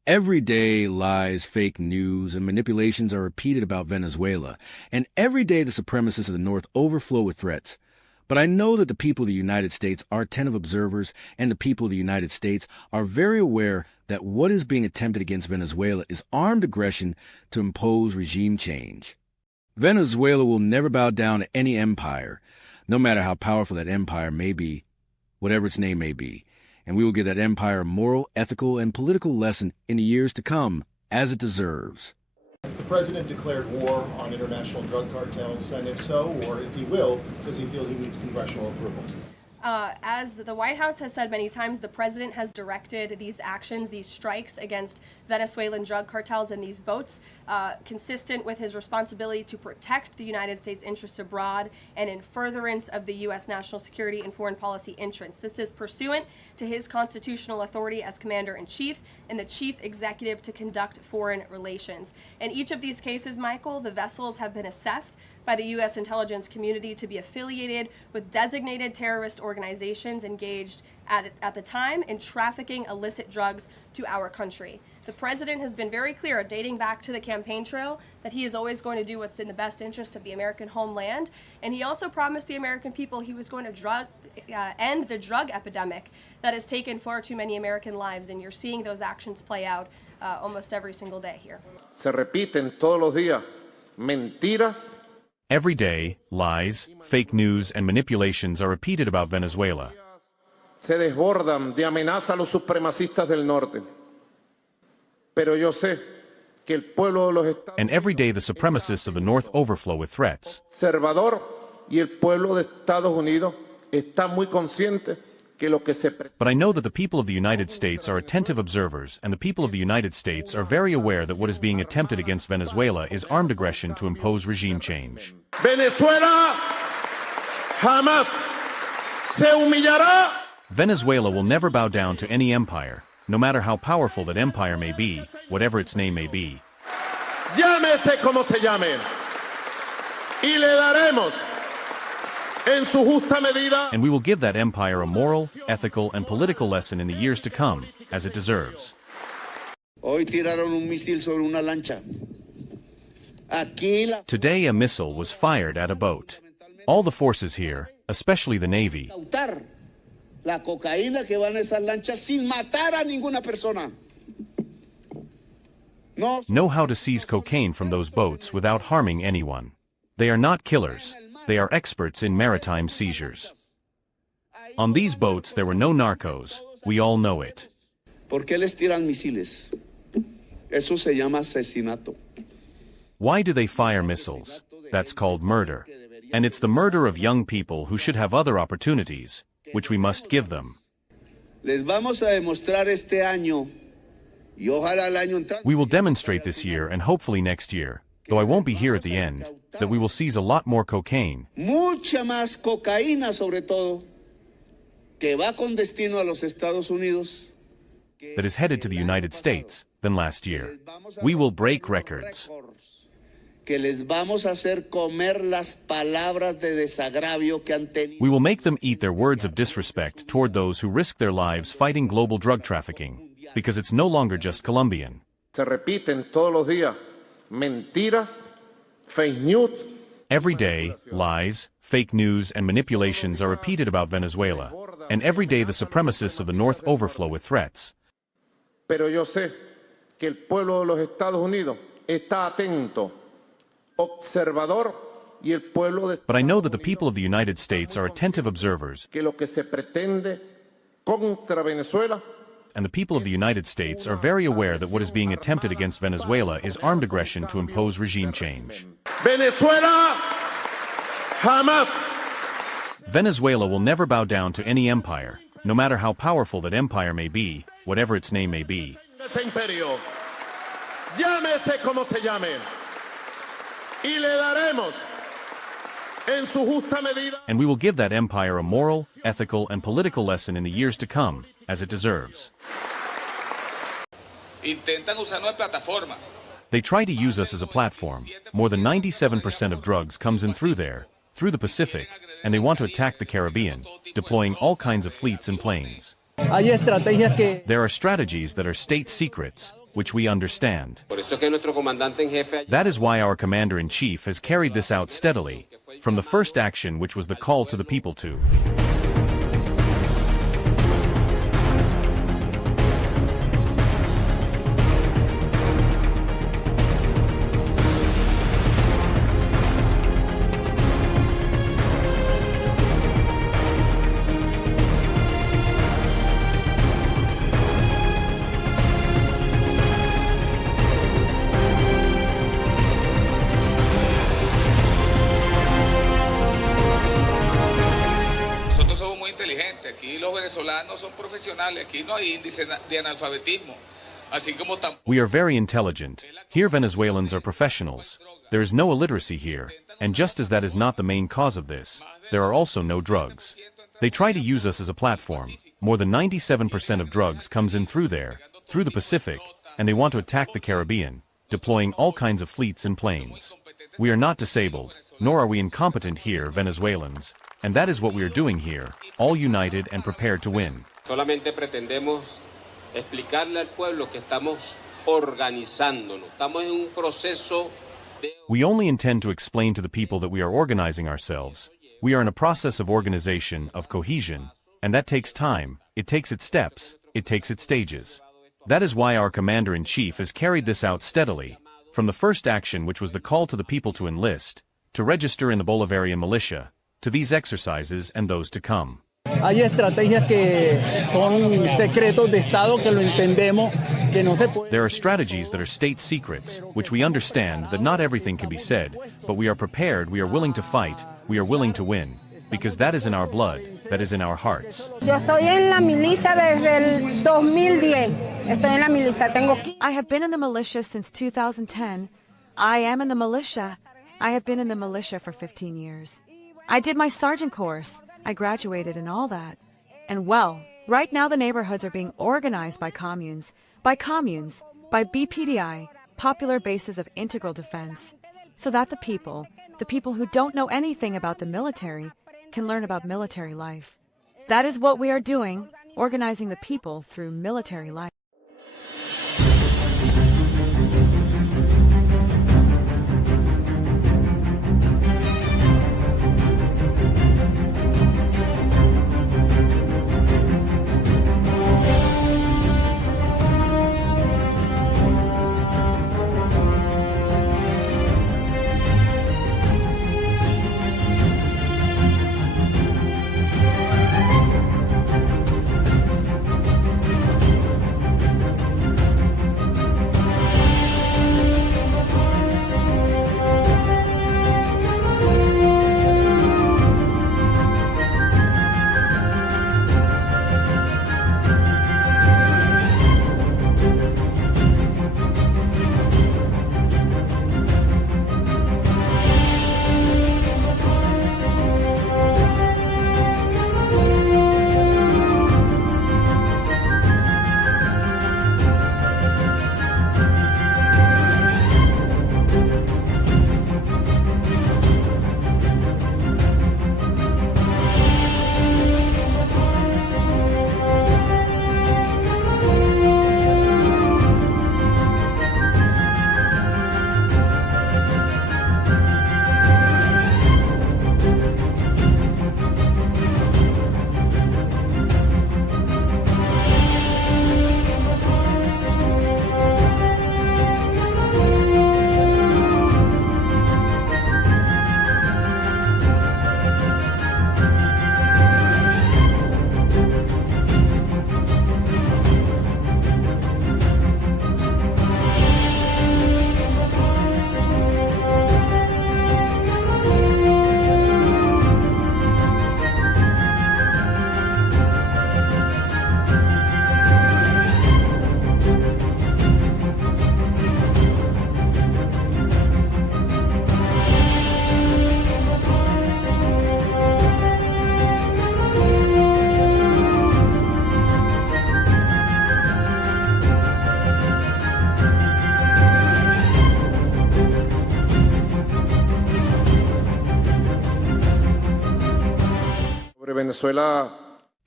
Every day, lies, fake news, and manipulations are repeated about Venezuela, and every day the supremacists of the North overflow with threats. But I know that the people of the United States are attentive observers, and the people of the United States are very aware that what is being attempted against Venezuela is armed aggression to impose regime change. Venezuela will never bow down to any empire, no matter how powerful that empire may be, whatever its name may be, and we will give that empire a moral, ethical, and political lesson in the years to come, as it deserves. Has the president declared war on international drug cartels? And if so, or if he will, does he feel he needs congressional approval? As the White House has said many times, the president has directed these actions, these strikes against Venezuelan drug cartels and these boats, consistent with his responsibility to protect the United States interests abroad and in furtherance of the U.S. national security and foreign policy interests. This is pursuant to his constitutional authority as commander-in-chief and the chief executive to conduct foreign relations. In each of these cases, Michael, the vessels have been assessed by the U.S. intelligence community to be affiliated with designated terrorist organizations engaged at the time in trafficking illicit drugs to our country. The president has been very clear, dating back to the campaign trail, that he is always going to do what's in the best interest of the American homeland. And he also promised the American people he was going to end the drug epidemic that has taken far too many American lives. And you're seeing those actions play out almost every single day here. Se repiten todos los días mentiras. Every day, lies, fake news, and manipulations are repeated about Venezuela. Se desbordan de amenaza a los supremacistas del norte. Pero yo sé que el pueblo de los Estados And every day the supremacists of the North overflow with threats. Conservador y el pueblo de Estados Unidos está muy consciente que lo que se But I know that the people of the United States are attentive observers, and the people of the United States are very aware that what is being attempted against Venezuela is armed aggression to impose regime change. Venezuela jamás se humillará. Venezuela will never bow down to any empire, no matter how powerful that empire may be, whatever its name may be. Llámese como se llame. Y le daremos en su justa medida. And we will give that empire a moral, ethical, and political lesson in the years to come, as it deserves. Hoy tiraron un misil sobre una lancha. Today a missile was fired at a boat. All the forces here, especially the Navy, La cocaína que va en esas lanchas sin matar a ninguna persona. know how to seize cocaine from those boats without harming anyone. They are not killers. They are experts in maritime seizures. On these boats there were no narcos. We all know it. ¿Por qué les tiran misiles? Eso se llama asesinato. Why do they fire missiles? That's called murder. And it's the murder of young people who should have other opportunities, which we must give them. Les vamos a demostrar este año, y ojalá el año entrante. We will demonstrate this year and hopefully next year, though I won't be here at the end, that we will seize a lot more cocaine. Mucha más cocaína, sobre todo, que va con destino a los Estados Unidos. That is headed to the United States than last year. We will break records. Que les vamos a hacer comer las palabras de desagravio que han tenido. We will make them eat their words of disrespect toward those who risk their lives fighting global drug trafficking, because it's no longer just Colombian. Se repiten todos los días mentiras, fake news. Every day, lies, fake news, and manipulations are repeated about Venezuela, and every day the supremacists of the North overflow with threats. Pero yo sé que el pueblo de los Estados Unidos está atento, observador, y el pueblo de But I know that the people of the United States are attentive observers, que lo que se pretende contra Venezuela. And the people of the United States are very aware that what is being attempted against Venezuela is armed aggression to impose regime change. Venezuela jamás. Venezuela will never bow down to any empire, no matter how powerful that empire may be, whatever its name may be. Ese imperio, llámese como se llame, y le daremos en su justa medida. And we will give that empire a moral, ethical, and political lesson in the years to come, as it deserves. Intentan usarnos de plataforma. They try to use us as a platform. More than 97% of drugs comes in through there, through the Pacific, and they want to attack the Caribbean, deploying all kinds of fleets and planes. There are strategies that are state secrets, which we understand. Por eso es que nuestro comandante en jefe That is why our commander-in-chief has carried this out steadily, from the first action which was the call to the people to. Aquí los venezolanos son profesionales, aquí no hay índice de analfabetismo. Así como We are very intelligent. Here Venezuelans are professionals. There is no illiteracy here, and just as that is not the main cause of this, there are also no drugs. They try to use us as a platform. More than 97% of drugs comes in through there, through the Pacific, and they want to attack the Caribbean, deploying all kinds of fleets and planes. We are not disabled, nor are we incompetent here, Venezuelans, and that is what we are doing here, all united and prepared to win. solamente pretendemos explicarle al pueblo que estamos organizándonos. Estamos en un proceso de... We only intend to explain to the people that we are organizing ourselves. We are in a process of organization, of cohesion, and that takes time, it takes its steps, it takes its stages. That is why our commander-in-chief has carried this out steadily, from the first action which was the call to the people to enlist, to register in the Bolivarian militia, to these exercises and those to come. Hay estrategias que son secretos de Estado que lo entendemos, que no se puede... There are strategies that are state secrets, which we understand that not everything can be said, but we are prepared, we are willing to fight, we are willing to win, because that is in our blood, that is in our hearts. Yo estoy en la milicia desde el 2010. Estoy en la milicia. I have been in the militia since 2010. I am in the militia. I have been in the militia for 15 years. I did my sergeant course. I graduated and all that. And well, right now the neighborhoods are being organized by communes, by BPDI, popular bases of integral defense, so that the people who don't know anything about the military, can learn about military life. That is what we are doing, organizing the people through military life. Venezuela.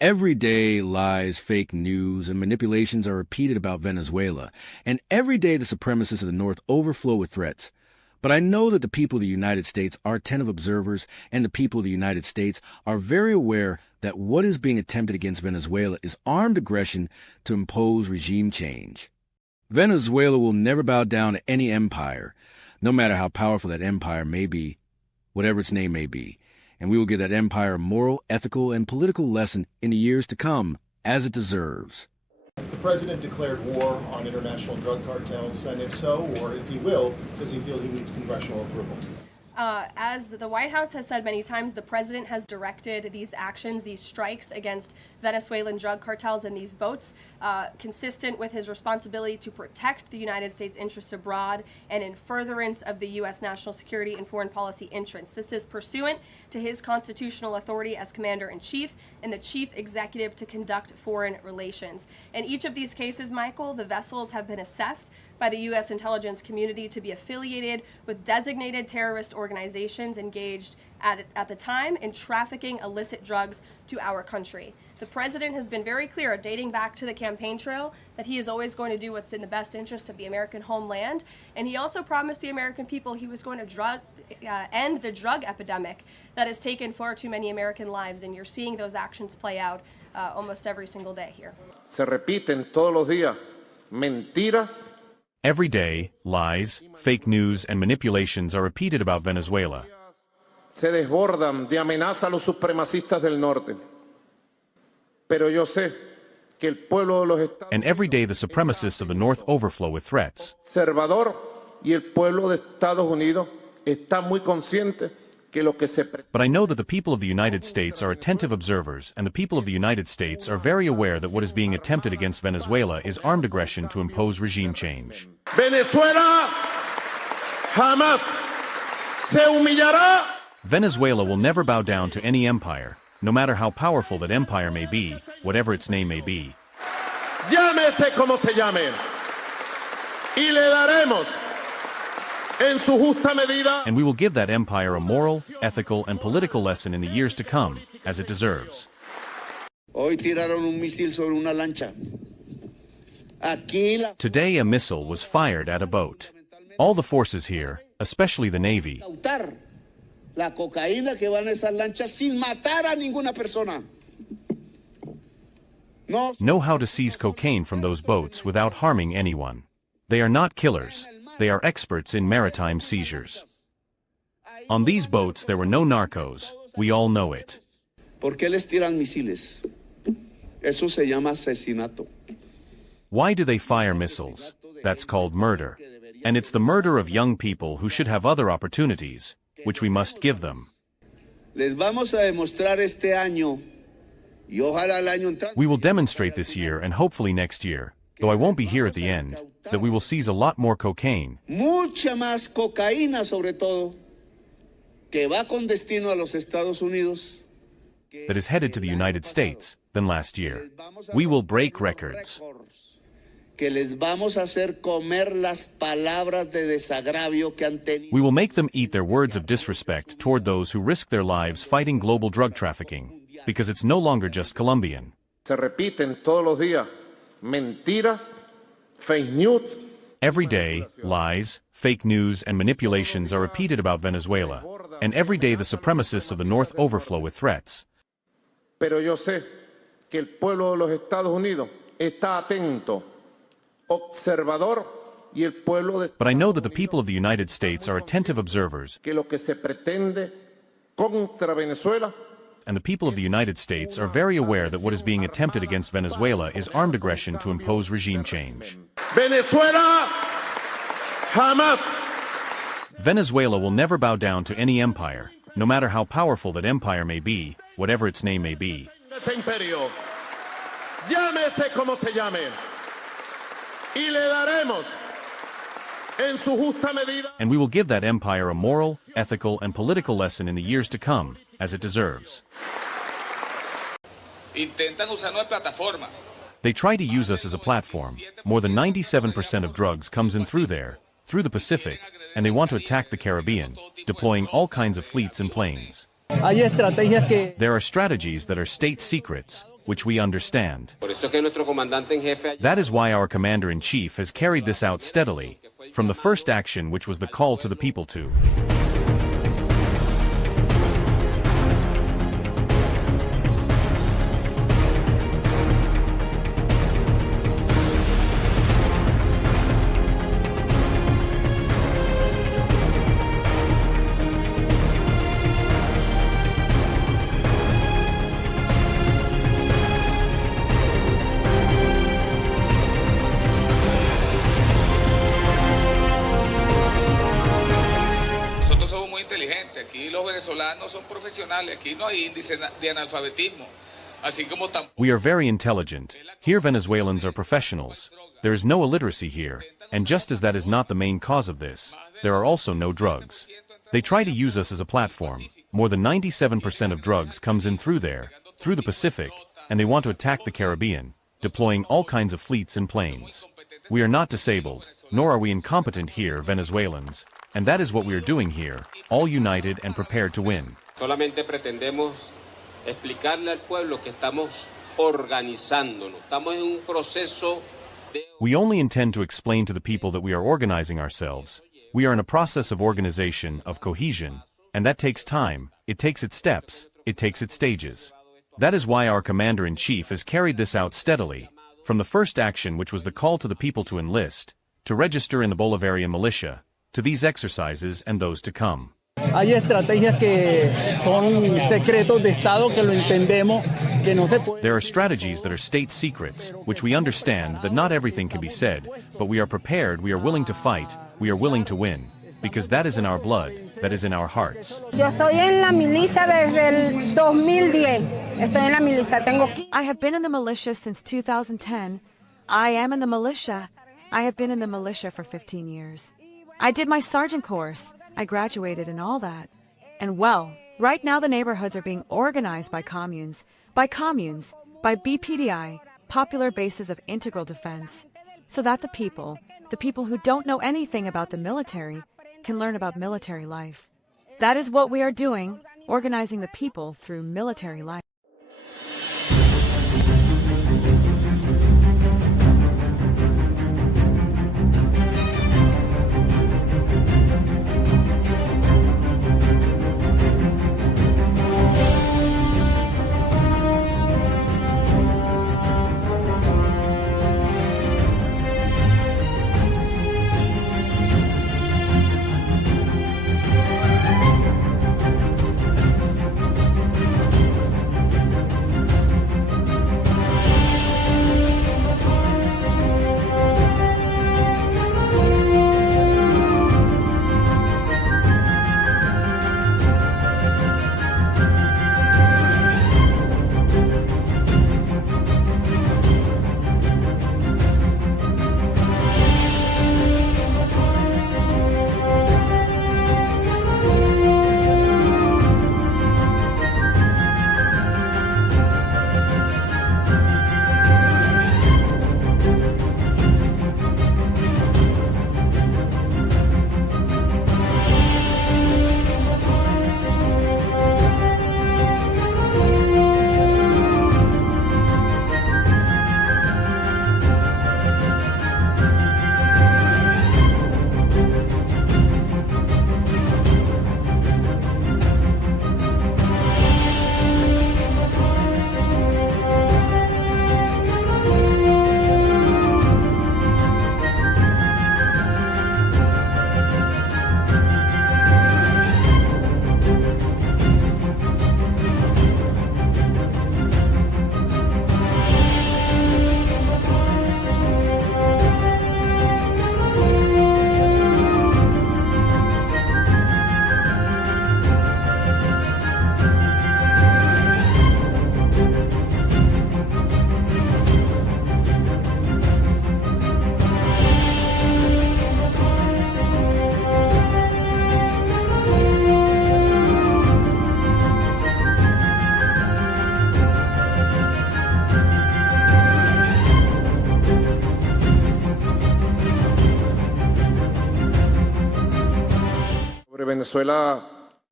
Every day, lies, fake news, and manipulations are repeated about Venezuela, and every day the supremacists of the North overflow with threats. But I know that the people of the United States are attentive observers, and the people of the United States are very aware that what is being attempted against Venezuela is armed aggression to impose regime change. Venezuela will never bow down to any empire, no matter how powerful that empire may be, whatever its name may be. And we will give that empire a moral, ethical, and political lesson in the years to come, as it deserves. Has the president declared war on international drug cartels? And if so, or if he will, does he feel he needs congressional approval? As the White House has said many times, the president has directed these actions, these strikes against Venezuelan drug cartels and these boats, consistent with his responsibility to protect the United States interests abroad and in furtherance of the U.S. national security and foreign policy interests. This is pursuant to his constitutional authority as commander-in-chief and the chief executive to conduct foreign relations. In each of these cases, Michael, the vessels have been assessed by the U.S. intelligence community to be affiliated with designated terrorist organizations engaged at the time in trafficking illicit drugs to our country. The president has been very clear, dating back to the campaign trail, that he is always going to do what's in the best interest of the American homeland. And he also promised the American people he was going to end the drug epidemic that has taken far too many American lives. And you're seeing those actions play out almost every single day here. Se repiten todos los días mentiras. Every day, lies, fake news, and manipulations are repeated about Venezuela. Se desbordan de amenaza a los supremacistas del norte. Pero yo sé que el pueblo de los Estados And every day the supremacists of the North overflow with threats. Conservador y el pueblo de Estados Unidos está muy consciente que lo que se But I know that the people of the United States are attentive observers, and the people of the United States are very aware that what is being attempted against Venezuela is armed aggression to impose regime change. Venezuela jamás se humillará. Venezuela will never bow down to any empire, no matter how powerful that empire may be, whatever its name may be. Llámese como se llame. Y le daremos en su justa medida. And we will give that empire a moral, ethical, and political lesson in the years to come, as it deserves. Hoy tiraron un misil sobre una lancha. Aquí la Today a missile was fired at a boat. All the forces here, especially the Navy, incautar la cocaína que va en esas lanchas sin matar a ninguna persona. No know how to seize cocaine from those boats without harming anyone. They are not killers. They are experts in maritime seizures. On these boats there were no narcos. We all know it. ¿Por qué les tiran misiles? Eso se llama asesinato. Why do they fire missiles? That's called murder. And it's the murder of young people who should have other opportunities, which we must give them. Les vamos a demostrar este año y ojalá el año entrante. We will demonstrate this year and hopefully next year, though I won't be here at the end, that we will seize a lot more cocaine. Mucha más cocaína sobre todo que va con destino a los Estados Unidos. That is headed to the United States than last year. We will break records. Que les vamos a hacer comer las palabras de desagravio que han tenido. We will make them eat their words of disrespect toward those who risk their lives fighting global drug trafficking, because it's no longer just Colombian. Se repiten todos los días mentiras, fake news. Every day, lies, fake news, and manipulations are repeated about Venezuela, and every day the supremacists of the North overflow with threats. Pero yo sé que el pueblo de los Estados Unidos está atento, observador, y el pueblo de But I know that the people of the United States are attentive observers, que lo que se pretende contra Venezuela. And the people of the United States are very aware that what is being attempted against Venezuela is armed aggression to impose regime change. Venezuela jamás. Venezuela will never bow down to any empire, no matter how powerful that empire may be, whatever its name may be. Ese imperio, llámese como se llame, y le daremos en su justa medida. And we will give that empire a moral, ethical, and political lesson in the years to come, as it deserves. Intentan usar una plataforma. They try to use us as a platform. More than 97% of drugs comes in through there, through the Pacific, and they want to attack the Caribbean, deploying all kinds of fleets and planes. There are strategies that are state secrets, which we understand. Por eso es que nuestro comandante en jefe That is why our commander-in-chief has carried this out steadily, from the first action which was the call to the people to. Aquí los venezolanos son profesionales, aquí no hay índice de analfabetismo. Así como We are very intelligent. Here Venezuelans are professionals. There is no illiteracy here, and just as that is not the main cause of this, there are also no drugs. They try to use us as a platform. More than 97% of drugs comes in through there, through the Pacific, and they want to attack the Caribbean, deploying all kinds of fleets and planes. We are not disabled, nor are we incompetent here, Venezuelans, and that is what we are doing here, all united and prepared to win. solamente pretendemos explicarle al pueblo que estamos organizándonos. Estamos en un proceso de... We only intend to explain to the people that we are organizing ourselves. We are in a process of organization, of cohesion, and that takes time, it takes its steps, it takes its stages. That is why our commander-in-chief has carried this out steadily, from the first action which was the call to the people to enlist, to register in the Bolivarian militia, to these exercises and those to come. Hay estrategias que son secretos de Estado que lo entendemos que no se puede. There are strategies that are state secrets, which we understand that not everything can be said, but we are prepared, we are willing to fight, we are willing to win, because that is in our blood, that is in our hearts. Yo estoy en la milicia desde el 2010. Estoy en la milicia. I have been in the militia since 2010. I am in the militia. I have been in the militia for 15 years. I did my sergeant course. I graduated and all that. And well, right now the neighborhoods are being organized by communes, by BPDI, popular bases of integral defense, so that the people who don't know anything about the military, can learn about military life. That is what we are doing, organizing the people through military life. Venezuela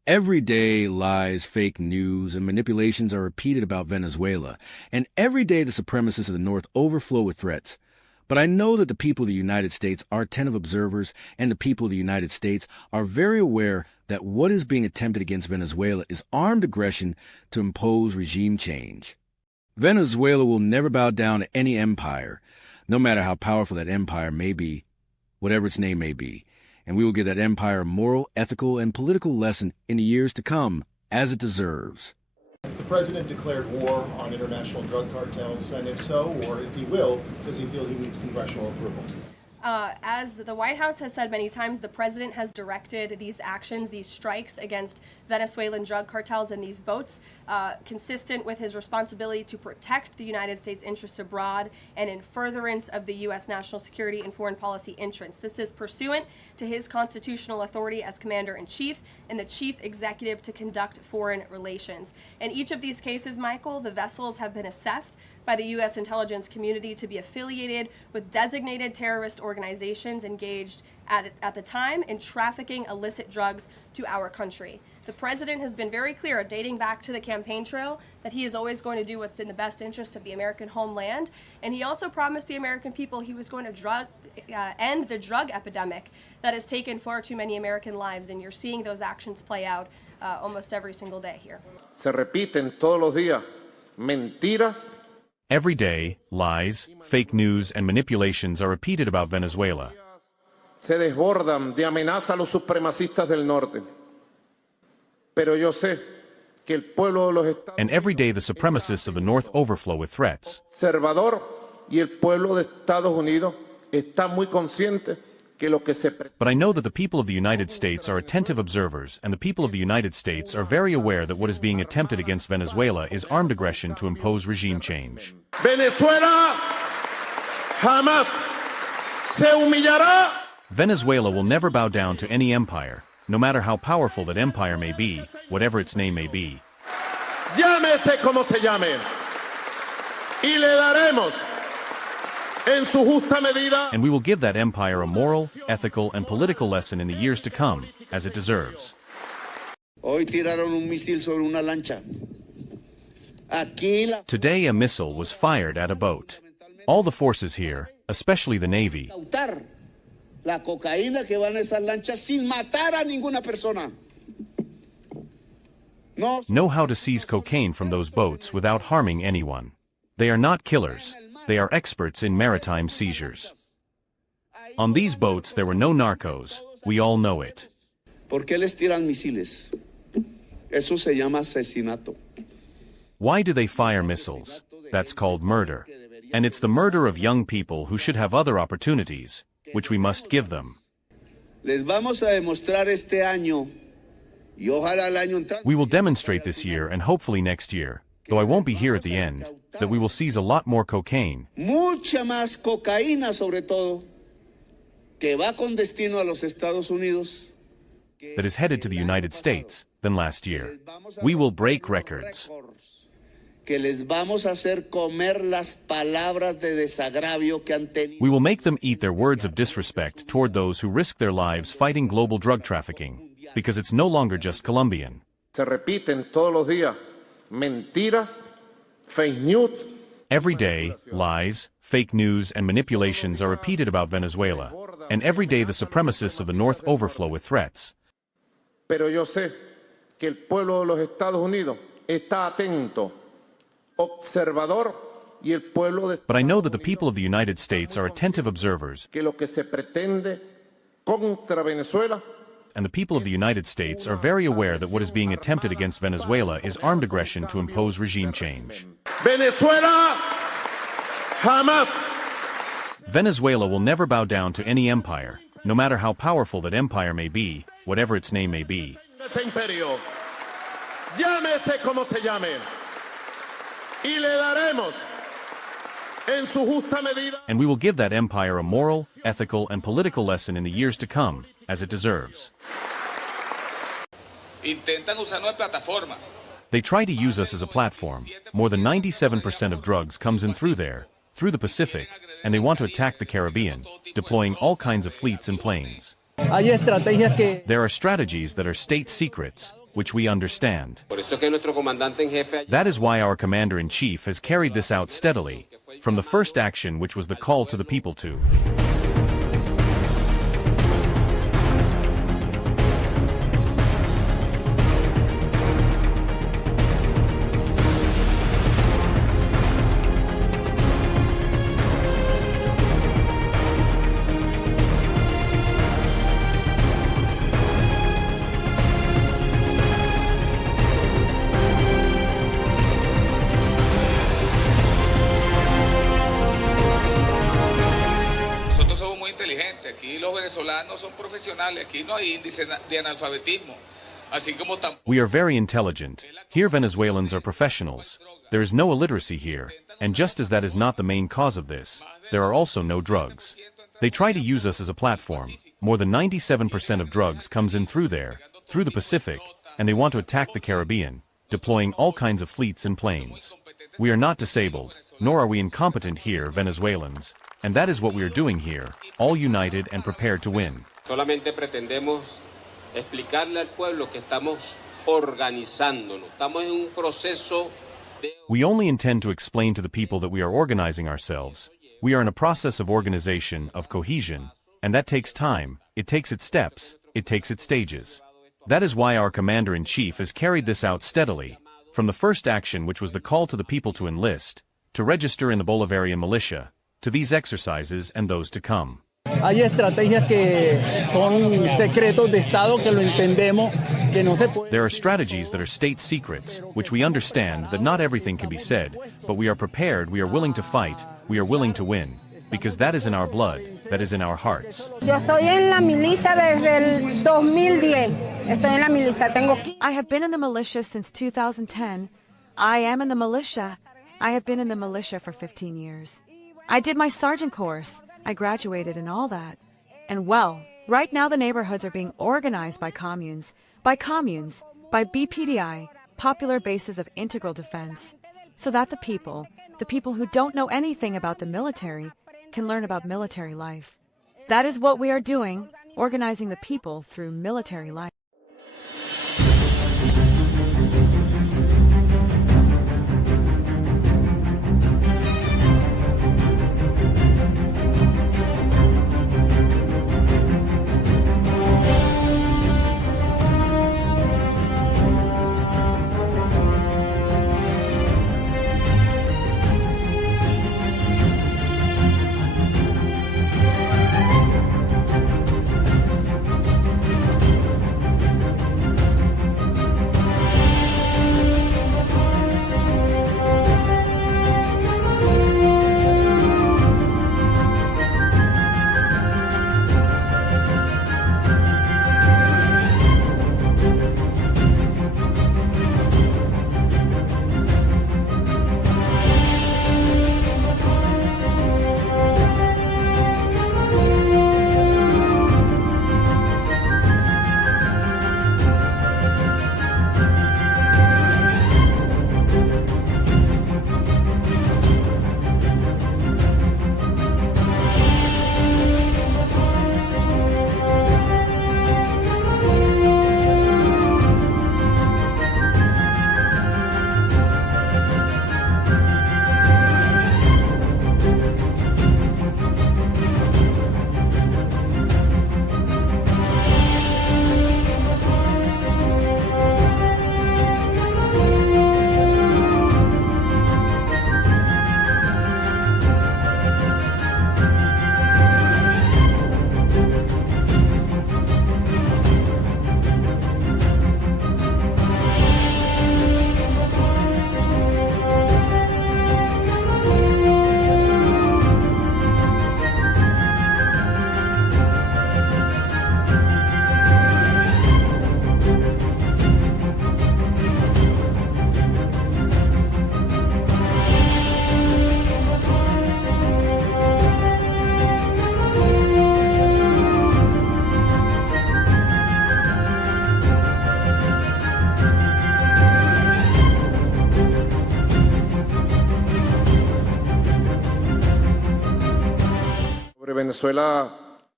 Every day, lies, fake news, and manipulations are repeated about Venezuela, and every day the supremacists of the North overflow with threats. But I know that the people of the United States are attentive observers, and the people of the United States are very aware that what is being attempted against Venezuela is armed aggression to impose regime change. Venezuela will never bow down to any empire, no matter how powerful that empire may be, whatever its name may be. And we will give that empire a moral, ethical, and political lesson in the years to come, as it deserves. Has the president declared war on international drug cartels? And if so, or if he will, does he feel he needs congressional approval? As the White House has said many times, the president has directed these actions, these strikes against Venezuelan drug cartels and these boats, consistent with his responsibility to protect the United States interests abroad and in furtherance of the U.S. national security and foreign policy interests. This is pursuant to his constitutional authority as commander-in-chief and the chief executive to conduct foreign relations. In each of these cases, Michael, the vessels have been assessed by the U.S. intelligence community to be affiliated with designated terrorist organizations engaged at the time in trafficking illicit drugs to our country. The president has been very clear, dating back to the campaign trail, that he is always going to do what's in the best interest of the American homeland. And he also promised the American people he was going to end the drug epidemic that has taken far too many American lives. And you're seeing those actions play out almost every single day here. Se repiten todos los días mentiras. Every day, lies, fake news, and manipulations are repeated about Venezuela. Se desbordan de amenaza a los supremacistas del norte. Pero yo sé que el pueblo de los Estados And every day the supremacists of the North overflow with threats. Conservador y el pueblo de Estados Unidos está muy consciente que lo que se But I know that the people of the United States are attentive observers, and the people of the United States are very aware that what is being attempted against Venezuela is armed aggression to impose regime change. Venezuela jamás se humillará. Venezuela will never bow down to any empire, no matter how powerful that empire may be, whatever its name may be. Llámese como se llame. Y le daremos en su justa medida. And we will give that empire a moral, ethical, and political lesson in the years to come, as it deserves. Hoy tiraron un misil sobre una lancha. Aquí la Today a missile was fired at a boat. All the forces here, especially the Navy, incautar la cocaína que va en esas lanchas sin matar a ninguna persona. No. know how to seize cocaine from those boats without harming anyone. They are not killers. They are experts in maritime seizures. On these boats there were no narcos. We all know it. ¿Por qué les tiran misiles? Eso se llama asesinato. Why do they fire missiles? That's called murder. And it's the murder of young people who should have other opportunities, which we must give them. Les vamos a demostrar este año y ojalá el año entrante. We will demonstrate this year and hopefully next year, though I won't be here at the end, that we will seize a lot more cocaine. Mucha más cocaína sobre todo que va con destino a los Estados Unidos. That is headed to the United States than last year. We will break records. Que les vamos a hacer comer las palabras de desagravio que han tenido. We will make them eat their words of disrespect toward those who risk their lives fighting global drug trafficking, because it's no longer just Colombian. Se repiten todos los días mentiras, fake news. Every day, lies, fake news, and manipulations are repeated about Venezuela, and every day the supremacists of the North overflow with threats. Pero yo sé que el pueblo de los Estados Unidos está atento, observador, y el pueblo de But I know that the people of the United States are attentive observers, que lo que se pretende contra Venezuela and the people of the United States are very aware that what is being attempted against Venezuela is armed aggression to impose regime change. Venezuela jamás. Venezuela will never bow down to any empire, no matter how powerful that empire may be, whatever its name may be. Ese imperio, llámese como se llame, y le daremos en su justa medida. And we will give that empire a moral, ethical, and political lesson in the years to come, as it deserves. Intentan usarnos de plataforma. They try to use us as a platform. More than 97% of drugs comes in through there, through the Pacific, and they want to attack the Caribbean, deploying all kinds of fleets and planes. Hay estrategias que There are strategies that are state secrets, which we understand. Por eso es que nuestro comandante en jefe That is why our commander-in-chief has carried this out steadily, from the first action which was the call to the people to. Aquí los venezolanos son profesionales, aquí no hay índice de analfabetismo. Así como We are very intelligent. Here Venezuelans are professionals. There is no illiteracy here, and just as that is not the main cause of this, there are also no drugs. They try to use us as a platform. More than 97% of drugs comes in through there, through the Pacific, and they want to attack the Caribbean, deploying all kinds of fleets and planes. We are not disabled, nor are we incompetent here, Venezuelans, and that is what we are doing here, all united and prepared to win. solamente pretendemos explicarle al pueblo que estamos organizándonos. Estamos en un proceso de... We only intend to explain to the people that we are organizing ourselves. We are in a process of organization, of cohesion, and that takes time, it takes its steps, it takes its stages. That is why our commander-in-chief has carried this out steadily, from the first action which was the call to the people to enlist, to register in the Bolivarian militia, to these exercises and those to come. Hay estrategias que son secretos de Estado que lo entendemos que no se puede. There are strategies that are state secrets, which we understand that not everything can be said, but we are prepared, we are willing to fight, we are willing to win, because that is in our blood, that is in our hearts. Yo estoy en la milicia desde el 2010. Estoy en la milicia. I have been in the militia since 2010. I am in the militia. I have been in the militia for 15 years. I did my sergeant course. I graduated and all that. And well, right now the neighborhoods are being organized by communes, by BPDI, popular bases of integral defense, so that the people who don't know anything about the military, can learn about military life. That is what we are doing, organizing the people through military life. Venezuela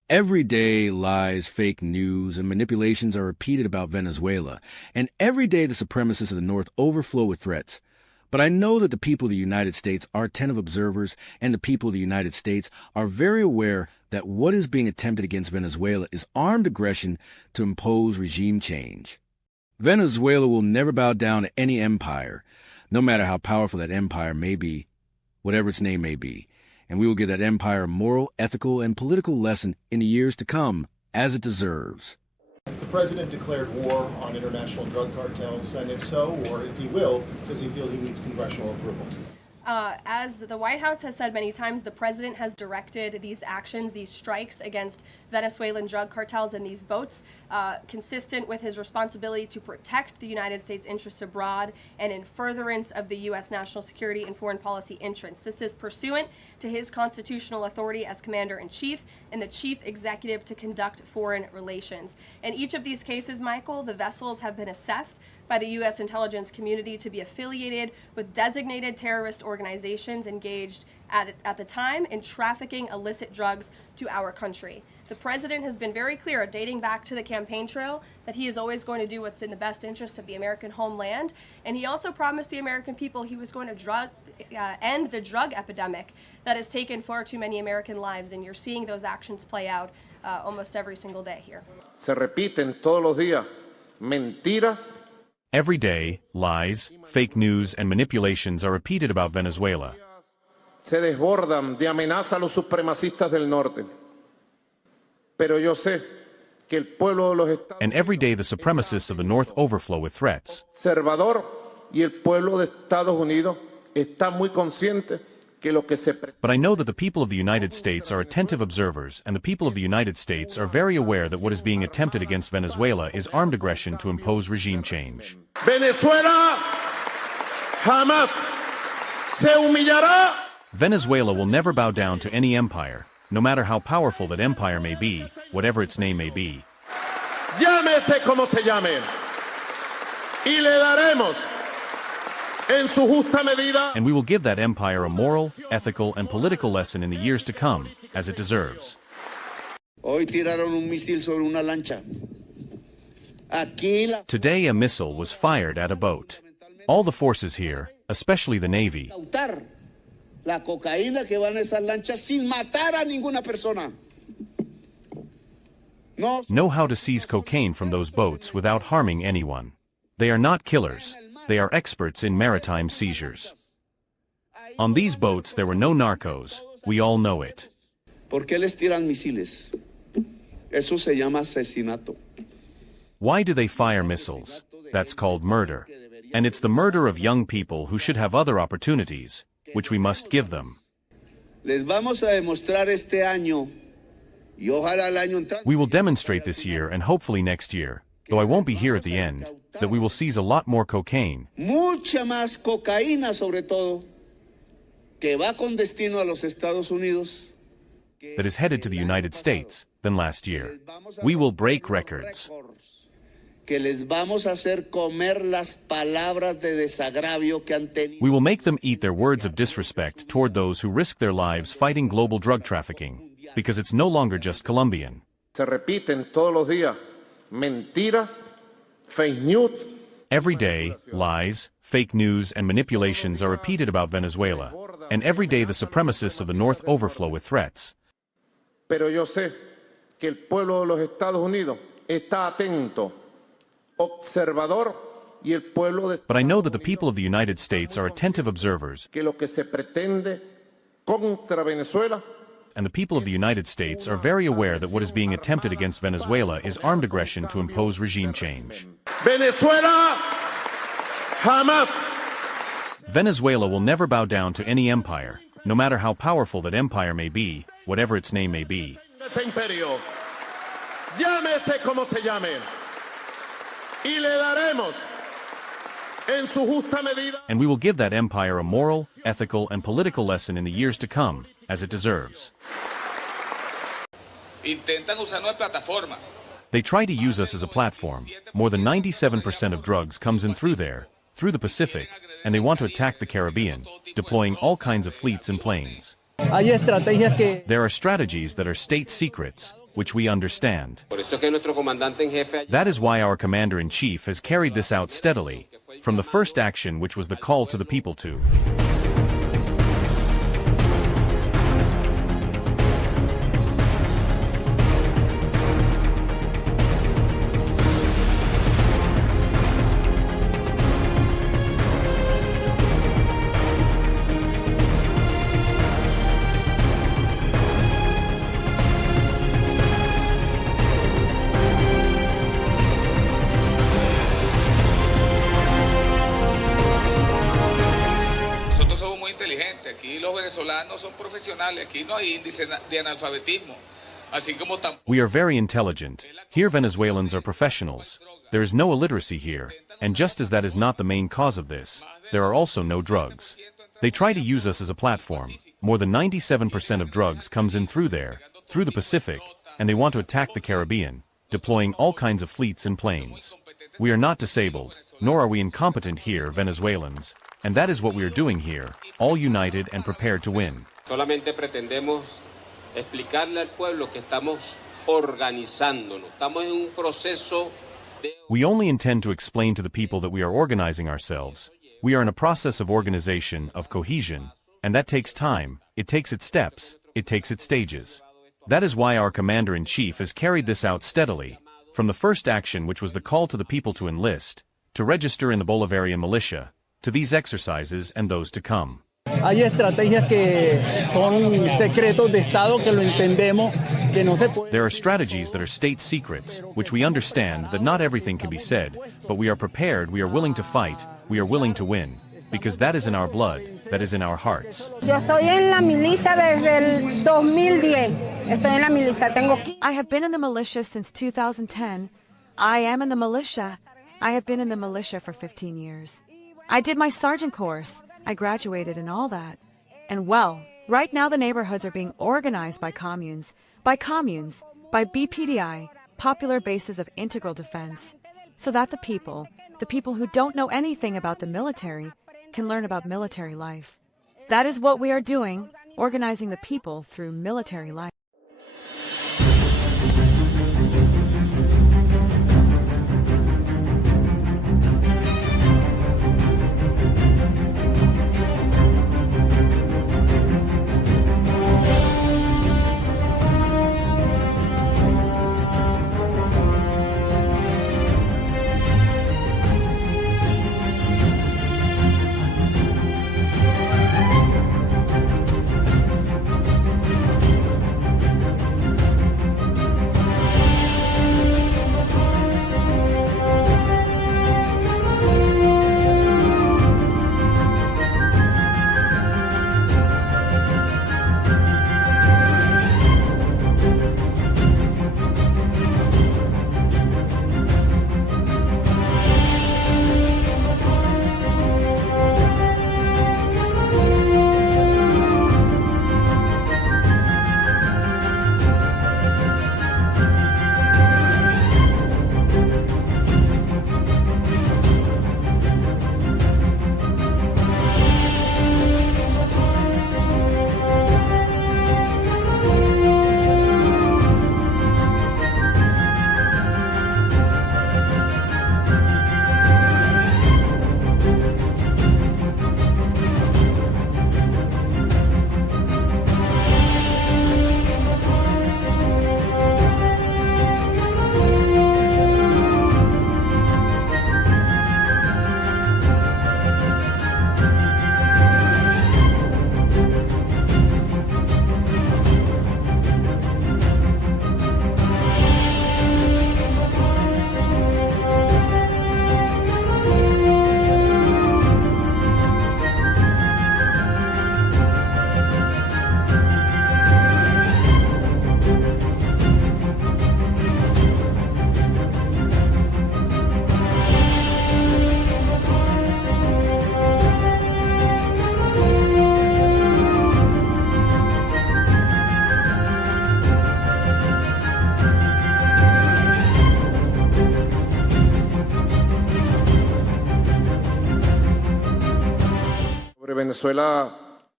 Every day, lies, fake news, and manipulations are repeated about Venezuela, and every day the supremacists of the North overflow with threats. But I know that the people of the United States are attentive observers, and the people of the United States are very aware that what is being attempted against Venezuela is armed aggression to impose regime change. Venezuela will never bow down to any empire, no matter how powerful that empire may be, whatever its name may be. And we will give that empire a moral, ethical, and political lesson in the years to come, as it deserves. Has the president declared war on international drug cartels? And if so, or if he will, does he feel he needs congressional approval? As the White House has said many times, the president has directed these actions, these strikes against Venezuelan drug cartels and these boats, consistent with his responsibility to protect the United States interests abroad and in furtherance of the U.S. national security and foreign policy interests. This is pursuant to his constitutional authority as commander-in-chief and the chief executive to conduct foreign relations. In each of these cases, Michael, the vessels have been assessed by the U.S. intelligence community to be affiliated with designated terrorist organizations engaged at the time in trafficking illicit drugs to our country. The president has been very clear, dating back to the campaign trail, that he is always going to do what's in the best interest of the American homeland. And he also promised the American people he was going to end the drug epidemic that has taken far too many American lives. And you're seeing those actions play out almost every single day here. Se repiten todos los días mentiras. Every day, lies, fake news, and manipulations are repeated about Venezuela. Se desbordan de amenaza a los supremacistas del norte. Pero yo sé que el pueblo de los Estados And every day the supremacists of the North overflow with threats. Conservador y el pueblo de Estados Unidos está muy consciente que lo que se But I know that the people of the United States are attentive observers, and the people of the United States are very aware that what is being attempted against Venezuela is armed aggression to impose regime change. Venezuela jamás se humillará. Venezuela will never bow down to any empire, no matter how powerful that empire may be, whatever its name may be. Llámese como se llame. Y le daremos en su justa medida. And we will give that empire a moral, ethical, and political lesson in the years to come, as it deserves. Hoy tiraron un misil sobre una lancha. Aquí la Today a missile was fired at a boat. All the forces here, especially the Navy, la cocaína que va en esas lanchas sin matar a ninguna persona. No. know how to seize cocaine from those boats without harming anyone. They are not killers. They are experts in maritime seizures. On these boats there were no narcos. We all know it. ¿Por qué les tiran misiles? Eso se llama asesinato. Why do they fire missiles? That's called murder. And it's the murder of young people who should have other opportunities, which we must give them. Les vamos a demostrar este año y ojalá el año entrante. We will demonstrate this year and hopefully next year, though I won't be here at the end, that we will seize a lot more cocaine. Mucha más cocaína sobre todo que va con destino a los Estados Unidos. That is headed to the United States than last year. We will break records. Que les vamos a hacer comer las palabras de desagravio que han tenido. We will make them eat their words of disrespect toward those who risk their lives fighting global drug trafficking, because it's no longer just Colombian. Se repiten todos los días mentiras, fake news. Every day, lies, fake news, and manipulations are repeated about Venezuela, and every day the supremacists of the North overflow with threats. Pero yo sé que el pueblo de los Estados Unidos está atento, observador, y el pueblo de But I know that the people of the United States are attentive observers, que lo que se pretende contra Venezuela. And the people of the United States are very aware that what is being attempted against Venezuela is armed aggression to impose regime change. Venezuela jamás. Venezuela will never bow down to any empire, no matter how powerful that empire may be, whatever its name may be. Ese imperio, llámese como se llame, y le daremos en su justa medida. And we will give that empire a moral, ethical, and political lesson in the years to come, as it deserves. Intentan usarnos de plataforma. They try to use us as a platform. More than 97% of drugs comes in through there, through the Pacific, and they want to attack the Caribbean, deploying all kinds of fleets and planes. Hay estrategias que There are strategies that are state secrets, which we understand. Por eso es que nuestro comandante en jefe That is why our commander-in-chief has carried this out steadily, from the first action which was the call to the people to. Aquí los venezolanos son profesionales, aquí no hay índice de analfabetismo. Así como We are very intelligent. Here Venezuelans are professionals. There is no illiteracy here, and just as that is not the main cause of this, there are also no drugs. They try to use us as a platform. More than 97% of drugs comes in through there, through the Pacific, and they want to attack the Caribbean, deploying all kinds of fleets and planes. We are not disabled, nor are we incompetent here, Venezuelans, and that is what we are doing here, all united and prepared to win. solamente pretendemos explicarle al pueblo que estamos organizándonos. Estamos en un proceso de... We only intend to explain to the people that we are organizing ourselves. We are in a process of organization, of cohesion, and that takes time, it takes its steps, it takes its stages. That is why our commander-in-chief has carried this out steadily, from the first action which was the call to the people to enlist, to register in the Bolivarian militia, to these exercises and those to come. Hay estrategias que son secretos de Estado que lo entendemos que no se puede. There are strategies that are state secrets, which we understand that not everything can be said, but we are prepared, we are willing to fight, we are willing to win, because that is in our blood, that is in our hearts. Yo estoy en la milicia desde el 2010. Estoy en la milicia. I have been in the militia since 2010. I am in the militia. I have been in the militia for 15 years. I did my sergeant course. I graduated and all that. And well, right now the neighborhoods are being organized by communes, by BPDI, popular bases of integral defense, so that the people who don't know anything about the military, can learn about military life. That is what we are doing, organizing the people through military life. Venezuela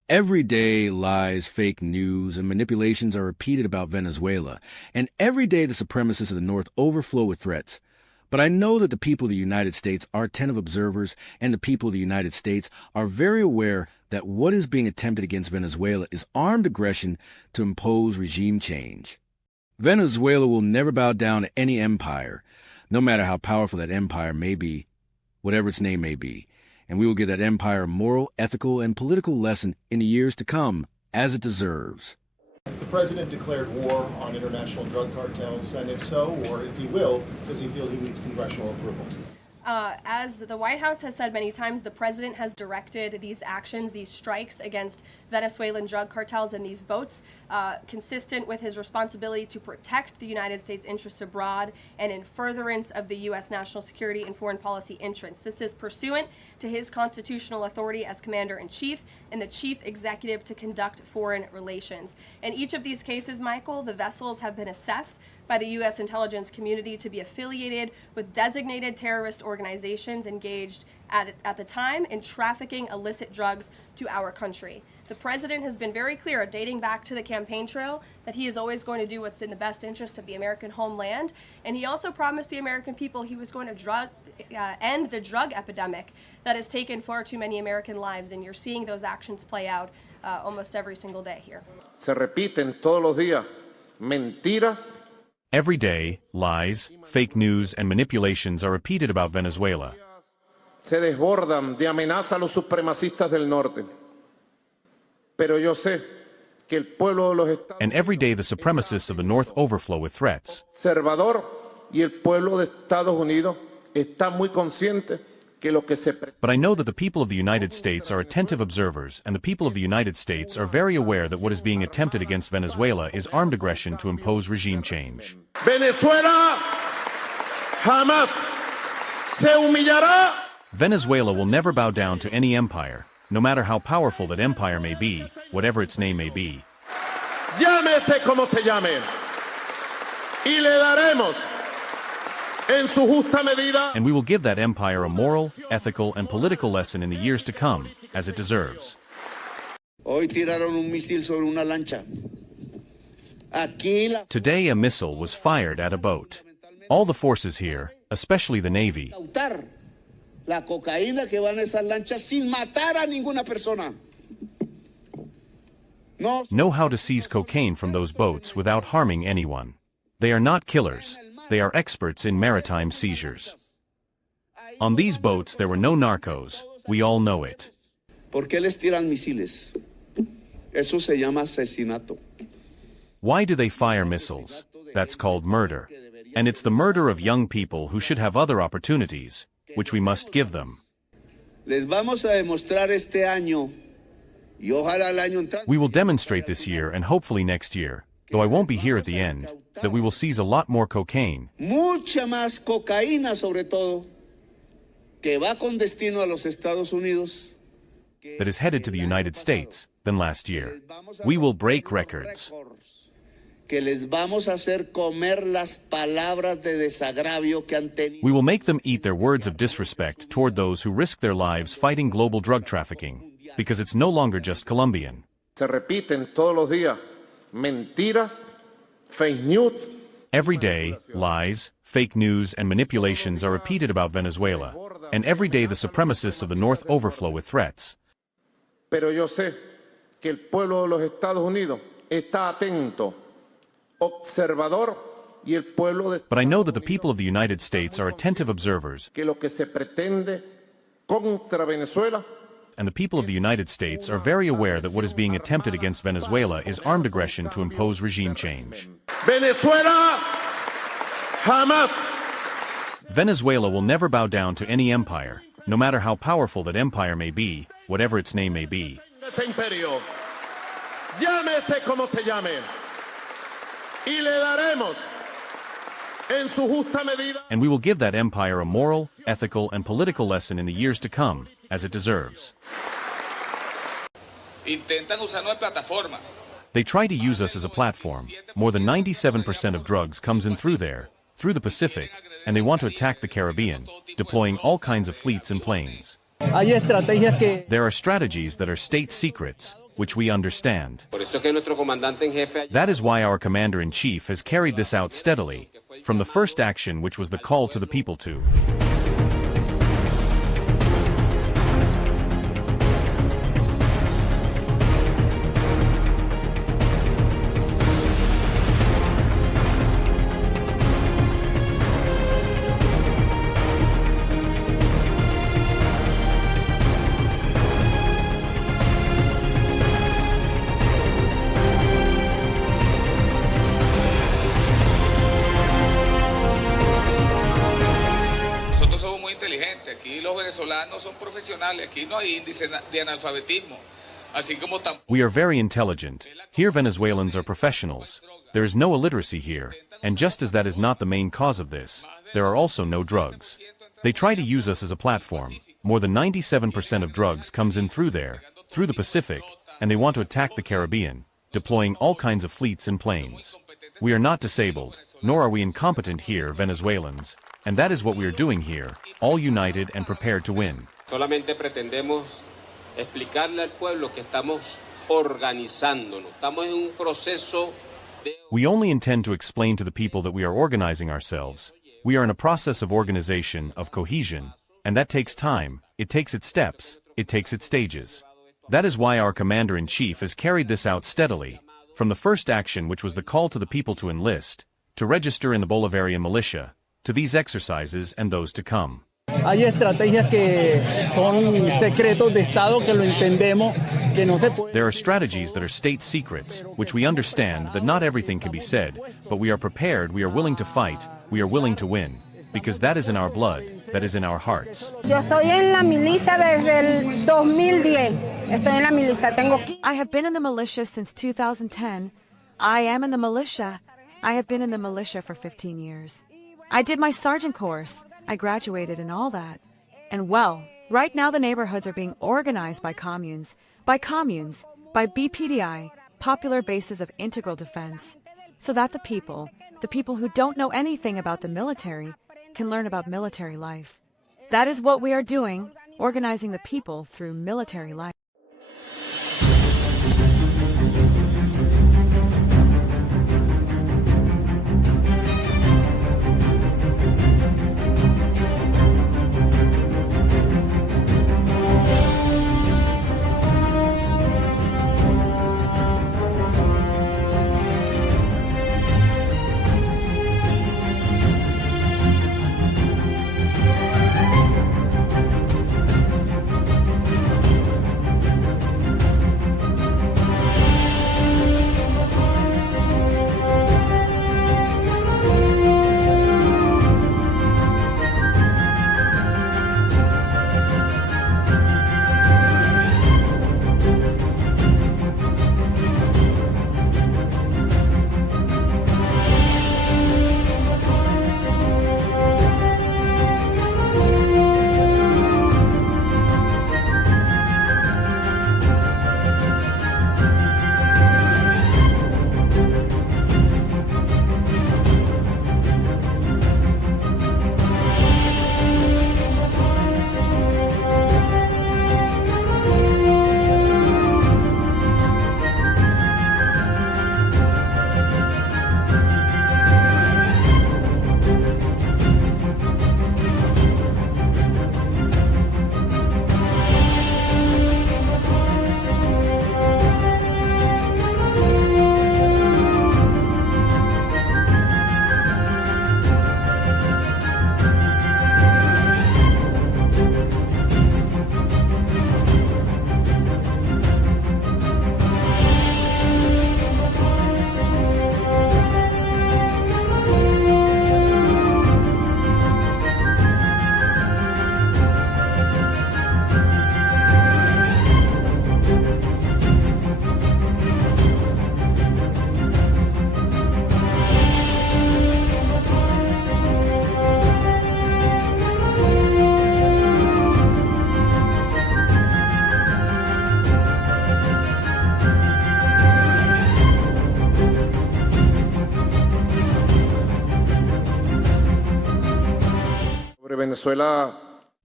Every day, lies, fake news, and manipulations are repeated about Venezuela, and every day the supremacists of the North overflow with threats. But I know that the people of the United States are attentive observers, and the people of the United States are very aware that what is being attempted against Venezuela is armed aggression to impose regime change. Venezuela will never bow down to any empire, no matter how powerful that empire may be, whatever its name may be. And we will give that empire a moral, ethical, and political lesson in the years to come, as it deserves. Has the president declared war on international drug cartels? And if so, or if he will, does he feel he needs congressional approval? As the White House has said many times, the president has directed these actions, these strikes against Venezuelan drug cartels and these boats, consistent with his responsibility to protect the United States interests abroad and in furtherance of the U.S. national security and foreign policy interests. This is pursuant to his constitutional authority as commander-in-chief and the chief executive to conduct foreign relations. In each of these cases, Michael, the vessels have been assessed by the U.S. intelligence community to be affiliated with designated terrorist organizations engaged at the time in trafficking illicit drugs to our country. The president has been very clear, dating back to the campaign trail, that he is always going to do what's in the best interest of the American homeland. And he also promised the American people he was going to end the drug epidemic that has taken far too many American lives. And you're seeing those actions play out almost every single day here. Se repiten todos los días mentiras. Every day, lies, fake news, and manipulations are repeated about Venezuela. Se desbordan de amenaza a los supremacistas del norte. Pero yo sé que el pueblo de los Estados And every day the supremacists of the North overflow with threats. Conservador y el pueblo de Estados Unidos está muy consciente que lo que se But I know that the people of the United States are attentive observers, and the people of the United States are very aware that what is being attempted against Venezuela is armed aggression to impose regime change. Venezuela jamás se humillará. Venezuela will never bow down to any empire, no matter how powerful that empire may be, whatever its name may be. Llámese como se llame. Y le daremos en su justa medida. And we will give that empire a moral, ethical, and political lesson in the years to come, as it deserves. Hoy tiraron un misil sobre una lancha. Today a missile was fired at a boat. All the forces here, especially the Navy, La cocaína que va en esas lanchas sin matar a ninguna persona. know how to seize cocaine from those boats without harming anyone. They are not killers. They are experts in maritime seizures. On these boats there were no narcos. We all know it. ¿Por qué les tiran misiles? Eso se llama asesinato. Why do they fire missiles? That's called murder. And it's the murder of young people who should have other opportunities, which we must give them. Les vamos a demostrar este año y ojalá el año entrante. We will demonstrate this year and hopefully next year, though I won't be here at the end, that we will seize a lot more cocaine. Mucha más cocaína sobre todo que va con destino a los Estados Unidos. That is headed to the United States than last year. We will break records. Que les vamos a hacer comer las palabras de desagravio que han tenido. We will make them eat their words of disrespect toward those who risk their lives fighting global drug trafficking, because it's no longer just Colombian. Se repiten todos los días mentiras, fake news. Every day, lies, fake news, and manipulations are repeated about Venezuela, and every day the supremacists of the North overflow with threats. Pero yo sé que el pueblo de los Estados Unidos está atento. Observador y el pueblo de But I know that the people of the United States are attentive observers, que lo que se pretende contra Venezuela, and the people of the United States are very aware that what is being attempted against Venezuela is armed aggression to impose regime change. Venezuela jamás. Venezuela will never bow down to any empire, no matter how powerful that empire may be, whatever its name may be. Ese imperio, llámese como se llame. Y le daremos en su justa medida. And we will give that empire a moral, ethical, and political lesson in the years to come, as it deserves. Intentan usarnos de plataforma. They try to use us as a platform. More than 97% of drugs comes in through there, through the Pacific, and they want to attack the Caribbean, deploying all kinds of fleets and planes. There are strategies that are state secrets, which we understand. Por eso es que nuestro comandante en jefe That is why our commander-in-chief has carried this out steadily, from the first action which was the call to the people to. Aquí los venezolanos son profesionales, aquí no hay índice de analfabetismo. Así como We are very intelligent. Here Venezuelans are professionals. There is no illiteracy here, and just as that is not the main cause of this, there are also no drugs. They try to use us as a platform. More than 97% of drugs comes in through there, through the Pacific, and they want to attack the Caribbean, deploying all kinds of fleets and planes. We are not disabled, nor are we incompetent here, Venezuelans, and that is what we are doing here, all united and prepared to win. solamente pretendemos explicarle al pueblo que estamos organizándonos. Estamos en un proceso de... We only intend to explain to the people that we are organizing ourselves. We are in a process of organization, of cohesion, and that takes time, it takes its steps, it takes its stages. That is why our commander-in-chief has carried this out steadily, from the first action which was the call to the people to enlist, to register in the Bolivarian militia, to these exercises and those to come. Hay estrategias que son secretos de Estado que lo entendemos que no se puede. There are strategies that are state secrets, which we understand that not everything can be said, but we are prepared, we are willing to fight, we are willing to win, because that is in our blood, that is in our hearts. Yo estoy en la milicia desde el 2010. Estoy en la milicia. I have been in the militia since 2010. I am in the militia. I have been in the militia for 15 years. I did my sergeant course. I graduated and all that. And well, right now the neighborhoods are being organized by communes, by BPDI, popular bases of integral defense, so that the people who don't know anything about the military, can learn about military life. That is what we are doing, organizing the people through military life. Venezuela.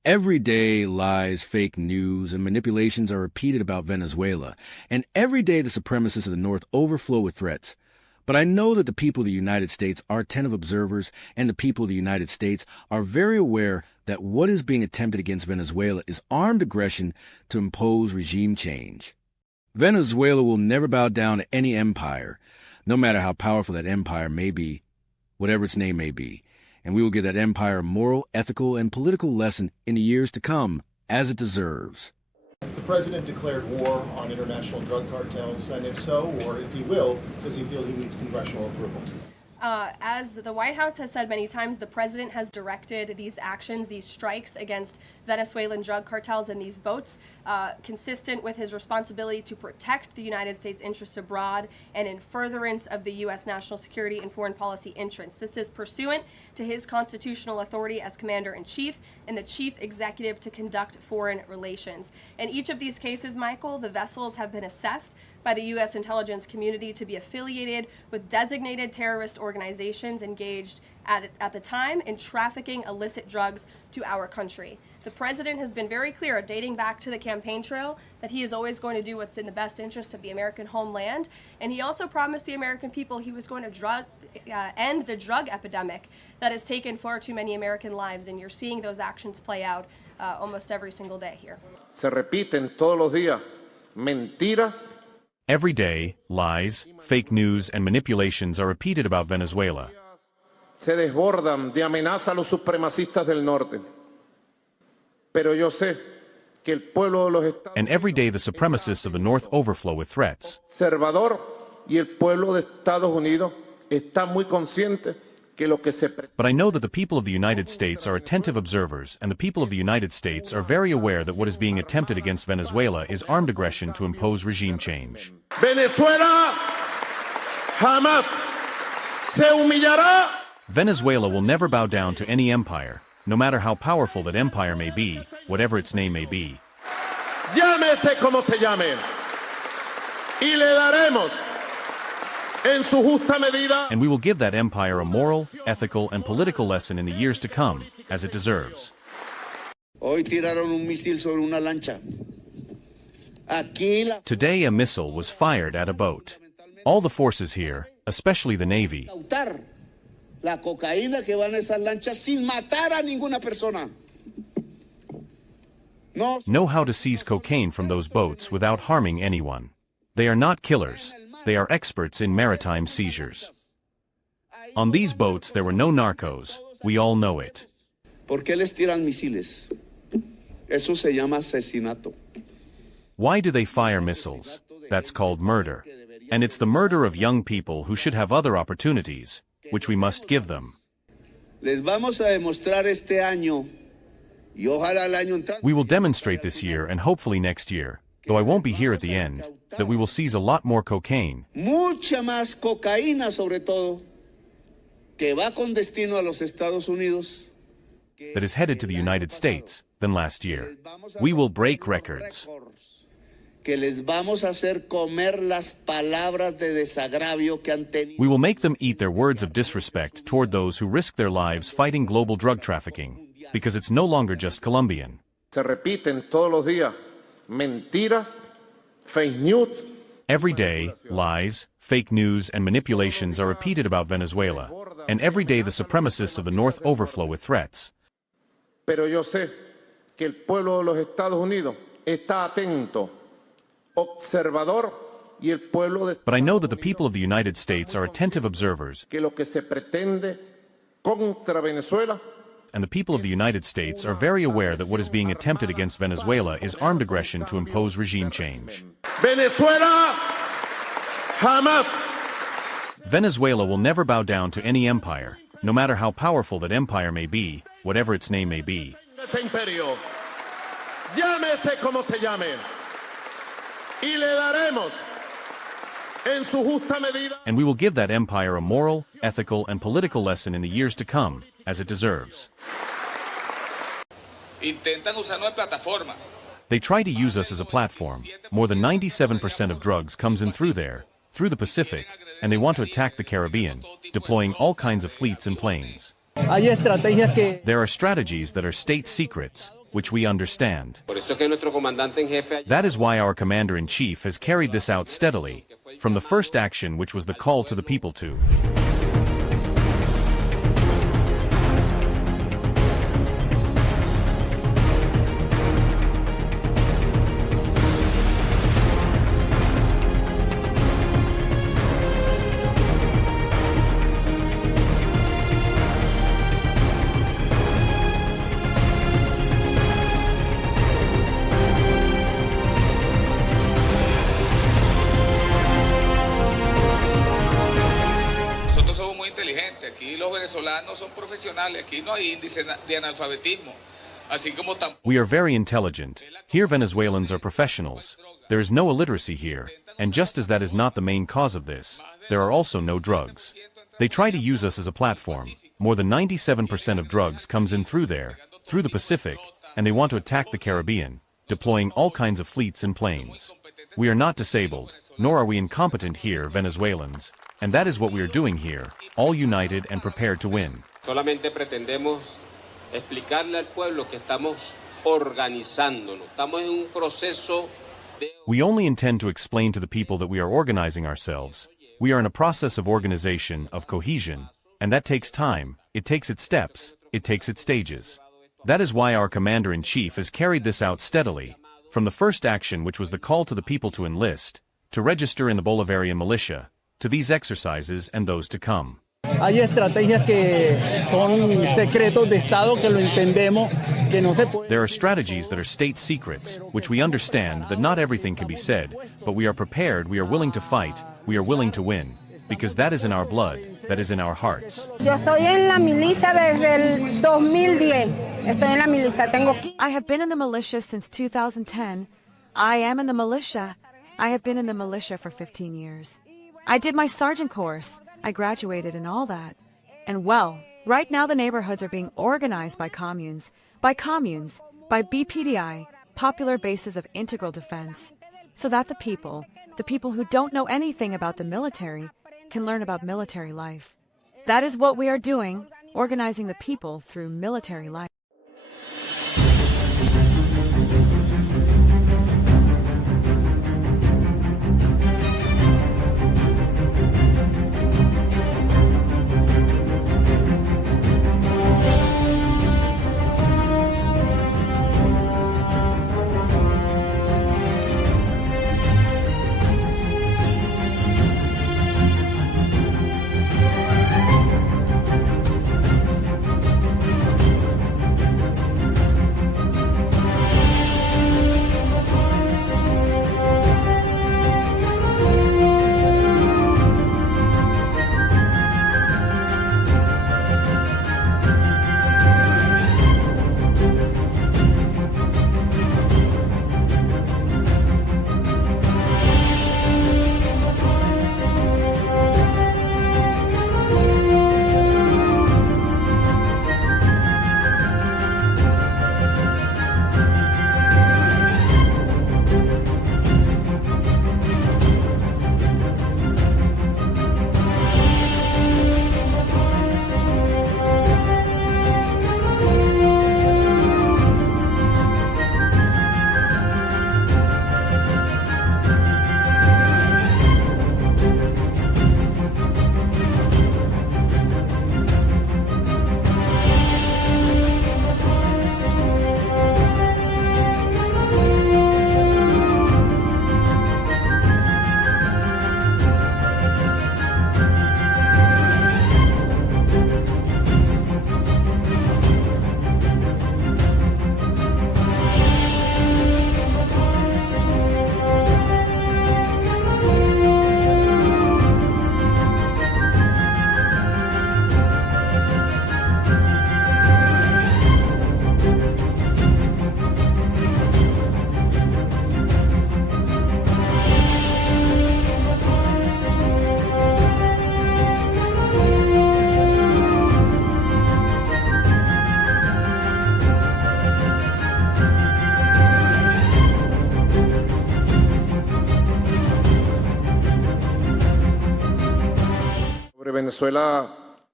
Every day, lies, fake news, and manipulations are repeated about Venezuela, and every day the supremacists of the North overflow with threats. But I know that the people of the United States are attentive observers, and the people of the United States are very aware that what is being attempted against Venezuela is armed aggression to impose regime change. Venezuela will never bow down to any empire, no matter how powerful that empire may be, whatever its name may be. And we will give that empire a moral, ethical, and political lesson in the years to come, as it deserves. Has the president declared war on international drug cartels? And if so, or if he will, does he feel he needs congressional approval? As the White House has said many times, the president has directed these actions, these strikes against Venezuelan drug cartels and these boats, consistent with his responsibility to protect the United States interests abroad and in furtherance of the U.S. national security and foreign policy interests. This is pursuant to his constitutional authority as commander-in-chief and the chief executive to conduct foreign relations. In each of these cases, Michael, the vessels have been assessed by the U.S. intelligence community to be affiliated with designated terrorist organizations engaged at the time in trafficking illicit drugs to our country. The president has been very clear, dating back to the campaign trail, that he is always going to do what's in the best interest of the American homeland. And he also promised the American people he was going to end the drug epidemic that has taken far too many American lives. And you're seeing those actions play out almost every single day here. Se repiten todos los días mentiras. Every day, lies, fake news, and manipulations are repeated about Venezuela. Se desbordan de amenaza a los supremacistas del norte. Pero yo sé que el pueblo de los Estados And every day the supremacists of the North overflow with threats. Conservador y el pueblo de Estados Unidos está muy consciente que lo que se But I know that the people of the United States are attentive observers, and the people of the United States are very aware that what is being attempted against Venezuela is armed aggression to impose regime change. Venezuela jamás se humillará. Venezuela will never bow down to any empire, no matter how powerful that empire may be, whatever its name may be. Llámese como se llame. Y le daremos en su justa medida. And we will give that empire a moral, ethical, and political lesson in the years to come, as it deserves. Hoy tiraron un misil sobre una lancha. Today a missile was fired at a boat. All the forces here, especially the Navy, La cocaína que va en esas lanchas sin matar a ninguna persona. know how to seize cocaine from those boats without harming anyone. They are not killers. They are experts in maritime seizures. On these boats there were no narcos. We all know it. ¿Por qué les tiran misiles? Eso se llama asesinato. Why do they fire missiles? That's called murder. And it's the murder of young people who should have other opportunities, which we must give them. Les vamos a demostrar este año, y ojalá el año entrante. We will demonstrate this year and hopefully next year, though I won't be here at the end, that we will seize a lot more cocaine. Mucha más cocaína, sobre todo, que va con destino a los Estados Unidos. That is headed to the United States than last year. We will break records. Que les vamos a hacer comer las palabras de desagravio que han tenido. We will make them eat their words of disrespect toward those who risk their lives fighting global drug trafficking, because it's no longer just Colombian. Se repiten todos los días mentiras, fake news. Every day, lies, fake news, and manipulations are repeated about Venezuela, and every day the supremacists of the North overflow with threats. Pero yo sé que el pueblo de los Estados Unidos está atento, observador, y el pueblo de But I know that the people of the United States are attentive observers, que lo que se pretende contra Venezuela. And the people of the United States are very aware that what is being attempted against Venezuela is armed aggression to impose regime change. Venezuela jamás. Venezuela will never bow down to any empire, no matter how powerful that empire may be, whatever its name may be. Ese imperio, llámese como se llame, y le daremos en su justa medida. And we will give that empire a moral, ethical, and political lesson in the years to come, as it deserves. Intentan usarnos de plataforma. They try to use us as a platform. More than 97% of drugs comes in through there, through the Pacific, and they want to attack the Caribbean, deploying all kinds of fleets and planes. There are strategies that are state secrets, which we understand. Por eso es que nuestro comandante en jefe That is why our commander-in-chief has carried this out steadily, from the first action which was the call to the people to. Aquí los venezolanos son profesionales, aquí no hay índice de analfabetismo. Así como We are very intelligent. Here Venezuelans are professionals. There is no illiteracy here, and just as that is not the main cause of this, there are also no drugs. They try to use us as a platform. More than 97% of drugs comes in through there, through the Pacific, and they want to attack the Caribbean, deploying all kinds of fleets and planes. We are not disabled, nor are we incompetent here, Venezuelans, and that is what we are doing here, all united and prepared to win. solamente pretendemos explicarle al pueblo que estamos organizándonos. Estamos en un proceso de... We only intend to explain to the people that we are organizing ourselves. We are in a process of organization, of cohesion, and that takes time, it takes its steps, it takes its stages. That is why our commander-in-chief has carried this out steadily, from the first action which was the call to the people to enlist, to register in the Bolivarian militia, to these exercises and those to come. Hay estrategias que son secretos de Estado que lo entendemos que no se puede. There are strategies that are state secrets, which we understand that not everything can be said, but we are prepared, we are willing to fight, we are willing to win, because that is in our blood, that is in our hearts. Yo estoy en la milicia desde el 2010. Estoy en la milicia. I have been in the militia since 2010. I am in the militia. I have been in the militia for 15 years. I did my sergeant course. I graduated and all that. And well, right now the neighborhoods are being organized by communes, by BPDI, popular bases of integral defense, so that the people who don't know anything about the military, can learn about military life. That is what we are doing, organizing the people through military life. Venezuela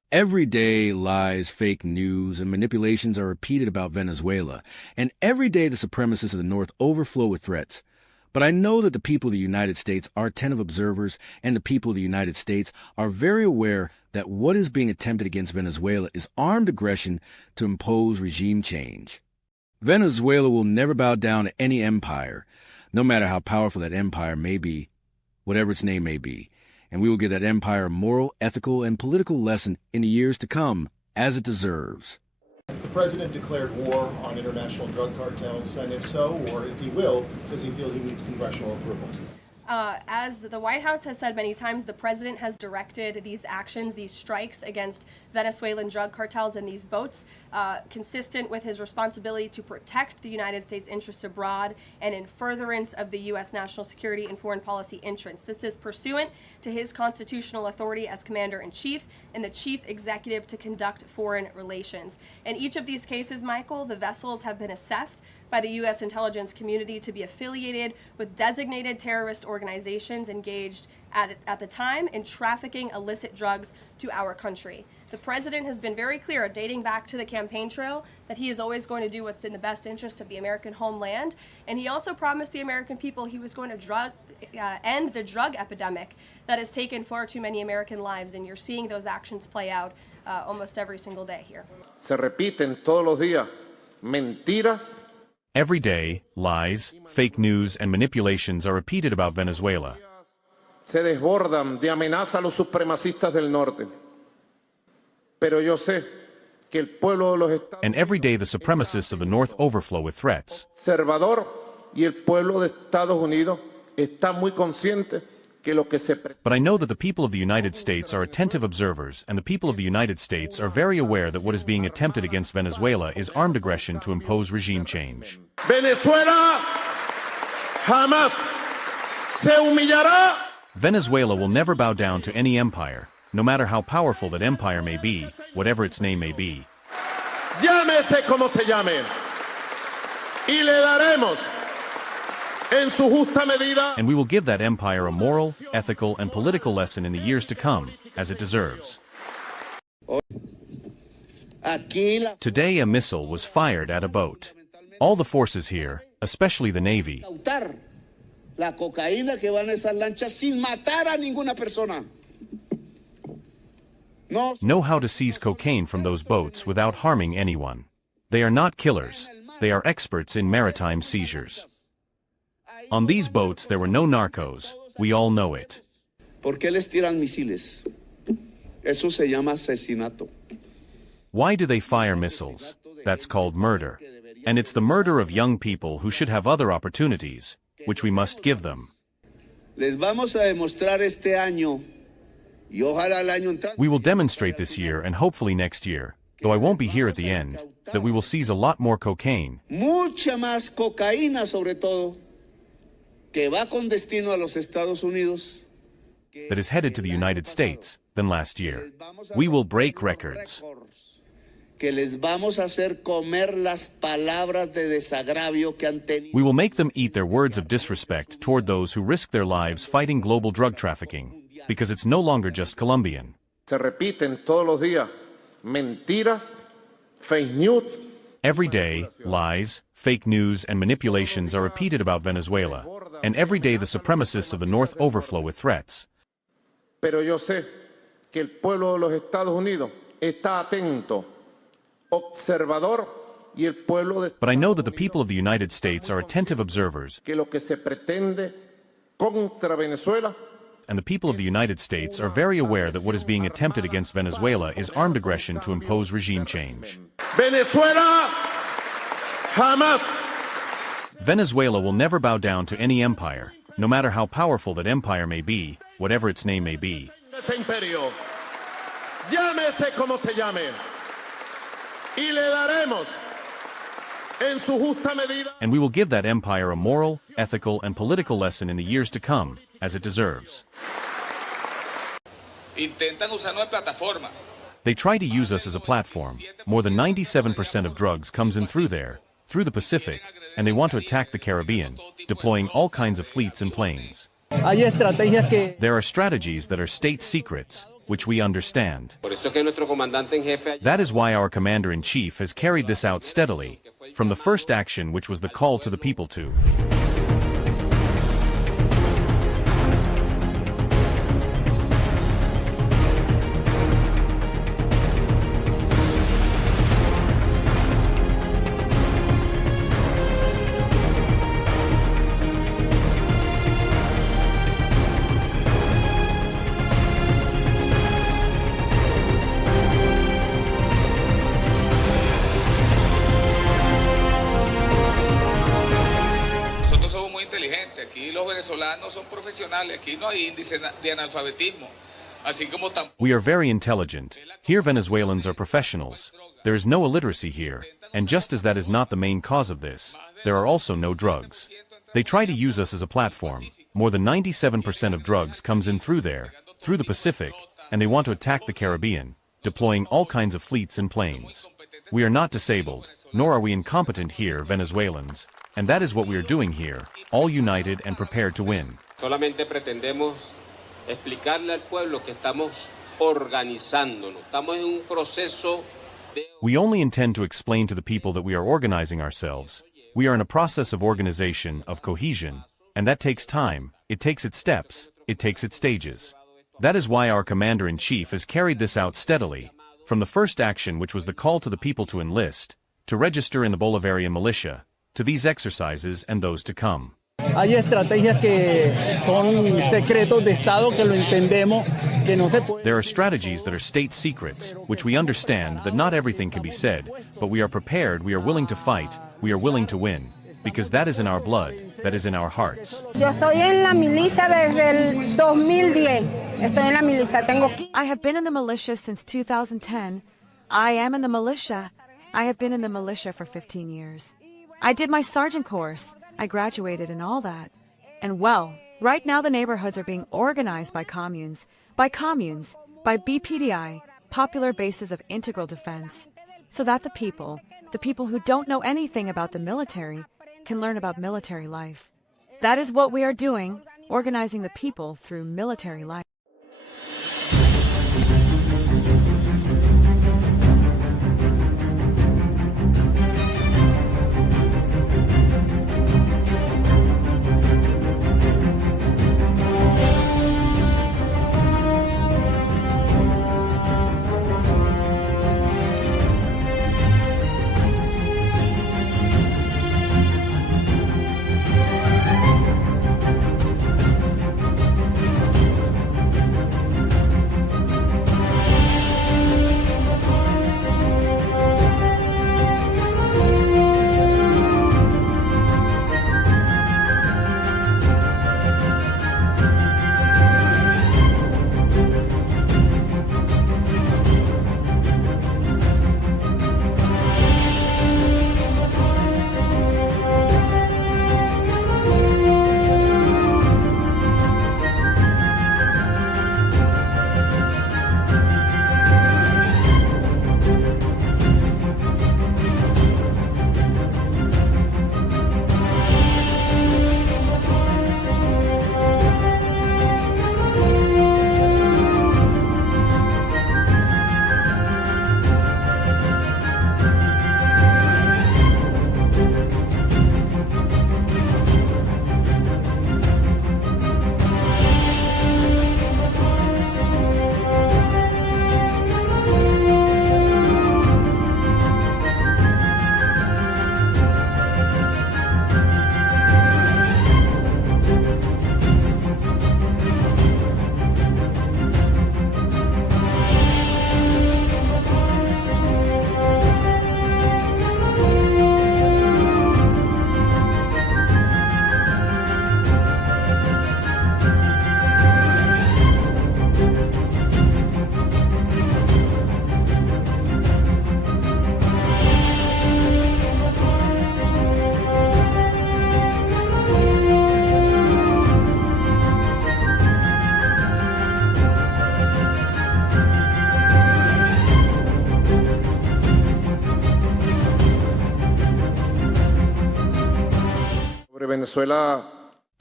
Every day, lies, fake news, and manipulations are repeated about Venezuela, and every day the supremacists of the North overflow with threats. But I know that the people of the United States are attentive observers, and the people of the United States are very aware that what is being attempted against Venezuela is armed aggression to impose regime change. Venezuela will never bow down to any empire, no matter how powerful that empire may be, whatever its name may be. And we will give that empire a moral, ethical, and political lesson in the years to come, as it deserves. Has the president declared war on international drug cartels? And if so, or if he will, does he feel he needs congressional approval? As the White House has said many times, the president has directed these actions, these strikes against Venezuelan drug cartels and these boats, consistent with his responsibility to protect the United States interests abroad and in furtherance of the U.S. national security and foreign policy interests. This is pursuant to his constitutional authority as commander-in-chief and the chief executive to conduct foreign relations. In each of these cases, Michael, the vessels have been assessed by the U.S. intelligence community to be affiliated with designated terrorist organizations engaged at the time in trafficking illicit drugs to our country. The president has been very clear, dating back to the campaign trail, that he is always going to do what's in the best interest of the American homeland. And he also promised the American people he was going to end the drug epidemic that has taken far too many American lives. And you're seeing those actions play out almost every single day here. Se repiten todos los días mentiras. Every day, lies, fake news, and manipulations are repeated about Venezuela. Se desbordan de amenaza a los supremacistas del norte. Pero yo sé que el pueblo de los Estados And every day the supremacists of the North overflow with threats. Conservador y el pueblo de Estados Unidos está muy consciente que lo que se But I know that the people of the United States are attentive observers, and the people of the United States are very aware that what is being attempted against Venezuela is armed aggression to impose regime change. Venezuela jamás se humillará. Venezuela will never bow down to any empire, no matter how powerful that empire may be, whatever its name may be. Llámese como se llame. Y le daremos en su justa medida. And we will give that empire a moral, ethical, and political lesson in the years to come, as it deserves. Today a missile was fired at a boat. All the forces here, especially the Navy, La cocaína que va en esas lanchas sin matar a ninguna persona. know how to seize cocaine from those boats without harming anyone. They are not killers. They are experts in maritime seizures. On these boats there were no narcos. We all know it. ¿Por qué les tiran misiles? Eso se llama asesinato. Why do they fire missiles? That's called murder. And it's the murder of young people who should have other opportunities, which we must give them. Les vamos a demostrar este año, y ojalá el año entrante. We will demonstrate this year and hopefully next year, though I won't be here at the end, that we will seize a lot more cocaine. Mucha más cocaína, sobre todo, que va con destino a los Estados Unidos. That is headed to the United States than last year. We will break records. Que les vamos a hacer comer las palabras de desagravio que han tenido. We will make them eat their words of disrespect toward those who risk their lives fighting global drug trafficking, because it's no longer just Colombian. Se repiten todos los días mentiras, fake news. Every day, lies, fake news, and manipulations are repeated about Venezuela, and every day the supremacists of the North overflow with threats. Pero yo sé que el pueblo de los Estados Unidos está atento. Observador y el pueblo de But I know that the people of the United States are attentive observers, que lo que se pretende contra Venezuela, and the people of the United States are very aware that what is being attempted against Venezuela is armed aggression to impose regime change. Venezuela jamás. Venezuela will never bow down to any empire, no matter how powerful that empire may be, whatever its name may be. Ese imperio, llámese como se llame. Y le daremos en su justa medida. And we will give that empire a moral, ethical, and political lesson in the years to come, as it deserves. Intentan usarnos de plataforma. They try to use us as a platform. More than 97% of drugs comes in through there, through the Pacific, and they want to attack the Caribbean, deploying all kinds of fleets and planes. There are strategies that are state secrets, which we understand. Por eso es que nuestro comandante en jefe That is why our commander-in-chief has carried this out steadily, from the first action which was the call to the people to. Aquí los venezolanos son profesionales, aquí no hay índice de analfabetismo. Así como We are very intelligent. Here Venezuelans are professionals. There is no illiteracy here, and just as that is not the main cause of this, there are also no drugs. They try to use us as a platform. More than 97% of drugs comes in through there, through the Pacific, and they want to attack the Caribbean, deploying all kinds of fleets and planes. We are not disabled, nor are we incompetent here, Venezuelans, and that is what we are doing here, all united and prepared to win. solamente pretendemos explicarle al pueblo que estamos organizándonos. Estamos en un proceso de... We only intend to explain to the people that we are organizing ourselves. We are in a process of organization, of cohesion, and that takes time, it takes its steps, it takes its stages. That is why our commander-in-chief has carried this out steadily, from the first action which was the call to the people to enlist, to register in the Bolivarian militia, to these exercises and those to come. Hay estrategias que son secretos de Estado que lo entendemos que no se puede. There are strategies that are state secrets, which we understand that not everything can be said, but we are prepared, we are willing to fight, we are willing to win, because that is in our blood, that is in our hearts. Yo estoy en la milicia desde el 2010. Estoy en la milicia. I have been in the militia since 2010. I am in the militia. I have been in the militia for 15 years. I did my sergeant course. I graduated and all that. And well, right now the neighborhoods are being organized by communes, by BPDI, popular bases of integral defense, so that the people who don't know anything about the military, can learn about military life. That is what we are doing, organizing the people through military life. Venezuela.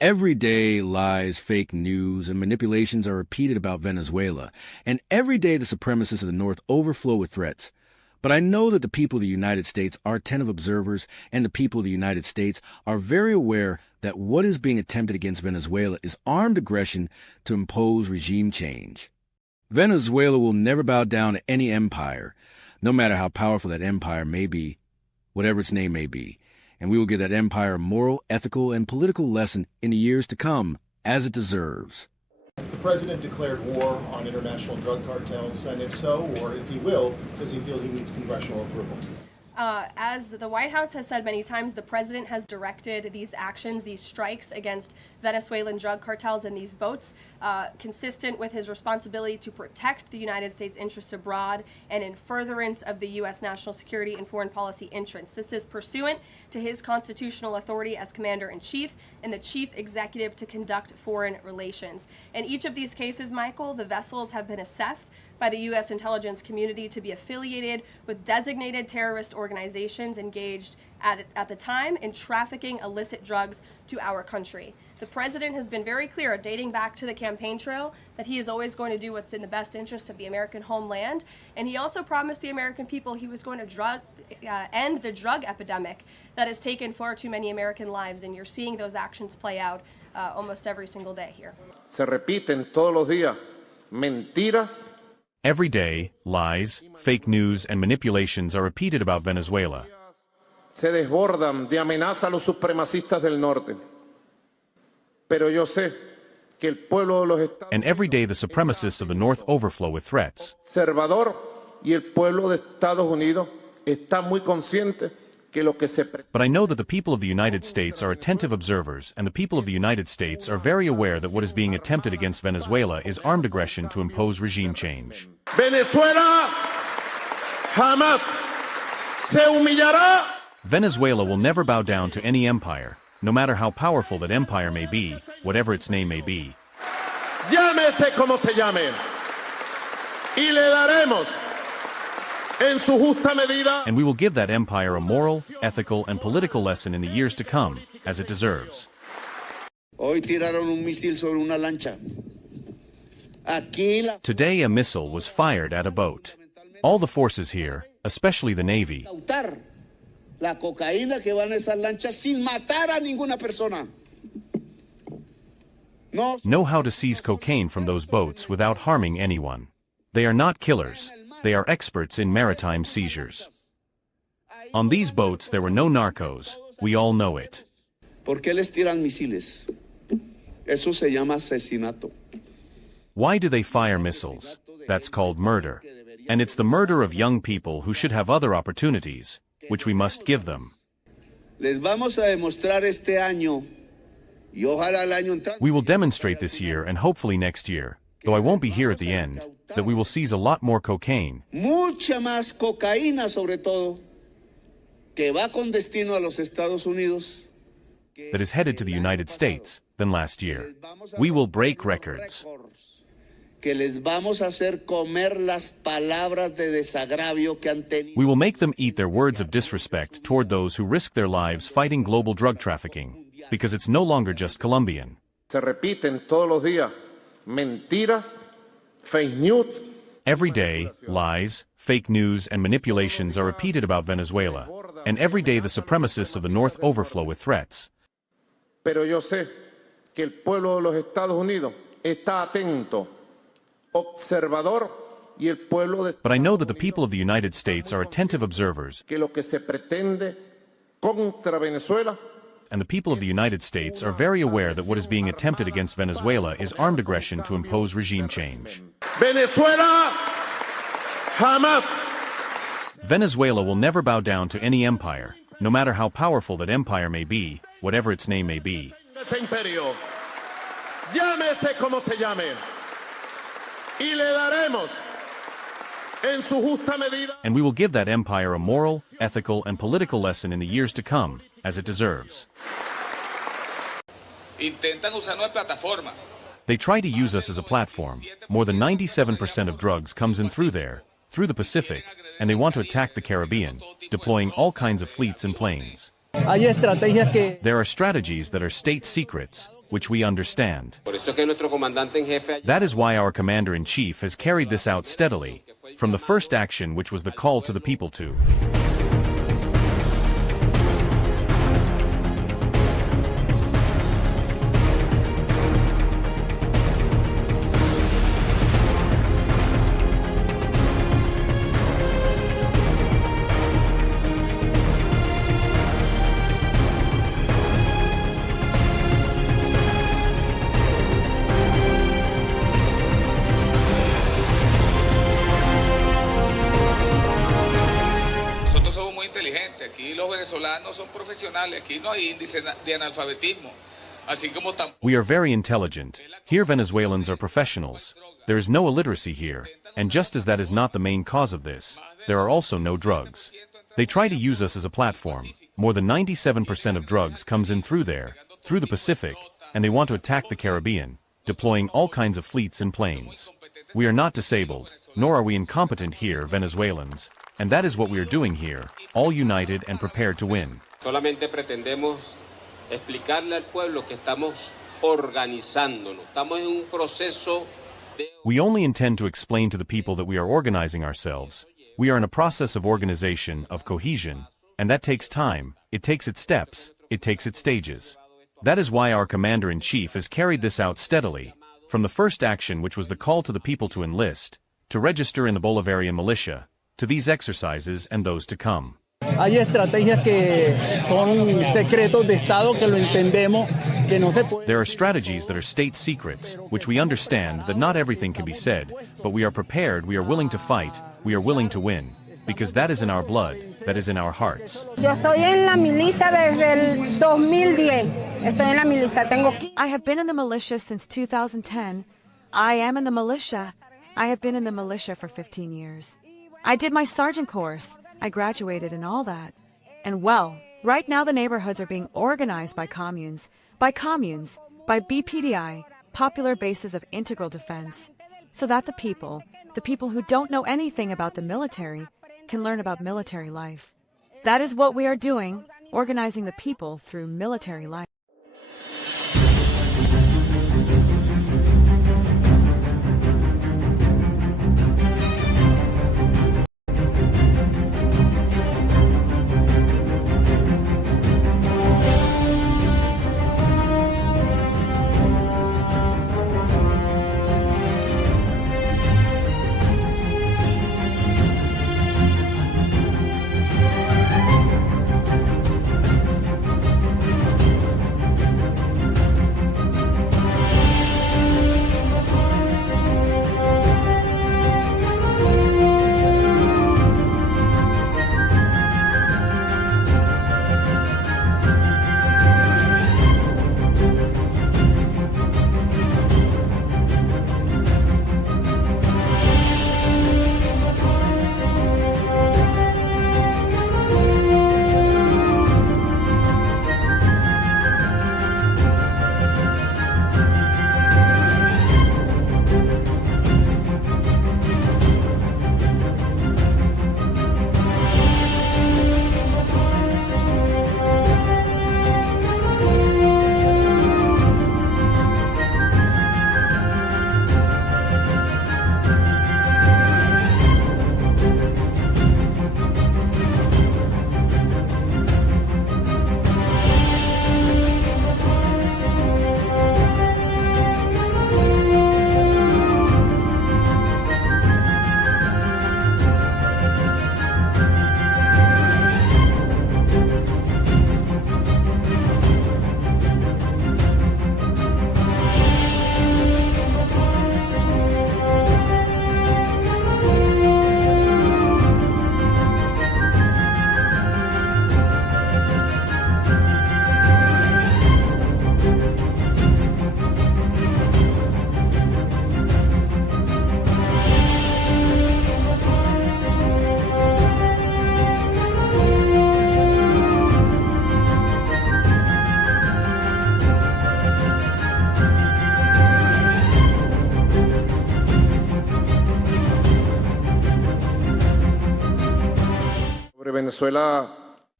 Every day, lies, fake news, and manipulations are repeated about Venezuela, and every day the supremacists of the North overflow with threats. But I know that the people of the United States are attentive observers, and the people of the United States are very aware that what is being attempted against Venezuela is armed aggression to impose regime change. Venezuela will never bow down to any empire, no matter how powerful that empire may be, whatever its name may be. And we will give that empire a moral, ethical, and political lesson in the years to come, as it deserves. Has the president declared war on international drug cartels? And if so, or if he will, does he feel he needs congressional approval? As the White House has said many times, the president has directed these actions, these strikes against Venezuelan drug cartels and these boats, consistent with his responsibility to protect the United States interests abroad and in furtherance of the U.S. national security and foreign policy interests. This is pursuant to his constitutional authority as commander-in-chief and the chief executive to conduct foreign relations. In each of these cases, Michael, the vessels have been assessed by the U.S. intelligence community to be affiliated with designated terrorist organizations engaged at the time in trafficking illicit drugs to our country. The president has been very clear, dating back to the campaign trail, that he is always going to do what's in the best interest of the American homeland. And he also promised the American people he was going to end the drug epidemic that has taken far too many American lives. And you're seeing those actions play out almost every single day here. Se repiten todos los días mentiras. Every day, lies, fake news, and manipulations are repeated about Venezuela. Se desbordan de amenaza a los supremacistas del norte. Pero yo sé que el pueblo de los Estados And every day the supremacists of the North overflow with threats. Conservador y el pueblo de Estados Unidos está muy consciente que lo que se But I know that the people of the United States are attentive observers, and the people of the United States are very aware that what is being attempted against Venezuela is armed aggression to impose regime change. Venezuela jamás se humillará. Venezuela will never bow down to any empire, no matter how powerful that empire may be, whatever its name may be. Llámese como se llame. Y le daremos en su justa medida. And we will give that empire a moral, ethical, and political lesson in the years to come, as it deserves. Hoy tiraron un misil sobre una lancha. Today a missile was fired at a boat. All the forces here, especially the Navy, La cocaína que va en esas lanchas sin matar a ninguna persona. know how to seize cocaine from those boats without harming anyone. They are not killers. They are experts in maritime seizures. On these boats there were no narcos. We all know it. ¿Por qué les tiran misiles? Eso se llama asesinato. Why do they fire missiles? That's called murder. And it's the murder of young people who should have other opportunities, which we must give them. Les vamos a demostrar este año, y ojalá el año entrante. We will demonstrate this year and hopefully next year, though I won't be here at the end, that we will seize a lot more cocaine. Mucha más cocaína, sobre todo, que va con destino a los Estados Unidos. That is headed to the United States than last year. We will break records. Que les vamos a hacer comer las palabras de desagravio que han tenido. We will make them eat their words of disrespect toward those who risk their lives fighting global drug trafficking, because it's no longer just Colombian. Se repiten todos los días mentiras, fake news. Every day, lies, fake news, and manipulations are repeated about Venezuela, and every day the supremacists of the North overflow with threats. Pero yo sé que el pueblo de los Estados Unidos está atento, observador, y el pueblo de But I know that the people of the United States are attentive observers, que lo que se pretende contra Venezuela. And the people of the United States are very aware that what is being attempted against Venezuela is armed aggression to impose regime change. Venezuela jamás. Venezuela will never bow down to any empire, no matter how powerful that empire may be, whatever its name may be. Ese imperio, llámese como se llame, y le daremos en su justa medida. And we will give that empire a moral, ethical, and political lesson in the years to come, as it deserves. Intentan usarnos de plataforma. They try to use us as a platform. More than 97% of drugs comes in through there, through the Pacific, and they want to attack the Caribbean, deploying all kinds of fleets and planes. There are strategies that are state secrets, which we understand. Por eso es que nuestro comandante en jefe That is why our commander-in-chief has carried this out steadily, from the first action which was the call to the people to. Aquí los venezolanos son profesionales, aquí no hay índice de analfabetismo. Así como We are very intelligent. Here Venezuelans are professionals. There is no illiteracy here, and just as that is not the main cause of this, there are also no drugs. They try to use us as a platform. More than 97% of drugs comes in through there, through the Pacific, and they want to attack the Caribbean, deploying all kinds of fleets and planes. We are not disabled, nor are we incompetent here, Venezuelans, and that is what we are doing here, all united and prepared to win. solamente pretendemos explicarle al pueblo que estamos organizándonos. Estamos en un proceso de... We only intend to explain to the people that we are organizing ourselves. We are in a process of organization, of cohesion, and that takes time, it takes its steps, it takes its stages. That is why our commander-in-chief has carried this out steadily, from the first action which was the call to the people to enlist, to register in the Bolivarian militia, to these exercises and those to come. Hay estrategias que son secretos de Estado que lo entendemos, que no se puede... There are strategies that are state secrets, which we understand that not everything can be said, but we are prepared, we are willing to fight, we are willing to win, because that is in our blood, that is in our hearts. Yo estoy en la milicia desde el 2010. Estoy en la milicia. I have been in the militia since 2010. I am in the militia. I have been in the militia for 15 years. I did my sergeant course. I graduated and all that. And well, right now the neighborhoods are being organized by communes, by BPDI, popular bases of integral defense, so that the people who don't know anything about the military, can learn about military life. That is what we are doing, organizing the people through military life. Venezuela.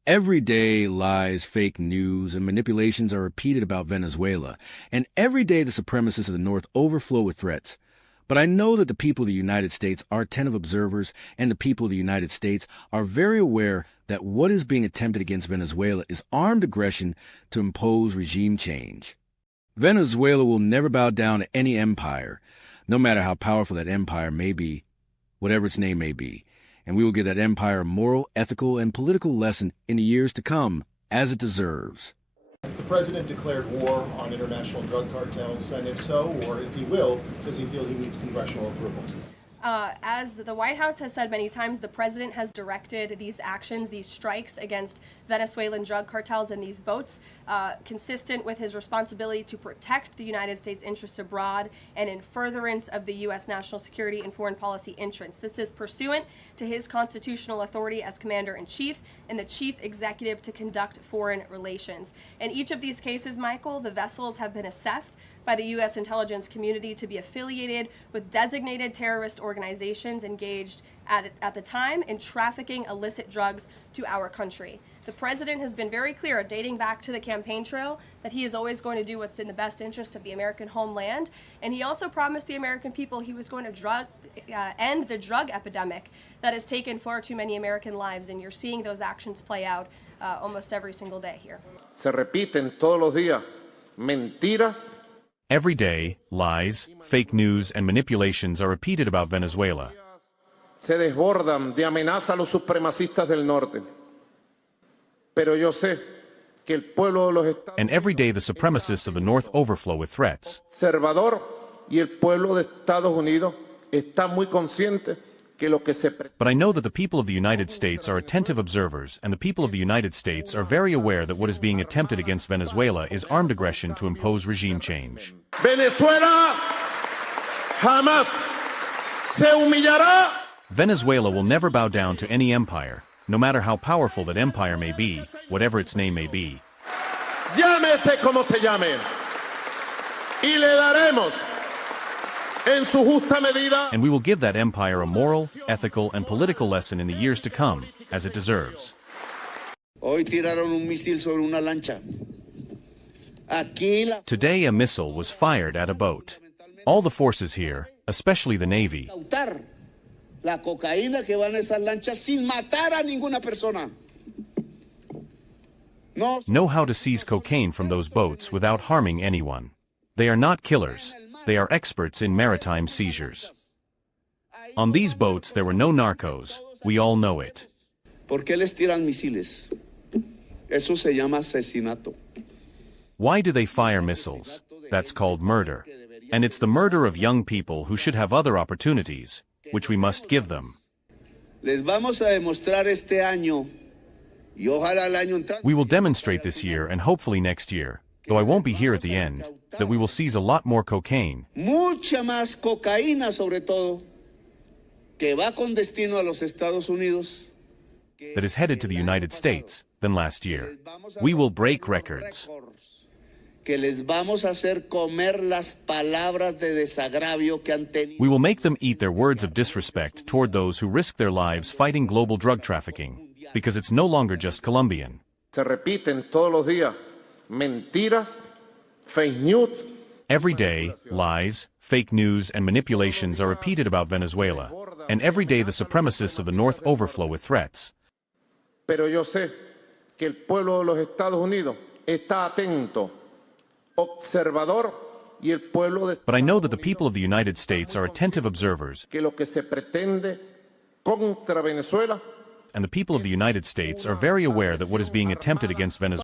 Every day, lies, fake news, and manipulations are repeated about Venezuela, and every day the supremacists of the North overflow with threats. But I know that the people of the United States are attentive observers, and the people of the United States are very aware that what is being attempted against Venezuela is armed aggression to impose regime change. Venezuela will never bow down to any empire, no matter how powerful that empire may be, whatever its name may be, and we will give that empire a moral, ethical, and political lesson in the years to come, as it deserves. Has the president declared war on international drug cartels? And if so, or if he will, does he feel he needs congressional approval? As the White House has said many times, the president has directed these actions, these strikes against Venezuelan drug cartels and these boats, consistent with his responsibility to protect the United States interests abroad and in furtherance of the U.S. national security and foreign policy interests. This is pursuant to his constitutional authority as commander-in-chief and the chief executive to conduct foreign relations. In each of these cases, Michael, the vessels have been assessed by the U.S. intelligence community to be affiliated with designated terrorist organizations engaged at the time in trafficking illicit drugs to our country. The president has been very clear, dating back to the campaign trail, that he is always going to do what's in the best interest of the American homeland. And he also promised the American people he was going to end the drug epidemic that has taken far too many American lives. And you're seeing those actions play out almost every single day here. Se repiten todos los días mentiras. Every day, lies, fake news, and manipulations are repeated about Venezuela. Se desbordan de amenaza a los supremacistas del norte. Pero yo sé que el pueblo de los Estados And every day the supremacists of the North overflow with threats. Conservador y el pueblo de Estados Unidos está muy consciente que lo que se But I know that the people of the United States are attentive observers, and the people of the United States are very aware that what is being attempted against Venezuela is armed aggression to impose regime change. Venezuela jamás se humillará. Venezuela will never bow down to any empire, no matter how powerful that empire may be, whatever its name may be. Llámese como se llame. Y le daremos en su justa medida. And we will give that empire a moral, ethical, and political lesson in the years to come, as it deserves. Hoy tiraron un misil sobre una lancha. Today a missile was fired at a boat. All the forces here, especially the Navy, La cocaína que va en esas lanchas sin matar a ninguna persona. know how to seize cocaine from those boats without harming anyone. They are not killers. They are experts in maritime seizures. On these boats there were no narcos. We all know it. ¿Por qué les tiran misiles? Eso se llama asesinato. Why do they fire missiles? That's called murder. And it's the murder of young people who should have other opportunities, which we must give them. Les vamos a demostrar este año, y ojalá el año entrante. We will demonstrate this year and hopefully next year, though I won't be here at the end, that we will seize a lot more cocaine. Mucha más cocaína sobre todo, que va con destino a los Estados Unidos. That is headed to the United States than last year. We will break records. Que les vamos a hacer comer las palabras de desagravio que han tenido. We will make them eat their words of disrespect toward those who risk their lives fighting global drug trafficking, because it's no longer just Colombian. Se repiten todos los días mentiras, fake news. Every day, lies, fake news, and manipulations are repeated about Venezuela, and every day the supremacists of the North overflow with threats. Pero yo sé que el pueblo de los Estados Unidos está atento, observador, y el pueblo de But I know that the people of the United States are attentive observers, que lo que se pretende contra Venezuela and the people of the United States are very aware that what is being attempted against Venezuela